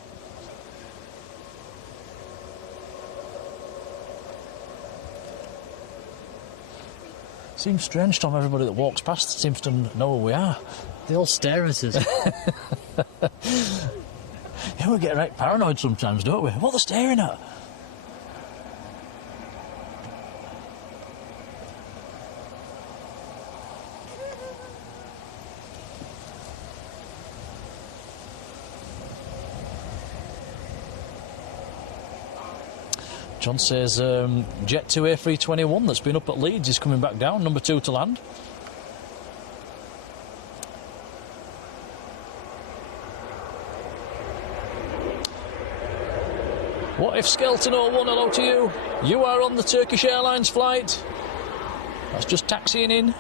Seems strange, Tom. Everybody that walks past seems to know who we are. They all stare at us. Yeah, we get right paranoid sometimes, don't we? What are they staring at? John says Jet 2 A321 that's been up at Leeds is coming back down, number 2 to land. What if Skelton 01, hello to you? You are on the Turkish Airlines flight. That's just taxiing in.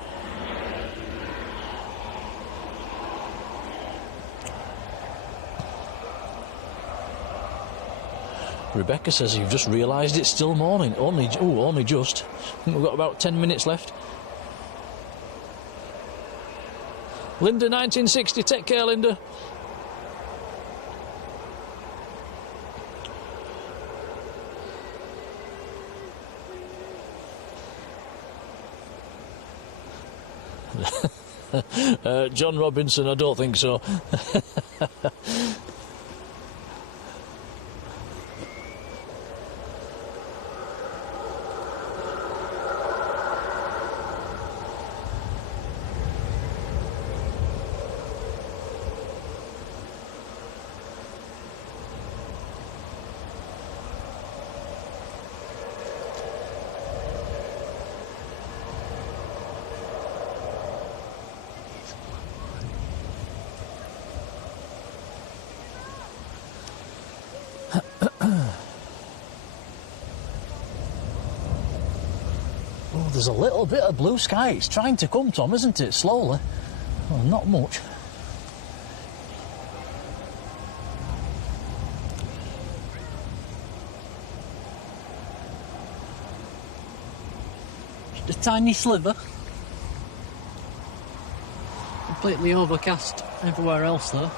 Rebecca says you've just realised it's still morning. Only just. We've got about 10 minutes left. Linda 1960, take care, Linda. John Robinson, I don't think so. There's a little bit of blue sky. It's trying to come, Tom, isn't it? Slowly. Well, not much. Just a tiny sliver. Completely overcast everywhere else, though.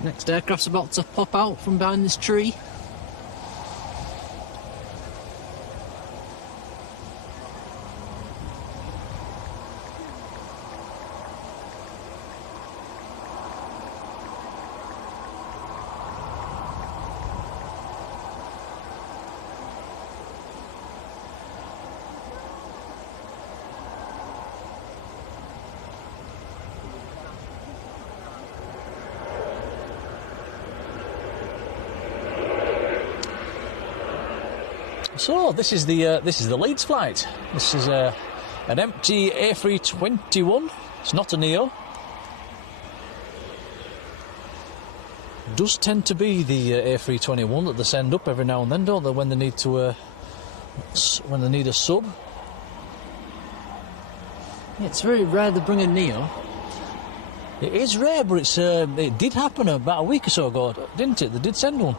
Next aircraft's about to pop out from behind this tree. So this is the Leeds flight. This is an empty A321. It's not a Neo. Does tend to be the A321 that they send up every now and then, don't they? When they need to, when they need a sub. Yeah, it's very rare they bring a Neo. It is rare, but it did happen about a week or so ago, didn't it? They did send one.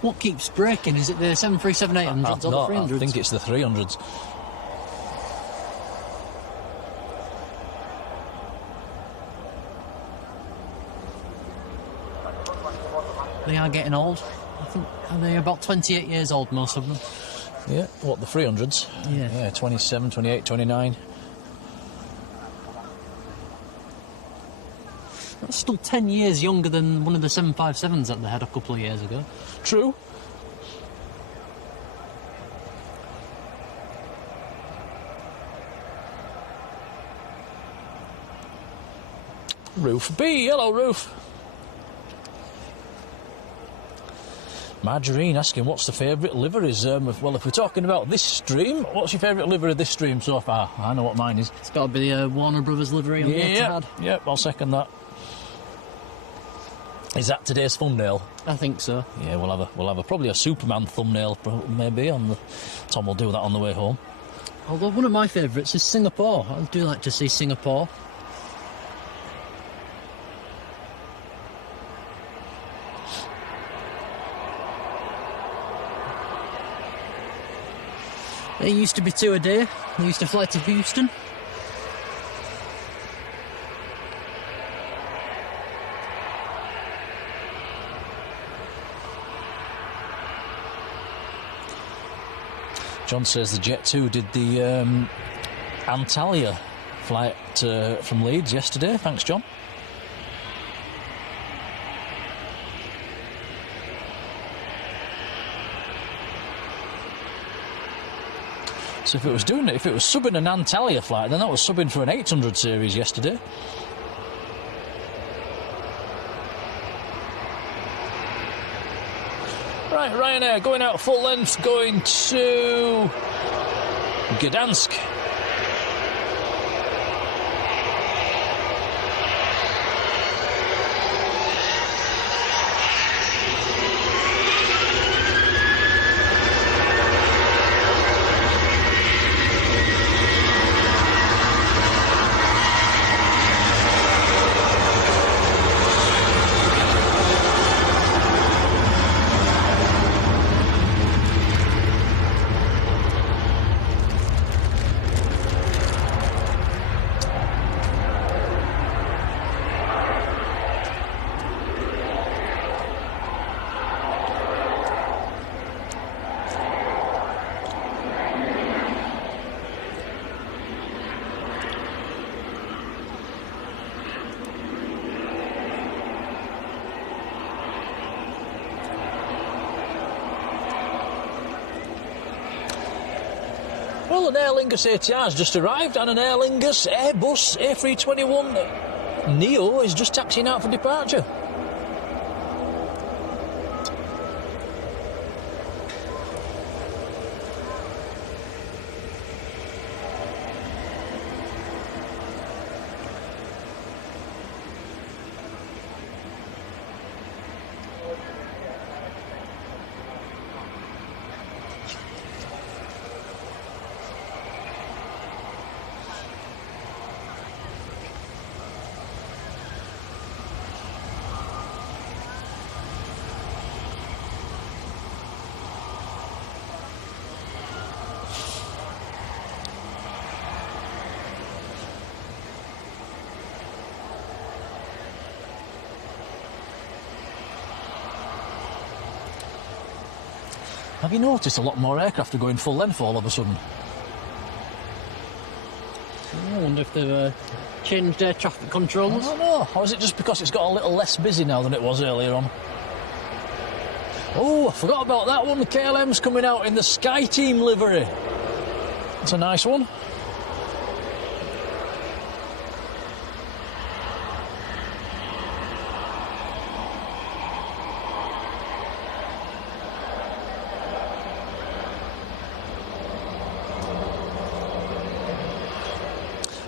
What keeps breaking? Is it the 737-800s or the 300s? I think it's the 300s. They are getting old. I think they're about 28 years old, most of them. Yeah, what, the 300s? Yeah, 27, 28, 29. That's still 10 years younger than one of the 757s that they had a couple of years ago. True. Roof B, hello Roof. Marjolein asking what's the favourite liveries. Well, if we're talking about this stream, what's your favourite livery this stream so far? I know what mine is. It's got to be the Warner Brothers livery on the Etihad. Yep, I'll second that. Is that today's thumbnail? I think so. Yeah, we'll have probably a Superman thumbnail, maybe. Tom will do that on the way home. Although one of my favourites is Singapore. I do like to see Singapore. There used to be 2 a day. They used to fly to Houston. John says the Jet 2 did the Antalya flight from Leeds yesterday. Thanks, John. So if it was subbing an Antalya flight, then that was subbing for an 800 series yesterday. Right, Ryanair going out full length, going to Gdansk. Well, an Aer Lingus ATR has just arrived, and an Aer Lingus Airbus A321 Neo is just taxiing out for departure. Have you noticed a lot more aircraft are going full length all of a sudden? I wonder if they've changed air traffic controls. I don't know. Or is it just because it's got a little less busy now than it was earlier on? Oh, I forgot about that one. The KLM's coming out in the Sky Team livery. It's a nice one.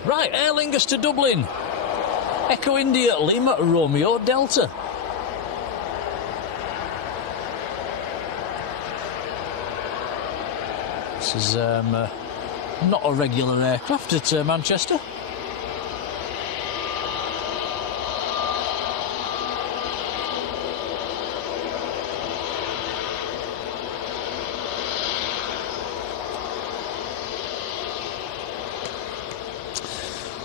Right, Aer Lingus to Dublin. Echo India, Lima, Romeo, Delta. This is not a regular aircraft at Manchester.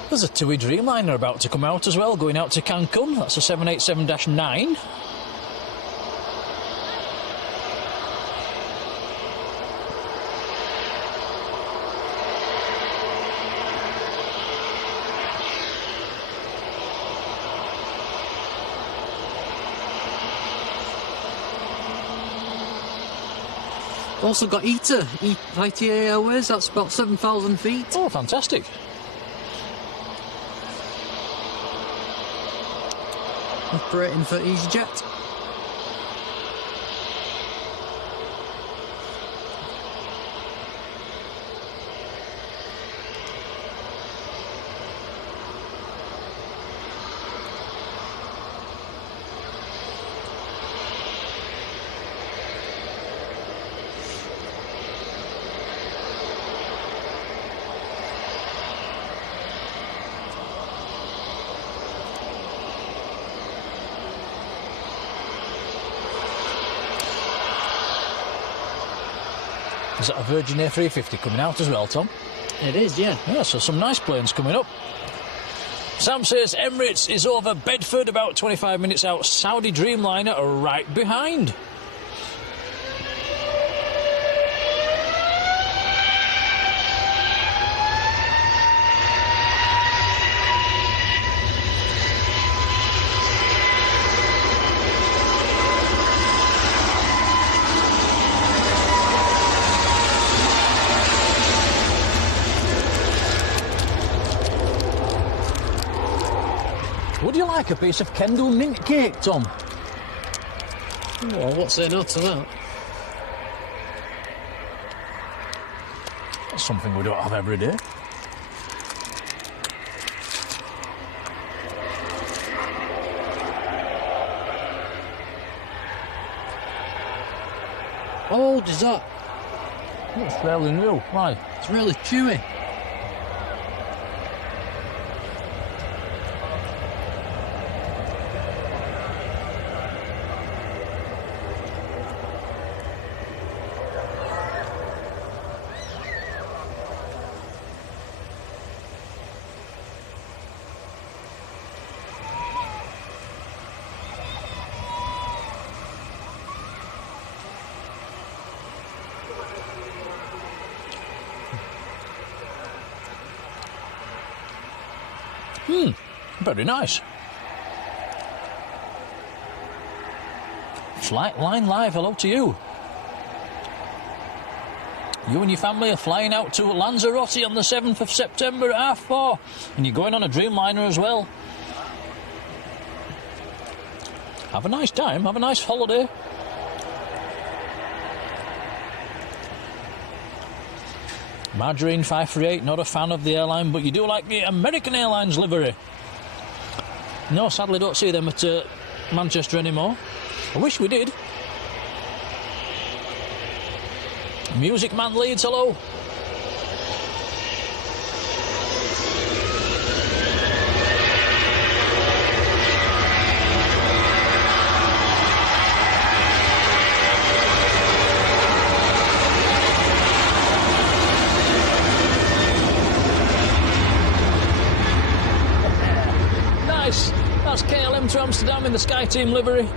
There's a TUI Dreamliner about to come out as well, going out to Cancun. That's a 787-9. Also got ITA Airways, that's about 7,000 feet. Oh, fantastic. Operating for EasyJet. Is that a Virgin A350 coming out as well, Tom? It is, yeah. Yeah, so some nice planes coming up. Sam says Emirates is over Bedford, about 25 minutes out. Saudi Dreamliner are right behind. Would you like a piece of Kendal mint cake, Tom? Well, what's there not to that? That's something we don't have every day. How old is that? It's fairly new. Why? It's really chewy. Very nice. Flightline Live, hello to you. You and your family are flying out to Lanzarote on the 7th of September at 4:30, and you're going on a Dreamliner as well. Have a nice time, have a nice holiday. Marjorie 538, not a fan of the airline, but you do like the American Airlines livery. No, sadly don't see them at Manchester anymore. I wish we did. Music Man Leeds, hello. Nice. That's KLM to Amsterdam in the Sky Team livery.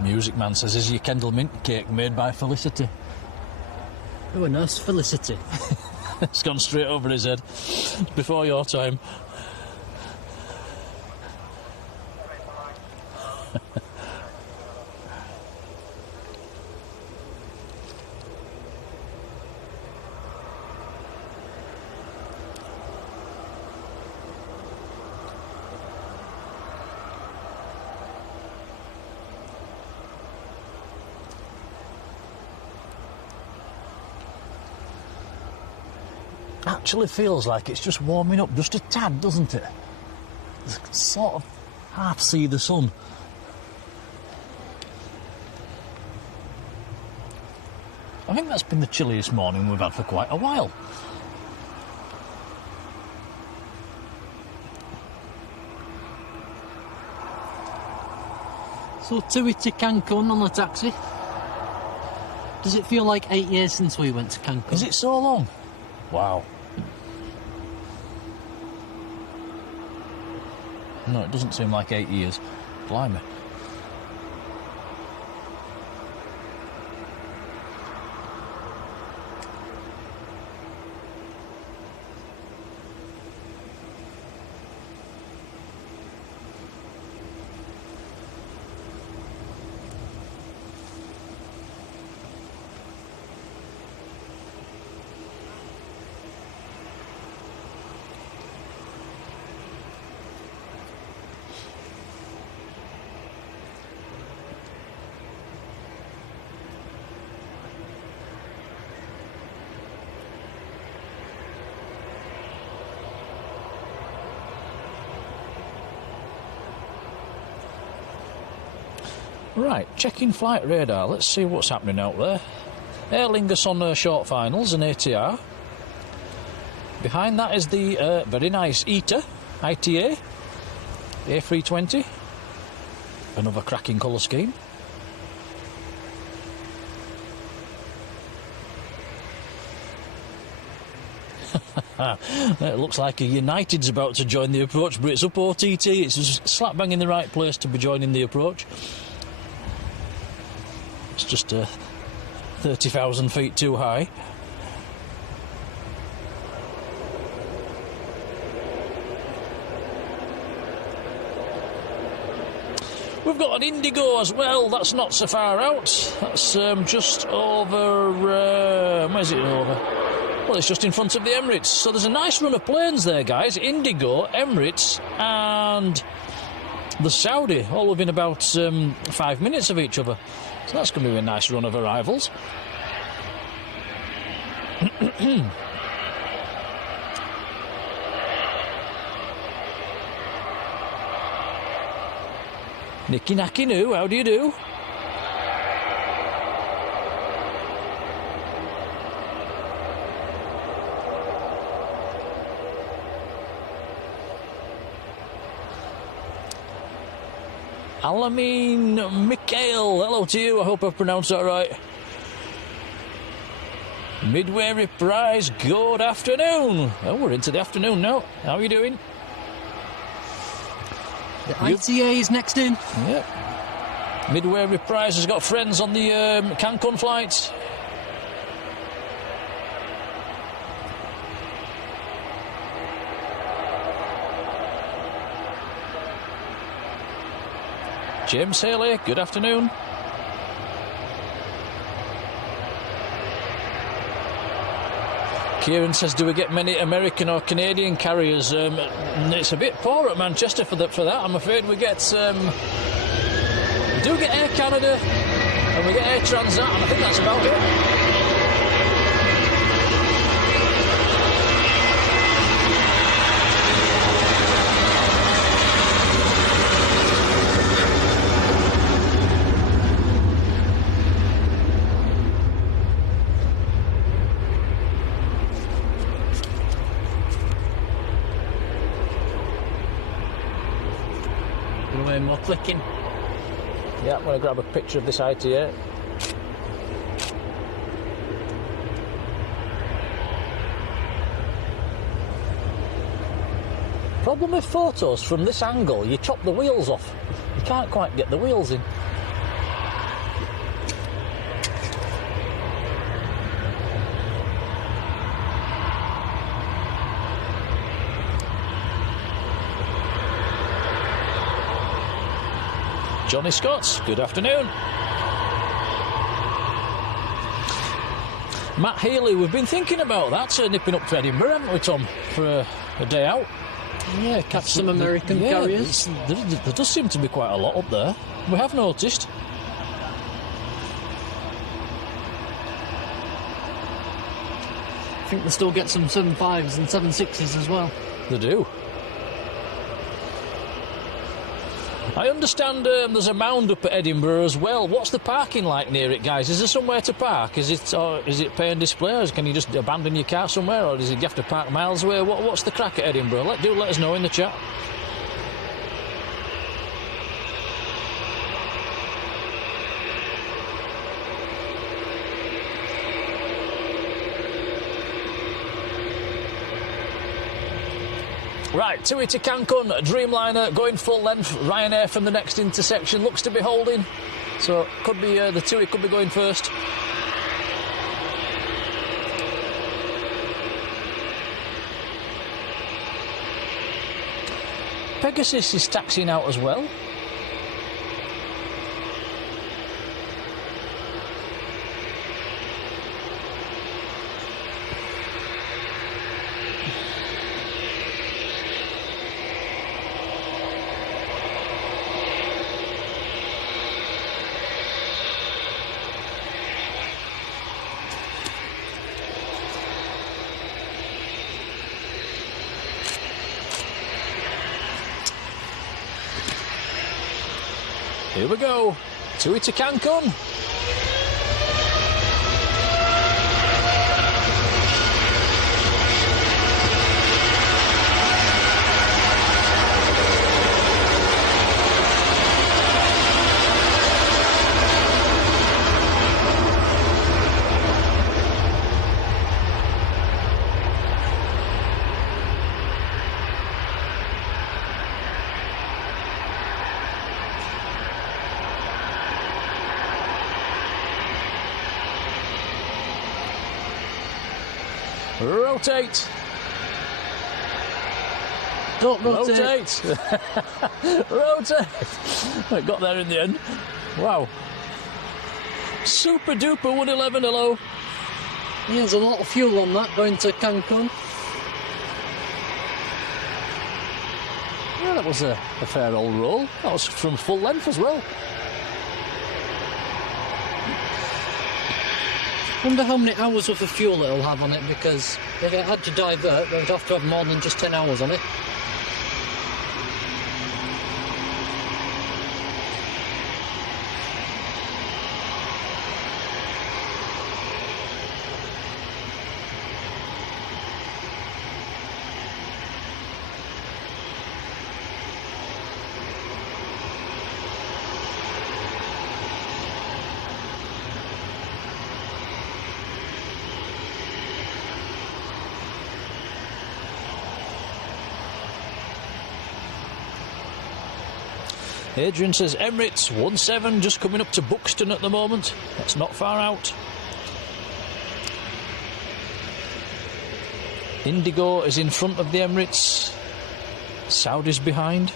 Music Man says, is your Kendal mint cake made by Felicity? Oh, a nice Felicity. It's gone straight over his head. Before your time. Actually feels like it's just warming up just a tad, doesn't it? You can sort of half see the sun. I think that's been the chilliest morning we've had for quite a while. So to Cancun on the taxi. Does it feel like 8 years since we went to Cancun? Is it so long? Wow. No, it doesn't seem like 8 years. Blimey. Right, checking flight radar. Let's see what's happening out there. Aer Lingus on short finals and ATR. Behind that is the very nice ITA A320. Another cracking colour scheme. It looks like a United's about to join the approach, but it's up OTT. It's just slap bang in the right place to be joining the approach. It's just 30,000 feet too high. We've got an Indigo as well. That's not so far out. That's just over... where's it over? Well, it's just in front of the Emirates. So there's a nice run of planes there, guys. Indigo, Emirates and the Saudi, all within about 5 minutes of each other. So that's going to be a nice run of arrivals. Nicky Nacky Noo, how do you do? Alameen Mikhail, hello to you, I hope I've pronounced that right. Midway Reprise, good afternoon. Oh, we're into the afternoon now. How are you doing? The ITA is next in. Yep. Midway Reprise has got friends on the Cancun flights. James Haley, good afternoon. Kieran says, do we get many American or Canadian carriers? It's a bit poor at Manchester for that. I'm afraid we get... we do get Air Canada and we get Air Transat, and I think that's about it. More clicking. Yeah, I'm going to grab a picture of this ITA. Problem with photos from this angle, you chop the wheels off. You can't quite get the wheels in. Johnny Scott, good afternoon. Matt Healy, we've been thinking about that, nipping up to Edinburgh, haven't we, Tom, for a day out? Yeah, catch some American carriers. There does seem to be quite a lot up there. We have noticed. I think they still get some 7.5s and 7.6s as well. They do. I understand there's a mound up at Edinburgh as well. What's the parking like near it, guys? Is there somewhere to park? Is it pay and display, or can you just abandon your car somewhere, or do you have to park miles away? What's the crack at Edinburgh? Let us know in the chat. Right, Tui to Cancun, Dreamliner going full length, Ryanair from the next intersection, looks to be holding, so could be the Tui could be going first. Pegasus is taxiing out as well. Here we go, Tui to Cancun. Rotate. Don't rotate. Rotate. I got there in the end. Wow. Super duper 111, hello. Yeah, there's a lot of fuel on that going to Cancun. Yeah, that was a fair old roll. That was from full length as well. Wonder how many hours worth of fuel it'll have on it, because if it had to divert, they'd have to have more than just 10 hours on it. Adrian says Emirates 17 just coming up to Buxton at the moment. That's not far out. Indigo is in front of the Emirates. Saudi's behind.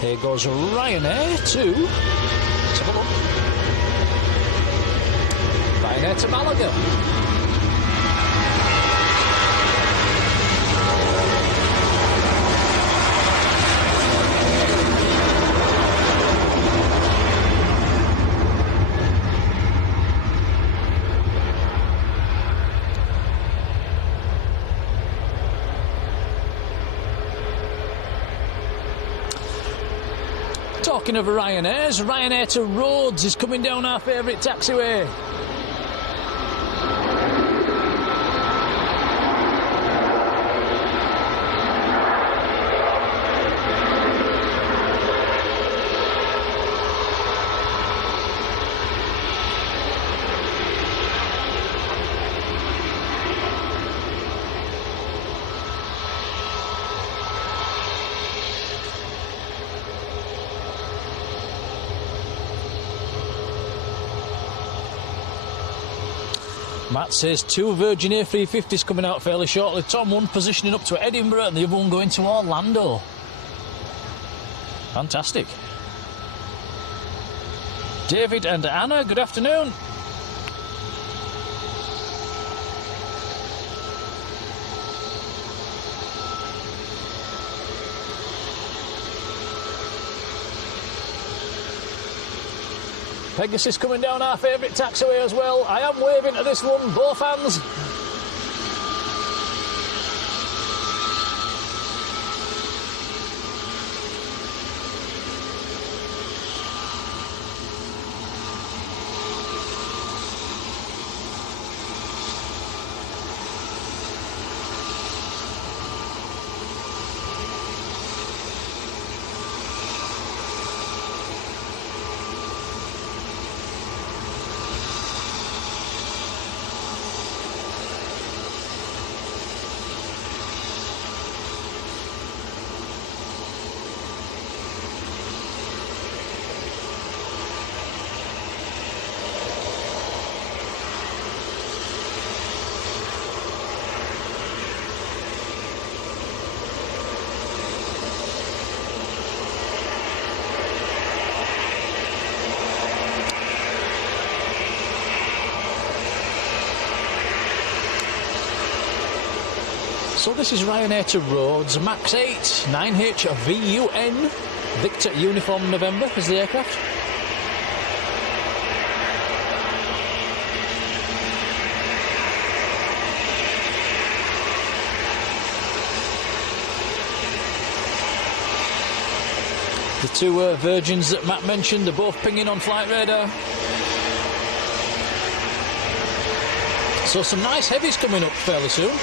Here goes Ryanair to... Let's have a look. Ryanair to Malaga. Talking of Ryanair's, Ryanair to Rhodes is coming down our favourite taxiway. Matt says 2 Virgin A350s coming out fairly shortly. Tom, one positioning up to Edinburgh and the other one going to Orlando. Fantastic. David and Anna, good afternoon. Pegasus coming down our favourite taxiway as well. I am waving to this one, both hands. So this is Ryanair to Rhodes, Max 8, 9HVUN, Victor Uniform November is the aircraft. The two Virgins that Matt mentioned are both pinging on flight radar. So some nice heavies coming up fairly soon.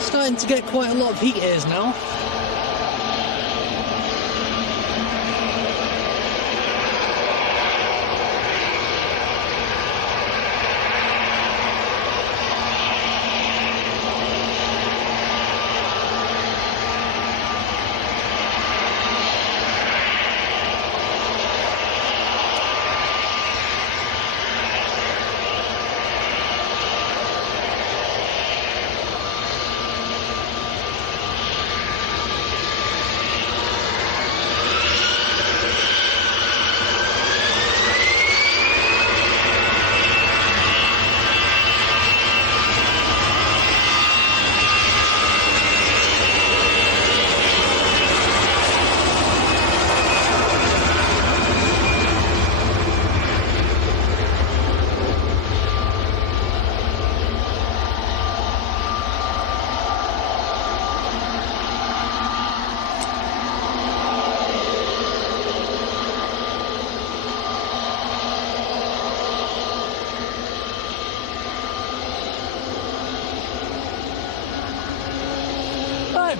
Starting to get quite a lot of heat airs now.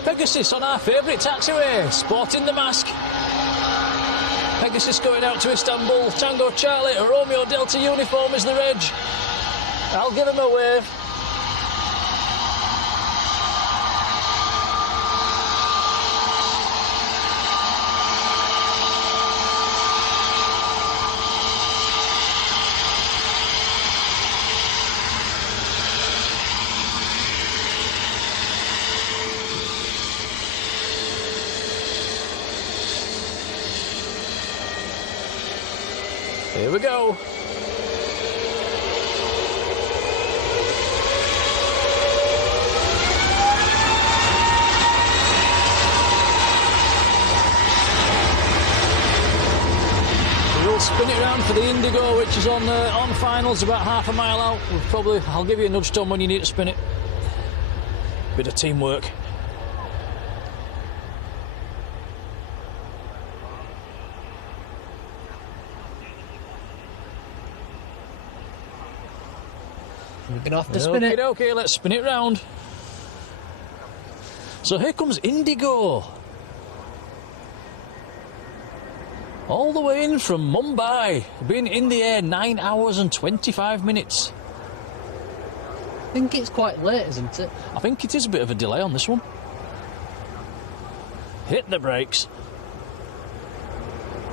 Pegasus on our favourite taxiway, sporting the mask. Pegasus going out to Istanbul, Tango Charlie, Romeo Delta uniform is the reg. I'll give him a wave. Here we go. We'll spin it around for the Indigo, which is on finals about half a mile out. I'll give you a nudge, Tom, when you need to spin it. Bit of teamwork. We're going to have to spin it. Okay, let's spin it round. So here comes Indigo. All the way in from Mumbai. Been in the air 9 hours and 25 minutes. I think it's quite late, isn't it? I think it is a bit of a delay on this one. Hit the brakes.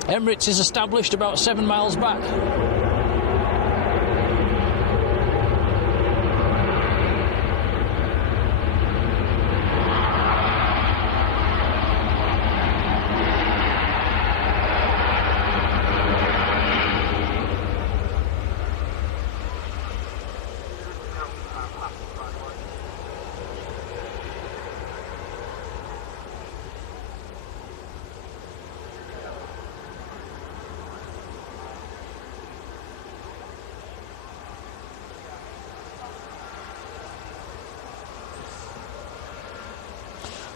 Emirates is established about 7 miles back.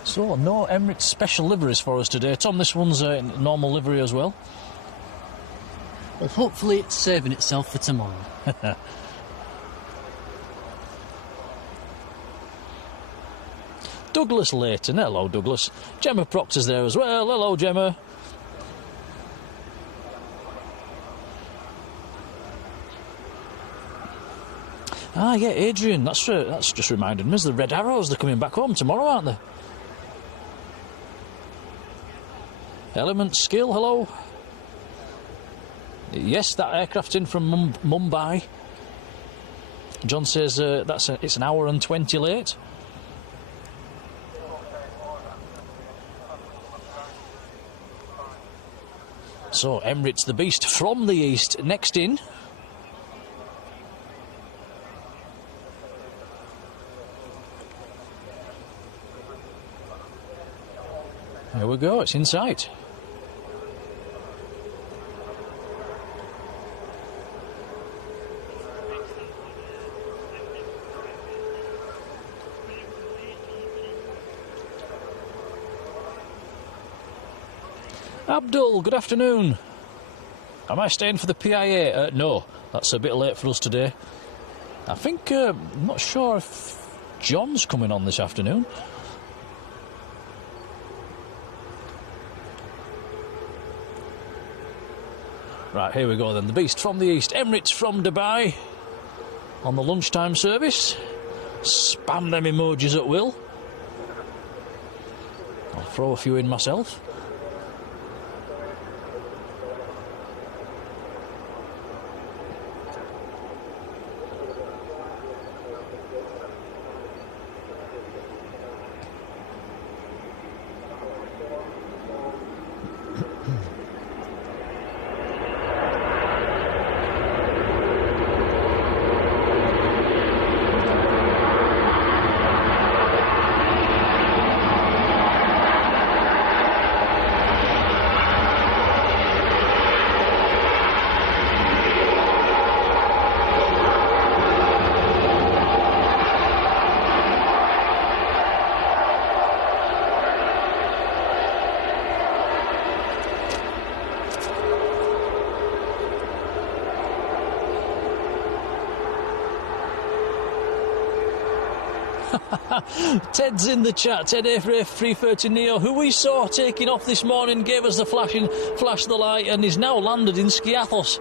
So, no Emirates special liveries for us today. Tom, this one's a normal livery as well. Well, hopefully it's saving itself for tomorrow. Douglas Layton. Hello, Douglas. Gemma Proctor's there as well. Hello, Gemma. Ah, yeah, Adrian. That's just reminded me. The Red Arrows, they're coming back home tomorrow, aren't they? Element Skill, hello. Yes, that aircraft's in from Mumbai. John says it's an hour and 20 late. So, Emirates the Beast from the east, next in. There we go, it's in sight. Abdul, good afternoon. Am I staying for the PIA? No, that's a bit late for us today. I think, I'm not sure if John's coming on this afternoon. Right, here we go then. The Beast from the east, Emirates from Dubai on the lunchtime service. Spam them emojis at will. I'll throw a few in myself. Ted's in the chat. Ted A330 Neo, who we saw taking off this morning, gave us the flash the light, and is now landed in Skiathos.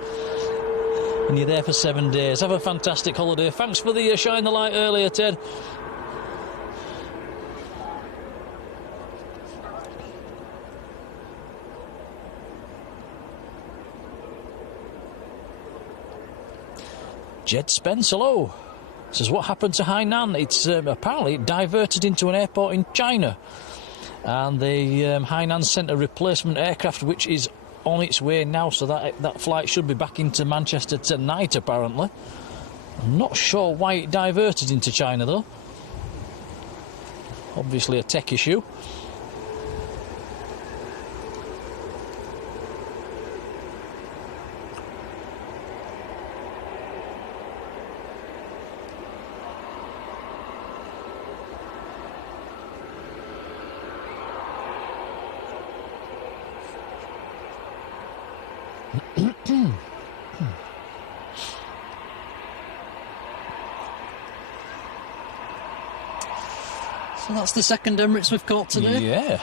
And you're there for 7 days. Have a fantastic holiday. Thanks for the shine the light earlier, Ted. Jed Spence, hello. Says, what happened to Hainan? It's apparently diverted into an airport in China. And the Hainan sent a replacement aircraft which is on its way now, so that flight should be back into Manchester tonight, apparently. I'm not sure why it diverted into China, though. Obviously a tech issue. So that's the second Emirates we've caught today. Yeah.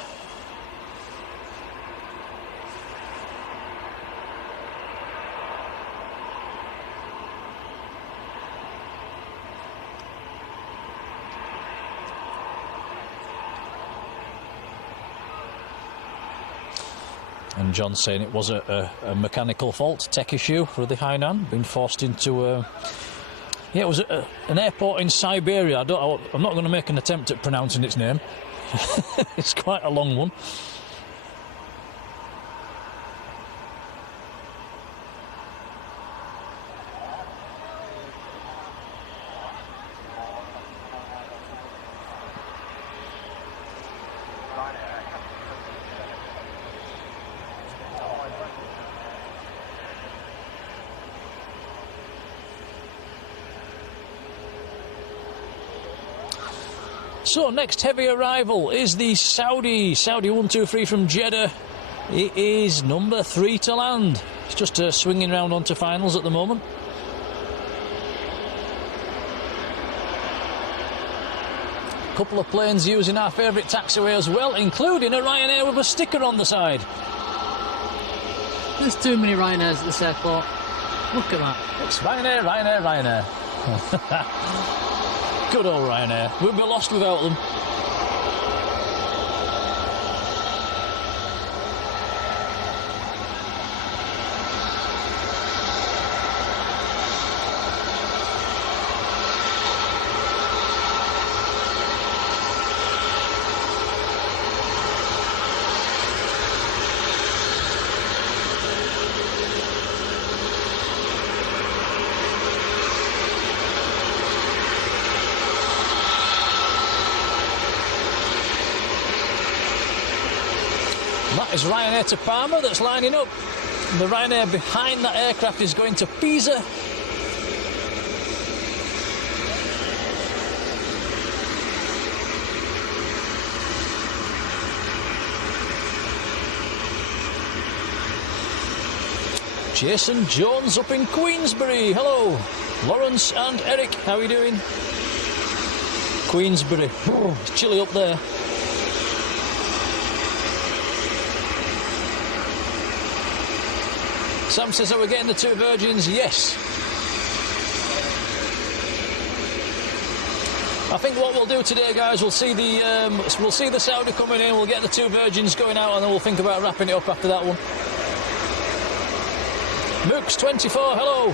And John's saying it was a mechanical fault, tech issue for the Hainan, been forced into yeah, it was an airport in Siberia. I'm not going to make an attempt at pronouncing its name. It's quite a long one. So, next heavy arrival is the Saudi 123 from Jeddah. It is number 3 to land. It's just swinging round onto finals at the moment. couple of planes using our favourite taxiway as well, including a Ryanair with a sticker on the side. There's too many Ryanairs at this airport. Look at that. It's Ryanair, Ryanair, Ryanair. Good old Ryanair. We'd be lost without them. That is Ryanair to Parma that's lining up. The Ryanair behind that aircraft is going to Pisa. Jason Jones up in Queensbury. Hello. Lawrence and Eric, how are you doing? Queensbury. Oh, it's chilly up there. Sam says, are we getting the two Virgins? Yes. I think what we'll do today, guys, we'll see the Saudi coming in, we'll get the two Virgins going out, and then we'll think about wrapping it up after that one. Mooks24, hello.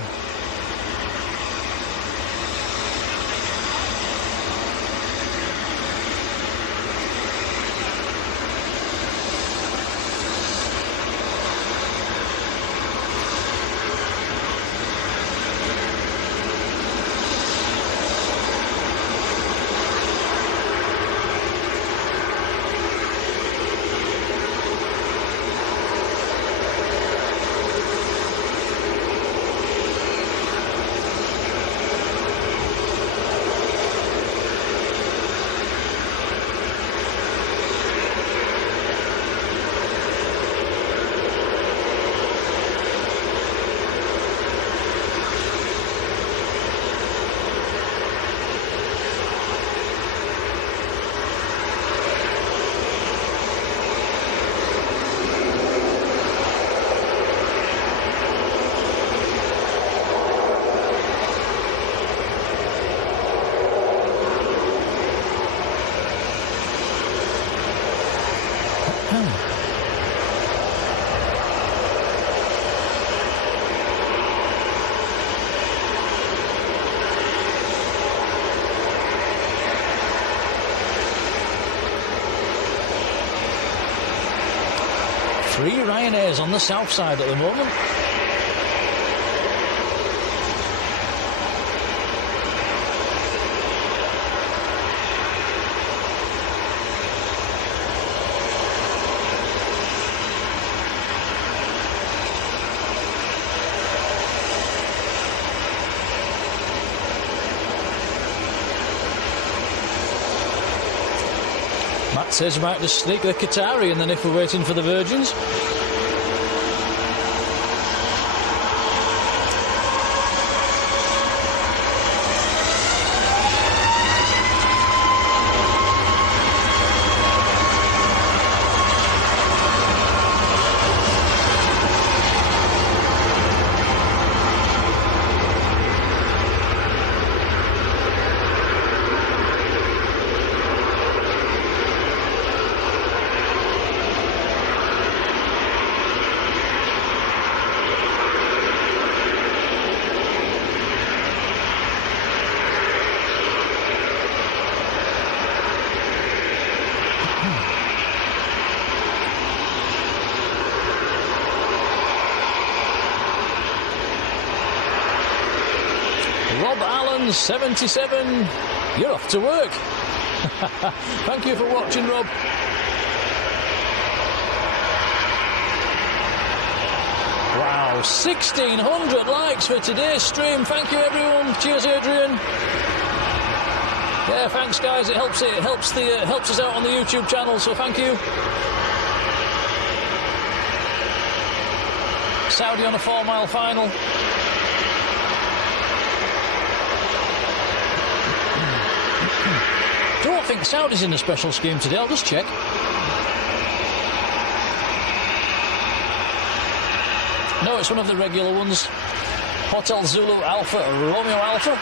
Three Ryanairs on the south side at the moment. Matt says we might just sneak the Qatari and then if we're waiting for the Virgins. Rob Allen, 77. You're off to work. Thank you for watching, Rob. Wow, 1,600 likes for today's stream. Thank you, everyone. Cheers, Adrian. Yeah, thanks, guys. It helps us out on the YouTube channel, so thank you. Saudi on a 4-mile final. Don't don't think Saudi's in a special scheme today. I'll just check. No, it's one of the regular ones. Hotel Zulu Alpha, Romeo Alpha.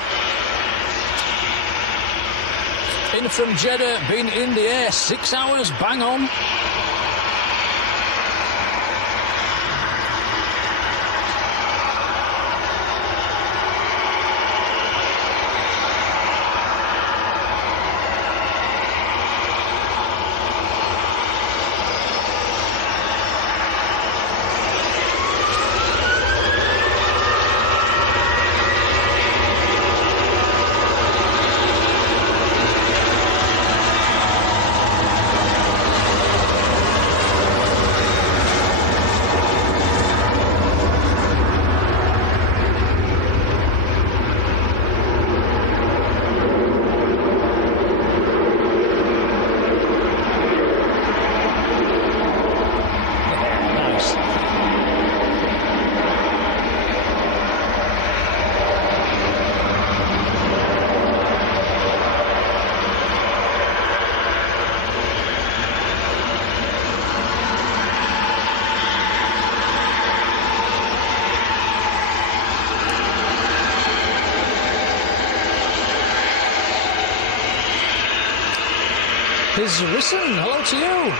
In from Jeddah, been in the air 6 hours, bang on. Is Risen, hello to you.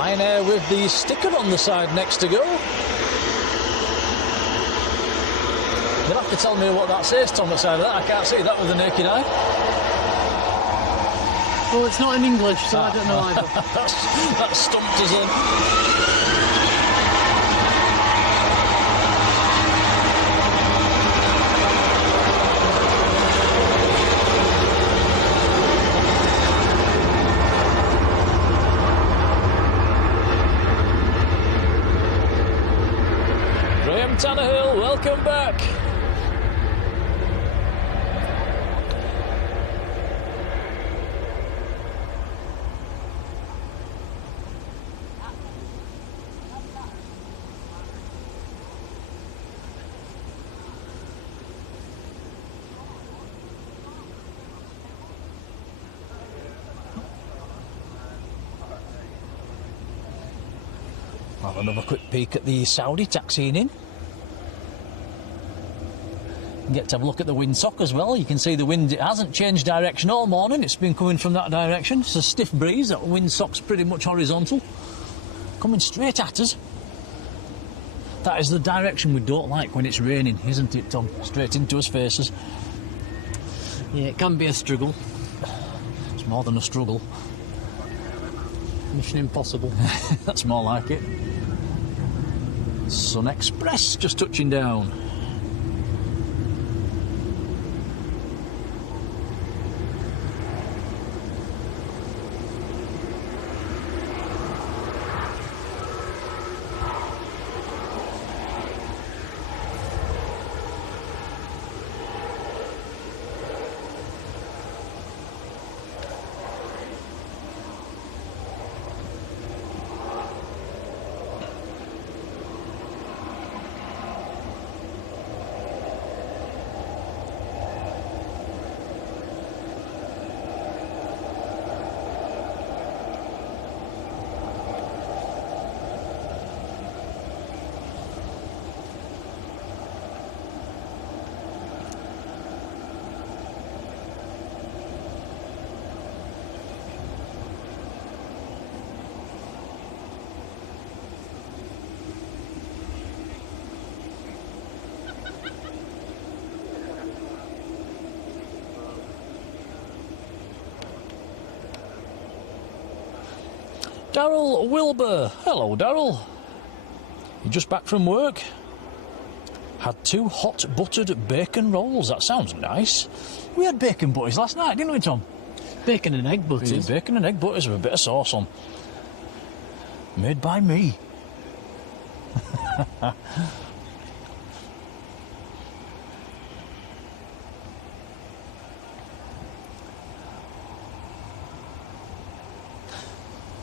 Ryanair with the sticker on the side next to go. You'll have to tell me what that says, Tom, outside of that. I can't see that with the naked eye. Well, it's not in English, so I don't know either. That stumped us in. Tannehill, welcome back. Have another quick peek at the Saudi taxiing in. Get to have a look at the windsock as well. You can see the wind, it hasn't changed direction all morning. It's been coming from that direction. It's a stiff breeze. That windsock's pretty much horizontal. Coming straight at us. That is the direction we don't like when it's raining, isn't it, Tom? Straight into us faces. Yeah, it can be a struggle. It's more than a struggle. Mission impossible. That's more like it. Sun Express just touching down. Daryl Wilbur. Hello, Daryl. You're just back from work? Had 2 hot buttered bacon rolls. That sounds nice. We had bacon butties last night, didn't we, Tom? Bacon and egg butters. Bacon and egg butters with a bit of sauce on. Made by me.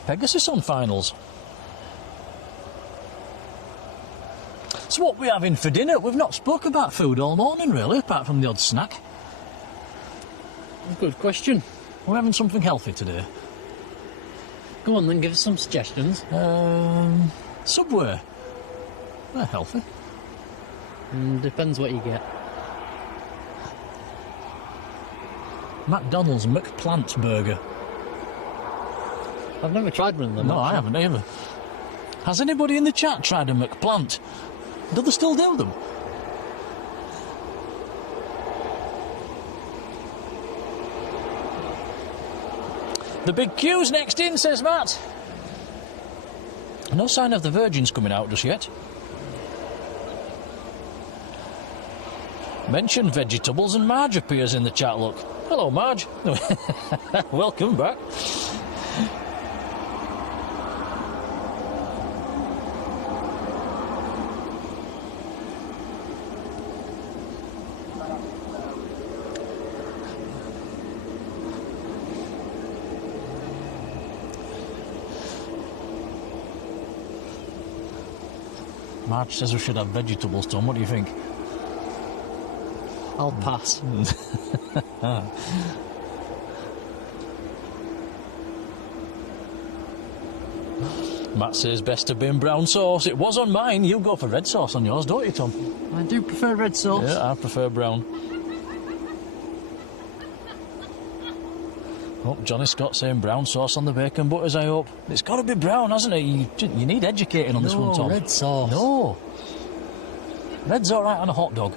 Pegasus on finals. So what we having for dinner? We've not spoke about food all morning, really, apart from the odd snack. Good question. We're having something healthy today. Go on then, give us some suggestions. Subway. They're healthy. Depends what you get. McDonald's McPlant Burger. I've never tried one of them. No, I haven't either. Has anybody in the chat tried a McPlant? Do they still do them? The big queue's next in, says Matt. No sign of the Virgins coming out just yet. Mention vegetables and Marge appears in the chat, look. Hello, Marge. Welcome back. Marge says we should have vegetables, Tom. What do you think? I'll pass. Matt says best have been brown sauce. It was on mine. You go for red sauce on yours, don't you, Tom? I do prefer red sauce. Yeah, I prefer brown. Oh, Johnny Scott saying brown sauce on the bacon butters, I hope. It's got to be brown, hasn't it? You need educating on this one, Tom. Red sauce. No. Red's all right on a hot dog.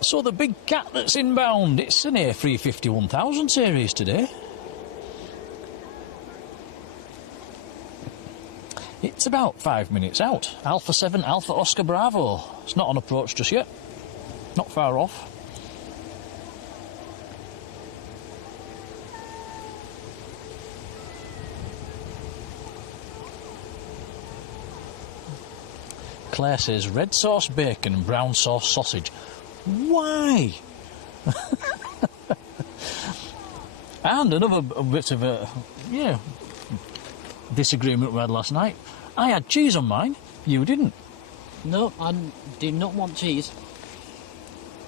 So the big cat that's inbound, it's an A350 1000 series today. It's about 5 minutes out. Alpha 7, Alpha Oscar Bravo. It's not on approach just yet. Not far off. Claire says red sauce bacon, brown sauce sausage. Why? And another bit of a disagreement we had last night. I had cheese on mine. You didn't. No, I did not want cheese.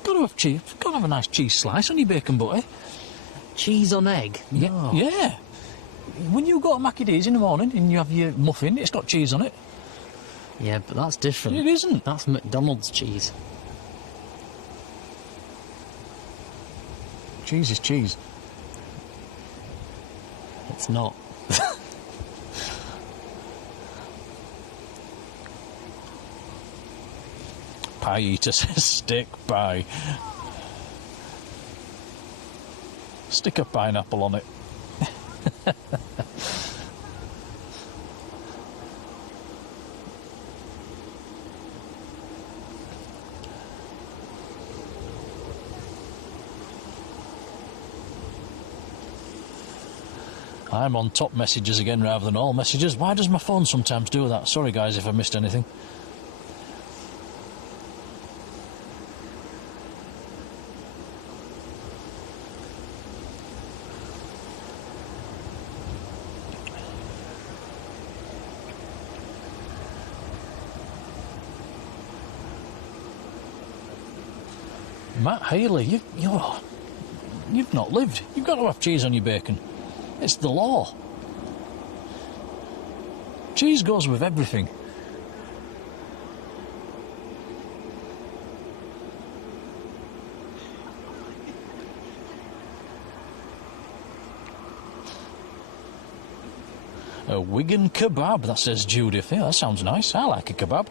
Got to have cheese. Got to have a nice cheese slice on your bacon butty. Cheese on egg? No. Yeah. When you go to Mackie D's in the morning and you have your muffin, it's got cheese on it. Yeah, but that's different. It isn't. That's McDonald's cheese. Cheese is cheese. It's not. Pie eater says steak pie. Stick a pineapple on it. I'm on top messages again rather than all messages. Why does my phone sometimes do that? Sorry guys if I missed anything. Matt Haley, you've not lived. You've got to have cheese on your bacon. It's the law. Cheese goes with everything. A Wigan kebab, that says Judith. Yeah, that sounds nice. I like a kebab.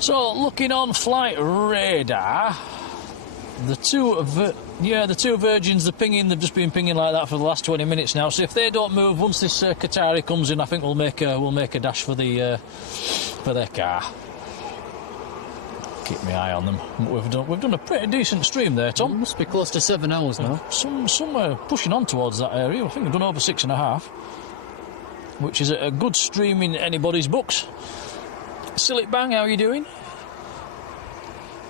So, looking on flight radar, the two Virgins, they've just been pinging like that for the last 20 minutes now. So if they don't move, once this Qatari comes in, I think we'll make a dash for their car. Keep my eye on them. We've done a pretty decent stream there, Tom. It must be close to 7 hours now. Somewhere pushing on towards that area. I think we've done over 6.5, which is a good stream in anybody's books. Silly Bang, how are you doing?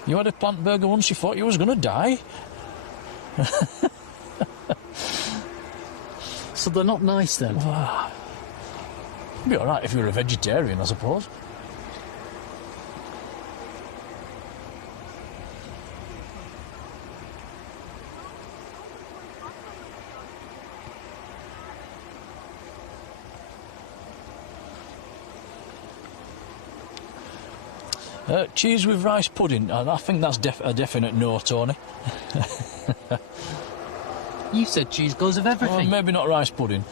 You had a plant burger once, you thought you was going to die. So they're not nice then? It'd be alright if you were a vegetarian, I suppose. Cheese with rice pudding. I think that's a definite no, Tony. You said cheese goes with everything. Well, maybe not rice pudding.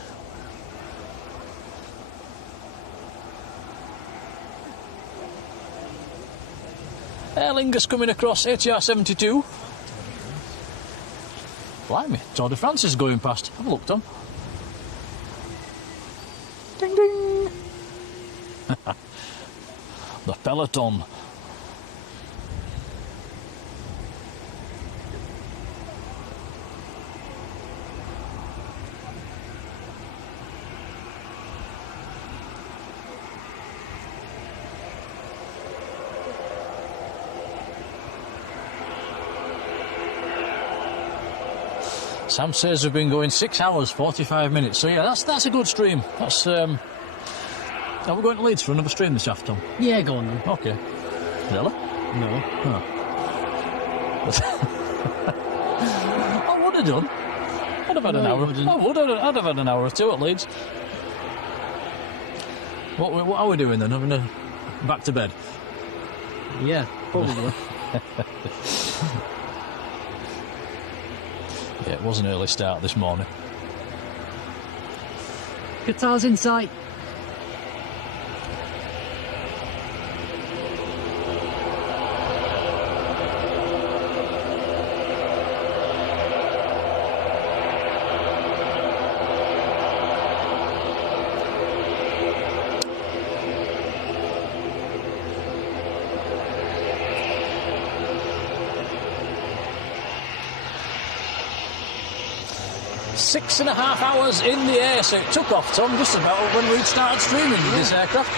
Aer Lingus coming across ATR 72. Blimey, Tour de France is going past. Have a look, Tom. Ding ding. The peloton. Sam says we've been going 6 hours, 45 minutes. So yeah, that's a good stream. That's are we going to Leeds for another stream this afternoon? Yeah, go on then. Okay. Really? No. Oh. I would have done. I'd have had an hour. I'd have had an hour or two at Leeds. What are we doing then? Having a back to bed? Yeah, probably. Yeah, it was an early start this morning. Qatar's in sight. Six and a half hours in the air, so it took off, Tom, just about when we'd started streaming with this aircraft.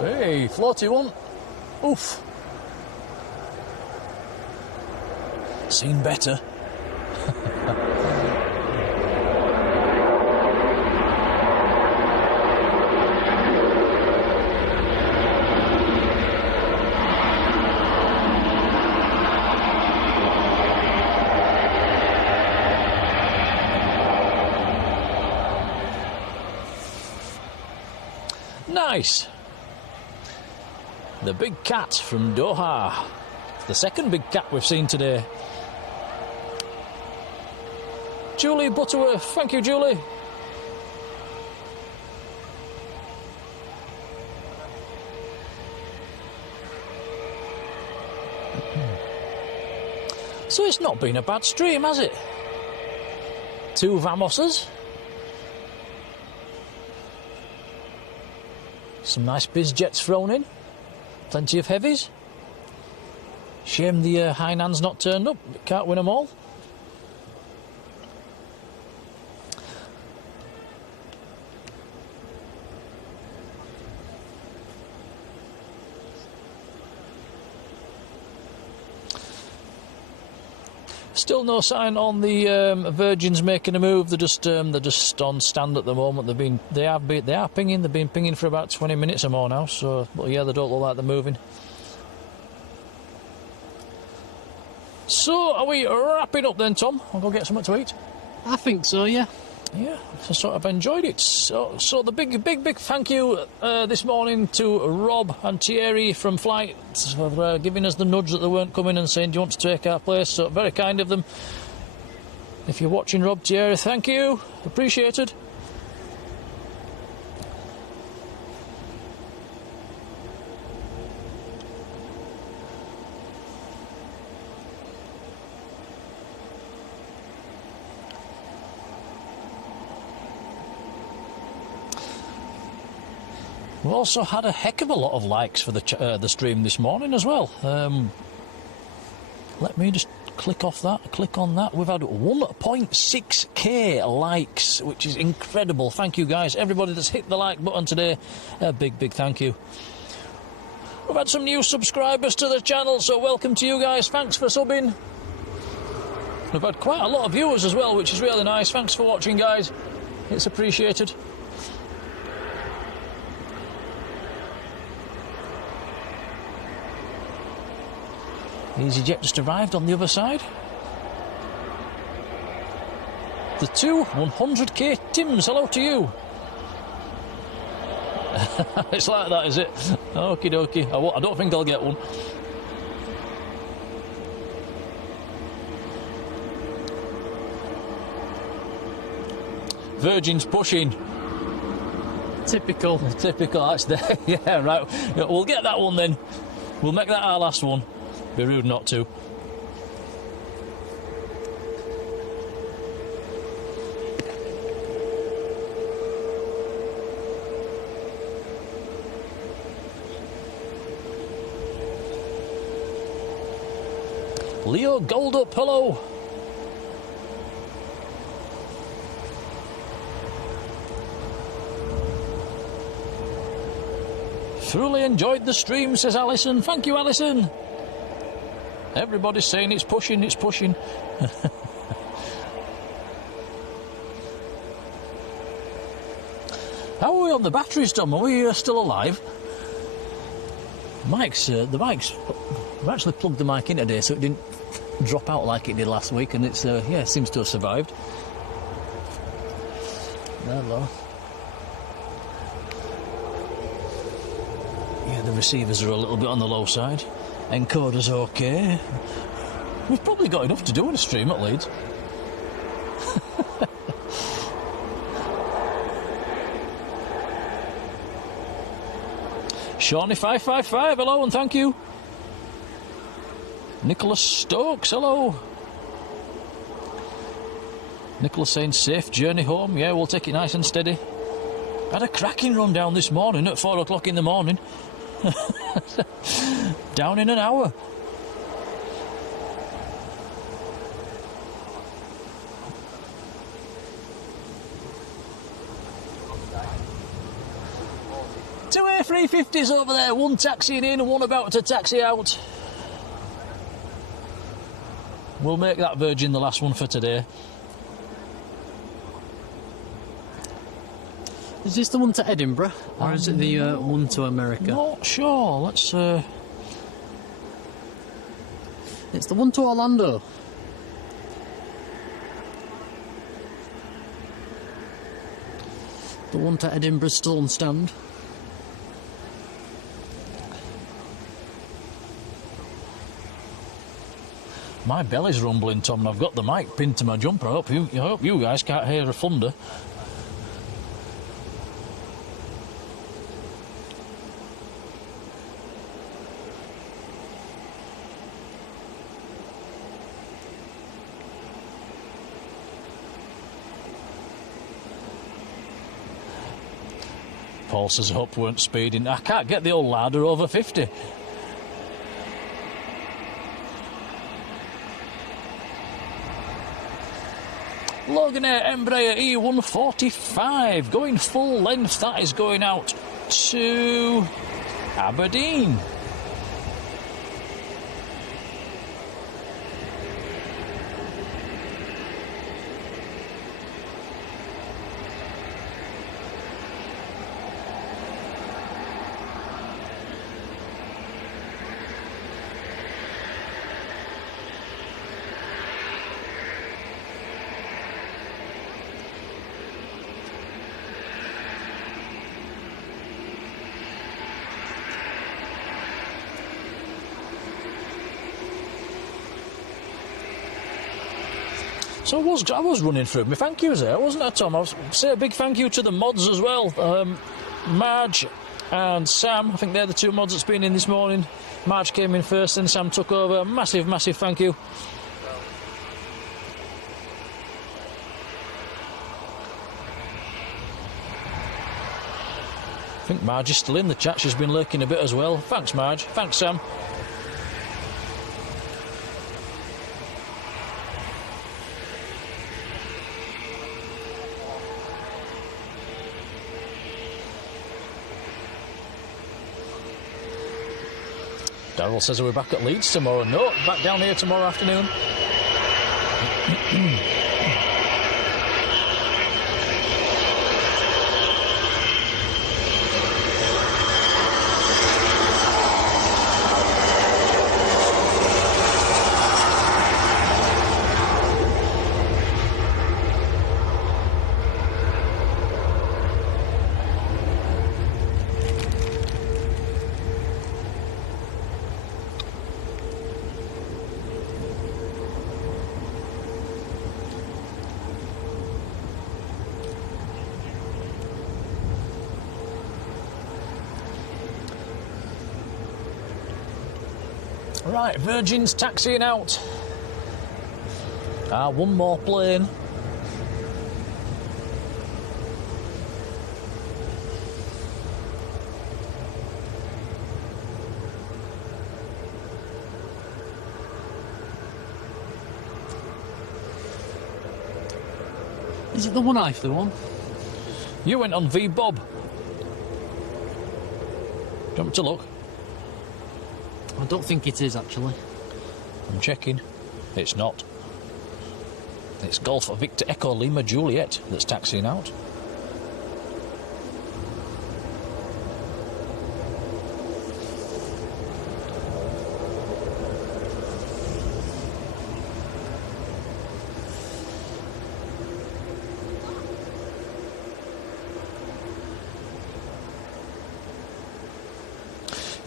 Hey, floaty one. Oof. Seen better. Nice. The big cat from Doha. The second big cat we've seen today. Julie Butterworth, thank you, Julie. So it's not been a bad stream, has it? 2 Vamoses. Some nice biz jets thrown in. Plenty of heavies. Shame the Hainan's not turned up. Can't win them all. Still no sign on the Virgins making a move. They're just on stand at the moment. They are pinging. They've been pinging for about 20 minutes or more now. So, but yeah, they don't look like they're moving. So, are we wrapping up then, Tom? I'll go get something to eat. I think so, yeah. Yeah, I sort of enjoyed it. So the big thank you this morning to Rob and Thierry from Flight for giving us the nudge that they weren't coming and saying, do you want to take our place? So very kind of them. If you're watching, Rob, Thierry, thank you. Appreciated. We also had a heck of a lot of likes for the stream this morning as well. Let me just click on that. We've had 1.6k likes, which is incredible. Thank you, guys. Everybody that's hit the like button today, a big thank you. We've had some new subscribers to the channel, so welcome to you guys. Thanks for subbing. We've had quite a lot of viewers as well, which is really nice. Thanks for watching, guys. It's appreciated. EasyJet just arrived on the other side. The two 100k Tims, hello to you. It's like that, is it? Okie dokie. I don't think I'll get one. Virgin's pushing. Typical. That's there. Yeah, right. We'll get that one then. We'll make that our last one. Be rude not to. Leo Goldup, hello. Truly enjoyed the stream, says Alison. Thank you, Alison. Everybody's saying it's pushing. How are we on the batteries, Tom? Are we still alive? The mic's... I've actually plugged the mic in today so it didn't drop out like it did last week, and it's, it seems to have survived. Hello. Yeah, the receivers are a little bit on the low side. Encoder's okay. We've probably got enough to do in a stream at Leeds. Shawnee555, hello and thank you. Nicholas Stokes, hello. Nicholas saying safe journey home. Yeah, we'll take it nice and steady. Had a cracking run down this morning at 4 o'clock in the morning. Down in an hour. Two A350s over there, one taxiing in and one about to taxi out. We'll make that Virgin the last one for today. Is this the one to Edinburgh, or is it the one to America? Not sure. Let's. It's the one to Orlando. The one to Edinburgh's still on stand. My belly's rumbling, Tom, and I've got the mic pinned to my jumper. I hope you guys can't hear a thunder. Paul says, I hope we weren't speeding. I can't get the old ladder over 50. Logan Air Embraer E145 going full length. That is going out to Aberdeen. So I was running through my thank yous there, wasn't I, Tom? I was say a big thank you to the mods as well. Marge and Sam, I think they're the two mods that's been in this morning. Marge came in first and Sam took over. Massive, massive thank you. I think Marge is still in the chat. She's been lurking a bit as well. Thanks, Marge. Thanks, Sam. Darryl says, are we back at Leeds tomorrow? No, back down here tomorrow afternoon. Right, Virgin's taxiing out. One more plane. Is it the one I flew on? You went on V-Bob. Do you want me to look? I don't think it is, actually. I'm checking. It's not. It's Golf Victor Echo Lima Juliet that's taxiing out.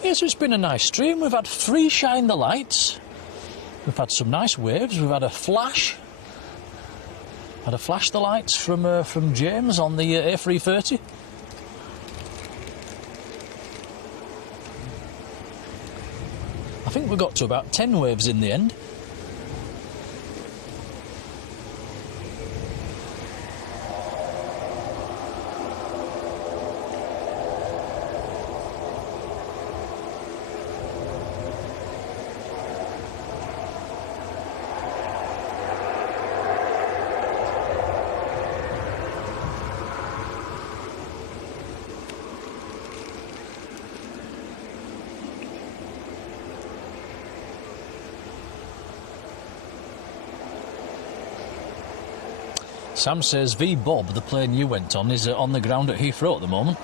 Yes, it's been a nice stream. We've had 3 shine the lights. We've had some nice waves. We've had a flash. Had a flash the lights from James on the A330. I think we got to about 10 waves in the end. Sam says V-Bob, the plane you went on, is on the ground at Heathrow at the moment.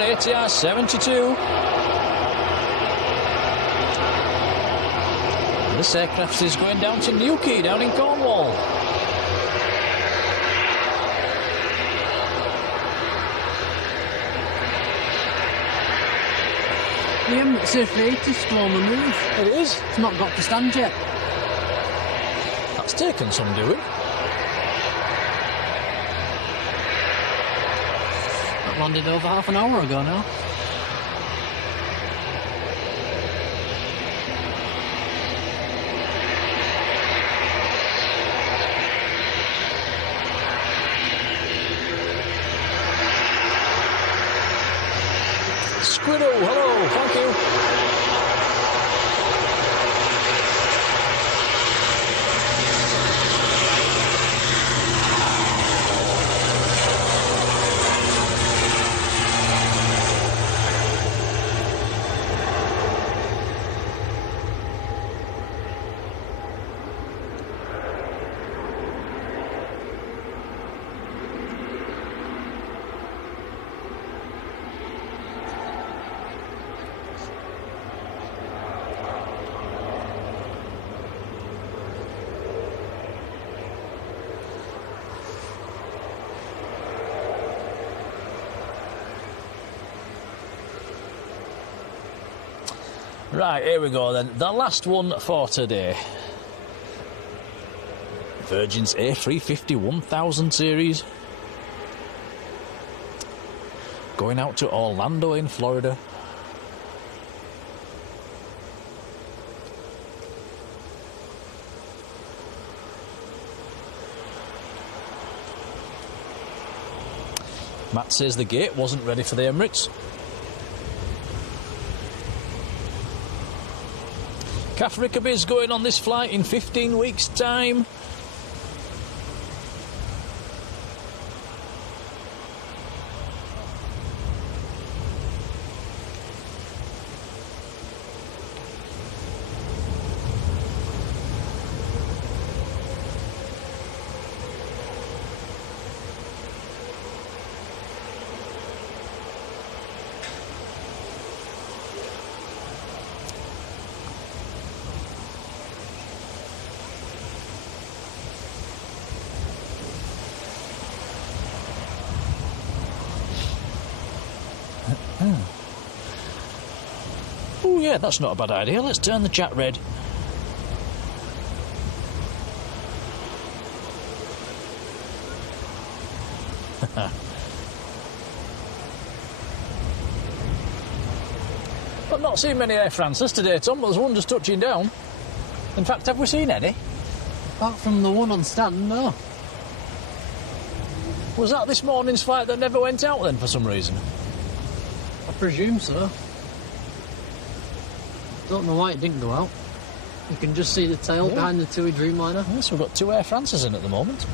ATR 72. This aircraft is going down to Newquay, down in Cornwall. The Emirates is still on the move. It is. It's not got to stand yet. That's taken some doing. Landed over half an hour ago now. Squiddo, hello, thank you. Right, here we go then. The last one for today. Virgin's A350 1000 series. Going out to Orlando in Florida. Matt says the gate wasn't ready for the Emirates. Calf Rickaby's going on this flight in 15 weeks' time. Oh yeah, that's not a bad idea. Let's turn the chat red. I've not seen many Air Frances today, Tom. There's one just touching down. In fact, have we seen any? Apart from the one on stand, no. Was that this morning's flight that never went out then for some reason? I presume so. Don't know why it didn't go out. You can just see the tail behind the TUI Dreamliner. Yes, we've got two Air Frances in at the moment.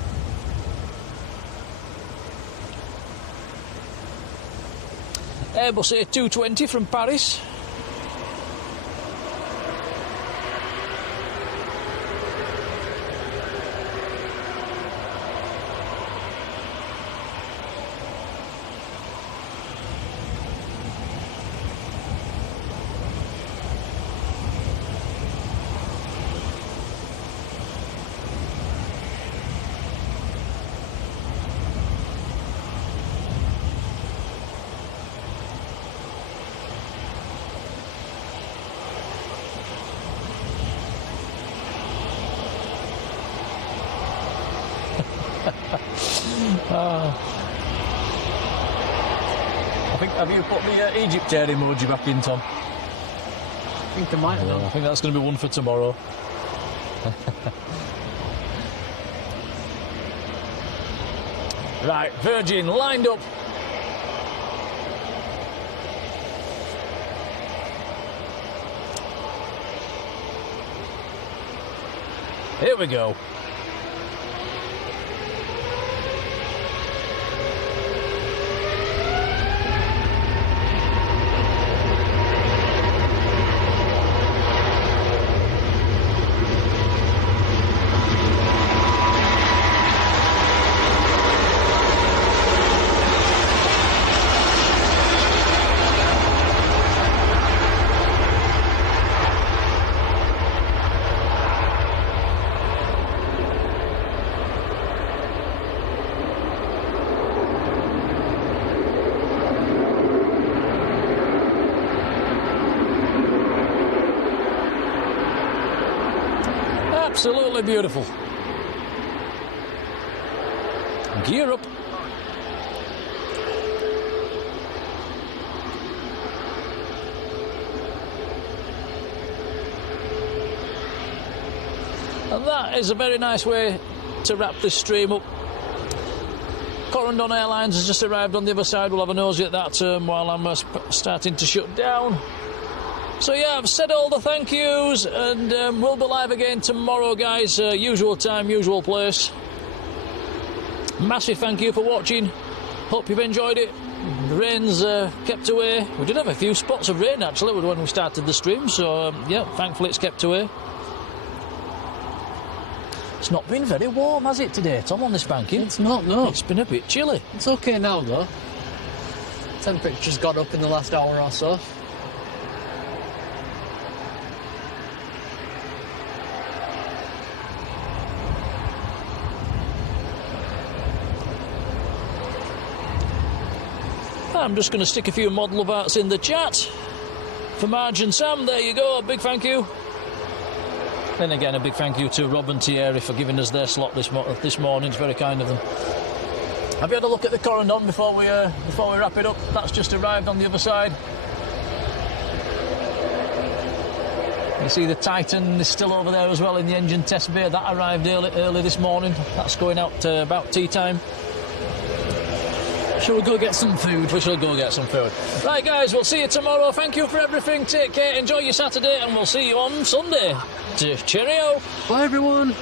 Airbus A220 from Paris. I think, have you put the Egypt air emoji back in, Tom? I think I might have done. I think that's going to be one for tomorrow. Right, Virgin lined up. Here we go. Absolutely beautiful. Gear up. And that is a very nice way to wrap this stream up. Corendon Airlines has just arrived on the other side. We'll have a nosy at that while I'm starting to shut down. So yeah, I've said all the thank yous, and we'll be live again tomorrow, guys. Usual time, usual place. Massive thank you for watching. Hope you've enjoyed it. The rain's kept away. We did have a few spots of rain actually when we started the stream, so yeah, thankfully it's kept away. It's not been very warm, has it, today, Tom, on this banking? It's not, no. It's been a bit chilly. It's okay now, though. Temperature's got up in the last hour or so. I'm just going to stick a few model of arts in the chat. for Marge and Sam. There you go, a big thank you. Then again, a big thank you to Rob and Thierry for giving us their slot this morning. It's very kind of them. Have you had a look at the Corendon before we wrap it up? That's just arrived on the other side. You see the Titan is still over there as well in the engine test bay. That arrived early this morning. That's going out about tea time. Shall we go get some food? We shall go get some food. Right, guys, we'll see you tomorrow. Thank you for everything. Take care. Enjoy your Saturday, and we'll see you on Sunday. Cheerio. Bye, everyone.